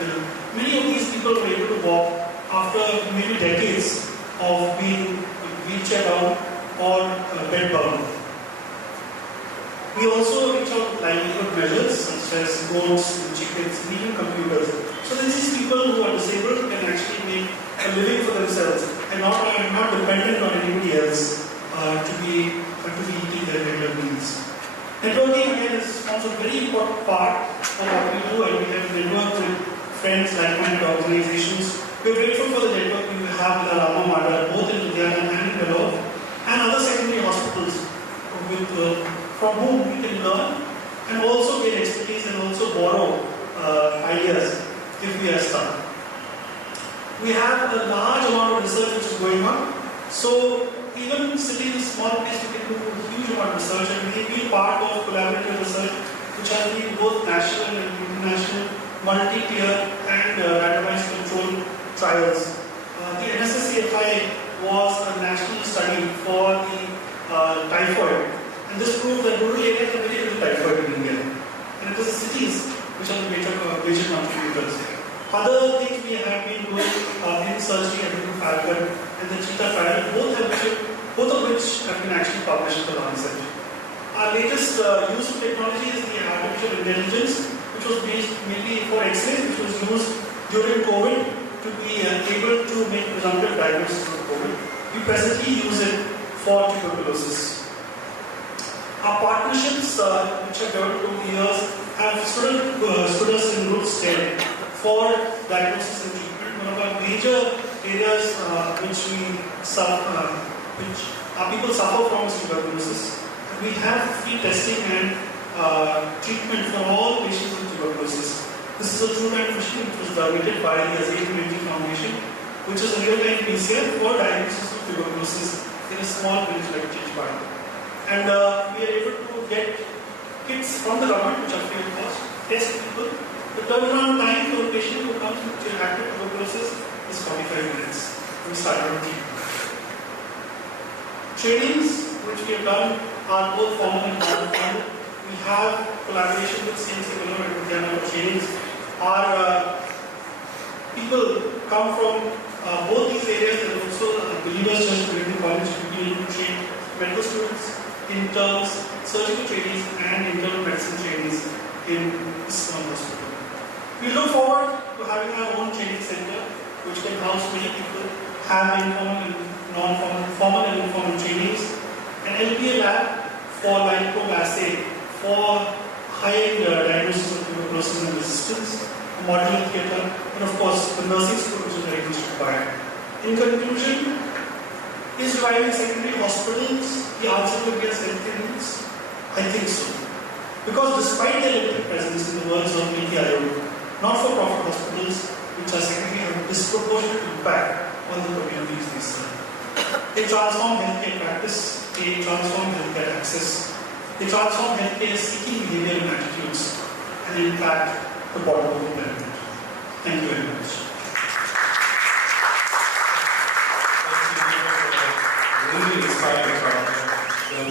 many of these people were able to walk after maybe decades of being wheelchair bound or bed bound. We also reach out livelihood measures such as goats and chickens and even computers. So these people who are disabled can actually make a living for themselves and are not dependent on anybody else to be eating their regular meals. Networking again is also a very important part of what we do, and we have networked with friends, like-minded organizations. We are grateful for the network we have with our alma mater, both in Ludhiana and in Vellore, and other secondary hospitals from whom we can learn and also get expertise and also borrow ideas if we are stuck. We have a large amount of research which is going on. So even sitting in a small place, we can do a huge amount of research, and we be part of collaborative research which has been both national and international, multi-tier and randomized controlled trials. The NSSCFI was a national study for the typhoid. And this proved that rural areas have very little typhoid in India. And it is the cities which are the major contributors. Other things we have been doing in surgery and in Falcon and the cheetah trial, both of which have been actually published for Lancet. Our latest use of technology is the artificial intelligence, which was based mainly for X-rays, which was used during COVID to be able to make presumptive diagnosis of COVID. We presently use it for tuberculosis. Our partnerships, which have developed over the years, have stood us in good stead for diagnosis and treatment. One of our major areas which our people suffer from is tuberculosis. And we have free testing and treatment for all patients with tuberculosis. This is a TrueTime machine which was donated by the Association Foundation, which is a real-time PCR for diagnosis of tuberculosis in a small village like Chichpad. And we are able to get kits from the government, which are free of cost, test people. The turnaround time for a patient who comes with active tuberculosis is 45 minutes. We started on treatment. Trainings which we have done are both formal and non-formal. We have collaboration with CMC Ludhiana and trainings. Our people come from both these areas, and also Believers Church Medical College. We will train medical students, interns, surgical trainees, and internal medicine trainees in this hospital. We look forward to having our own training center, which can house many people, have informal and non-formal, formal and informal trainings, an LPA lab for line probe assay for high-end diagnosis of tuberculosis and resistance, a modular theatre, and of course the nursing school, which is very much required. In conclusion, is reviving secondary hospitals the answer to India's healthcare needs? I think so. Because despite their limited presence in the words of NITI Aayog, not-for-profit hospitals, which are secondary, have a disproportionate impact on the communities they serve. They transform healthcare practice, they transform healthcare access, they transform healthcare seeking behavior and attitudes, and impact the bottom of the pyramid. Thank you very much. Really inspiring talk.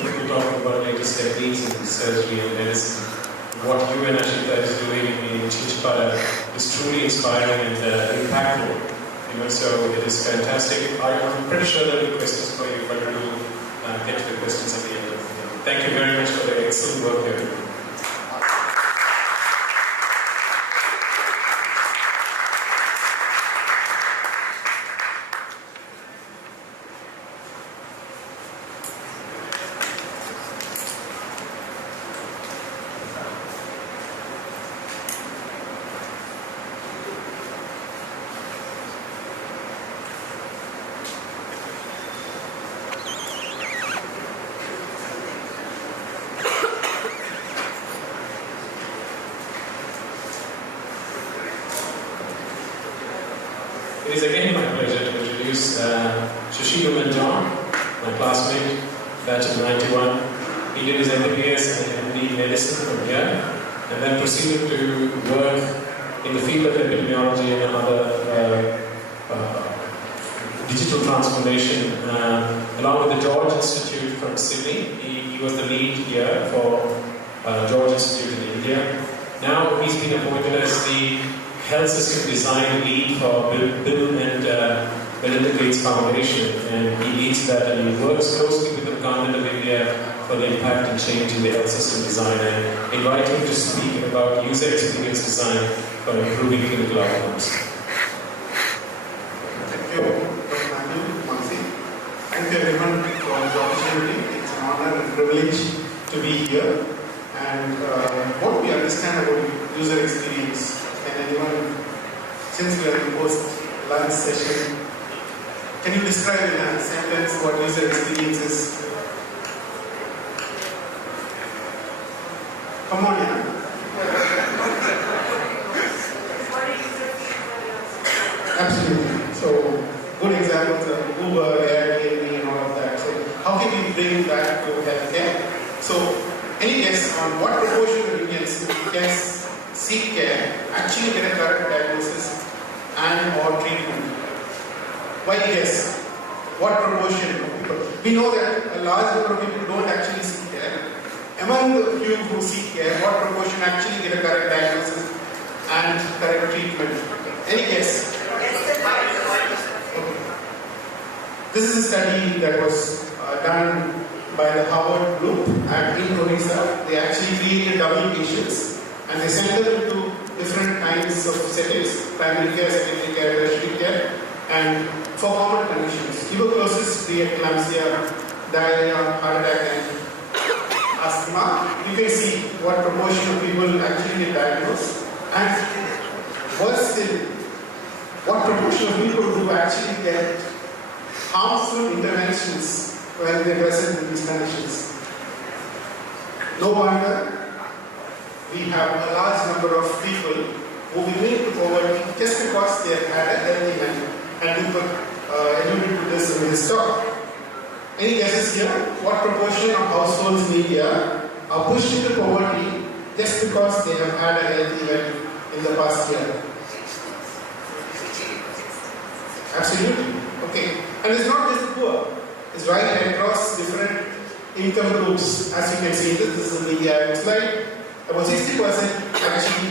People talking about latest techniques in surgery and medicine. What you and Ashita is doing in Chichpada is truly inspiring and impactful. So it is fantastic. I'm pretty sure there will be questions for you, but we will get to the questions at the end. Thank you very much for the excellent work here. It is again my pleasure to introduce Shashidam and John, my classmate, batch of 91. He did his MBBS and MD medicine from here, and then proceeded to work in the field of epidemiology and other digital transformation, along with the George Institute from Sydney. He was the lead here for George Institute in India. Now he's been appointed as the Health System Design Lead for Bill and Melinda Gates Foundation, and he leads that, and he works closely with the government of India for the impact and change in the health system design. And invite him to speak about user experience design for improving clinical outcomes. Thank you, Dr. Matthew, Mansi. Thank you everyone for the opportunity. It's an honor and privilege to be here. And what we understand about user experience, can anyone, since we are in post-lunch session, can you describe in a sentence what user experience is? Come on, yeah. Absolutely. So, good examples of Uber, Airbnb, and all of that. So, how can we bring that to healthcare? So, any guess on what proportion of Indians who can seek care actually get a correct diagnosis and or treatment? Why guess? What proportion of people? We know that a large number of people don't actually seek care. Among the few who seek care, what proportion actually get a correct diagnosis and correct treatment? Any guess? Okay. This is a study that was done by the Harvard group in Odisha. They actually created dummy patients and they sent them to different kinds of settings: primary care, secondary care, tertiary care, and for common conditions: tuberculosis, preeclampsia, diarrhea, heart attack, and asthma. You can see what proportion of people actually get diagnosed, and worse still, what proportion of people who actually get harmful interventions when they present in these conditions. No wonder we have a large number of people who will need to poverty just because they have had a health event, and you alluded to this in his talk. Any guesses here? What proportion of households in India are pushed into poverty just because they have had a health event in the past year? Absolutely. Okay. And it's not just the poor. It's right across different income groups. As you can see, this is in the slide. About 60% actually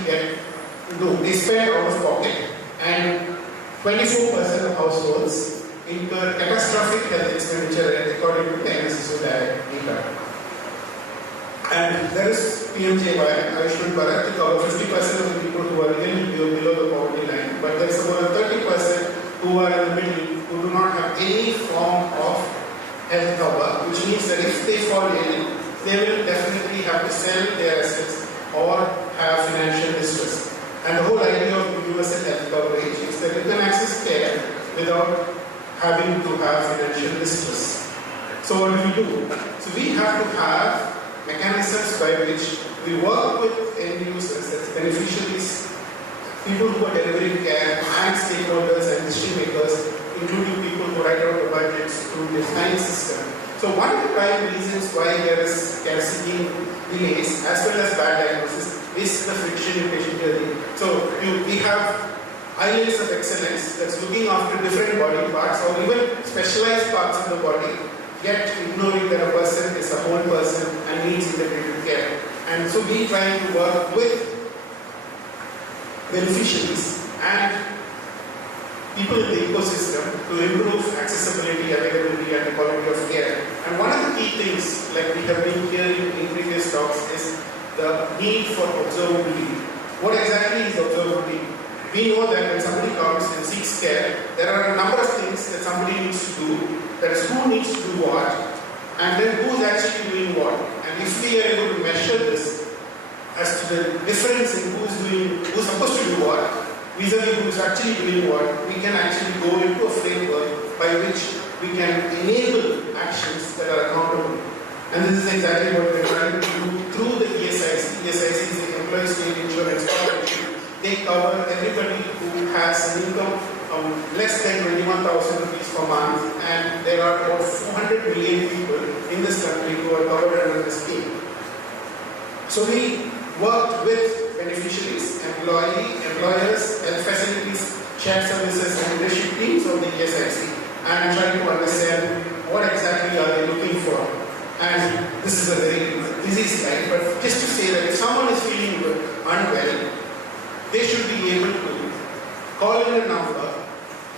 they spend out of pocket, and 24% of households incur catastrophic health expenditure according to the NSSO data. And there is PMJY, Ayushman Bharat, to cover 50% of the people who are below the poverty line, but there is about 30% who are in the middle who do not have any form of health cover, which means that if they fall ill, they will definitely have to sell their assets or have financial distress. And the whole idea of universal health coverage is that you can access care without having to have financial distress. So what do? So we have to have mechanisms by which we work with end users, that's beneficiaries, people who are delivering care, and stakeholders and decision makers, including people who write out the budgets to design system. So one of the prime reasons why there is care seeking delays as well as bad diagnosis is the friction in patient journey. So we have islands of excellence that's looking after different body parts or even specialized parts of the body, yet ignoring that a person is a whole person and needs integrated care. And so we try to work with beneficiaries and people in the ecosystem to improve accessibility, availability, and the quality of care. And one of the key things, like we have been hearing in previous talks, is the need for observability. What exactly is observability? We know that when somebody comes and seeks care, there are a number of things that somebody needs to do. That is, who needs to do what, and then who is actually doing what. And if we are able to measure this as to the difference in who's supposed to do what, vis-a-vis who's actually doing what, we can actually go into a framework by which we can enable actions that are accountable. And this is exactly what we're trying to do through the ESIC. ESIC is the Employee State Insurance Corporation. They cover everybody who has an income less than 21,000 rupees per month, and there are about 400 million people in this country who are covered under the scheme. So we worked with beneficiaries, employers, health facilities, shared services and leadership teams of the ESIC and trying to understand what exactly are they looking for. And this is a very busy slide, but just to say that if someone is feeling unwell, they should be able to call in a number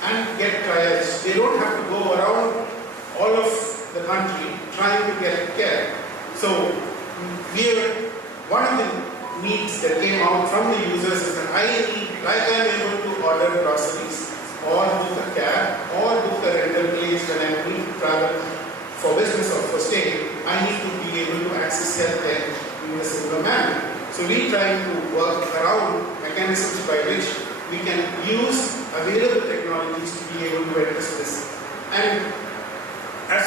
and get trials. They don't have to go around all of the country trying to get care. So one of the needs that came out from the users is that I am able to order groceries or book a cab or book a rental place when I need to travel for business or for stay. I need to be able to access healthcare in a similar manner. So we try to work around mechanisms by which we can use available technologies to be able to address this. And as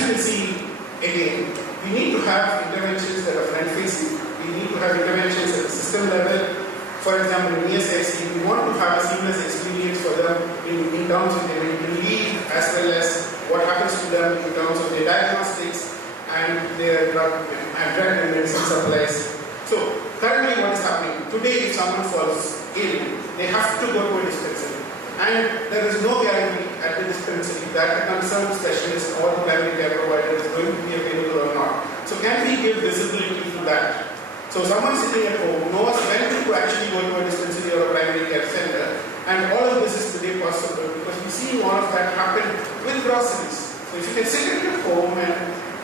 you can see, again, we need to have interventions that are front-facing. We need to have interventions at the system level. For example, in ESIC, we want to have a seamless experience for them in terms of their medical leave, as well as what happens to them in terms of their diagnostics and their drug and medicine supplies. So, currently what is happening? Today, if someone falls ill, they have to go to a dispensary. And there is no guarantee at the dispensary that the concerned specialist or the primary care provider is going to be available or not. So can we give visibility to that? So someone sitting at home knows when to actually go to a dispensary or a primary care center, and all of this is today possible because we see all of that happen with groceries. So if you can sit at your home and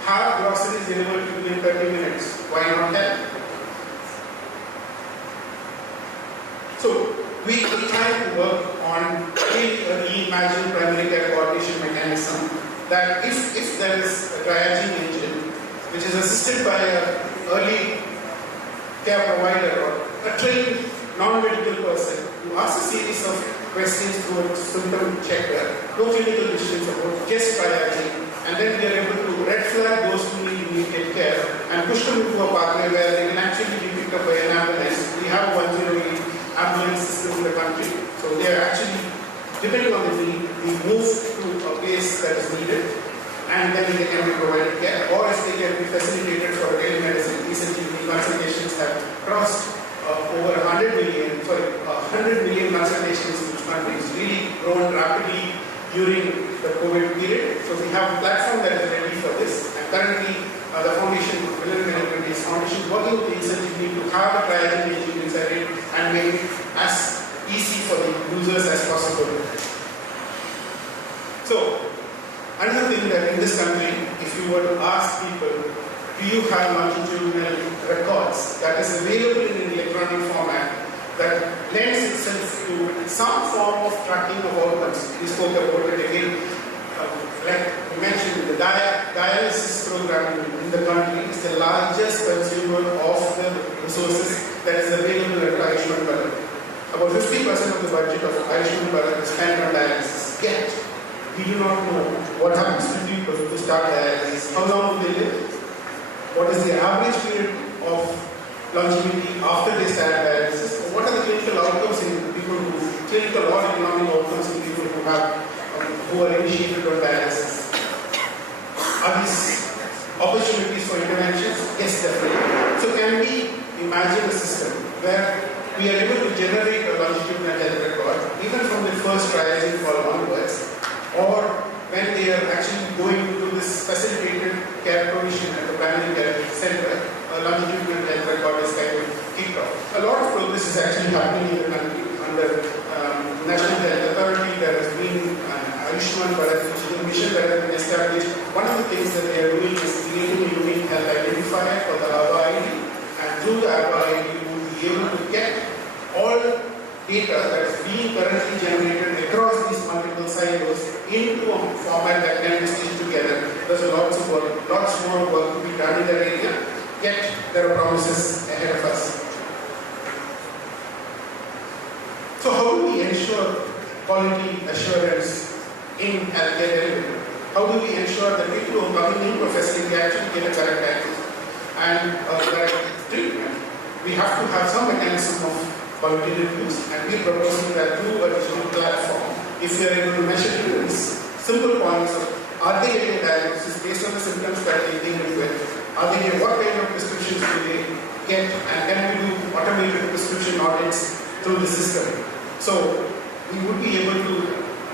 have groceries delivered to you in 30 minutes, why not that? So we try to work on a reimagined primary care coordination mechanism that if there is a triaging engine which is assisted by an early care provider or a trained non-medical person who asks a series of questions through a symptom checker, no clinical decision support, just triaging, and then we are able to red flag those who need immediate care and push them into a pathway where they can actually be picked up by an ambulance. We have 108 ambulance system in the country. So they are actually, depending on the need, we move to a place that is needed and then they can be provided care, or if they can be facilitated for telemedicine. Recently, the consultations have crossed over 100 million consultations in each country. It's really grown rapidly during the COVID period. So we have a platform that is ready for this. And currently, the foundation, foundation working with the incentive to have a triaging engine inside it and make it as easy for the users as possible. So, another thing that in this country, if you were to ask people, do you have longitudinal records that is available in an electronic format that lends itself to some form of tracking of outcomes? We spoke about it again. Like we mentioned, the dialysis program in the country is the largest consumer of the resources that is available at Ayushman Bharat. About 50% of the budget of Ayushman Bharat is spent on dialysis. Yet, we do not know what happens to people who start dialysis. How long do they live? What is the average period of longevity after they start dialysis? Or what are the clinical outcomes in people clinical or economic outcomes in people who are initiated on dialysis? Are these opportunities for interventions? Yes, definitely. So can we imagine a system where we are able to generate a longitudinal health record even from the first triaging call onwards, or when they are actually going to this facilitated care provision at the primary care center, a longitudinal health record is kind of kicked off. A lot of progress is actually happening in the country under National Health Authority. There has been Ayushman Bharat, which is a mission that has been established. One of the things that they are doing is creating a unique health identifier for the ABBA ID, and through the ABBA ID, you will be able to get all data that is being currently generated across these multiple silos into a format that can be stitched together. There's lots more work to be done in that area. Yet there are promises ahead of us. So how do we ensure quality assurance in healthcare delivery? How do we ensure that people who are coming into a facility actually get a correct diagnosis and a correct treatment? We have to have some mechanism of quality reviews, and we are proposing that through a digital platform, if we are able to measure these simple points of are they getting a diagnosis based on the symptoms that they deal with, are they getting what kind of get and can we do automated prescription audits through the system. So we would be able to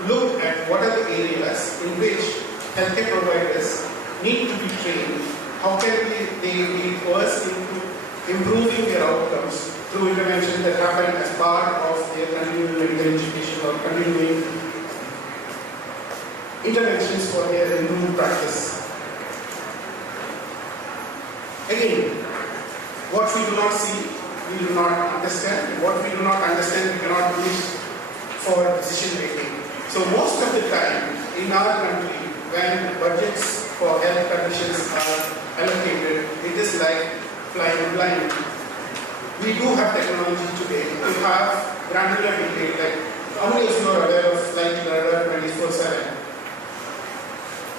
look at what are the areas in which healthcare providers need to be trained. How can they be first into improving their outcomes through interventions that happen as part of their continuing medical education or continuing interventions for their improved practice. Again, what we do not see, we do not understand. What we do not understand, we cannot use for decision making. So most of the time in our country, when budgets for health conditions are allocated, it is like flying blind. We do have technology today to have granular detail, like how many of you are aware of flight radar 24/7?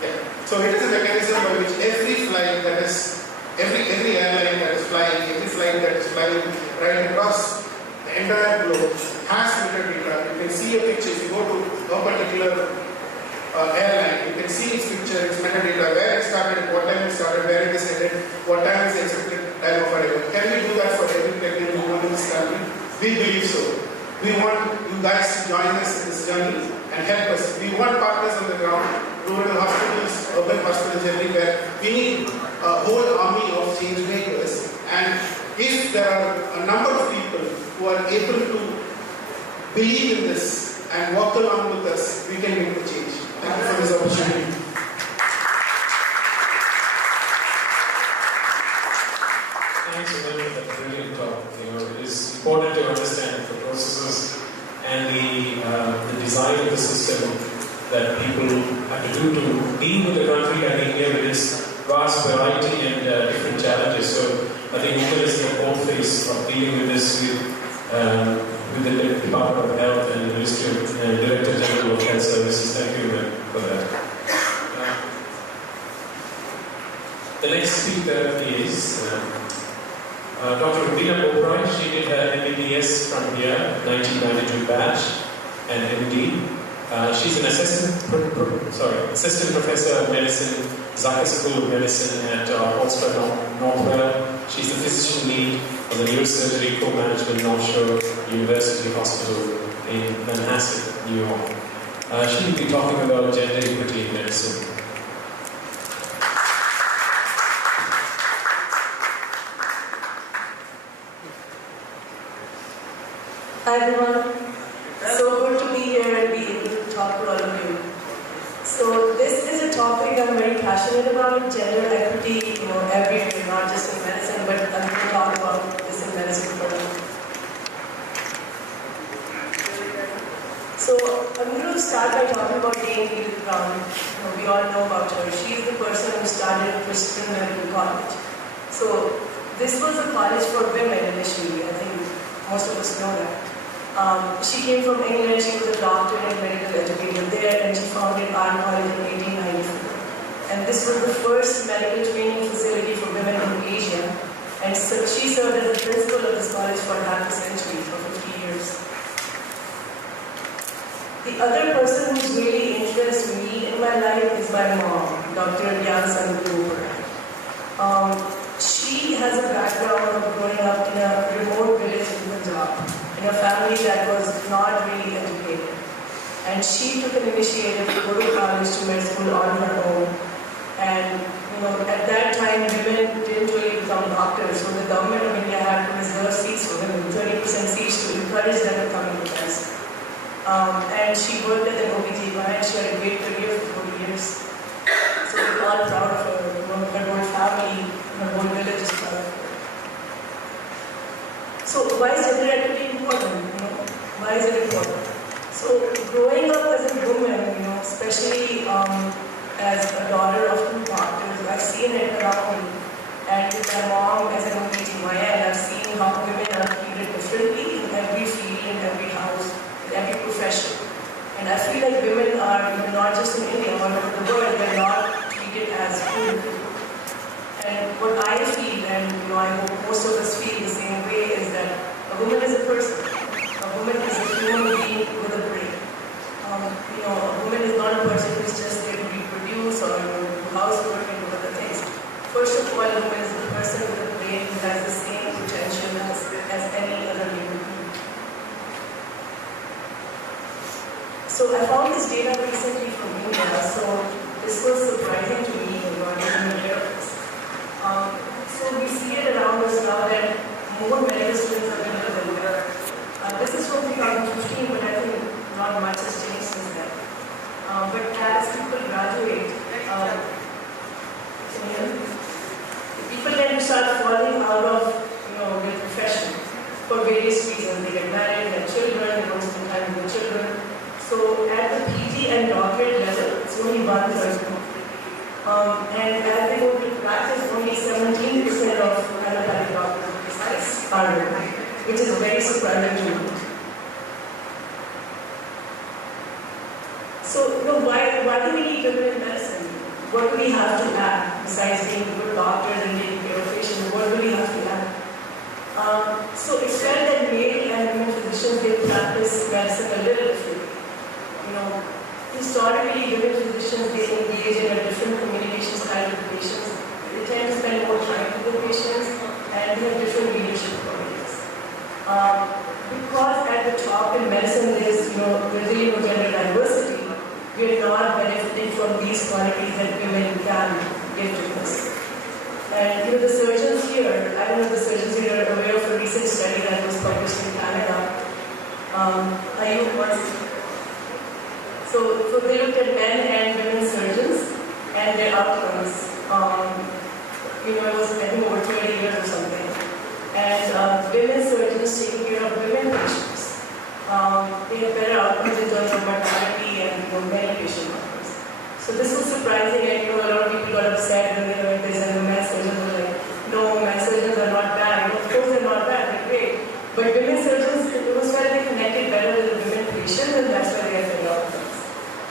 Yeah. So it is a mechanism by which every flight that is, every airline that is flying, every flight that is flying right across the entire globe has metadata. You can see a picture. If you go to a particular airline, you can see its picture, its metadata, where it started, what time it started, where it is headed, what time is the expected time of arrival. Can we do that for every pregnant woman in this country? We believe so. We want you guys to join us in this journey and help us. We want partners on the ground, rural hospitals, urban hospitals everywhere. We need a whole army of change makers. And if there are a number of people who are able to believe in this and walk along with us, we can make the change. Thank you for this opportunity. Thanks for that brilliant talk. It is important to understand the processes and the design of the system that people have to do to deal with a country like India with its vast variety and different challenges. So I think India is the face of dealing with this with the Department of Health and the Ministry of Director General of Health Services. Thank you for that. The next speaker is Dr. Reunion O'Brien. She did her MBBS from here, 1992 batch, and MD. She's an assistant professor of medicine, Zaka School of Medicine at Oxford Northwell. She's the physician lead of the Neurosurgery Co-Management North Shore University Hospital in Manhasset, New York. She will be talking about gender equity in medicine. Hi everyone. So good to be here and be able to talk to all of you. So this is a topic I'm very passionate about, gender equity, everywhere, not just in medicine, but I'm going to talk about this in medicine for now. So I'm going to start by talking about Dame Edith Brown. We all know about her. She's the person who started Christian Medical College. So this was a college for women initially. I think most of us know that. She came from England. She was a doctor and medical educator there, and she founded our college in 1894. And this was the first medical training facility for women in Asia. And so she served as the principal of this college for half a century, for 50 years. The other person who's really influenced me in my life is my mom, Dr. Gyan Gupta. She has a background of growing up in a remote village in Punjab, in a family that was not really educated. And she took an initiative to go to college, to med school on her own. And at that time, women didn't really become doctors, so the government of India had to reserve seats for women, 30% seats to encourage them to come into medicine. And she worked as an OB/GYN. She had a great career for 40 years. So we're all proud of her. Her whole family, her whole village is proud of her. So why is gender equity important? Why is it important? So growing up as a woman, especially as a daughter of two doctors, I've seen it around me. And with my mom as an OB/GYN, I've seen how women are treated differently in every field, in every house, in every profession. And I feel like women are, not just in India, all over the world, they're not treated as food. And what I feel, and I hope most of us feel the same way, is that a woman is a person. A woman is a human being with a brain. A woman is not a person who's just there to reproduce or do housework and do other things. First of all, a woman is a person with a brain who has the same I found this data recently from India, so this was surprising to me, I didn't hear of this. So we see it around us now that more medical students are being developed. This is from 2015, but I think not much has changed since then. But as people graduate, people then start falling out of their profession for various reasons. They get married, they have children, they want to spend time with their children. So at the PG and doctorate level, it's only 1/3. And as they go to practice, only 17% of allopathic doctors are women, which is very surprising to me. So, why do we need women in medicine? What do we have to add besides being good doctors and taking care of patients? What do we have to add? So it's felt that male and women physicians, they practice medicine a little differently. Historically, women physicians, they engage in a different communication style with patients. They tend to spend more time with the patients and they have different leadership qualities. Because at the top in medicine, there's really no gender diversity, we are not benefiting from these qualities that women can give to us. And the surgeons here, I don't know if the surgeons here are aware of a recent study that was published in Canada. So they looked at men and women surgeons and their outcomes. It was I think over 20 years or something. And women surgeons taking care of women patients. They had better outcomes in terms of mortality and many patient outcomes. So this was surprising, and a lot of people got upset when they heard this, and the men surgeons were like, no, men surgeons are not bad. Of course they're not bad, they're great. But women surgeons, it was where they connected better with the women patients, and that's why they had better outcomes.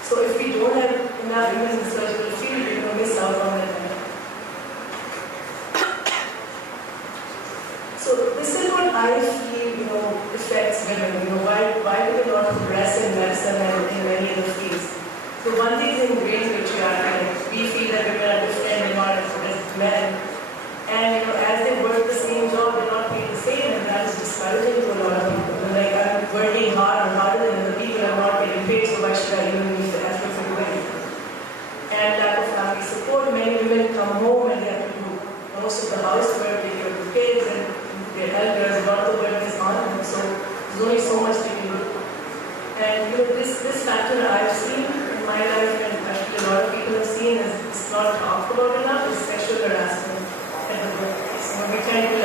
So if we don't have enough women in the surgical field, we're going to miss out on that. So this is what I feel, affects women. Why do they not progress in medicine and in many other fields? So one thing is ingrained patriarchy. We feel that women are different and not as good as men. And as they work the same job, they're not paid the same, and that is discouraging to a lot of people. Like, I'm working hard or harder than other people, I'm not getting paid, so why should I even need the effort for doing it? And lack of family support. Many women come home and they have to do most of the housework, take care of the kids and their elders. A lot of the work is on them, so there's only so much they can do. And this factor I've seen in my life, and actually a lot of people have seen, is it's not talked about enough, is sexual harassment at the workplace. We tend to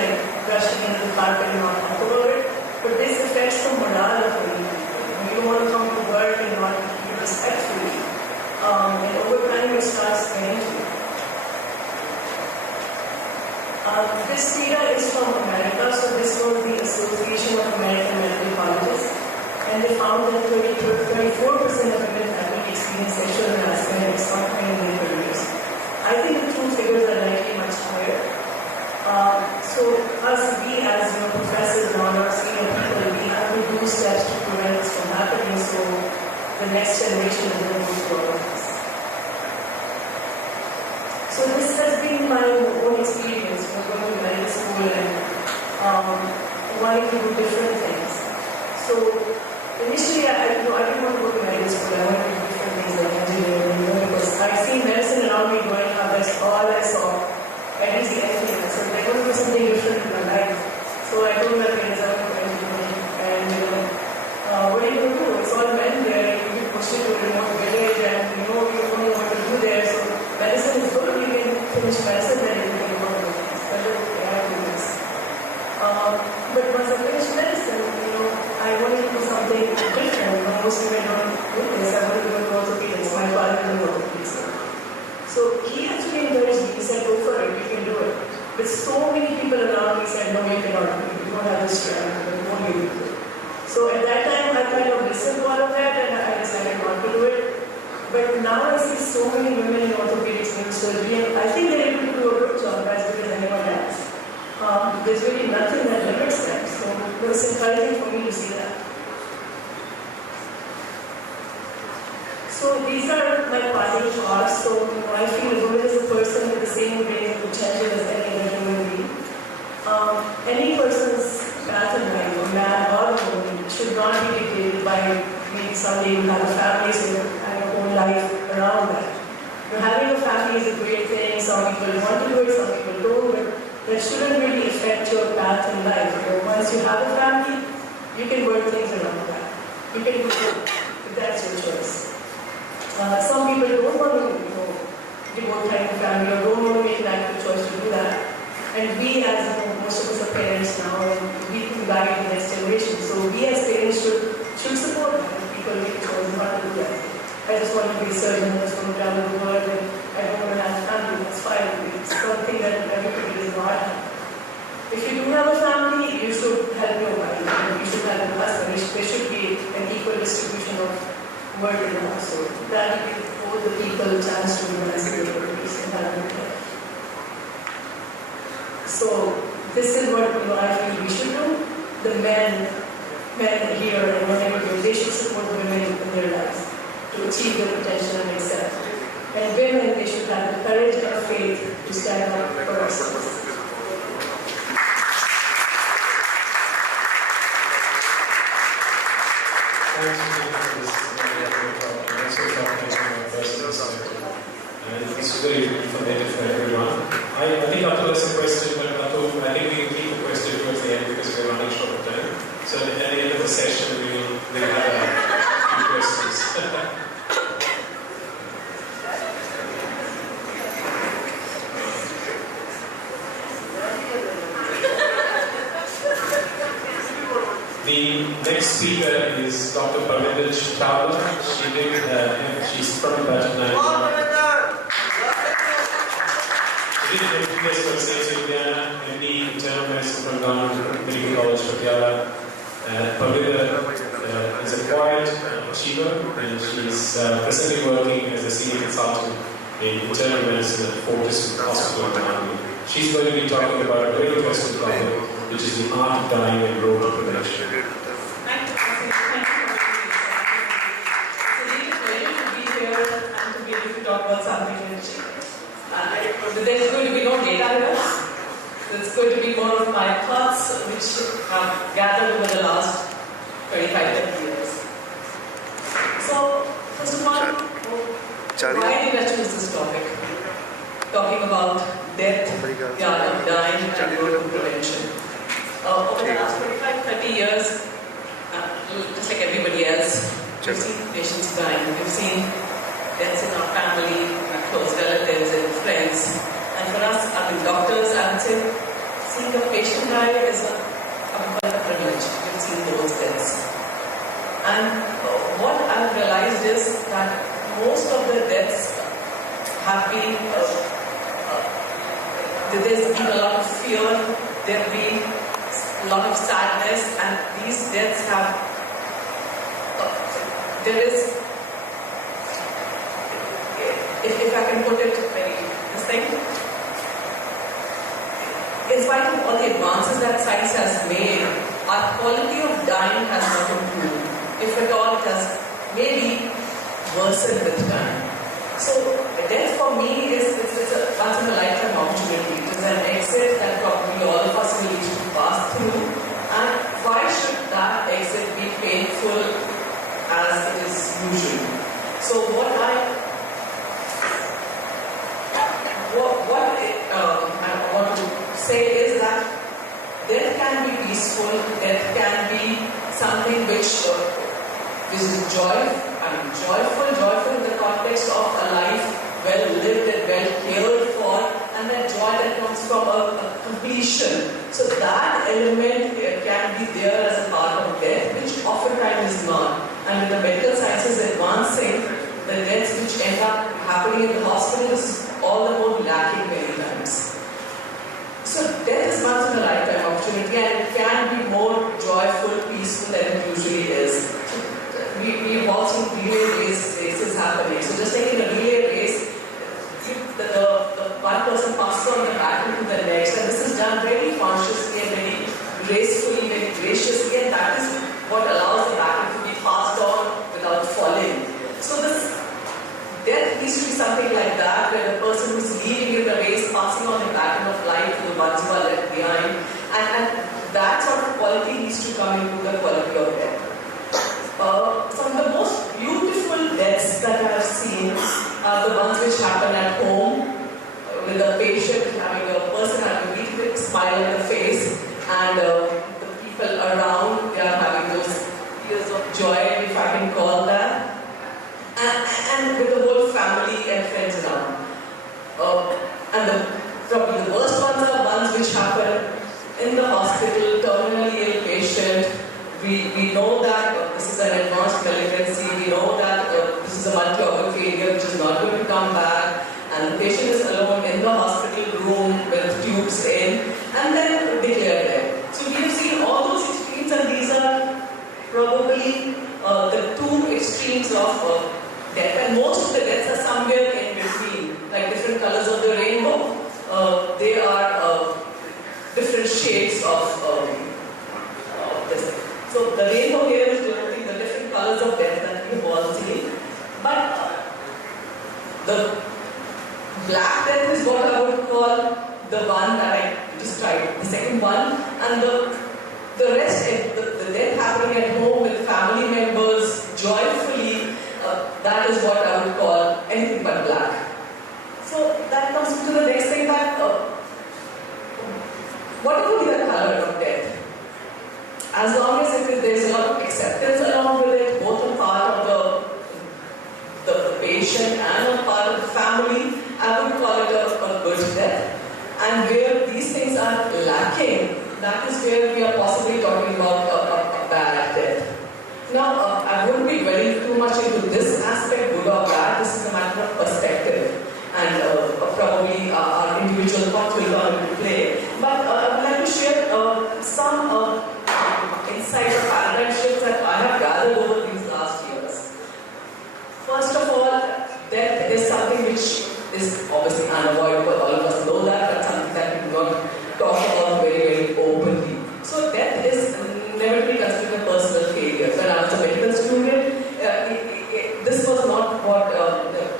brush it into the carpet and not talk about it, but this affects the morale of the people. You don't want to come to work and not be respectfully, and over time it starts getting to you. This data is from America, so this was the Association of Medical Alumni, and they found that 24% of women faculty experience sexual harassment at some point in their careers. I think the true figures are likely much higher. So we as professors and our senior people, we have to do steps to prevent this from happening, so the next generation is going to go through all of this. So this has been my own experience going to medical school and wanting to do different things. So initially, I didn't want to go to medical school. I wanted to do different things like engineering, because I've seen medicine around me growing up. That's all I saw. At least the engineering. So I want to do something different in my life. So I told my parents I want to do engineering. And what are you going to do? It's all men there. You get pushed into a remote village, and you don't know what to do there. So medicine is good. You can finish medicine, then you can go to things. But okay, I do this. But once I finished medicine, I wanted to do something different. Most women don't do this. I wanted to go to orthopedics. My father did orthopedics. So he actually encouraged me. He said, go for it, you can do it. But so many people around me said, no, you cannot do it. You don't have the strength. You won't be able to do it. So at that time, I kind of listened to all of that and I decided not to do it. But now I see so many women in orthopedics doing surgery, and I think they're able to do a good job as good as anyone else. There's really nothing that limits them. So it's encouraging for me to see that. So these are my parting thoughts. So I feel a woman is a person with the same range of potential as any other human being. Any person's path in life, a man or a woman, should not be dictated by maybe some someday you have a family, so you have your own life around that. Having a family is a great thing. Some people want to do it, some people don't, but that shouldn't really affect your path in life. Once you have a family, you can work things around that. You can do it, if that's your choice. Some people don't want to devote time to family or don't want to make an active choice to do that. And we, as most of us are parents now, and we can guide the next generation. So we as parents should support that. People make a choice not to do that. I just want to be a surgeon, I just want to travel the world, and I don't want to have a family. That's fine. It's something that everybody does not have. If you do have a family, you should help your wife, you should help your husband. There should be an equal distribution of work in the household. That will give both the people a chance to realize their purpose and have a good life. So this is what I feel we should do. The men here and whatever they should support women in their lives to achieve their potential and excel. And women, they should have the courage and faith to stand up for ourselves. It's very informative for everyone. I think Atul has a question, but Atul, I think we will keep the question towards the end because we're running short of time. So at the end of the session, we'll have a few questions. The next speaker is Dr. Parvinder Chitala. She's from Batch 9. She did MBBS for CMC Ludhiana, MD Internal Medicine from Government Medical College, Patiala. Parvinder is a quiet achiever, and she's presently working as a senior consultant in internal medicine at Fortis Hospital in Army. She's going to be talking about a very interesting topic, which is the art of dying and road to prevention. It's a pleasure to be here and to be able to talk about something which there's going to be no data here. It's going to be more of my thoughts which I've gathered over the last 25-30 years. So, first of all, why did I choose this topic? Talking about death, dying, and road to prevention. Over the last 25-30 years, just like everybody else, we've seen patients dying. We've seen deaths in our family, our close relatives, and friends. And for us, doctors, I would say, seeing a patient die is a privilege. We've seen those deaths. And what I've realized is that most of the deaths have been there's been a lot of fear, there have been a lot of sadness, and these deaths have, there is, if I can put it very, this thing, in spite of all the advances that science has made, our quality of dying has not improved. If at all, it has maybe worsened with time. So, death for me is a once in a lifetime opportunity. It is an exit that probably all of us will need to pass through. And why should that exit be painful as it is usual? So, what I want to say is that death can be peaceful, death can be something which is joyful in the context of a life well lived and well cared for, and that joy that comes from a completion. So that element can be there as a part of death, which oftentimes is not. And with the medical sciences advancing, the deaths which end up happening in the hospital is all the more lacking many times. So death is once in a lifetime opportunity, and it can be more joyful, peaceful than it usually is. We've all seen relay races happening. So just like in a relay race, the one person passes on the back into the next, and this is done very consciously and very gracefully, very graciously, and that is what allows the baton to be passed on without falling. So this death needs to be something like that, where the person who's leading in the race, passing on the baton of life to the ones who are left behind, and that sort of quality needs to come into the quality of death. Some of the most smile on the face, and the people around, they are having those tears of joy, if I can call that, and with the whole family and friends around. Probably the worst ones are ones which happen in the hospital, terminally ill patient. We know that this is an advanced malignancy, we know that this is a multi-organ failure which is not going to come back, and the patient is alone in the hospital room with tubes in, and then declared dead. So we have seen all those extremes, and these are probably the two extremes of death, and most of the deaths are somewhere in between, like different colors of the rainbow. They are different shades of this. So the rainbow here is denoting the different colors of death that we have all seen. But the black death is what I would call the one that I described, the second one, and the rest, the death happening at home with family members joyfully, that is what I would call anything but black. So that comes to the next thing, that whatever be the color of death, as long as there is a lot of acceptance along with it, both on part of the patient and on part of the family, I would call it a good death. And where these things are lacking, that is where we are possibly talking about a bad death. Now, I wouldn't be dwelling too much into this aspect, good or bad. This is a matter of perspective, and probably our individual thoughts will come into play. But I would like to share some insights or paradigm shifts that I have gathered over these last years. First of all, death is something which is obviously unavoidable. All of us know that. That's something that we do not talk about very, very openly. So death is never to be considered a personal failure. When I was a medical student, this was not what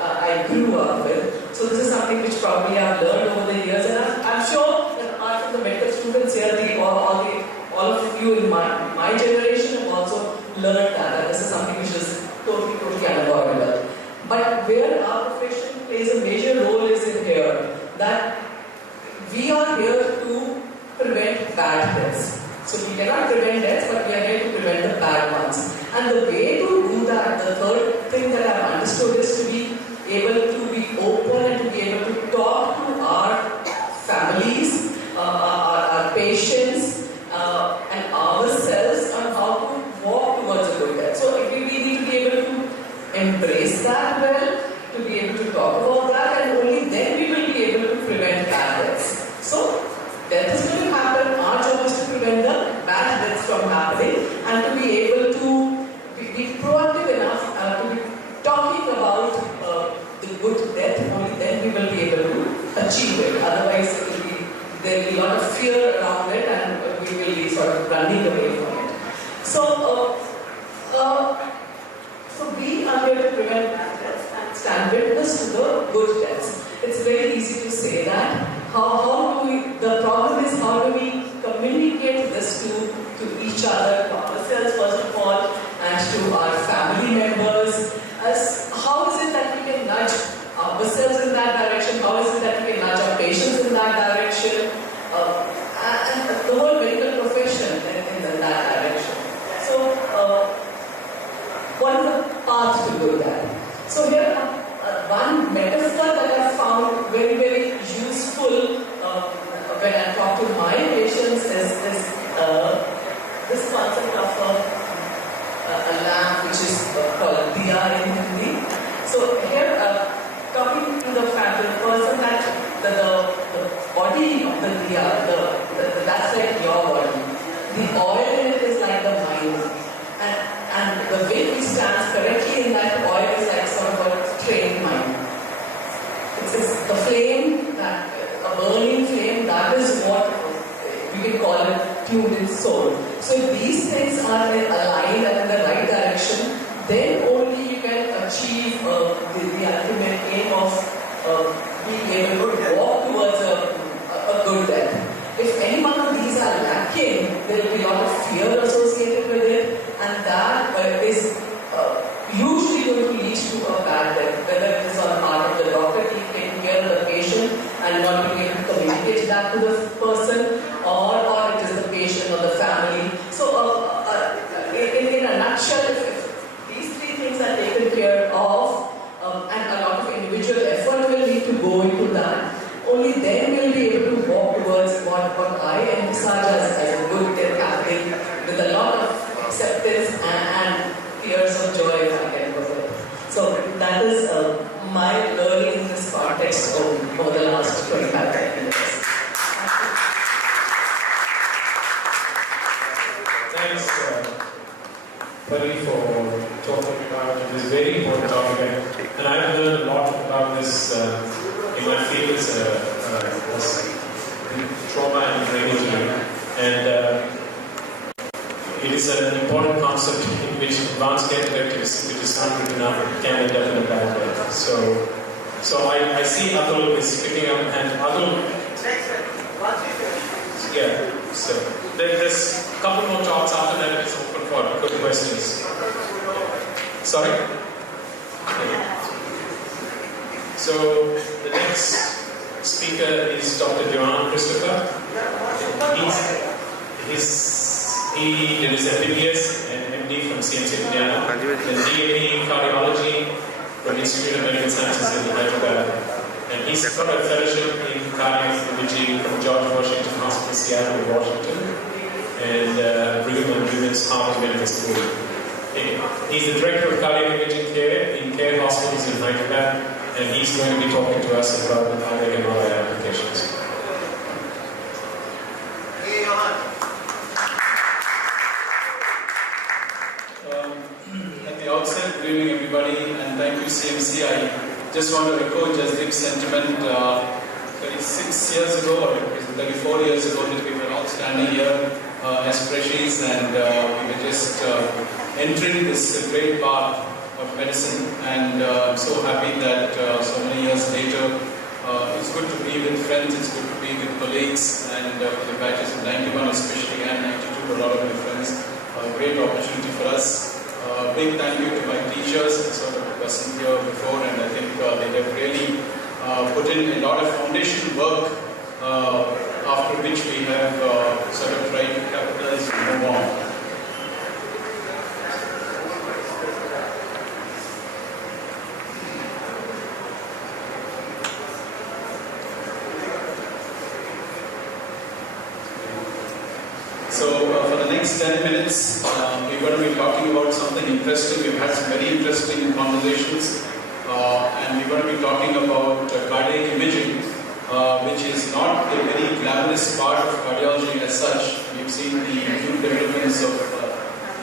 I grew up with. So this is something which probably I've learned over the years, and I'm sure that apart from the medical students here, all of you in my generation have also learned that this is something which is totally unavoidable. But where our profession plays a major role is in here, that we are here to prevent bad deaths. So we cannot prevent deaths, but we are here to prevent the bad ones. And the way to do that, the third thing that I've understood is to be able to be open and to be able to talk to our families, our patients, and ourselves on how to walk towards a good death. So we need to be able to embrace that well, to be able to talk about that, and only then we will be able to prevent bad deaths. So death is going to happen. Our job is to prevent the bad deaths from happening, and to be able to be proactive enough to be talking about the good death. Only then we will be able to achieve it. Otherwise, there will be a lot of fear around it, and we will be sort of running away from it. So we are here to prevent bad deaths and stand witness to the good deaths. It's very easy to say that. How do we? The problem is, how do we communicate this to each other, to ourselves first of all, and to our family members? How is it that we can nudge ourselves in that direction? How is it that we can nudge our patients in that direction? And the whole medical profession in that direction. So, what is the path to do that? So here, one metaphor that I found very, very useful when I talk to my patients is this concept of a lamp, which is called diya in Hindi. So here, talking to the person that the body of the diya, that's like your body. The oil in it is like the mind. And the way we stand correctly in that oil is like sort of a trained mind. It's the flame, a burning flame, that is what we can call it tuned in soul. So if these things are aligned and in the right direction, then only you can achieve the ultimate aim of being able to walk towards a good death. If any one of these are lacking, there will be a lot of fear associated with it, and that is usually going to lead to a bad death, whether it is on the part of the doctor taking care of the patient and not being able to communicate that to the person or it is the patient or the family. So in a nutshell, if these three things are taken care of and a lot of individual effort will need to go into that, only then we'll be able to walk towards what I envisage as a good Catholic with a lot of acceptance and tears of joy if I can go there. So that is my learning in this context over the last 25 years. Thanks, Pari, for talking about this very important topic. And I've learned a lot about this in my field as trauma and brain injury. And it is an important concept in which advanced care directives, which is not written up, can end up in a bad way. So I see Atul is picking up, and Atul, yeah, so there's a couple more talks after that. It's open for good questions. Sorry? So the next speaker is Dr. Johan Christopher. He did his MBBS and MD from CMC Ludhiana, and DME in cardiology from the Institute of Medical Sciences in Hyderabad. And he's got a fellowship in cardiac imaging from George Washington Hospital, Seattle, Washington, and Brigham and Women's Harvard Medical School. He's the director of cardiac imaging care in care hospitals in Hyderabad, and he's going to be talking to us about the cardiac MRI applications. Hey, Johan. At the outset, good evening everybody, and thank you CMC. I just want to echo Jasdeep's sentiment. 36 years ago, or 34 years ago, that we were all standing here as freshies, and we were just entering this great path of medicine. And I'm so happy that so many years later, it's good to be with friends, it's good to be with colleagues, and for the batches of 91 especially, and 92, a lot of my friends. A great opportunity for us. Big thank you to my teachers, sort of wasn't here before, and I think they have really put in a lot of foundation work, after which we have sort of tried to capitalize and move on. So for the next 10 minutes, we're going to be talking about something interesting. We've had some very interesting conversations, and we're going to be talking about cardiac imaging, which is not a very glamorous part of cardiology as such. We've seen the new developments of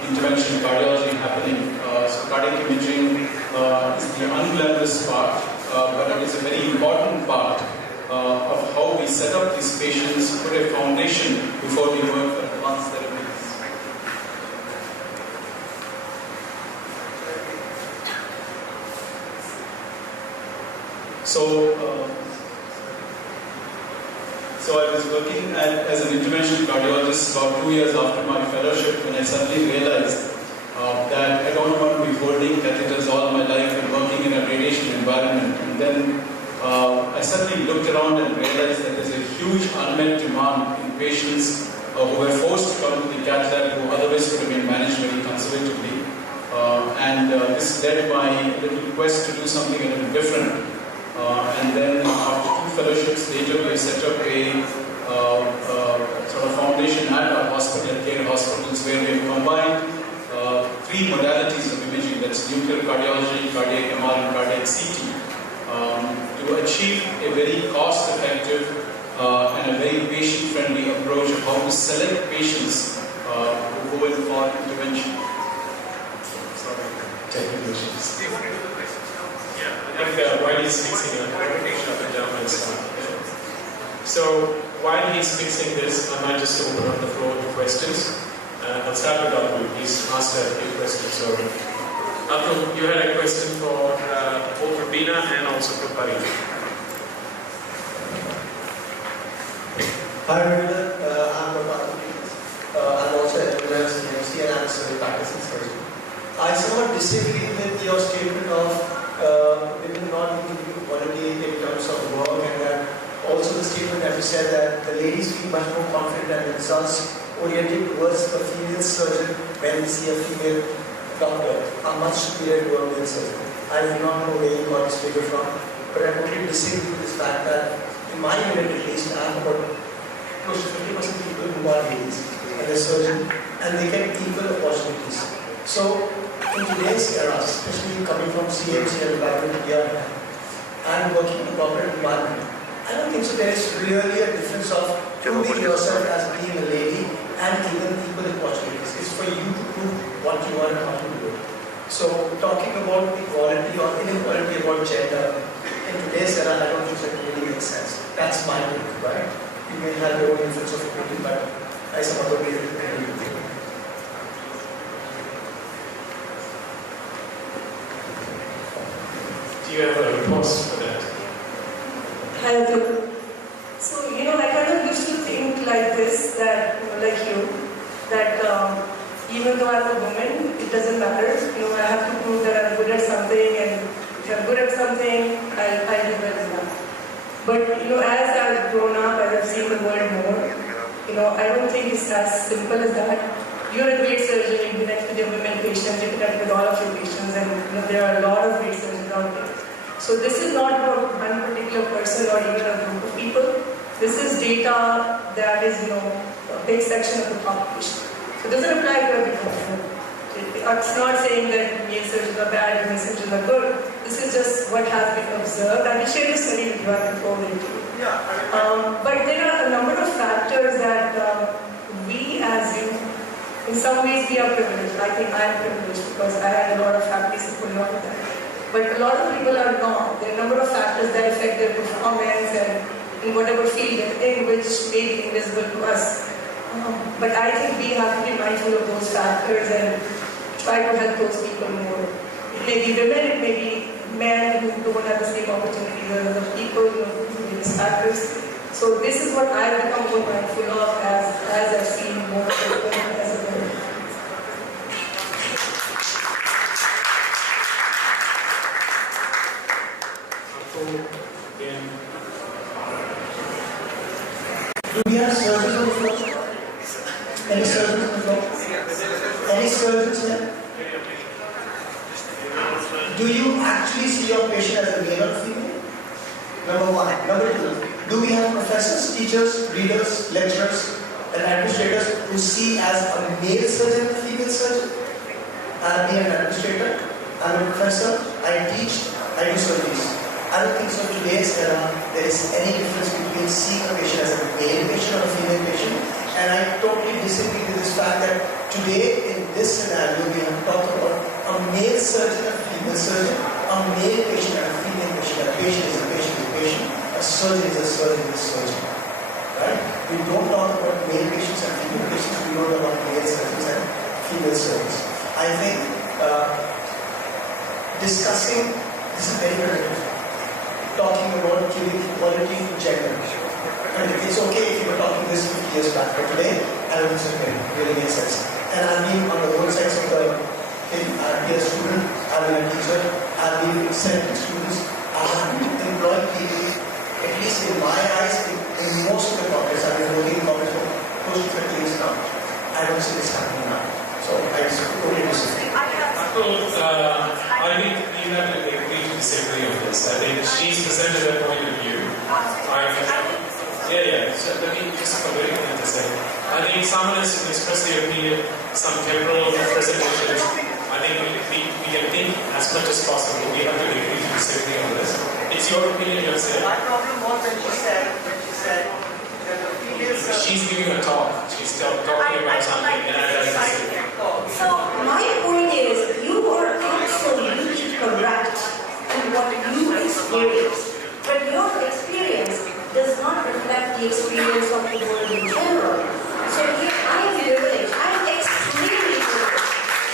intervention cardiology happening. So cardiac imaging is the unglamorous part, but it is a very important part of how we set up these patients, put a foundation before we work for advanced therapies. So I was working as an interventional cardiologist about 2 years after my fellowship, when I suddenly realized that I don't want to be holding catheters all my life and working in a radiation environment. And then I suddenly looked around and realized that there's a huge unmet demand in patients who were forced to come to the cath lab, who otherwise could have been managed very conservatively. And this led my little quest to do something a little different. And then after 2 fellowships later, we set up a sort of foundation at our hospital, care hospitals, where we have combined 3 modalities of imaging, that's nuclear cardiology, cardiac MR, and cardiac CT, to achieve a very cost-effective and a very patient-friendly approach of how to select patients who go in for intervention. Sorry, technical issues. I think while he's fixing it, I can shut it down and start. So while he's fixing this, I might just open up the floor to questions. I'll start with Atul. He's asked a few questions. So Atul, you had a question for both Rubina and also for Pari. Hi Rubina, I'm Atul. I'm also at CMC and I'm still practicing surgery. I somewhat disagree with your statement of women not being equality in terms of work, and that also this statement that you said that the ladies feel much more confident and the results oriented towards the female surgeon when we see a female doctor are much superior to a male surgeon. I do not know where you got this figure from, but I totally disagree with this fact that in my unit at least, I have about close to 50% people who are ladies and a surgeon, and they get equal opportunities. So in today's era, especially coming from CMC and Ludhiana, and working in a corporate environment, I don't think so there is really a difference of proving yourself as being a lady and given equal opportunities. It's for you to prove what you are and how to do it. So talking about equality or inequality about gender in today's era, I don't think so it really makes sense. That's my take, right? You may have your own influence of opinion, but I some other way to agree with you. Do you have a response for that? I do. So, I kind of used to think like this, that, like you, that even though I'm a woman, it doesn't matter. I have to prove that I'm good at something, and if I'm good at something, I'll do well in that. But, as I've grown up, as I've seen the world more, I don't think it's as simple as that. You're a great surgeon, you connect with your women patients, you connect with all of your patients, and there are a lot of great surgeons out there. So this is not about one particular person or even a group of people. This is data that is, a big section of the population. So it doesn't apply to everyone. It's not saying that male surgeons are bad, male surgeons are good. This is just what has been observed. I will share this study with you, I can forward it to you. But there are a number of factors that we as you, in some ways we are privileged. I think I am privileged because I had a lot of families who could not do that. But a lot of people are not. There are a number of factors that affect their performance and in whatever field they're in, which may be invisible to us. But I think we have to be mindful of those factors and try to help those people more. It may be women, it may be men who don't have the same opportunities as other people, these factors. So this is what I've become more mindful of as I've seen more people as a woman. Do we have surgeons on the floor? Any surgeons on the floor? Any surgeons here? Do you actually see your patient as a male or female? Number one. Number two, do we have professors, teachers, readers, lecturers, and administrators who see as a male surgeon and a female surgeon? I'm an administrator, I'm a professor, I teach, I do surgeries. I don't think so in today's era there is any difference between seeing a patient as a male patient or a female patient, and I totally disagree with this fact that today in this scenario we have talked about a male surgeon and a female surgeon, a male patient and a female patient. A patient is a patient is a patient, a surgeon is a surgeon is a surgeon. Right? We don't talk about male patients and female patients, we don't talk about male surgeons and female surgeons. I think discussing this is very different. Talking about giving equality to gender. And it's okay if you were talking this 50 years back, but today, I don't think it's okay. It really makes sense. And I've been on the both sides of the thing. I've been a student, I've been a teacher, I've been sending students, I've employed people, at least in my eyes, in most of the corporates, I've been working in corporates for close to 50 years now. I don't see this happening now. So I totally disagree. I think you have to agree to disagree on this. I think she's presented her point of view. So let me just come very quickly to say. I think someone has expressed their opinion, some temporal presentations. I think we can think as much as possible. We have to agree to disagree on this. It's your opinion, you're saying. My problem was when she said that the females... She's giving a talk. She's talking about something, and I like to say. So my point is, you are absolutely correct in what you experience, but your experience does not reflect the experience of the world in general. So here I am privileged. I am extremely privileged.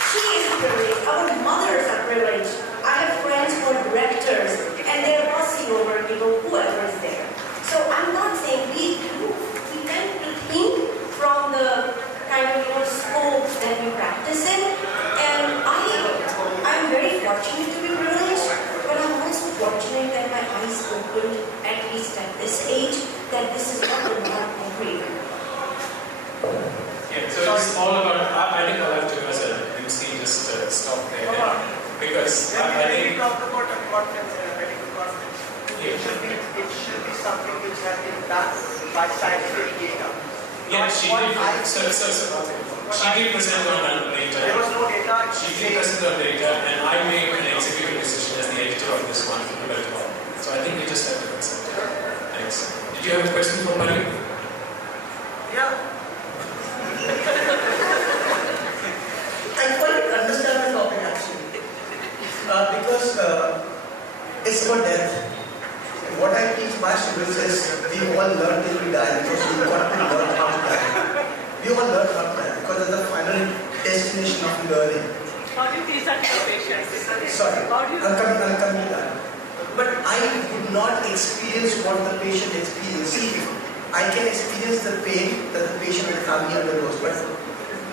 She is privileged. Our mothers are privileged. I have friends who are directors, and they're bossy over whoever is there. So I'm not saying we tend to think from the kind of scope and so it's all about, I think I'll have to, as a MC, just stop there. Because I think... When we talk about a conference, a medical conference, it should be something which has been done by scientific data. Yeah, she did present on data. There was no data. She did present on data, and I made an executive decision as the editor of this one. So I think we just have to present. Thanks. Did you have a question for Mari? Yeah. I quite understand the topic actually, because it's about death. What I teach my students is we all learn till we die because we got to learn how to die. We all learn how to die because it's the final destination of learning. How do you teach that to your patients? Sorry, How do you... I'll come to that. But I would not experience what the patient experiences. See, I can experience the pain that the patient and the family undergoes, but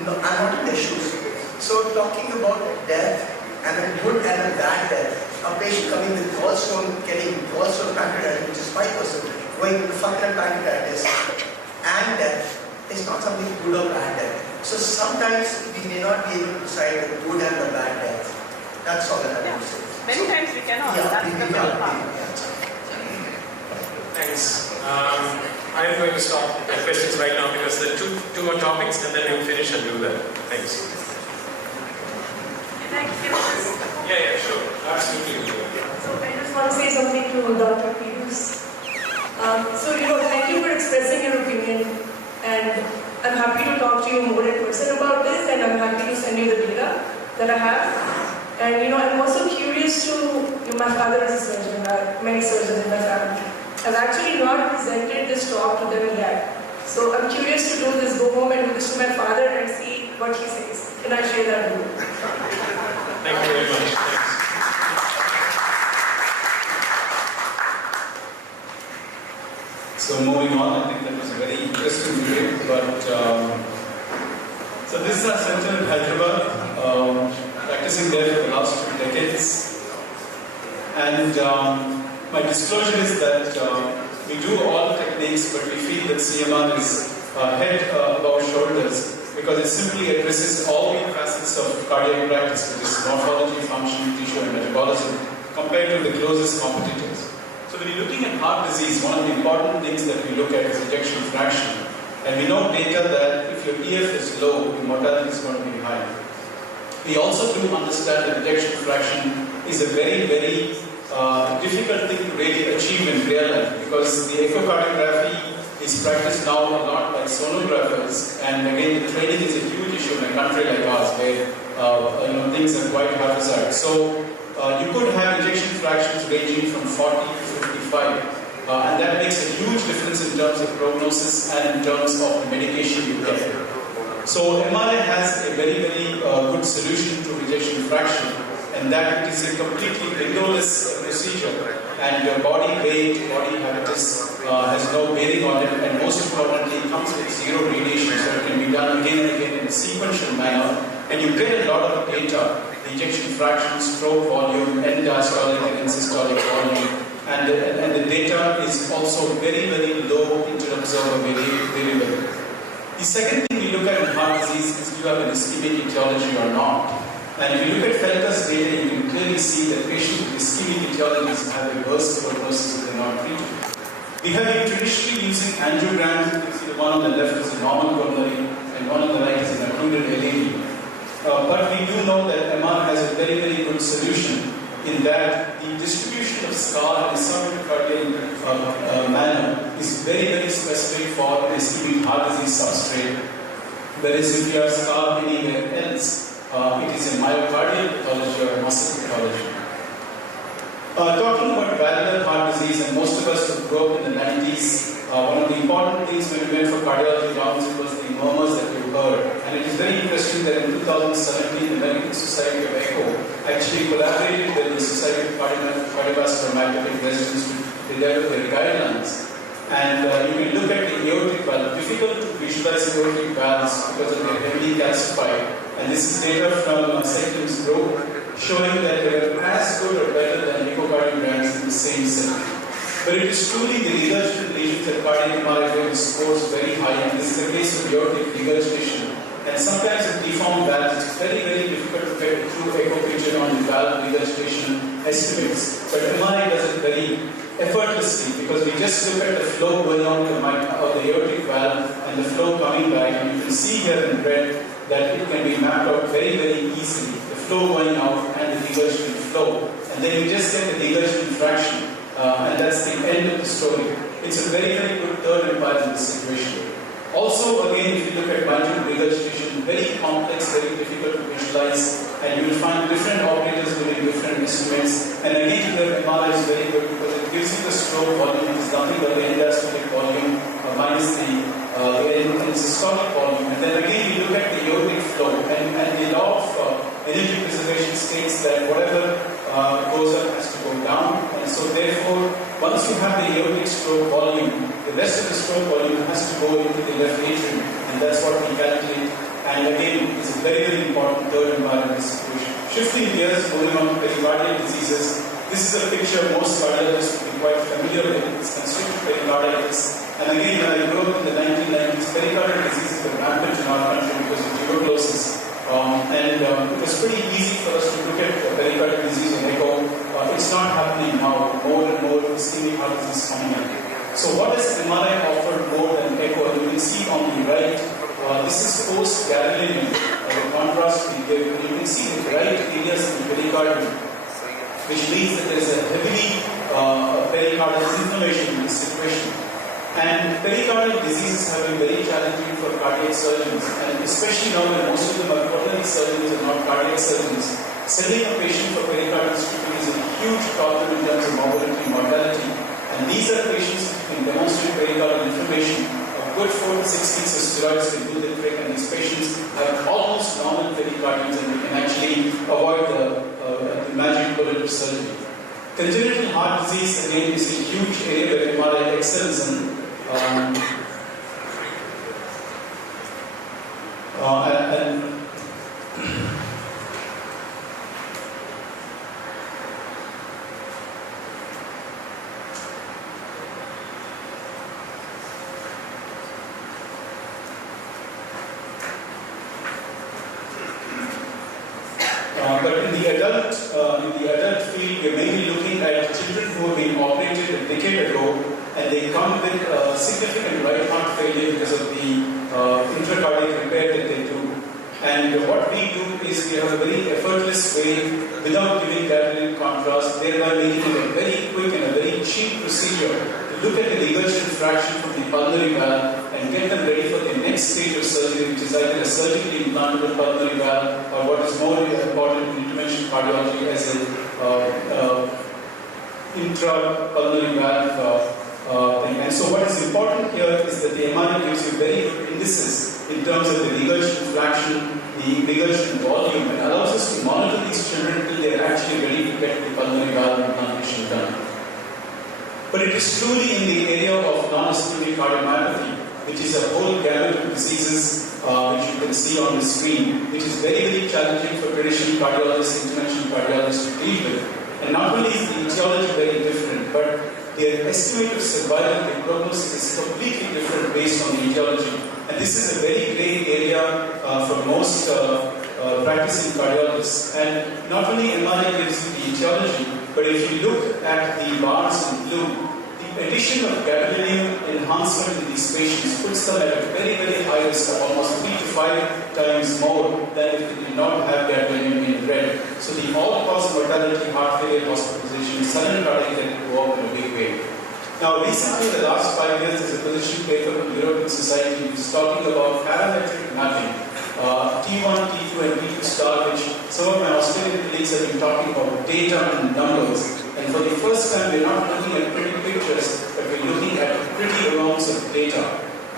no, I'm not in their shoes. So talking about death and a good and a bad death, a patient coming with gallstone, getting gallstone pancreatitis, which is 5%, going to functional pancreatitis, and death is not something good or bad death. So sometimes we may not be able to decide the good and the bad death. That's all that I want to say. Many times we cannot. Yeah, That's the real part. Thanks. I'm going to stop the questions right now because there are two more topics and then we'll finish and do that. Thanks. Can I give this? Yeah, sure. Absolutely. So I just want to say something to Dr. Prunus. Thank you for expressing your opinion, and I'm happy to talk to you more in person about this, and I'm happy to send you the data that I have. And I'm also curious to, my father is a surgeon, I have many surgeons in my family. I've actually not presented this talk to them yet. So I'm curious to do this, go home and do this to my father and see what he says. Can I share that with you? Thank you very much. Thanks. So moving on, I think that was a very interesting debate, but so this is our center in Hyderabad, practicing there for the last 2 decades. And my disclosure is that we do all the techniques, but we feel that CMR is head above shoulders because it simply addresses all the facets of cardiac practice, which is morphology, function, tissue, and metabolism, compared to the closest competitors. So when you're looking at heart disease, one of the important things that we look at is ejection fraction. And we know data that if your EF is low, your mortality is going to be high. We also do understand that ejection fraction is a very, very difficult thing to really achieve in real life because the echocardiography is practiced now a lot by sonographers, and again the training is a huge issue in a country like ours where things are quite haphazard. So you could have ejection fractions ranging from 40 to 55, and that makes a huge difference in terms of prognosis and in terms of the medication you get. So MRI has a very, very good solution to ejection fraction, and that it is a completely windowless procedure, and your body weight, body habitus has no bearing on it, and most importantly, it comes with zero radiation, so it can be done again and again in a sequential manner, and you get a lot of data, the ejection fraction, stroke volume, end diastolic and systolic volume, and the data is also very, very low in terms of variability. The second thing we look at in heart disease is do you have an ischemic etiology or not. And if you look at Felker's data, you can clearly see that patients with ischemic etiologies have a worse prognosis if they're not treated. We have been traditionally using angiograms. You can see the one on the left is a normal coronary and one on the right is an occluded LAD. But we do know that MR has a very, very good solution in that the distribution of scar in a subcardiac manner is very, very specific for an ischemic heart disease substrate. Whereas if you have scar anywhere else, it is a myocardial pathology or a muscle pathology. Talking about valvular heart disease, and most of us who grew up in the 90s, one of the important things when we went for cardiology rounds was the murmurs that we heard. And it is very interesting that in 2017, the American Society of Echo actually collaborated with the Society of Cardiovascular Magnetic Resonance to develop their guidelines. And you can look at the aortic valve. Difficult to visualize aortic valves because of their heavily calcified. And this is data from Second's group showing that they are as good or better than echocardiograms in the same setting. But it is truly the regurgitant lesions that cardiac MRI scores very high, and this is the case of aortic regurgitation. And sometimes with deformed valves, it's very, very difficult to get a true echo picture on the valve regurgitation estimates. But MRI does it very effortlessly because we just look at the flow going out of the aortic valve and the flow coming back, and you can see here in red that it can be mapped out very, very easily. The flow going out and the regurgitant flow. And then you just get the regurgitant fraction, and that's the end of the story. It's a very, very good third empire in this situation. Also, again, if you look at bilateral regurgitation, very complex, very difficult to visualize, and you will find different operators giving different estimates. And again, the MRI is very good because it gives you the stroke volume, which is nothing but the endoscopic volume minus the systolic volume. And then again, we look at the aortic flow, and the law of energy preservation states that whatever goes up has to go down. And so, therefore, once you have the aortic stroke volume, the rest of the stroke volume has to go into the left atrium, and that's what we calculate. And again, it's a very, very important third environment situation. Shifting gears, moving on to pericardial diseases. This is a picture most cardiologists will be quite familiar with. It's constricted pericarditis. And again, when I grew up in the 1990s, pericardial diseases were rampant in our country because of tuberculosis. It was pretty easy for us to look at pericardial disease on echo. It's not happening now. More and more ischemic heart disease coming in. So what does MRI offer more than echo? And you can see on the right, this is post-gadolinium, the contrast we give. You can see the right areas in the pericardium, which means that there is a heavily pericardial inflammation in this situation. And pericardial diseases have been very challenging for cardiac surgeons, and especially now when most of them are coronary surgeons and not cardiac surgeons. Sending a patient for pericardial stripping is a huge problem in terms of morbidity and mortality. And these are patients who can demonstrate pericardial inflammation. A good 4 to 6 weeks of steroids can do the trick, and these patients have almost normal pericardiums, and we can actually avoid the magic bullet of surgery. Congenital heart disease, again, is a huge area where MRI excels in. But in the adult field, we are mainly looking at children who have been operated a decade ago, and they come with significant right heart failure because of the intracardiac repair that they do. And what we do is we have a very effortless way, without giving gadolinium contrast, thereby making it a very quick and a very cheap procedure to look at the regurgitant fraction from the pulmonary valve and get them ready for the next stage of surgery, which is either a surgically implantable pulmonary valve or what is more important in interventional cardiology as an intra-pulmonary valve thing. And so what is important here is that the MRI gives you very good indices in terms of the regurgitant fraction, the regurgitant volume, and allows us to monitor these children until they are actually ready to get the pulmonary valve implantation done. But it is truly in the area of non-ischemic cardiomyopathy, which is a whole gamut of diseases which you can see on the screen, which is very, very challenging for traditional cardiologists, interventional cardiologists to deal with. And not only is the etiology very different, but the estimate of survival, the prognosis is completely different based on the etiology. And this is a very gray area for most practicing cardiologists. And not only MRI gives you the etiology, but if you look at the bars in blue, the addition of gadolinium enhancement in these patients puts them at a very, very high risk of almost 3 to 5 times more than if they did not have gadolinium in red. So the all-cause mortality, heart failure, hospitalization, sudden cardiac death go up in a big way. Now, recently, in the last 5 years, there's a position paper from the European Society which is talking about parametric mapping, T1, T2, and T2 star, which some of my Australian colleagues have been talking about data and numbers. And for the first time, we're not looking at pretty pictures, but we're looking at pretty amounts of data.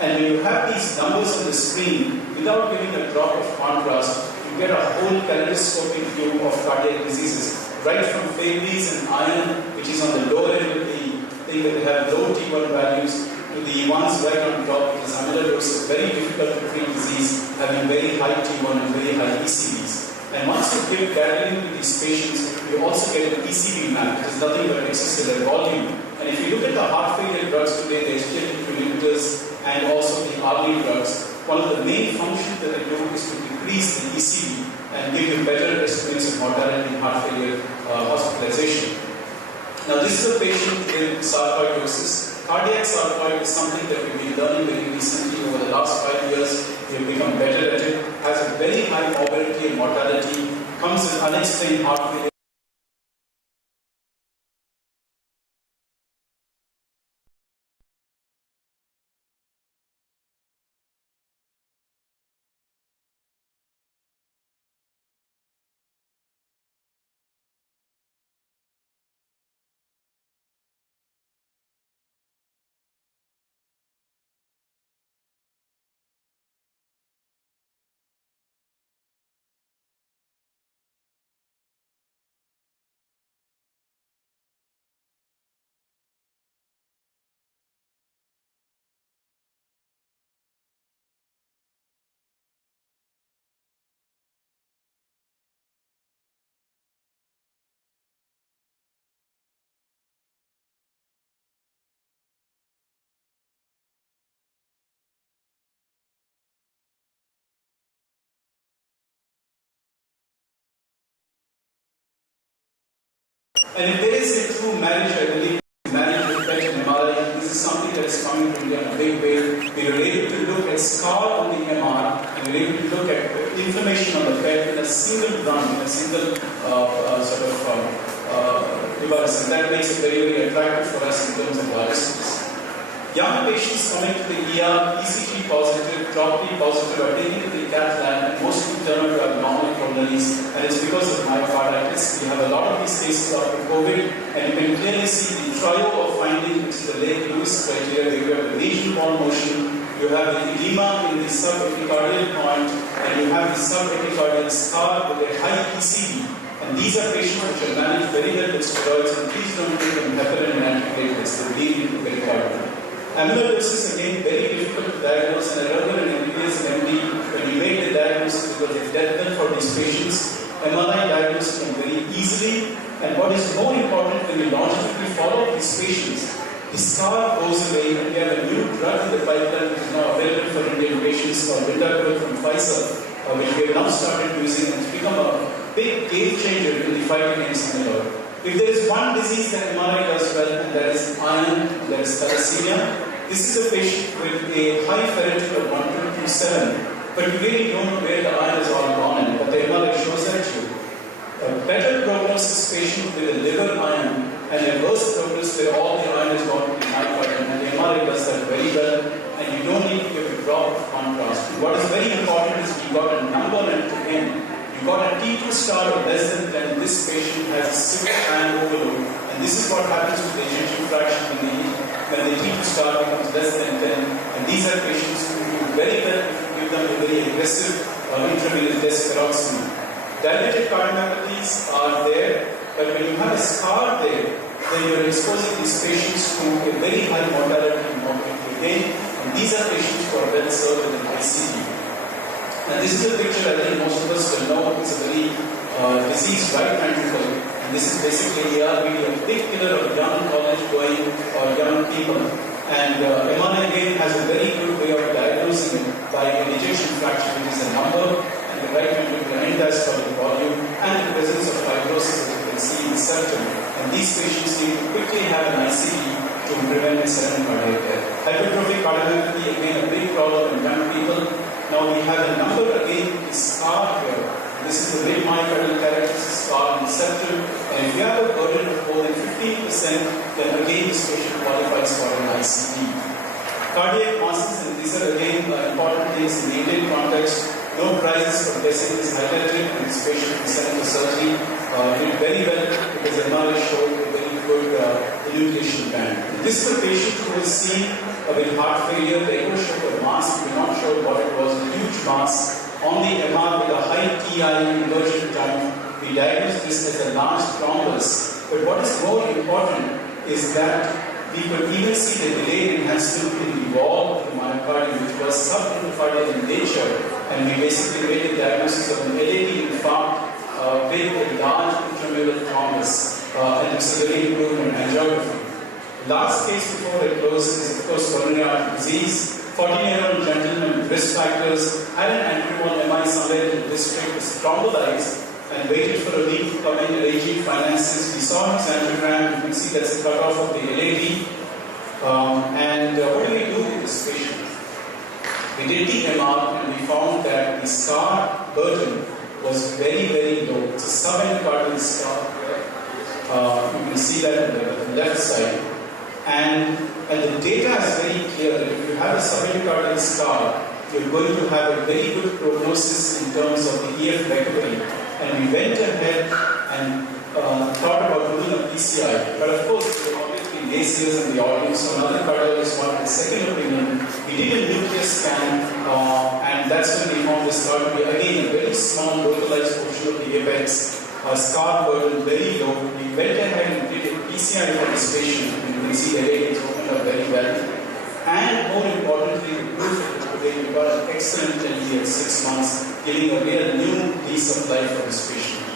And when you have these numbers on the screen, without giving a drop of contrast, you get a whole kaleidoscopic view of cardiac diseases, right from Fabry's and iron, which is on the lower end of the thing that they have low T1 values, to the ones right on top, which is amyloidosis, very difficult to treat disease, having very high T1 and very high ECVs. And once you give gadolinium to these patients, you also get an ECV map, which is nothing but extracellular volume. And if you look at the heart failure drugs today, the SGLT2 inhibitors and also the RD drugs, one of the main functions that they do is to decrease the ECD and give you better estimates of mortality in heart failure hospitalization. Now, this is a patient with sarcoidosis. Cardiac sarcoid is something that we've been learning very recently over the last 5 years. We have become better at it. Has a very high morbidity and mortality. Comes with unexplained heart failure. And if there is a true marriage, I believe, marriage with PET and MRI, this is something that is coming to India in a big way. We were able to look at scar on the MR, and we were able to look at inflammation on the PET in a single run, in a single device. And that makes it very, very attractive for us in terms of diagnosis. Young patients coming to the ER, ECG positive, troponin positive, are taken to the cath lab, and most of them turn out to have abnormal coronaries, and it's because of myocarditis. We have a lot of these cases after COVID, and you can clearly see the trio of finding, which is the Lake-Lewis criteria. You have the regional ball motion, you have the edema in the subepicardial point, and you have the subepicardial scar with a high ECG. And these are patients which are managed very well with steroids, and please don't give them heparin and antiplatelets. They bleed into pericardium. Amyloidosis, again, very difficult to diagnose, and earlier in MBBS and MD, when we made the diagnosis, because of death knell for these patients, MRI diagnosis them very easily. And what is more important, when we longitudinally follow these patients, the scar goes away, and we have a new drug in the pipeline which is now available for Indian patients called Vindacol from Pfizer, which we have now started using, and it's become a big game changer in the fight against amyloid. If there is one disease that MRI does well, and that is iron, that is thalassemia, this is a patient with a high ferritin of 1227, but you really don't know where the iron is all gone in, but the MRI shows that to you. A better prognosis patient with a liver iron, and a worse prognosis where all the iron is gone to the myocardium, and the MRI does that very well, and you don't need to give a drop of contrast. What is very important is we got a number and to end. You got a T2 star of less than 10, this patient has a severe iron overload, and this is what happens with the ejection fraction when the T2 star becomes less than 10, and these are patients who do very well if you give them a very aggressive intravenous desperoxamine. Dilated cardiomyopathies are there, but when you have a scar there, then you are exposing these patients to a very high mortality and morbidity again, and these are patients who are well served with an ICD. And this is a picture I think most of us will know. It's a very diseased right ventricle. And this is basically ARVD, a big killer of young college-going or young people. And MRI again has a very good way of diagnosing it by an ejection fraction, which is a number, and the right ventricular end-diastolic volume, and the presence of fibrosis, as you can see in the septum. And these patients need to quickly have an ICD to prevent sudden cardiac death. Hypertrophic cardiomyopathy, again a big problem in young people. Now we have a number again, the scar here. This is the mid myocardial characteristic scar in the septum. And if you have a burden of more than 15%, then again this patient qualifies for an ICD. Cardiac masses, and these are again important things in the Indian context. No crisis for blessing is highlighted, and this patient is sent to surgery. Did very well because MRI showed a very good illumination band. This is a patient who was seen with heart failure. The echo showed a mass, we not show what it was, a huge mass on the MR with a high TI inversion time. We diagnosed this as a large thrombus. But what is more important is that we could even see the delayed enhancement in the wall of the myocardium, which was subinfarctal in nature, and we basically made the diagnosis of an LAD infarct with a large intramural thrombus, and this is a very improvement in angiography. Last case before I close is, of course, coronary artery disease. 14-year-old gentleman with risk factors had an entry-one MI somewhere in the district, was traumatized and waited for a week to come in, arranging finances. We saw his angiogram, you can see that's the cutoff of the LAD. What do we do with this patient? We did the MR and we found that the scar burden was very, very low. It's a subendocardial scar. You can see that on the left side. And the data is very clear that if you have a subendocardial scar, you're going to have a very good prognosis in terms of the EF recovery. And we went ahead and thought about doing a PCI. But of course, there were obviously naysayers in the audience, so another cardiologist wanted a second opinion. We did a nucleus scan, and that's when we found the scar to be again a very small localized portion of the apex, scar burden very low. We went ahead and did a PCI for this patient, and you can see the data is opened up very well. And more importantly, the proof of the we got an excellent LD at 6 months, giving a real new lease of life for this patient.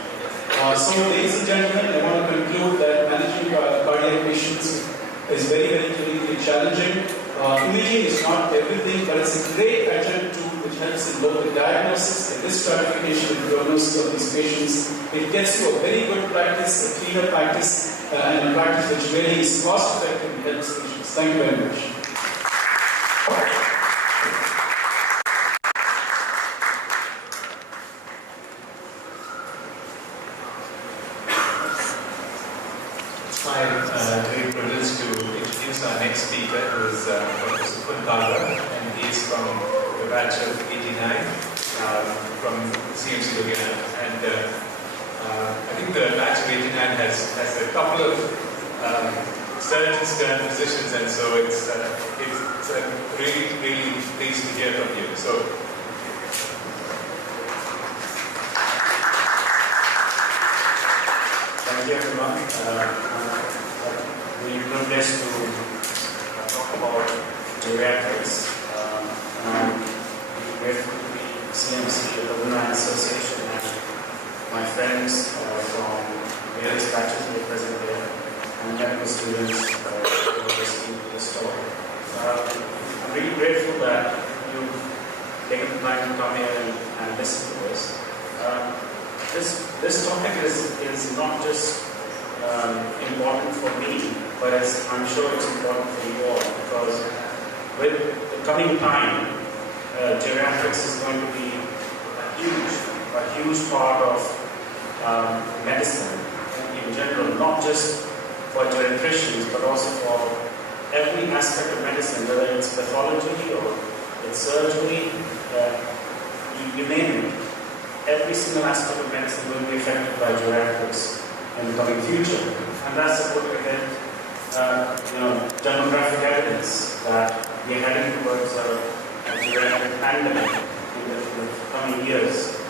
So, ladies and gentlemen, I want to conclude that managing cardiac patients is very, very clinically challenging. Imaging is not everything, but it's a great adjunct tool which helps in both the diagnosis, the risk stratification, and prognosis of these patients. It gets you a very good practice, a cleaner practice, and a practice which really is cost effective and helps patients. Thank you very much. Great privilege to introduce our next speaker, who is Dr. and he is from the batch of 89 from CMC Ludhiana. And I think the batch of 89 has a couple of surgeons turned physicians, and so it's really, really pleased to hear from you. So. Thank you, everyone. We're privileged to talk about geriatrics. I'm grateful to the CMC Alumni Association and my friends from various batches who are present here, and medical students who are listening to this talk. I'm really grateful that you've taken the time to come here and listen to us. This topic is not just important for me, but I'm sure it's important for you all, because with the coming time, geriatrics is going to be a huge part of medicine in general, not just for geriatricians, but also for every aspect of medicine, whether it's pathology or it's surgery, you name it. Every single aspect of medicine will be affected by geriatrics in the coming future. And that's supported with demographic evidence that we're heading towards a geriatric pandemic in the coming years.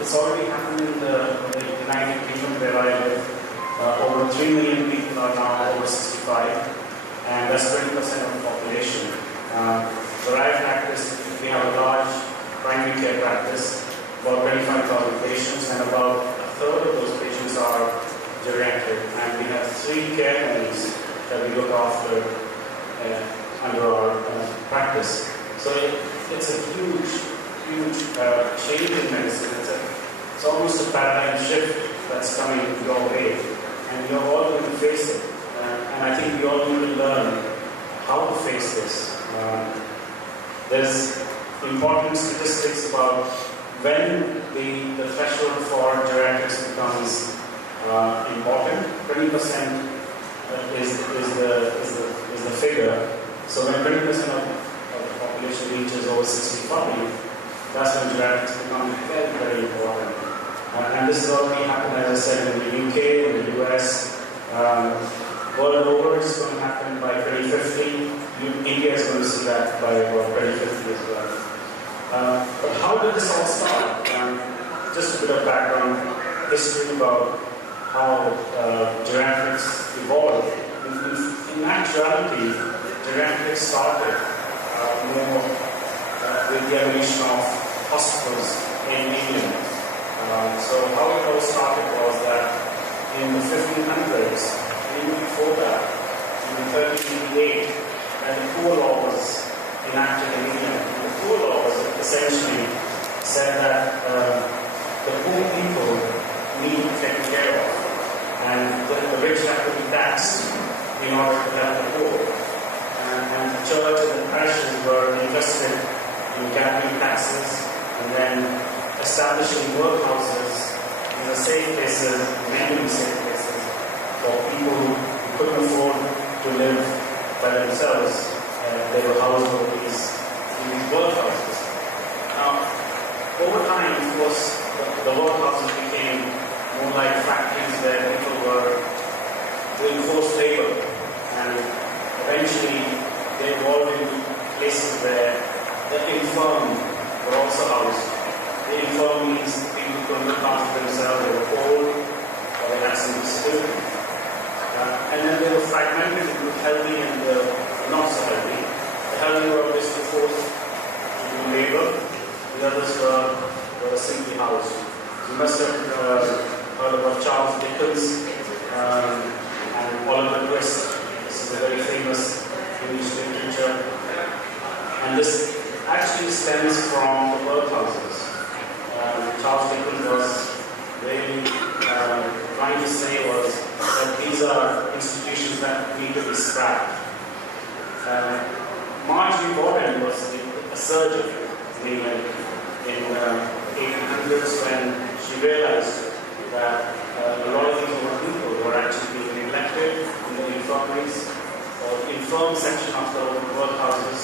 It's already happened in the United Kingdom, where I live. Over 3 million people are now over 65, and that's 20% of the population. Where I practice, we have a large primary care practice, about 25,000 patients, and about a third of those patients are geriatric. And we have 3 care homes that we look after under our practice. So it's a huge change in medicine. It's almost a paradigm shift that's coming your way, and you're all going to face it. And I think we all need to learn how to face this. There's important statistics about when the threshold for geriatrics becomes important. 20% is the figure. So when 20% of the population reaches over 65, that's when geriatrics become very, very important. And this has already happened, as I said, in the UK, in the US. World over, it's going to happen by 2050. India is going to see that by about 2050 as well. But how did this all start? Just a bit of background history about how geriatrics evolved. In actuality, geriatrics started more with the evolution of hospitals in England. So how it all started was that in the 1500s, even before that, in 1388, when the poor law was enacted in India. The poor laws essentially said that the poor people need to be taken care of, and the rich have to be taxed in order to help the poor. And the church and the parishes were interested in gathering taxes and then establishing workhouses in the safe places, many safe places, for people who couldn't afford to live by themselves. They were housed in these workhouses. Now, over time, of course, the workhouses became more like factories where people were doing forced labor, and eventually they evolved into places where the infirm were also housed. The infirm means people who couldn't look after themselves, they were old, or they had some disability. And then they were fragmented into healthy and not so healthy. The healthy were obviously forced to do labor, the others were simply housed. You must have heard about Charles Dickens and Oliver Twist. This is a very famous English literature. And this actually stems from the workhouses. Charles Dickens was really trying to say was that these are institutions that need to be scrapped. Marjorie Warren was a surgeon in 1800s when she realized that a lot of these old people were actually being neglected in the infirmaries or infirm section of the workhouses.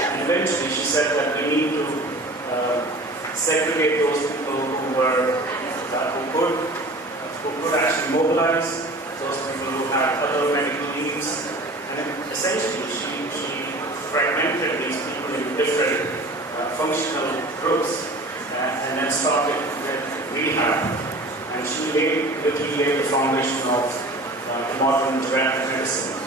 And eventually she said that we need to segregate those people who could actually mobilize, those people who had other medical needs, and essentially she fragmented these people into different functional groups and then started with rehab. And she literally laid the foundation of modern geriatric medicine.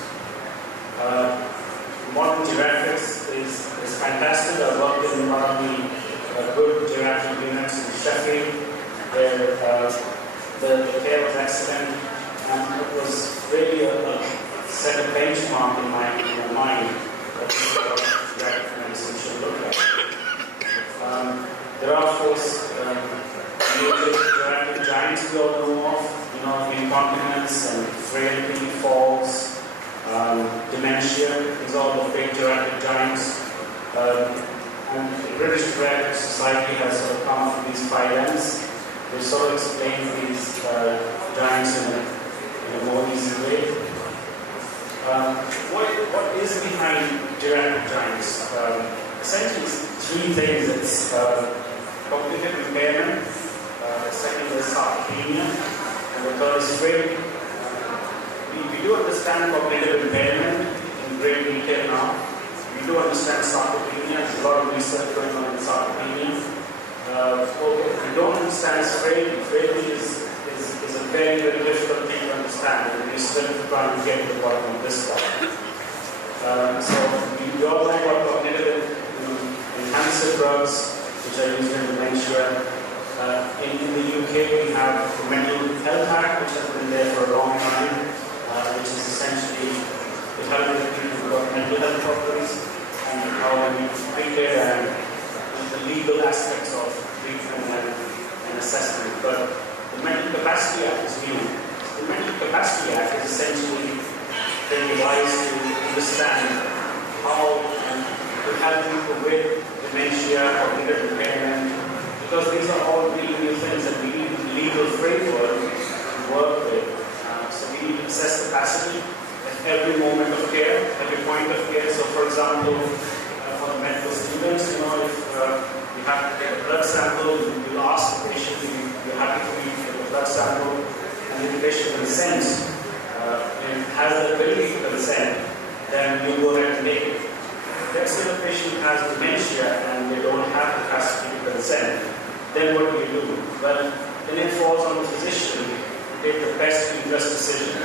Modern geriatrics is fantastic. I worked in one of the good geriatric units in Sheffield, where the care was excellent, and it was really set a benchmark in my mind of what geriatric medicine should look like. There are, of course, major geriatric giants we all know of, incontinence and frailty, falls, dementia. These are all the big geriatric giants. And the British Geriatric Society has sort of come up with these 5 M's. They sort of explain these giants in a more easy way. What is behind geriatric giants? Essentially, it's 3 things. It's cognitive impairment, the second is sarcopenia, and the third is frailty. We do understand cognitive impairment in great detail now. We do understand sarcopenia. There's a lot of research going on in sarcopenia. We don't understand frailty. Frailty is a very, very difficult thing to understand, and we're still trying to get to the bottom of this stuff. So we all know about cognitive enhancer drugs, which are used in dementia. In the UK, we have the Mental Health Act, which has been there for a long time, which is essentially the helping people who have mental health problems and how we treat it and the legal aspects of treatment and assessment. But the Mental Capacity Act is new. The Mental Capacity Act is essentially being devised to understand how to help people with dementia or cognitive impairment, because these are all really new things that we need a legal framework to work with. So we need to assess capacity at every moment of care, every point of care. So for example, for the medical students, if you have to take a blood sample, you ask the patient, you're happy for me to take a blood sample, and if the patient consents, and has the ability to consent, then you go ahead and take it. Let's say the patient has dementia and they don't have capacity to consent, then what do? Well, then it falls on the physician to take the best interest decision.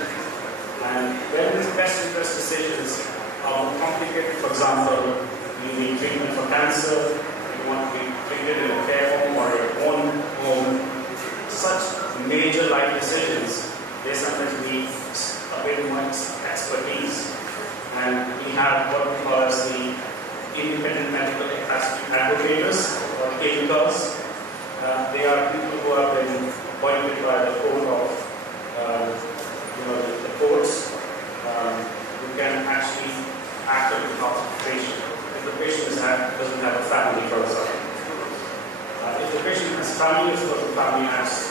And when these best interest decisions are complicated, for example, you need treatment for cancer, you want to be treated in a care home or your own home, such major life decisions, they sometimes need a bit more expertise. And we have what we call as the independent family, of course, the family as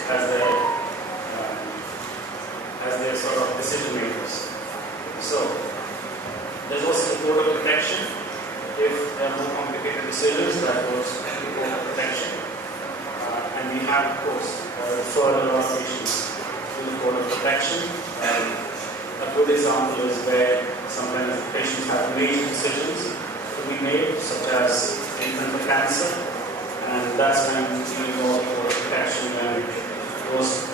their sort of decision makers. So there's also the code of protection. If there are more complicated decisions, that goes to the code of protection. And we have, of course, referred a lot of patients to the code of protection. A good example is where sometimes patients have major decisions to be made, such as treatment for cancer, and that's when you know the code of protection, and those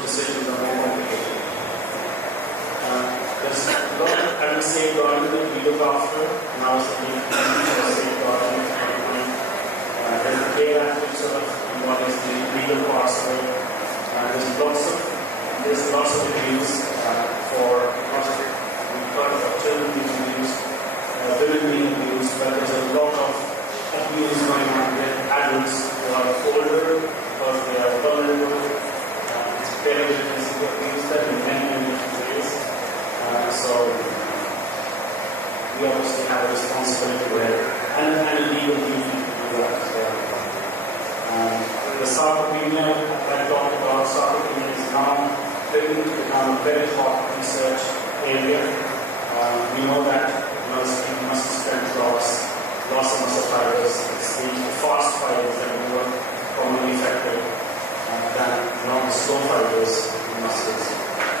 decisions are more complicated. There's a lot of safeguarding that we look after, and I was thinking of safeguarding. There's the care aspects of what is the legal parts of it. There's lots of abuse for children being abused, women being abused, but there's a lot of abuse going on with adults who are older because they are vulnerable. It's very easy to abuse them in many different ways. So we obviously have a responsibility there and a legal duty to do that as well. The sarcopenia I talked about, sarcopenia is now beginning to become a very hot research area. We know that muscle strength loss of muscle fibers, it's the fast fibers that are more commonly affected than non-slow fibers in muscles.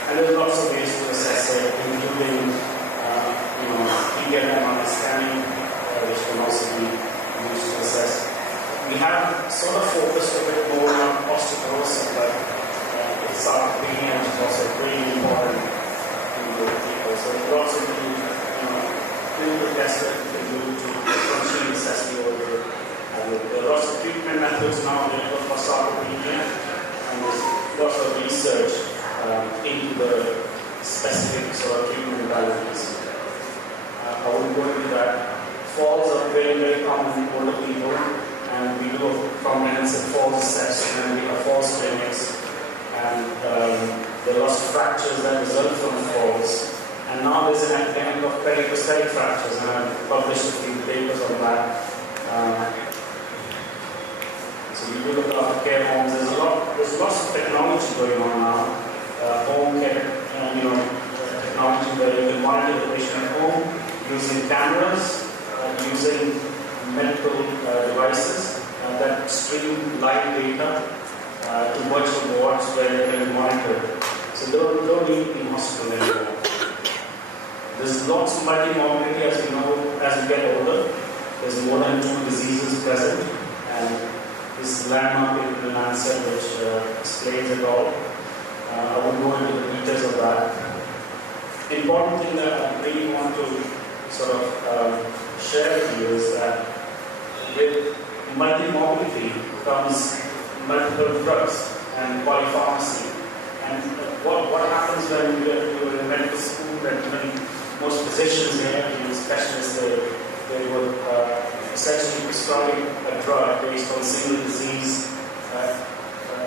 And there's lots of ways to assess it, including PMI scanning, which can also be used to assess. We have sort of focused a bit more on osteoporosis, but it's sarcopenia, which is also really important in people. So lots of clinical tests that we can do to functionally assess the order. There are lots of treatment methods now available for sarcopenia, and there's lots of research into the specific sort of treatment modalities. I wouldn't go into that. Falls are very, very common in older people, and we do a comprehensive falls assessment, we have falls clinics, and there are lots of fractures that result from falls. And now there's an epidemic of periprosthetic fractures, and I've published a few papers on that. So we do look after care homes. There's lots of technology going on now. Home care, technology where you can monitor the patient at home using cameras, using medical devices that stream live data to virtual wards where they can monitor. So they don't need to be in hospital anymore. There's lots of multi-morbidity as we know as we get older. There's more than 2 diseases present, and this landmark in the Lancet which explains it all. I won't go into the details of that. Important thing that I really want to sort of share with you is that with multi-morbidity comes multiple drugs and polypharmacy. And what happens when you're in medical school and when most physicians here, specialists, they would essentially prescribe a drug based on single disease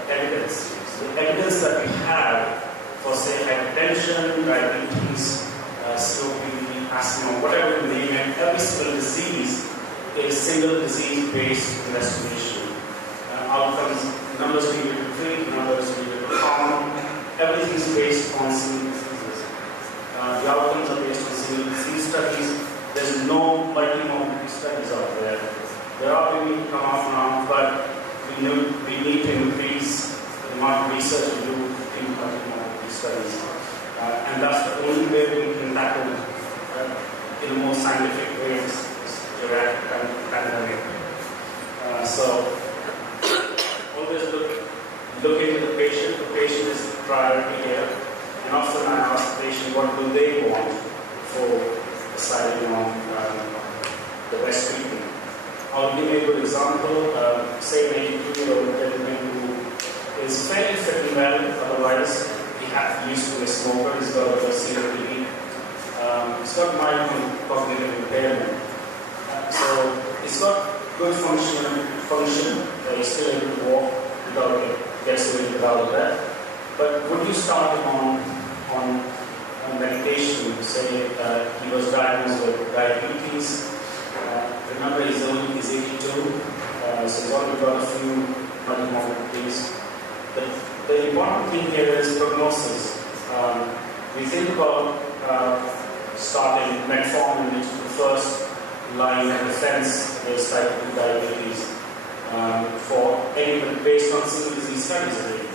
evidence. The evidence that we have for, say, hypertension, diabetes, COPD, asthma, whatever you name it, every single disease is single disease-based investigation. Outcomes, numbers needed to treat, numbers needed to harm, everything is based on single diseases. The outcomes are based on single disease studies. There's no multi-morbidity studies out there. There are beginning to come out now, but we need to increase the amount of research we do in multi-morbidity studies. And that's the only way we can tackle in a more scientific way this geriatric pandemic. So always look into the patient. The patient is the priority here. And often I ask the patient what do they want for deciding on the best treatment. I'll give you a good example. Say an 82-year-old gentleman who is fairly fit and well, otherwise he used to be a smoker, he's got a COPD. He's got mild cognitive impairment. So he's got good function, he's still able to walk without getting without that. But would you start him on medication? Say he was diagnosed with diabetes. Remember, he's 82, so he's already got a few multi-morbidity The important thing here is prognosis. We think about starting metformin, which is the first line of defense against type 2 diabetes, for anybody based on single disease studies already.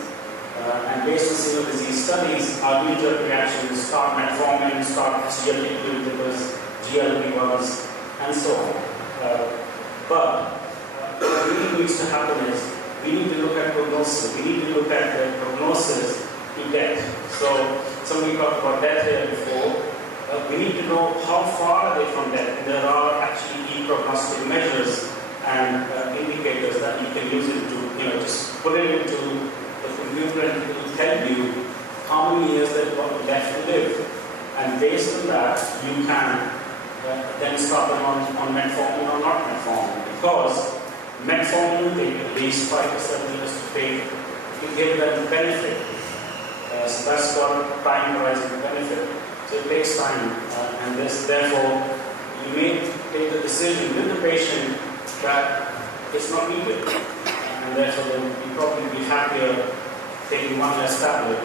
And based on single disease studies, our knee-jerk reaction is start metformin, start GLP-2 inhibitors, GLP-1s, and so on. But what really needs to happen is we need to look at prognosis. We need to look at the prognosis to death. So somebody talked about death here before. We need to know how far are they from death. There are actually key prognostic measures and indicators that you can use it to, just put it into the computer and it will tell you how many years they've got left to live. And based on that, you can then start them on metformin or not metformin. Because metformin will take at least 5 to 7 years to take to give them benefit. So that's got time horizon benefit. So it takes time, and therefore you may take the decision with the patient that it's not needed, and therefore they'll probably be happier taking one less tablet.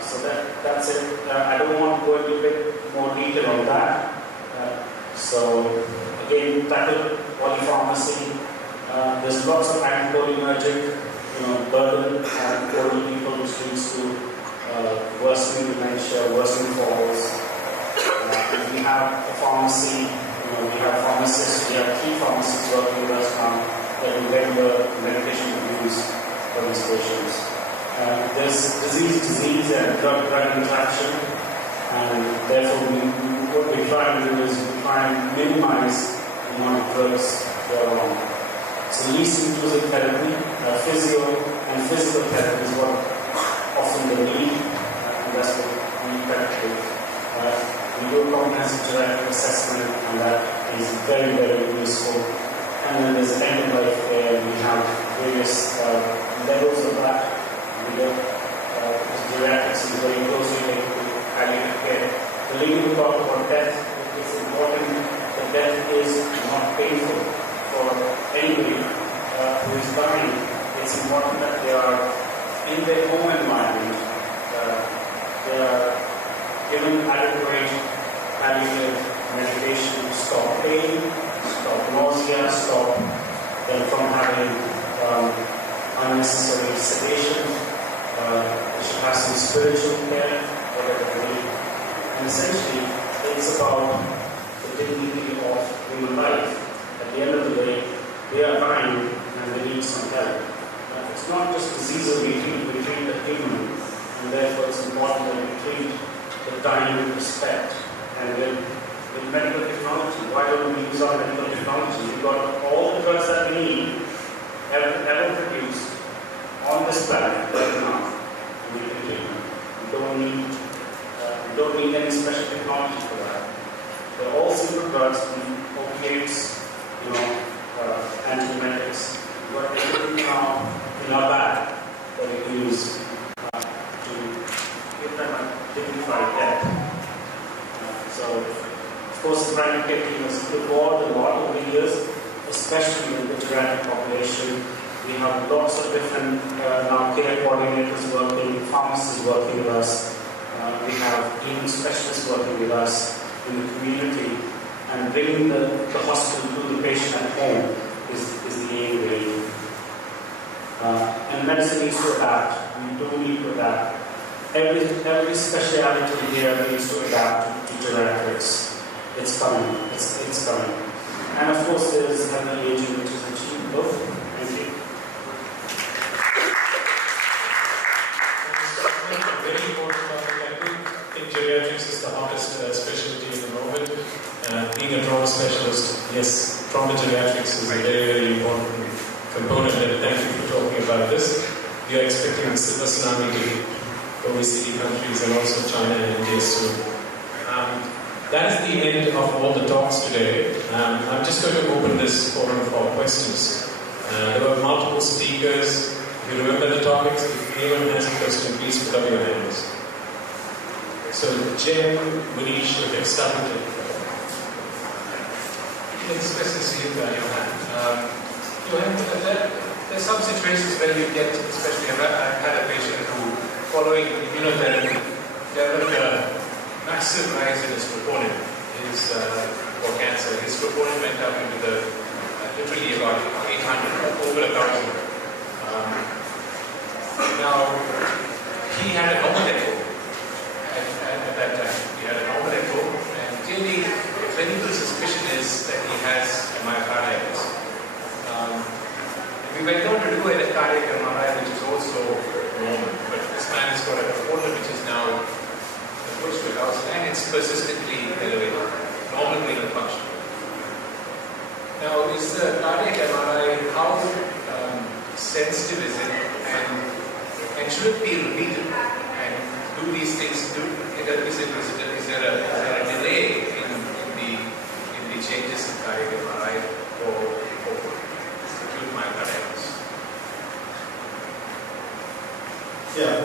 So that's it. I don't want to go into a bit more detail on that. So again, tackle polypharmacy. There's lots of anticholinergic burden and older people, which leads to worsening dementia, worsening falls. And we have a pharmacy, we have pharmacists, we have 3 pharmacists working with us now that will regular medication reviews for these patients. There's disease and drug-drug interaction, and therefore what we try and do is we try and minimize the amount of drugs that are on. So least intrusive therapy, physio and physical therapy is what often they need, and that's what we practice. We do a comprehensive geriatric assessment, and that is very, very useful. And then there's an end of life where we have various levels of that. We get geriatrics is very closely linked to palliative care. The leading we talk about death, it's important that death is not painful for anybody who is dying. It's important that they are in their home environment. They are given adequate palliative medication to stop pain, stop nausea, stop them from having unnecessary sedation. They should have some spiritual care, whatever they need. And essentially, it's about the dignity of human life. At the end of the day, they are dying and they need some help. It's not just diseases we treat the human, and therefore it's important that we treat the dying with respect. And with medical technology, why don't we use our medical technology? We've got all the drugs that we need, ever produced on this planet right now, and we can treat them. We don't need any special technology for that. They're all simple drugs, opiates, antiemetics. We've got everything now in our bag that we can use to give them a dignified death. So, of course, the primary care team has evolved a lot over the years, especially in the geriatric population. We have lots of different now care coordinators working, pharmacists working with us. We have even specialists working with us in the community, and bringing the hospital to the patient at home is the aim really. And medicine needs to adapt. We do need to adapt. Every speciality here needs to adapt to geriatrics. It's coming. It's coming. And of course, there is healthy aging, which is achievable. Thank you. Very important topic. I think geriatrics is the hottest specialty at the moment. Being a trauma specialist, yes, trauma geriatrics is a very, very important component, and thank you for talking about this. We are expecting the silver tsunami to hit OECD countries and also China and India soon. That is the end of all the talks today. I'm just going to open this forum for questions. There were multiple speakers. If you remember the topics, if anyone has a question, please put up your hands. So, Jim, Manish, we can start with it. This question is to you, Johan. Johan, there's are some situations where we get, especially I've had a patient who, following immunotherapy, developed a massive rise in his troponin, for cancer. His troponin went up into the, literally about 800, over 1,000. Now, he had a normal echo at that time. He had a normal echo, and clearly the clinical suspicion is that he has a myocarditis. We went on to do a cardiac MRI, which is also normal, but this man has got a troponin which is now close to 1,000, and it's persistently elevated, normal renal function. Now, is the cardiac MRI, how sensitive is it, and should it be repeated? And do these things, is there a delay in the changes in cardiac MRI for acute myocarditis? Yeah,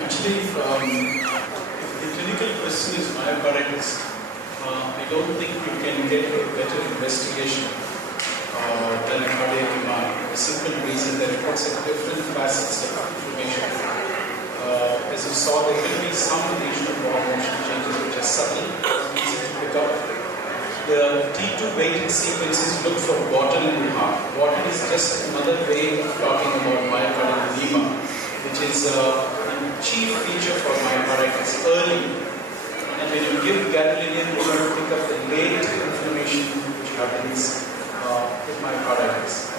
actually, if the clinical question is myocarditis, I don't think you can get a better investigation than a cardiac MRI. The simple reason that it looks at different facets of inflammation. As you saw, there will be some lesional wall motion changes which are subtle, easy to pick up. The T2 weighted sequences look for Wharton in the heart. Wharton is just another way of talking about myocardial edema, which is a chief feature for myocarditis early. And when you give gadolinium, you're going to pick up the late inflammation which happens with myocarditis.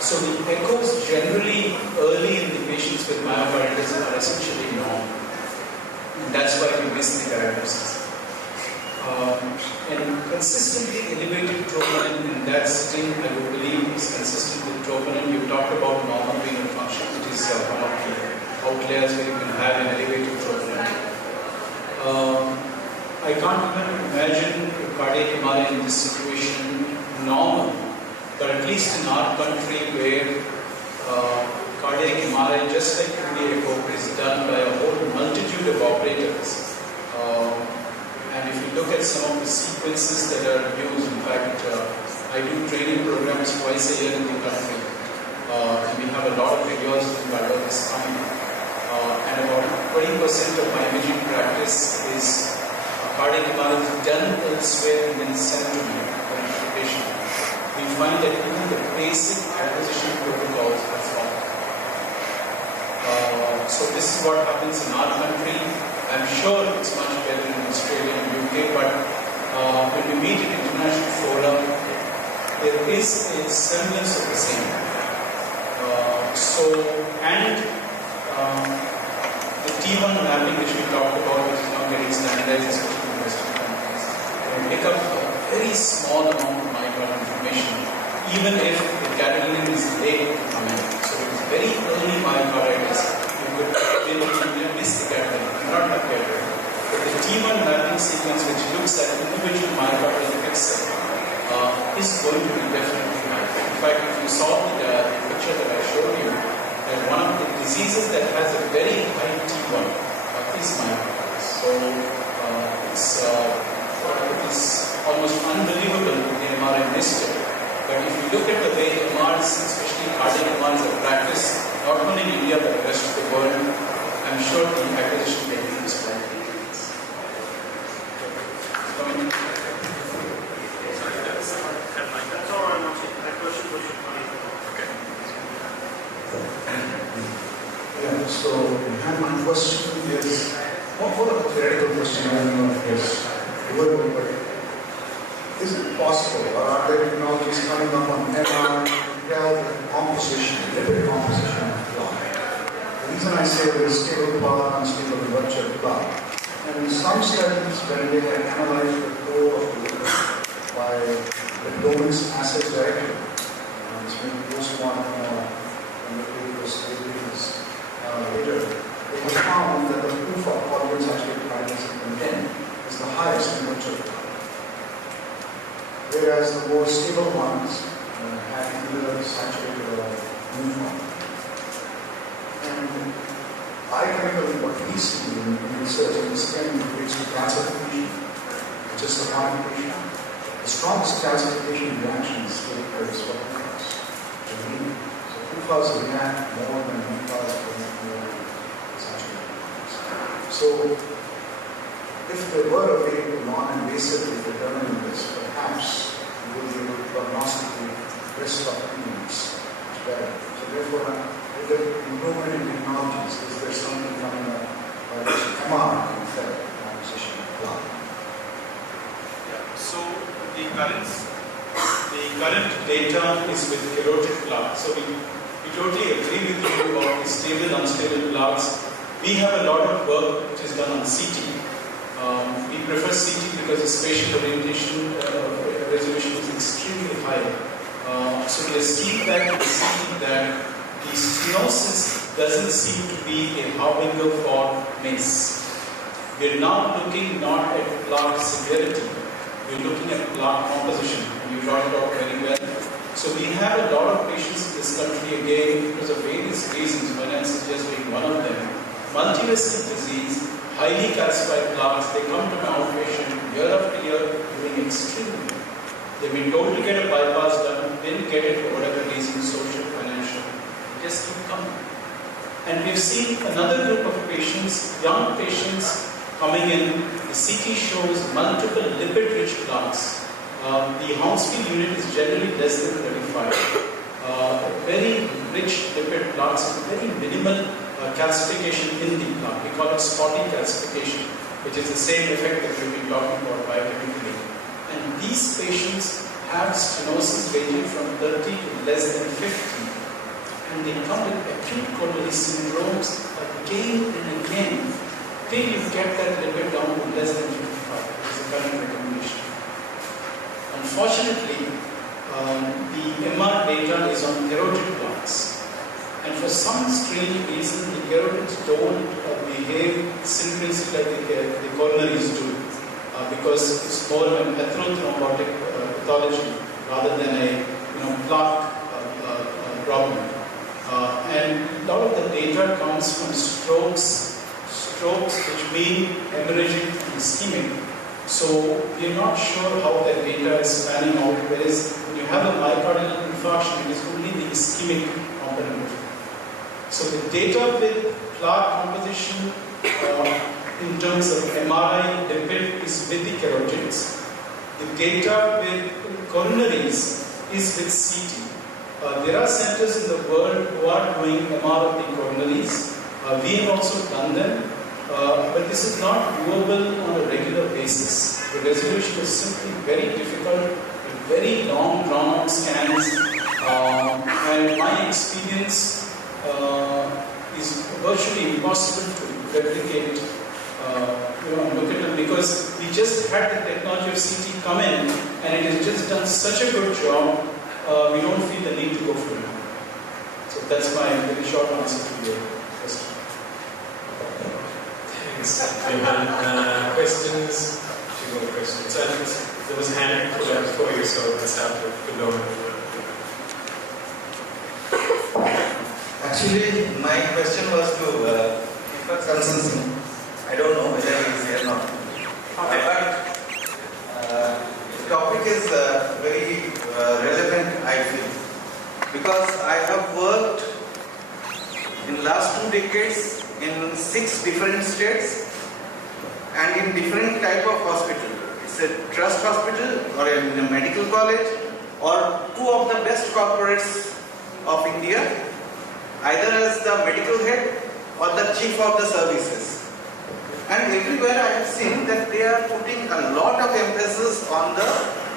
So the echoes generally early in the patients with myocarditis are essentially normal. And that's why we miss the diagnosis. And consistently elevated troponin in that setting, I would believe, is consistent with troponin. You talked about normal renal function, which is one of the outliers where you can have an elevated troponin. I can't even imagine a cardiac MRI in this situation normal, but at least in our country where cardiac MRI, just like the echo, is done by a whole multitude of operators. And if you look at some of the sequences that are used, in fact, I do training programs twice a year in the country. And we have a lot of radiologists and radiologists coming. And about 20% of my imaging practice is cardiac MRI done elsewhere and then sent to me for interpretation. We find that even the basic acquisition protocols are followed. So this is what happens in our country. I'm sure it's much better in Australia and UK, but when we meet in international fora, there is a semblance of the same. The T1 mapping which we talked about, which is now getting standardized, especially in Western countries, can pick up a very small amount of myocardial information, even if the gadolinium is late to come in. So if it's very early myocarditis, you could really miss the gadolinium, not have gadolinium. But the T1 mapping sequence, which looks at individual myocardial pixel, is going to be definitely high. In fact, if you saw the picture that I showed you, that one of the diseases that has a very high T1 is myocarditis. So it's almost unbelievable the MRI missed it. But if you look at the way MRs, especially cardiac MRs, are practiced, not only in India but the rest of the world, I'm sure the acquisition technique is quite good. That's all I'm asking. That question was okay. Yeah, so my question is, what a theoretical question, I don't know if it's doable, but is it possible, or are there technologies coming up on MR to tell the composition, lipid composition of blood? The reason I say there is stable blood, unstable ruptured blood. And in some studies, when they have analyzed the flow of the lipid by the Prunus assays directly, it's been postmortem and the previous later, they have found that the proof of polyunsaturated fatty acid content is the highest in ruptured blood. Whereas the more stable ones have either saturated or uniform. And biochemically, what we see in research in this can leads to calcification, which is the modification. The strongest calcification reactions take place what we cause. because we have more than because we have more such things. So, if there were a way to non-invasively determine this, perhaps we would be able to prognosticate risk of illness much better. So therefore, with the improvement in technologies, is there something coming up by which MR can affect the composition of blood? Yeah. So the current data is with carotid plaque. So we totally agree with you about the stable, unstable plaques. We have a lot of work which is done on CT. We prefer CT because the spatial orientation resolution is extremely high. So we have seen that in CT that the stenosis doesn't seem to be a harbinger for MIS. We are now looking not at plaque severity, we are looking at plaque composition. You brought it out very well. So we have a lot of patients in this country, again, because of various reasons, when I'm suggesting one of them, multivessel disease, highly calcified plaques, they come to my outpatient year after year doing extremely well. They've been told to get a bypass done, didn't get it for whatever reason, social, financial, just keep coming. And we've seen another group of patients, young patients coming in, the CT shows multiple lipid-rich plaques. The Hounsfield unit is generally less than 35. Very rich lipid plaques and very minimal calcification in the plaque. We call it spotty calcification, which is the same effect that we've been talking about biochemically. And these patients have stenosis ranging from 30 to less than 50. And they come with acute coronary syndromes again and again till you get that lipid down to less than 55, which is the current recommendation. Unfortunately, the MR data is on carotid plaques. And for some strange reason, the carotids don't behave synchronously like the coronaries do. Because it's more of an atherothrombotic pathology rather than a plaque problem. And a lot of the data comes from strokes which mean hemorrhagic and ischemic. So we're not sure how that data is panning out, whereas when you have a myocardial infarction, it is only the ischemic component. So the data with plaque composition in terms of MRI, lipid is with the carotids. The data with coronaries is with CT. There are centers in the world who are doing MR of the coronaries. We have also done them. But this is not doable on a regular basis. The resolution is simply very difficult, with very long drawn-out scans, and my experience is virtually impossible to replicate. Look at them, because we just had the technology of CT come in, and it has just done such a good job. We don't feel the need to go further. So that's my very short answer to your question. Questions? Two more questions. I think there was a hand put up before you, so let's start with Logan. Actually, my question was to Deepak Singh. I don't know whether he is here or not. But the topic is very relevant, I feel. Because I have worked in last 2 decades in 6 different states and in different type of hospital. It's a trust hospital or in a medical college or 2 of the best corporates of India, either as the medical head or the chief of the services. And everywhere I have seen that they are putting a lot of emphasis on the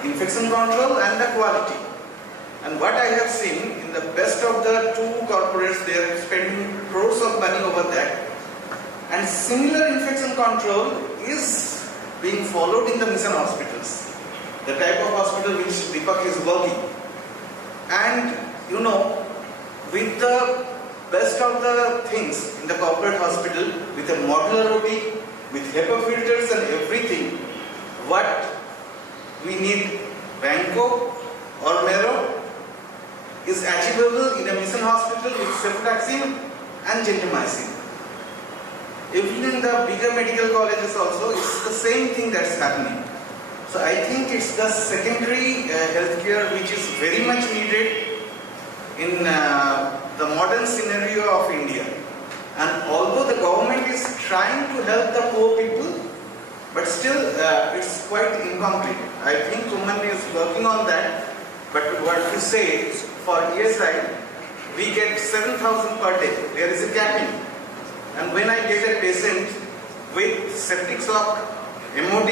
infection control and the quality. And what I have seen in the best of the 2 corporates, they are spending crores of money over that. And similar infection control is being followed in the mission hospitals, the type of hospital which Deepak is working. And with the best of the things in the corporate hospital, with a modular OT, with HEPA filters and everything, what we need, Banco or Mero, is achievable in a mission hospital with cefotaxime and gentamicin. Even in the bigger medical colleges also, it's the same thing that's happening. So I think it's the secondary healthcare which is very much needed in the modern scenario of India. And although the government is trying to help the poor people, but still it's quite incomplete. I think women is working on that. But what to say, for ESI, we get 7,000 per day. There is a capping. And when I get a patient with septic shock, MOD,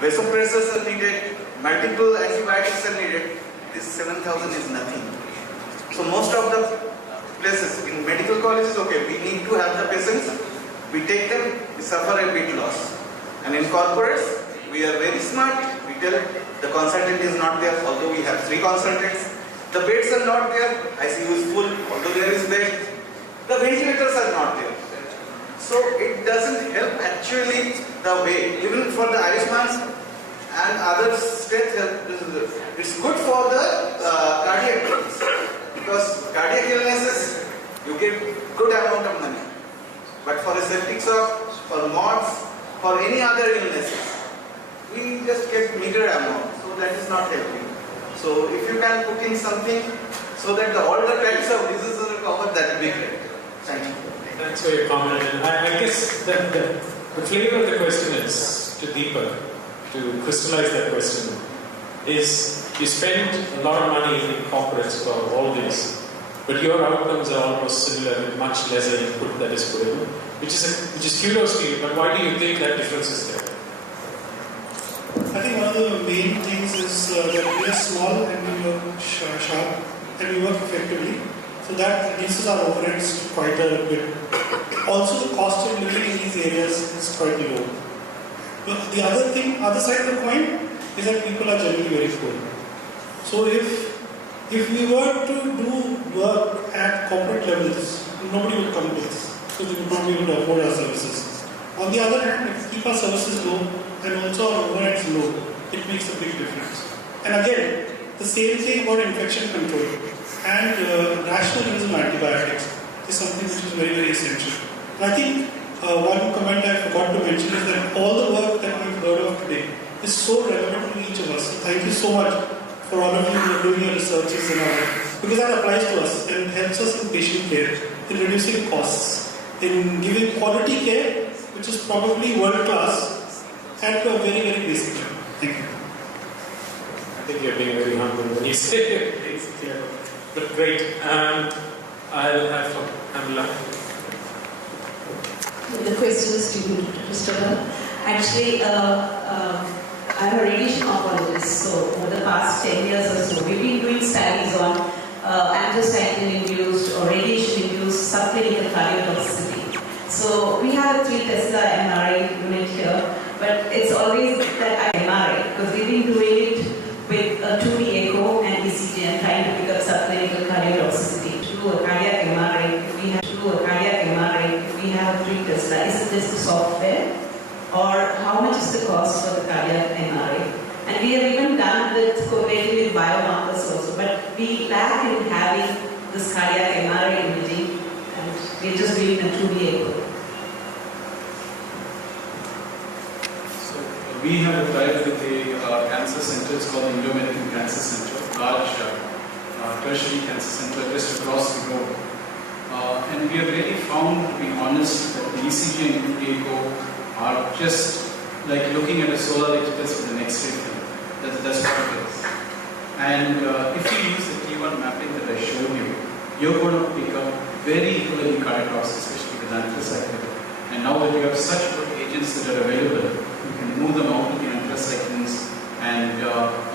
vasopressors are needed, multiple antibiotics are needed, this 7,000 is nothing. So most of the places in medical colleges, okay, we need to have the patients, we take them, we suffer a bit loss. And in corporates, we are very smart, we tell the consultant is not there, although we have 3 consultants. The beds are not there, ICU is full, although there is bed. The ventilators are not there. So it doesn't help actually the way, even for the Ayushman and other state health, it's good for the cardiac illness. Because cardiac illnesses, you get good amount of money. But for a septic shock, for MODS, for any other illnesses, we just get meager amount. So that is not helping. So if you can put in something so that all the types of diseases are covered, that will be great. Thank you. Thanks for your comment. And I guess that the flavor of the question is, to Deepak, to crystallize that question, is you spend a lot of money in corporates for all this, but your outcomes are almost similar with much lesser input that is put in, which is kudos to you, but why do you think that difference is there? I think one of the main things is that we are small and we work sharp and we work effectively. So that reduces our overheads quite a bit. Also, the cost of living in these areas is quite low. But the other side of the coin is that people are generally very poor. So if we were to do work at corporate levels, nobody would come to us. So we would not be able to afford our services. On the other hand, if we keep our services low and also our overheads low, it makes a big difference. And again, the same thing about infection control and rational use of antibiotics is something which is very, very essential. And I think one comment I forgot to mention is that all the work that we've heard of today is so relevant to each of us. So thank you so much for all of you who are doing your researches and all that, because that applies to us and helps us in patient care, in reducing costs, in giving quality care, which is probably world class, and to a very, very basic level. Thank you. I think you're being very humble when you say it. But great. I'll have Amla. The question is to you, Christopher. Actually, I'm a radiation oncologist, so over the past 10 years or so, we've been doing studies on anthracycline-induced or radiation-induced subclinical cardiotoxicity. So we have a 3 Tesla MRI unit here, but it's always that MRI, because we've been doing it with a 2D echo and ECG and trying to pick up subclinical cardiotoxicity. To do a cardiac MRI, if we have 3 Tesla, is it just the software? Or how much is the cost for the cardiac MRI? And we have even done with correlating with biomarkers also, but we lack in having this cardiac MRI imaging, and we're just doing a 2D echo. We have tried with a cancer center, it's called the Indo-American Cancer Center, large tertiary cancer center just across the globe. And we have really found, to be honest, that the ECG and echo are just like looking at a solar eclipse with an X-ray field. That's what it is. And if you use the T1 mapping that I showed you, you're going to pick up very early cardiotox, especially with anthracycline. And now that you have such good agents that are available, you can move them out to the anthracyclines. And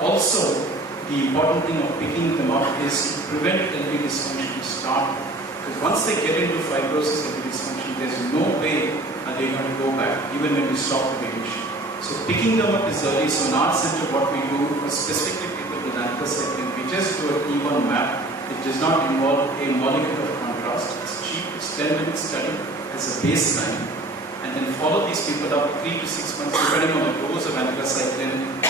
also, the important thing of picking them up is to prevent LV dysfunction to start. Because once they get into fibrosis LV dysfunction, there's no way they're going to go back, even when we stop the radiation. So picking them up is early. So in our center, what we do for specifically people with anthracycline, we just do a T1 map. It does not involve a molecule of contrast. It's cheap, it's 10-minute study as a baseline. And then follow these people up 3 to 6 months, depending on the dose of anthracycline.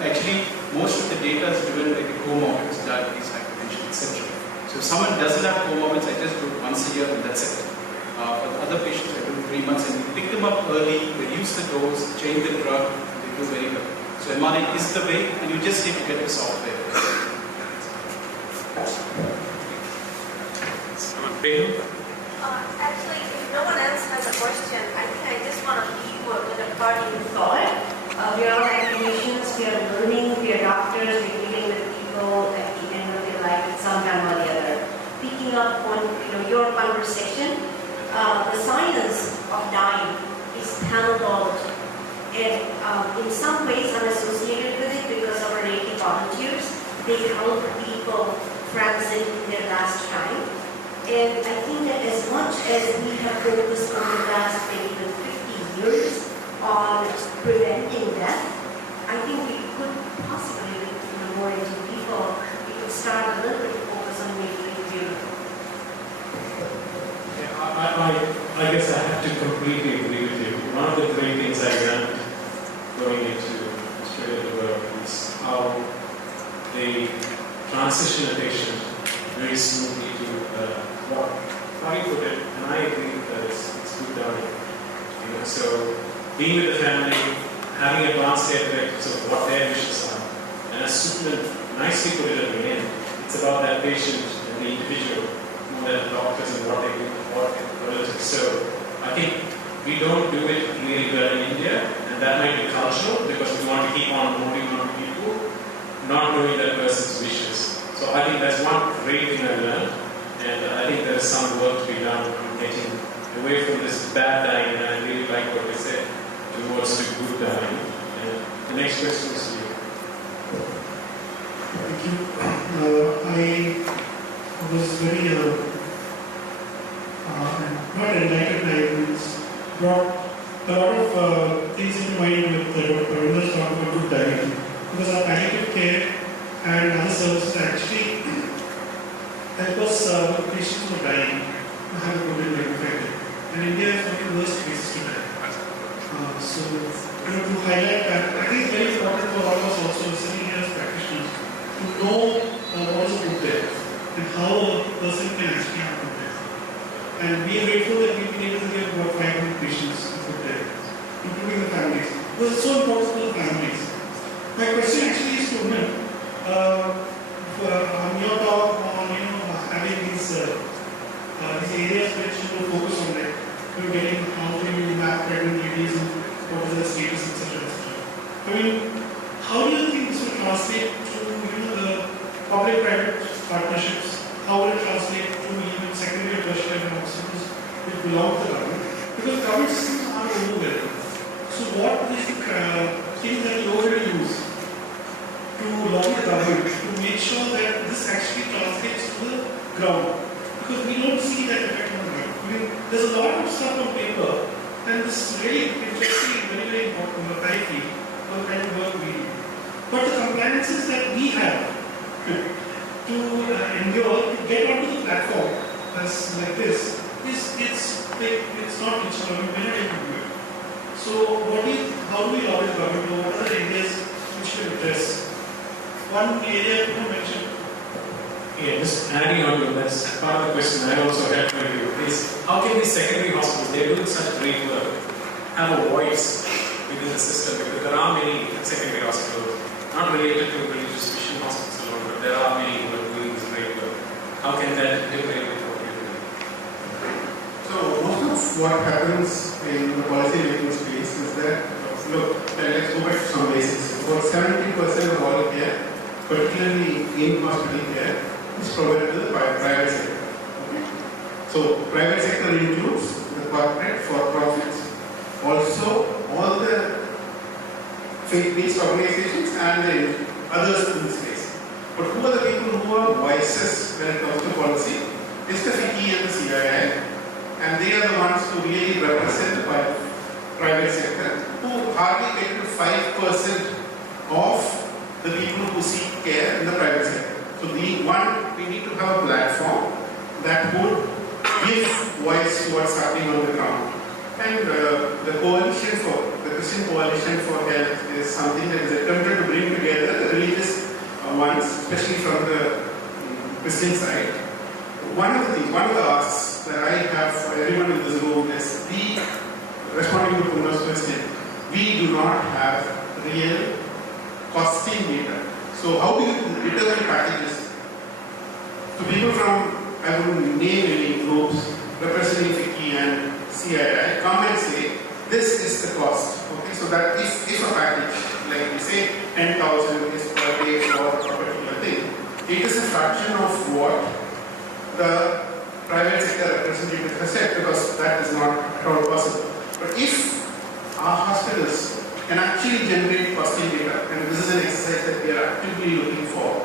Actually, most of the data is driven by the comorbidities, diabetes, hypertension, etc. So if someone doesn't have comorbidities, I just do it once a year and that's it. For the other patients, I do 3 months, and we pick them up early, reduce the dose, change the drug, and they do very well. So MRI is the way, and you just need to get the software. Actually, if no one else has a question, I think I just want to leave with a parting thought. We are all academicians, we are learning, we are doctors, we're dealing with people at the end of their life at some time or the other. Picking up on your conversation, the science of dying is paleontology. And in some ways I'm associated with it because of our Reiki volunteers. They help people transit in their last time. And I think that as much as we have focused over the last maybe 50 years on preventing death, I think we could possibly, more into people, we could start a little bit of focus on making it beautiful. I guess I have to completely agree with you. One of the great things I learned going into Australia work is how they transition a patient very smoothly to how you put it, and I agree that it's good down. So being with the family, having advanced directives of what their wishes are, and as Susan nicely put it at the end, it's about that patient and the individual more than the doctors and what they do, what relatives. So I think we don't do it really well in India, and that might be cultural because we want to keep on moving on to people, not knowing that person's wishes. So I think that's one great thing I learned. And I think there's some work to be done on getting away from this bad dying, and I really like what they said, towards the good dying. And the next question is to you. Thank you. I was very not enlightened. I brought a lot of things into mind with Dr. Prunus talking about good dying, because our palliative care and other services actually help us with patients who are dying to have a good life effect. And India is one of the worst places to die. So, to highlight that, I think it's very important for all of us also sitting here as practitioners to know what is a good death and how a person can actually have a good death. And we are grateful that we've been able to get about 500 patients a good death, including the families. Because it's so important for the families. My question actually is to women. On your talk on having these areas which you focus on, like getting how do you map pregnant ladies and what is their status, etc. I mean, how do you think this will translate to the public-private partnerships? How will it translate to even secondary and tertiary hospitals which belong to the government? Because government systems are overwhelming. So what is the things that you already use to lobby the government to make sure that this actually translates to the ground? Because we don't see that effect on the ground. I mean, there's a lot of stuff on paper, and this is really interesting and very, very important work I feel for the kind of work we do. But the compliances that we have to endure, to get onto the platform as like this, it's not each other. We may not able to do it. So how do we lobby the government, or what are the areas which we address? One area you mentioned. Yeah, just adding on to that, part of the question I also had for you is how can these secondary hospitals, they're doing such great work, have a voice within the system? Because there are many secondary hospitals, not related to religious mission hospitals alone, but there are many who are doing this great work. How can that integrate with what you're doing? So most of what happens in the policy making space is that, look, let's go back to some basics. About 70% of all care, particularly in hospital care, is provided to the private sector. Okay. So private sector includes the corporate, for-profits, also all the faith-based organizations and the others in this space. But who are the people who are voices when it comes to policy? It's the FICCI and the CII, and they are the ones who really represent the private sector, who hardly get to 5% of the people who seek care in the private sector. So we need to have a platform that would give voice to what's happening on the ground. And the Christian Coalition for Health is something that is attempted to bring together the religious ones, especially from the Christian side. One of the asks that I have for everyone in this room is, responding to Prunus' question, we do not have real costing data. So how do you determine packages? So people from I wouldn't name any groups representing FICCI and CII, come and say, this is the cost. Okay, so that if a package, like we say, 10,000 is per day for a particular thing, it is a fraction of what the private sector representative has said, because that is not at all possible. But if our hospitals can actually generate costing data, and this is an exercise that we are actively looking for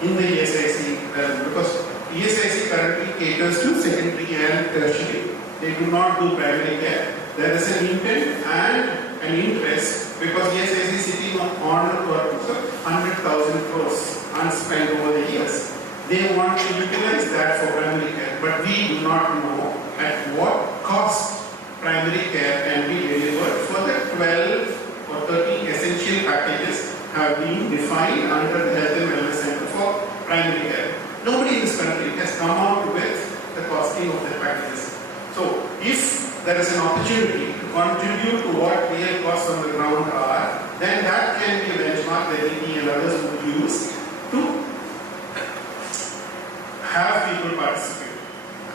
in the ESIC, because ESIC currently caters to secondary and tertiary. They do not do primary care. There is an intent and an interest, because ESIC is sitting on a corpus of 100,000 crores unspent over the years. They want to utilize that for primary care, but we do not know at what cost primary care can be delivered for the 12 or 13 essential packages have been defined under the Health and Wellness Center for primary care. Nobody in this country has come out with the costing of the packages. So, if there is an opportunity to contribute to what real costs on the ground are, then that can be a benchmark that ET and others would use to have people participate.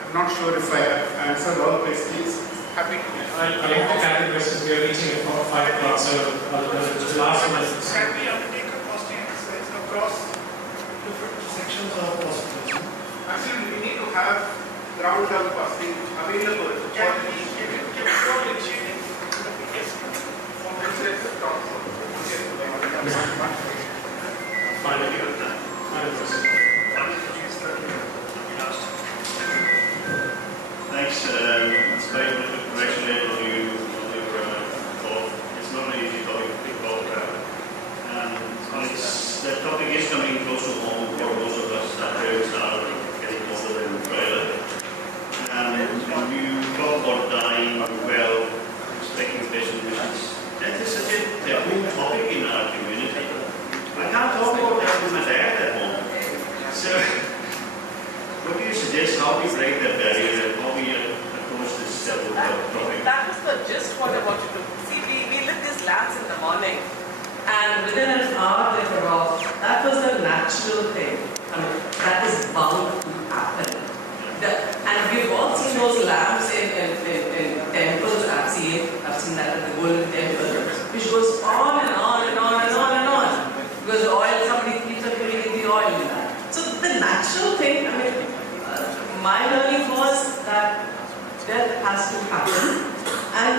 I'm not sure if I have answered all questions. Happy to. I'll take the questions. We are reaching about 5 o'clock, so the last one is. Can we undertake a costing exercise across different sections of hospitals? Actually, we need to have ground level costing available for the initiative. Thanks. It's very good to congratulate on you on your talk. It's not an easy topic to talk about. The topic is coming close to home for most of us that parents are getting older and frailer. And you talk about dying well, expecting patient visits. That is such a taboo topic in our community. I can't talk about that with my dad at home. So, what do you suggest? How we break that barrier and how we approach this taboo topic? That was the gist what I wanted to see. We lit these lamps in the morning, and within an hour they were off. That was the natural thing. I mean, that is bound to happen. And we've all seen those lamps in temples. I've seen that at the Golden Temple, which goes on and on and on and on and on. Because the oil, somebody keeps on putting in the oil in that. So the natural thing, I mean, my learning was that death has to happen, and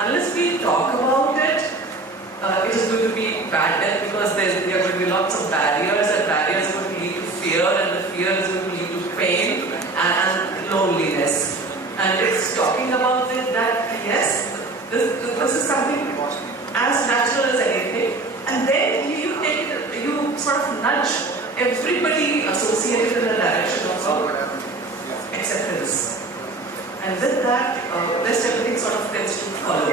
unless we talk about it, it is going to be bad death, because there are going to be lots of barriers, and barriers are going to lead to fear, and the fear is going to lead to pain and loneliness. And it's talking about it that yes, this is something as natural as anything, and then you sort of nudge everybody associated in the direction of acceptance. And with that, rest everything sort of tends to follow.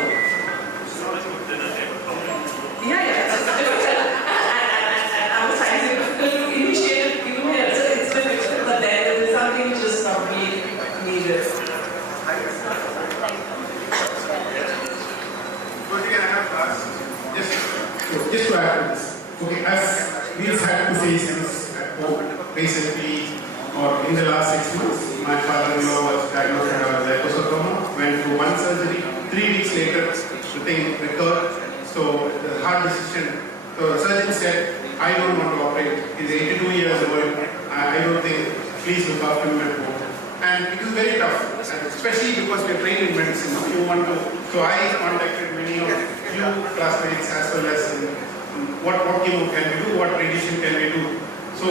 Yeah, it's difficult. And I was trying to initiate it even here, so it's difficult, but there is something which is probably needed. What you can have us, just to add to this. Okay, as we've had to face this at home recently, or in the last 6 months, my father-in-law was diagnosed with liposarcoma, went through one surgery, 3 weeks later, the thing recurred. So the hard decision, the surgeon said, I don't want to operate. He's 82 years old. I don't think, please look after him at home. And it was very tough, and especially because we're trained in medicine. You want to, so I contacted many of you classmates as well as what chemo can we do, what radiation can we do. So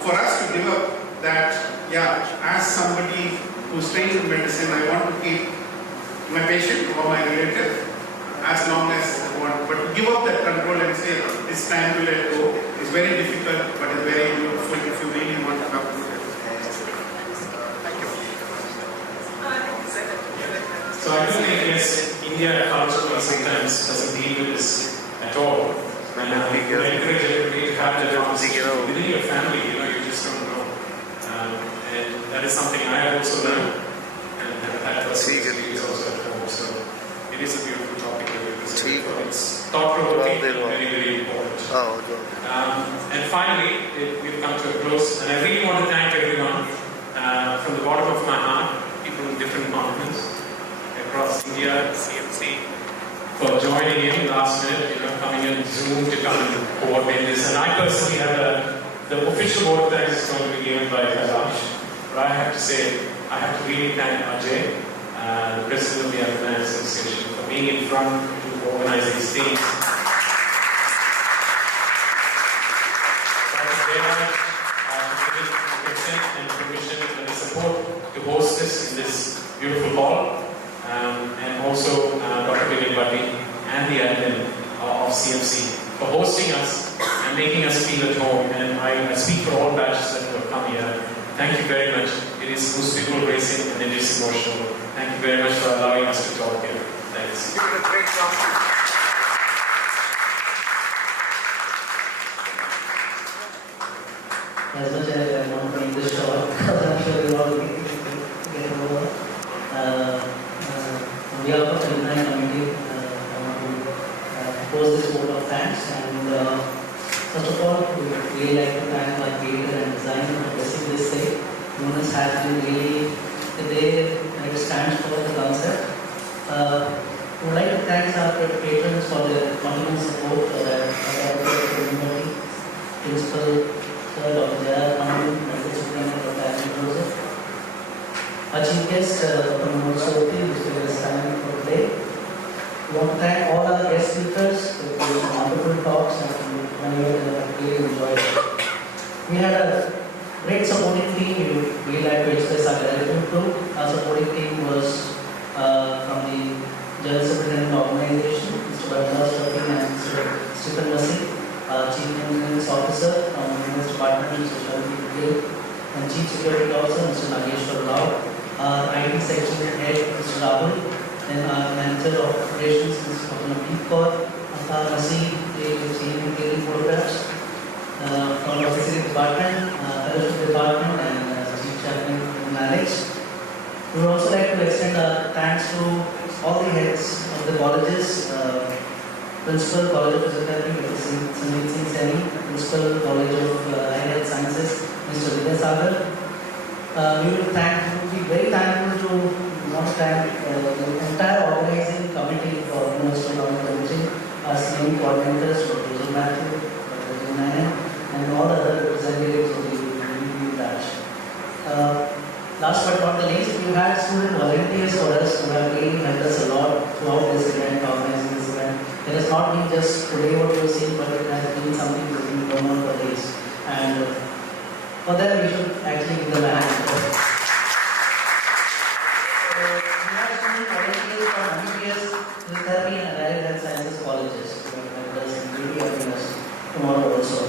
for us to give up that, yeah, as somebody who's trained in medicine, I want to keep my patient or my relative as long as I want. But to give up that control and say, it's time to let go, is very difficult, but it's very beautiful if you really want to come to it. So I do think, yes, India culturally sometimes doesn't deal with this at all. And I encourage everybody to have that within your family, you just don't know. And that is something I have also learned, and have had personal experience also at home. So it is a beautiful topic that we present. It's thought-provoking and very, very important. And finally, we've come to a close, and I really want to thank everyone from the bottom of my heart, people in different continents across India, CMC, for joining in last minute, coming in Zoom to come and coordinate this. And I personally have the official vote of thanks is going to be given by Kailash. But I have to say, I have to really thank Ajay, the President of the Alumni Association, for being in front to organize these things. Consent and permission and the support to host this in this beautiful hall, and also Dr. William Bhatti and the admin of CMC for hosting us and making us feel at home. And I speak for all batches that have come here. Thank you very much. It is goose-pickle racing and it is emotional. Thank you very much for allowing us to talk here. Thanks. You did a great job. As much as I want to make this short, because I'm sure you all get over. On behalf of the Alumni Committee, I want to pose this vote of thanks. And first of all, we would really like to thank our creator and designer for blessing this day. Prunus has been really the day when it stands for the concept. We would like to thank our patrons for their continuous support for the community, principal. Dr. Jayaraman, Medical Superintendent Dr. Ashley Joseph. Our chief guest, Dr. Manoj Soti, who is still standing for today. We want to thank all our guest speakers for those wonderful talks and we really enjoyed it. We had a great supporting team. We would really like to express our gratitude to. Our supporting team was from the General Superintendent Organization, Mr. Bharat Shafin and Mr. Stephen Masi. Chief Maintenance Officer from the Maintenance Department, Mr. Sharvi Patel, and Chief Security Officer, Mr. Nageshwar Rao, IT Section Head, Mr. Rahul, then our Manager of Operations, Mr. Nadeep Kaur, Akhtar Masih, the photographs from the Facility Department, Fellowship Department, and Chief Chairman Alex. We would also like to extend our thanks to all the heads of the colleges. Principal College of Physiotherapy, Dr. Sandeep Singh Saini, Principal College of Health Sciences, Mr. Vidya Sagar. We will be very thankful to thank the entire organizing committee for University of Coaching, our CME coordinators, Dr. Joseph Matthew, Dr. Junayan, and all the other representatives of the MBBS batch. Last but not the least, we had student volunteers for us who have really helped us a lot throughout this event, organizing this event. It has not been just today what you are seeing, but it has been something that has been going on for days. And for them, we should actually give them a hand. We have student volunteers from MBBS, Physiotherapy and Allied Health Sciences colleges who have helped us and really helping us tomorrow also.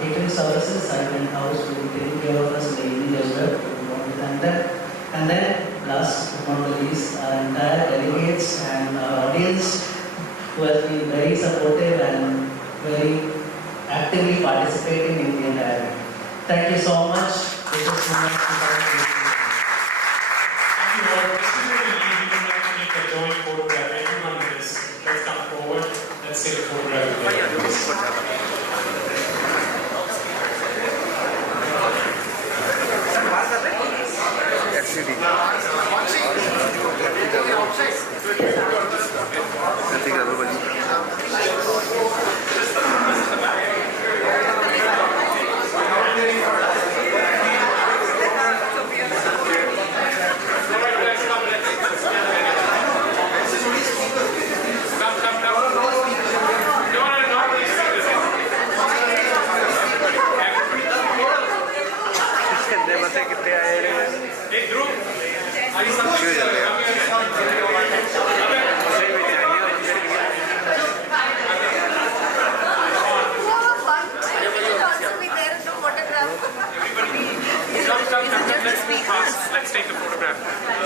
Catering services, site and house, will be taking care of us in the evening as well. We want to thank them. And then, last but not the least, our entire delegates and our audience who has been very supportive and very actively participating in the entire event. Thank you so much. This is so much to thank you. Thank you all. Before we leave, we would like to make a joint photograph. Everyone please, let's come forward. Let's take a photograph together. Let's take a photograph.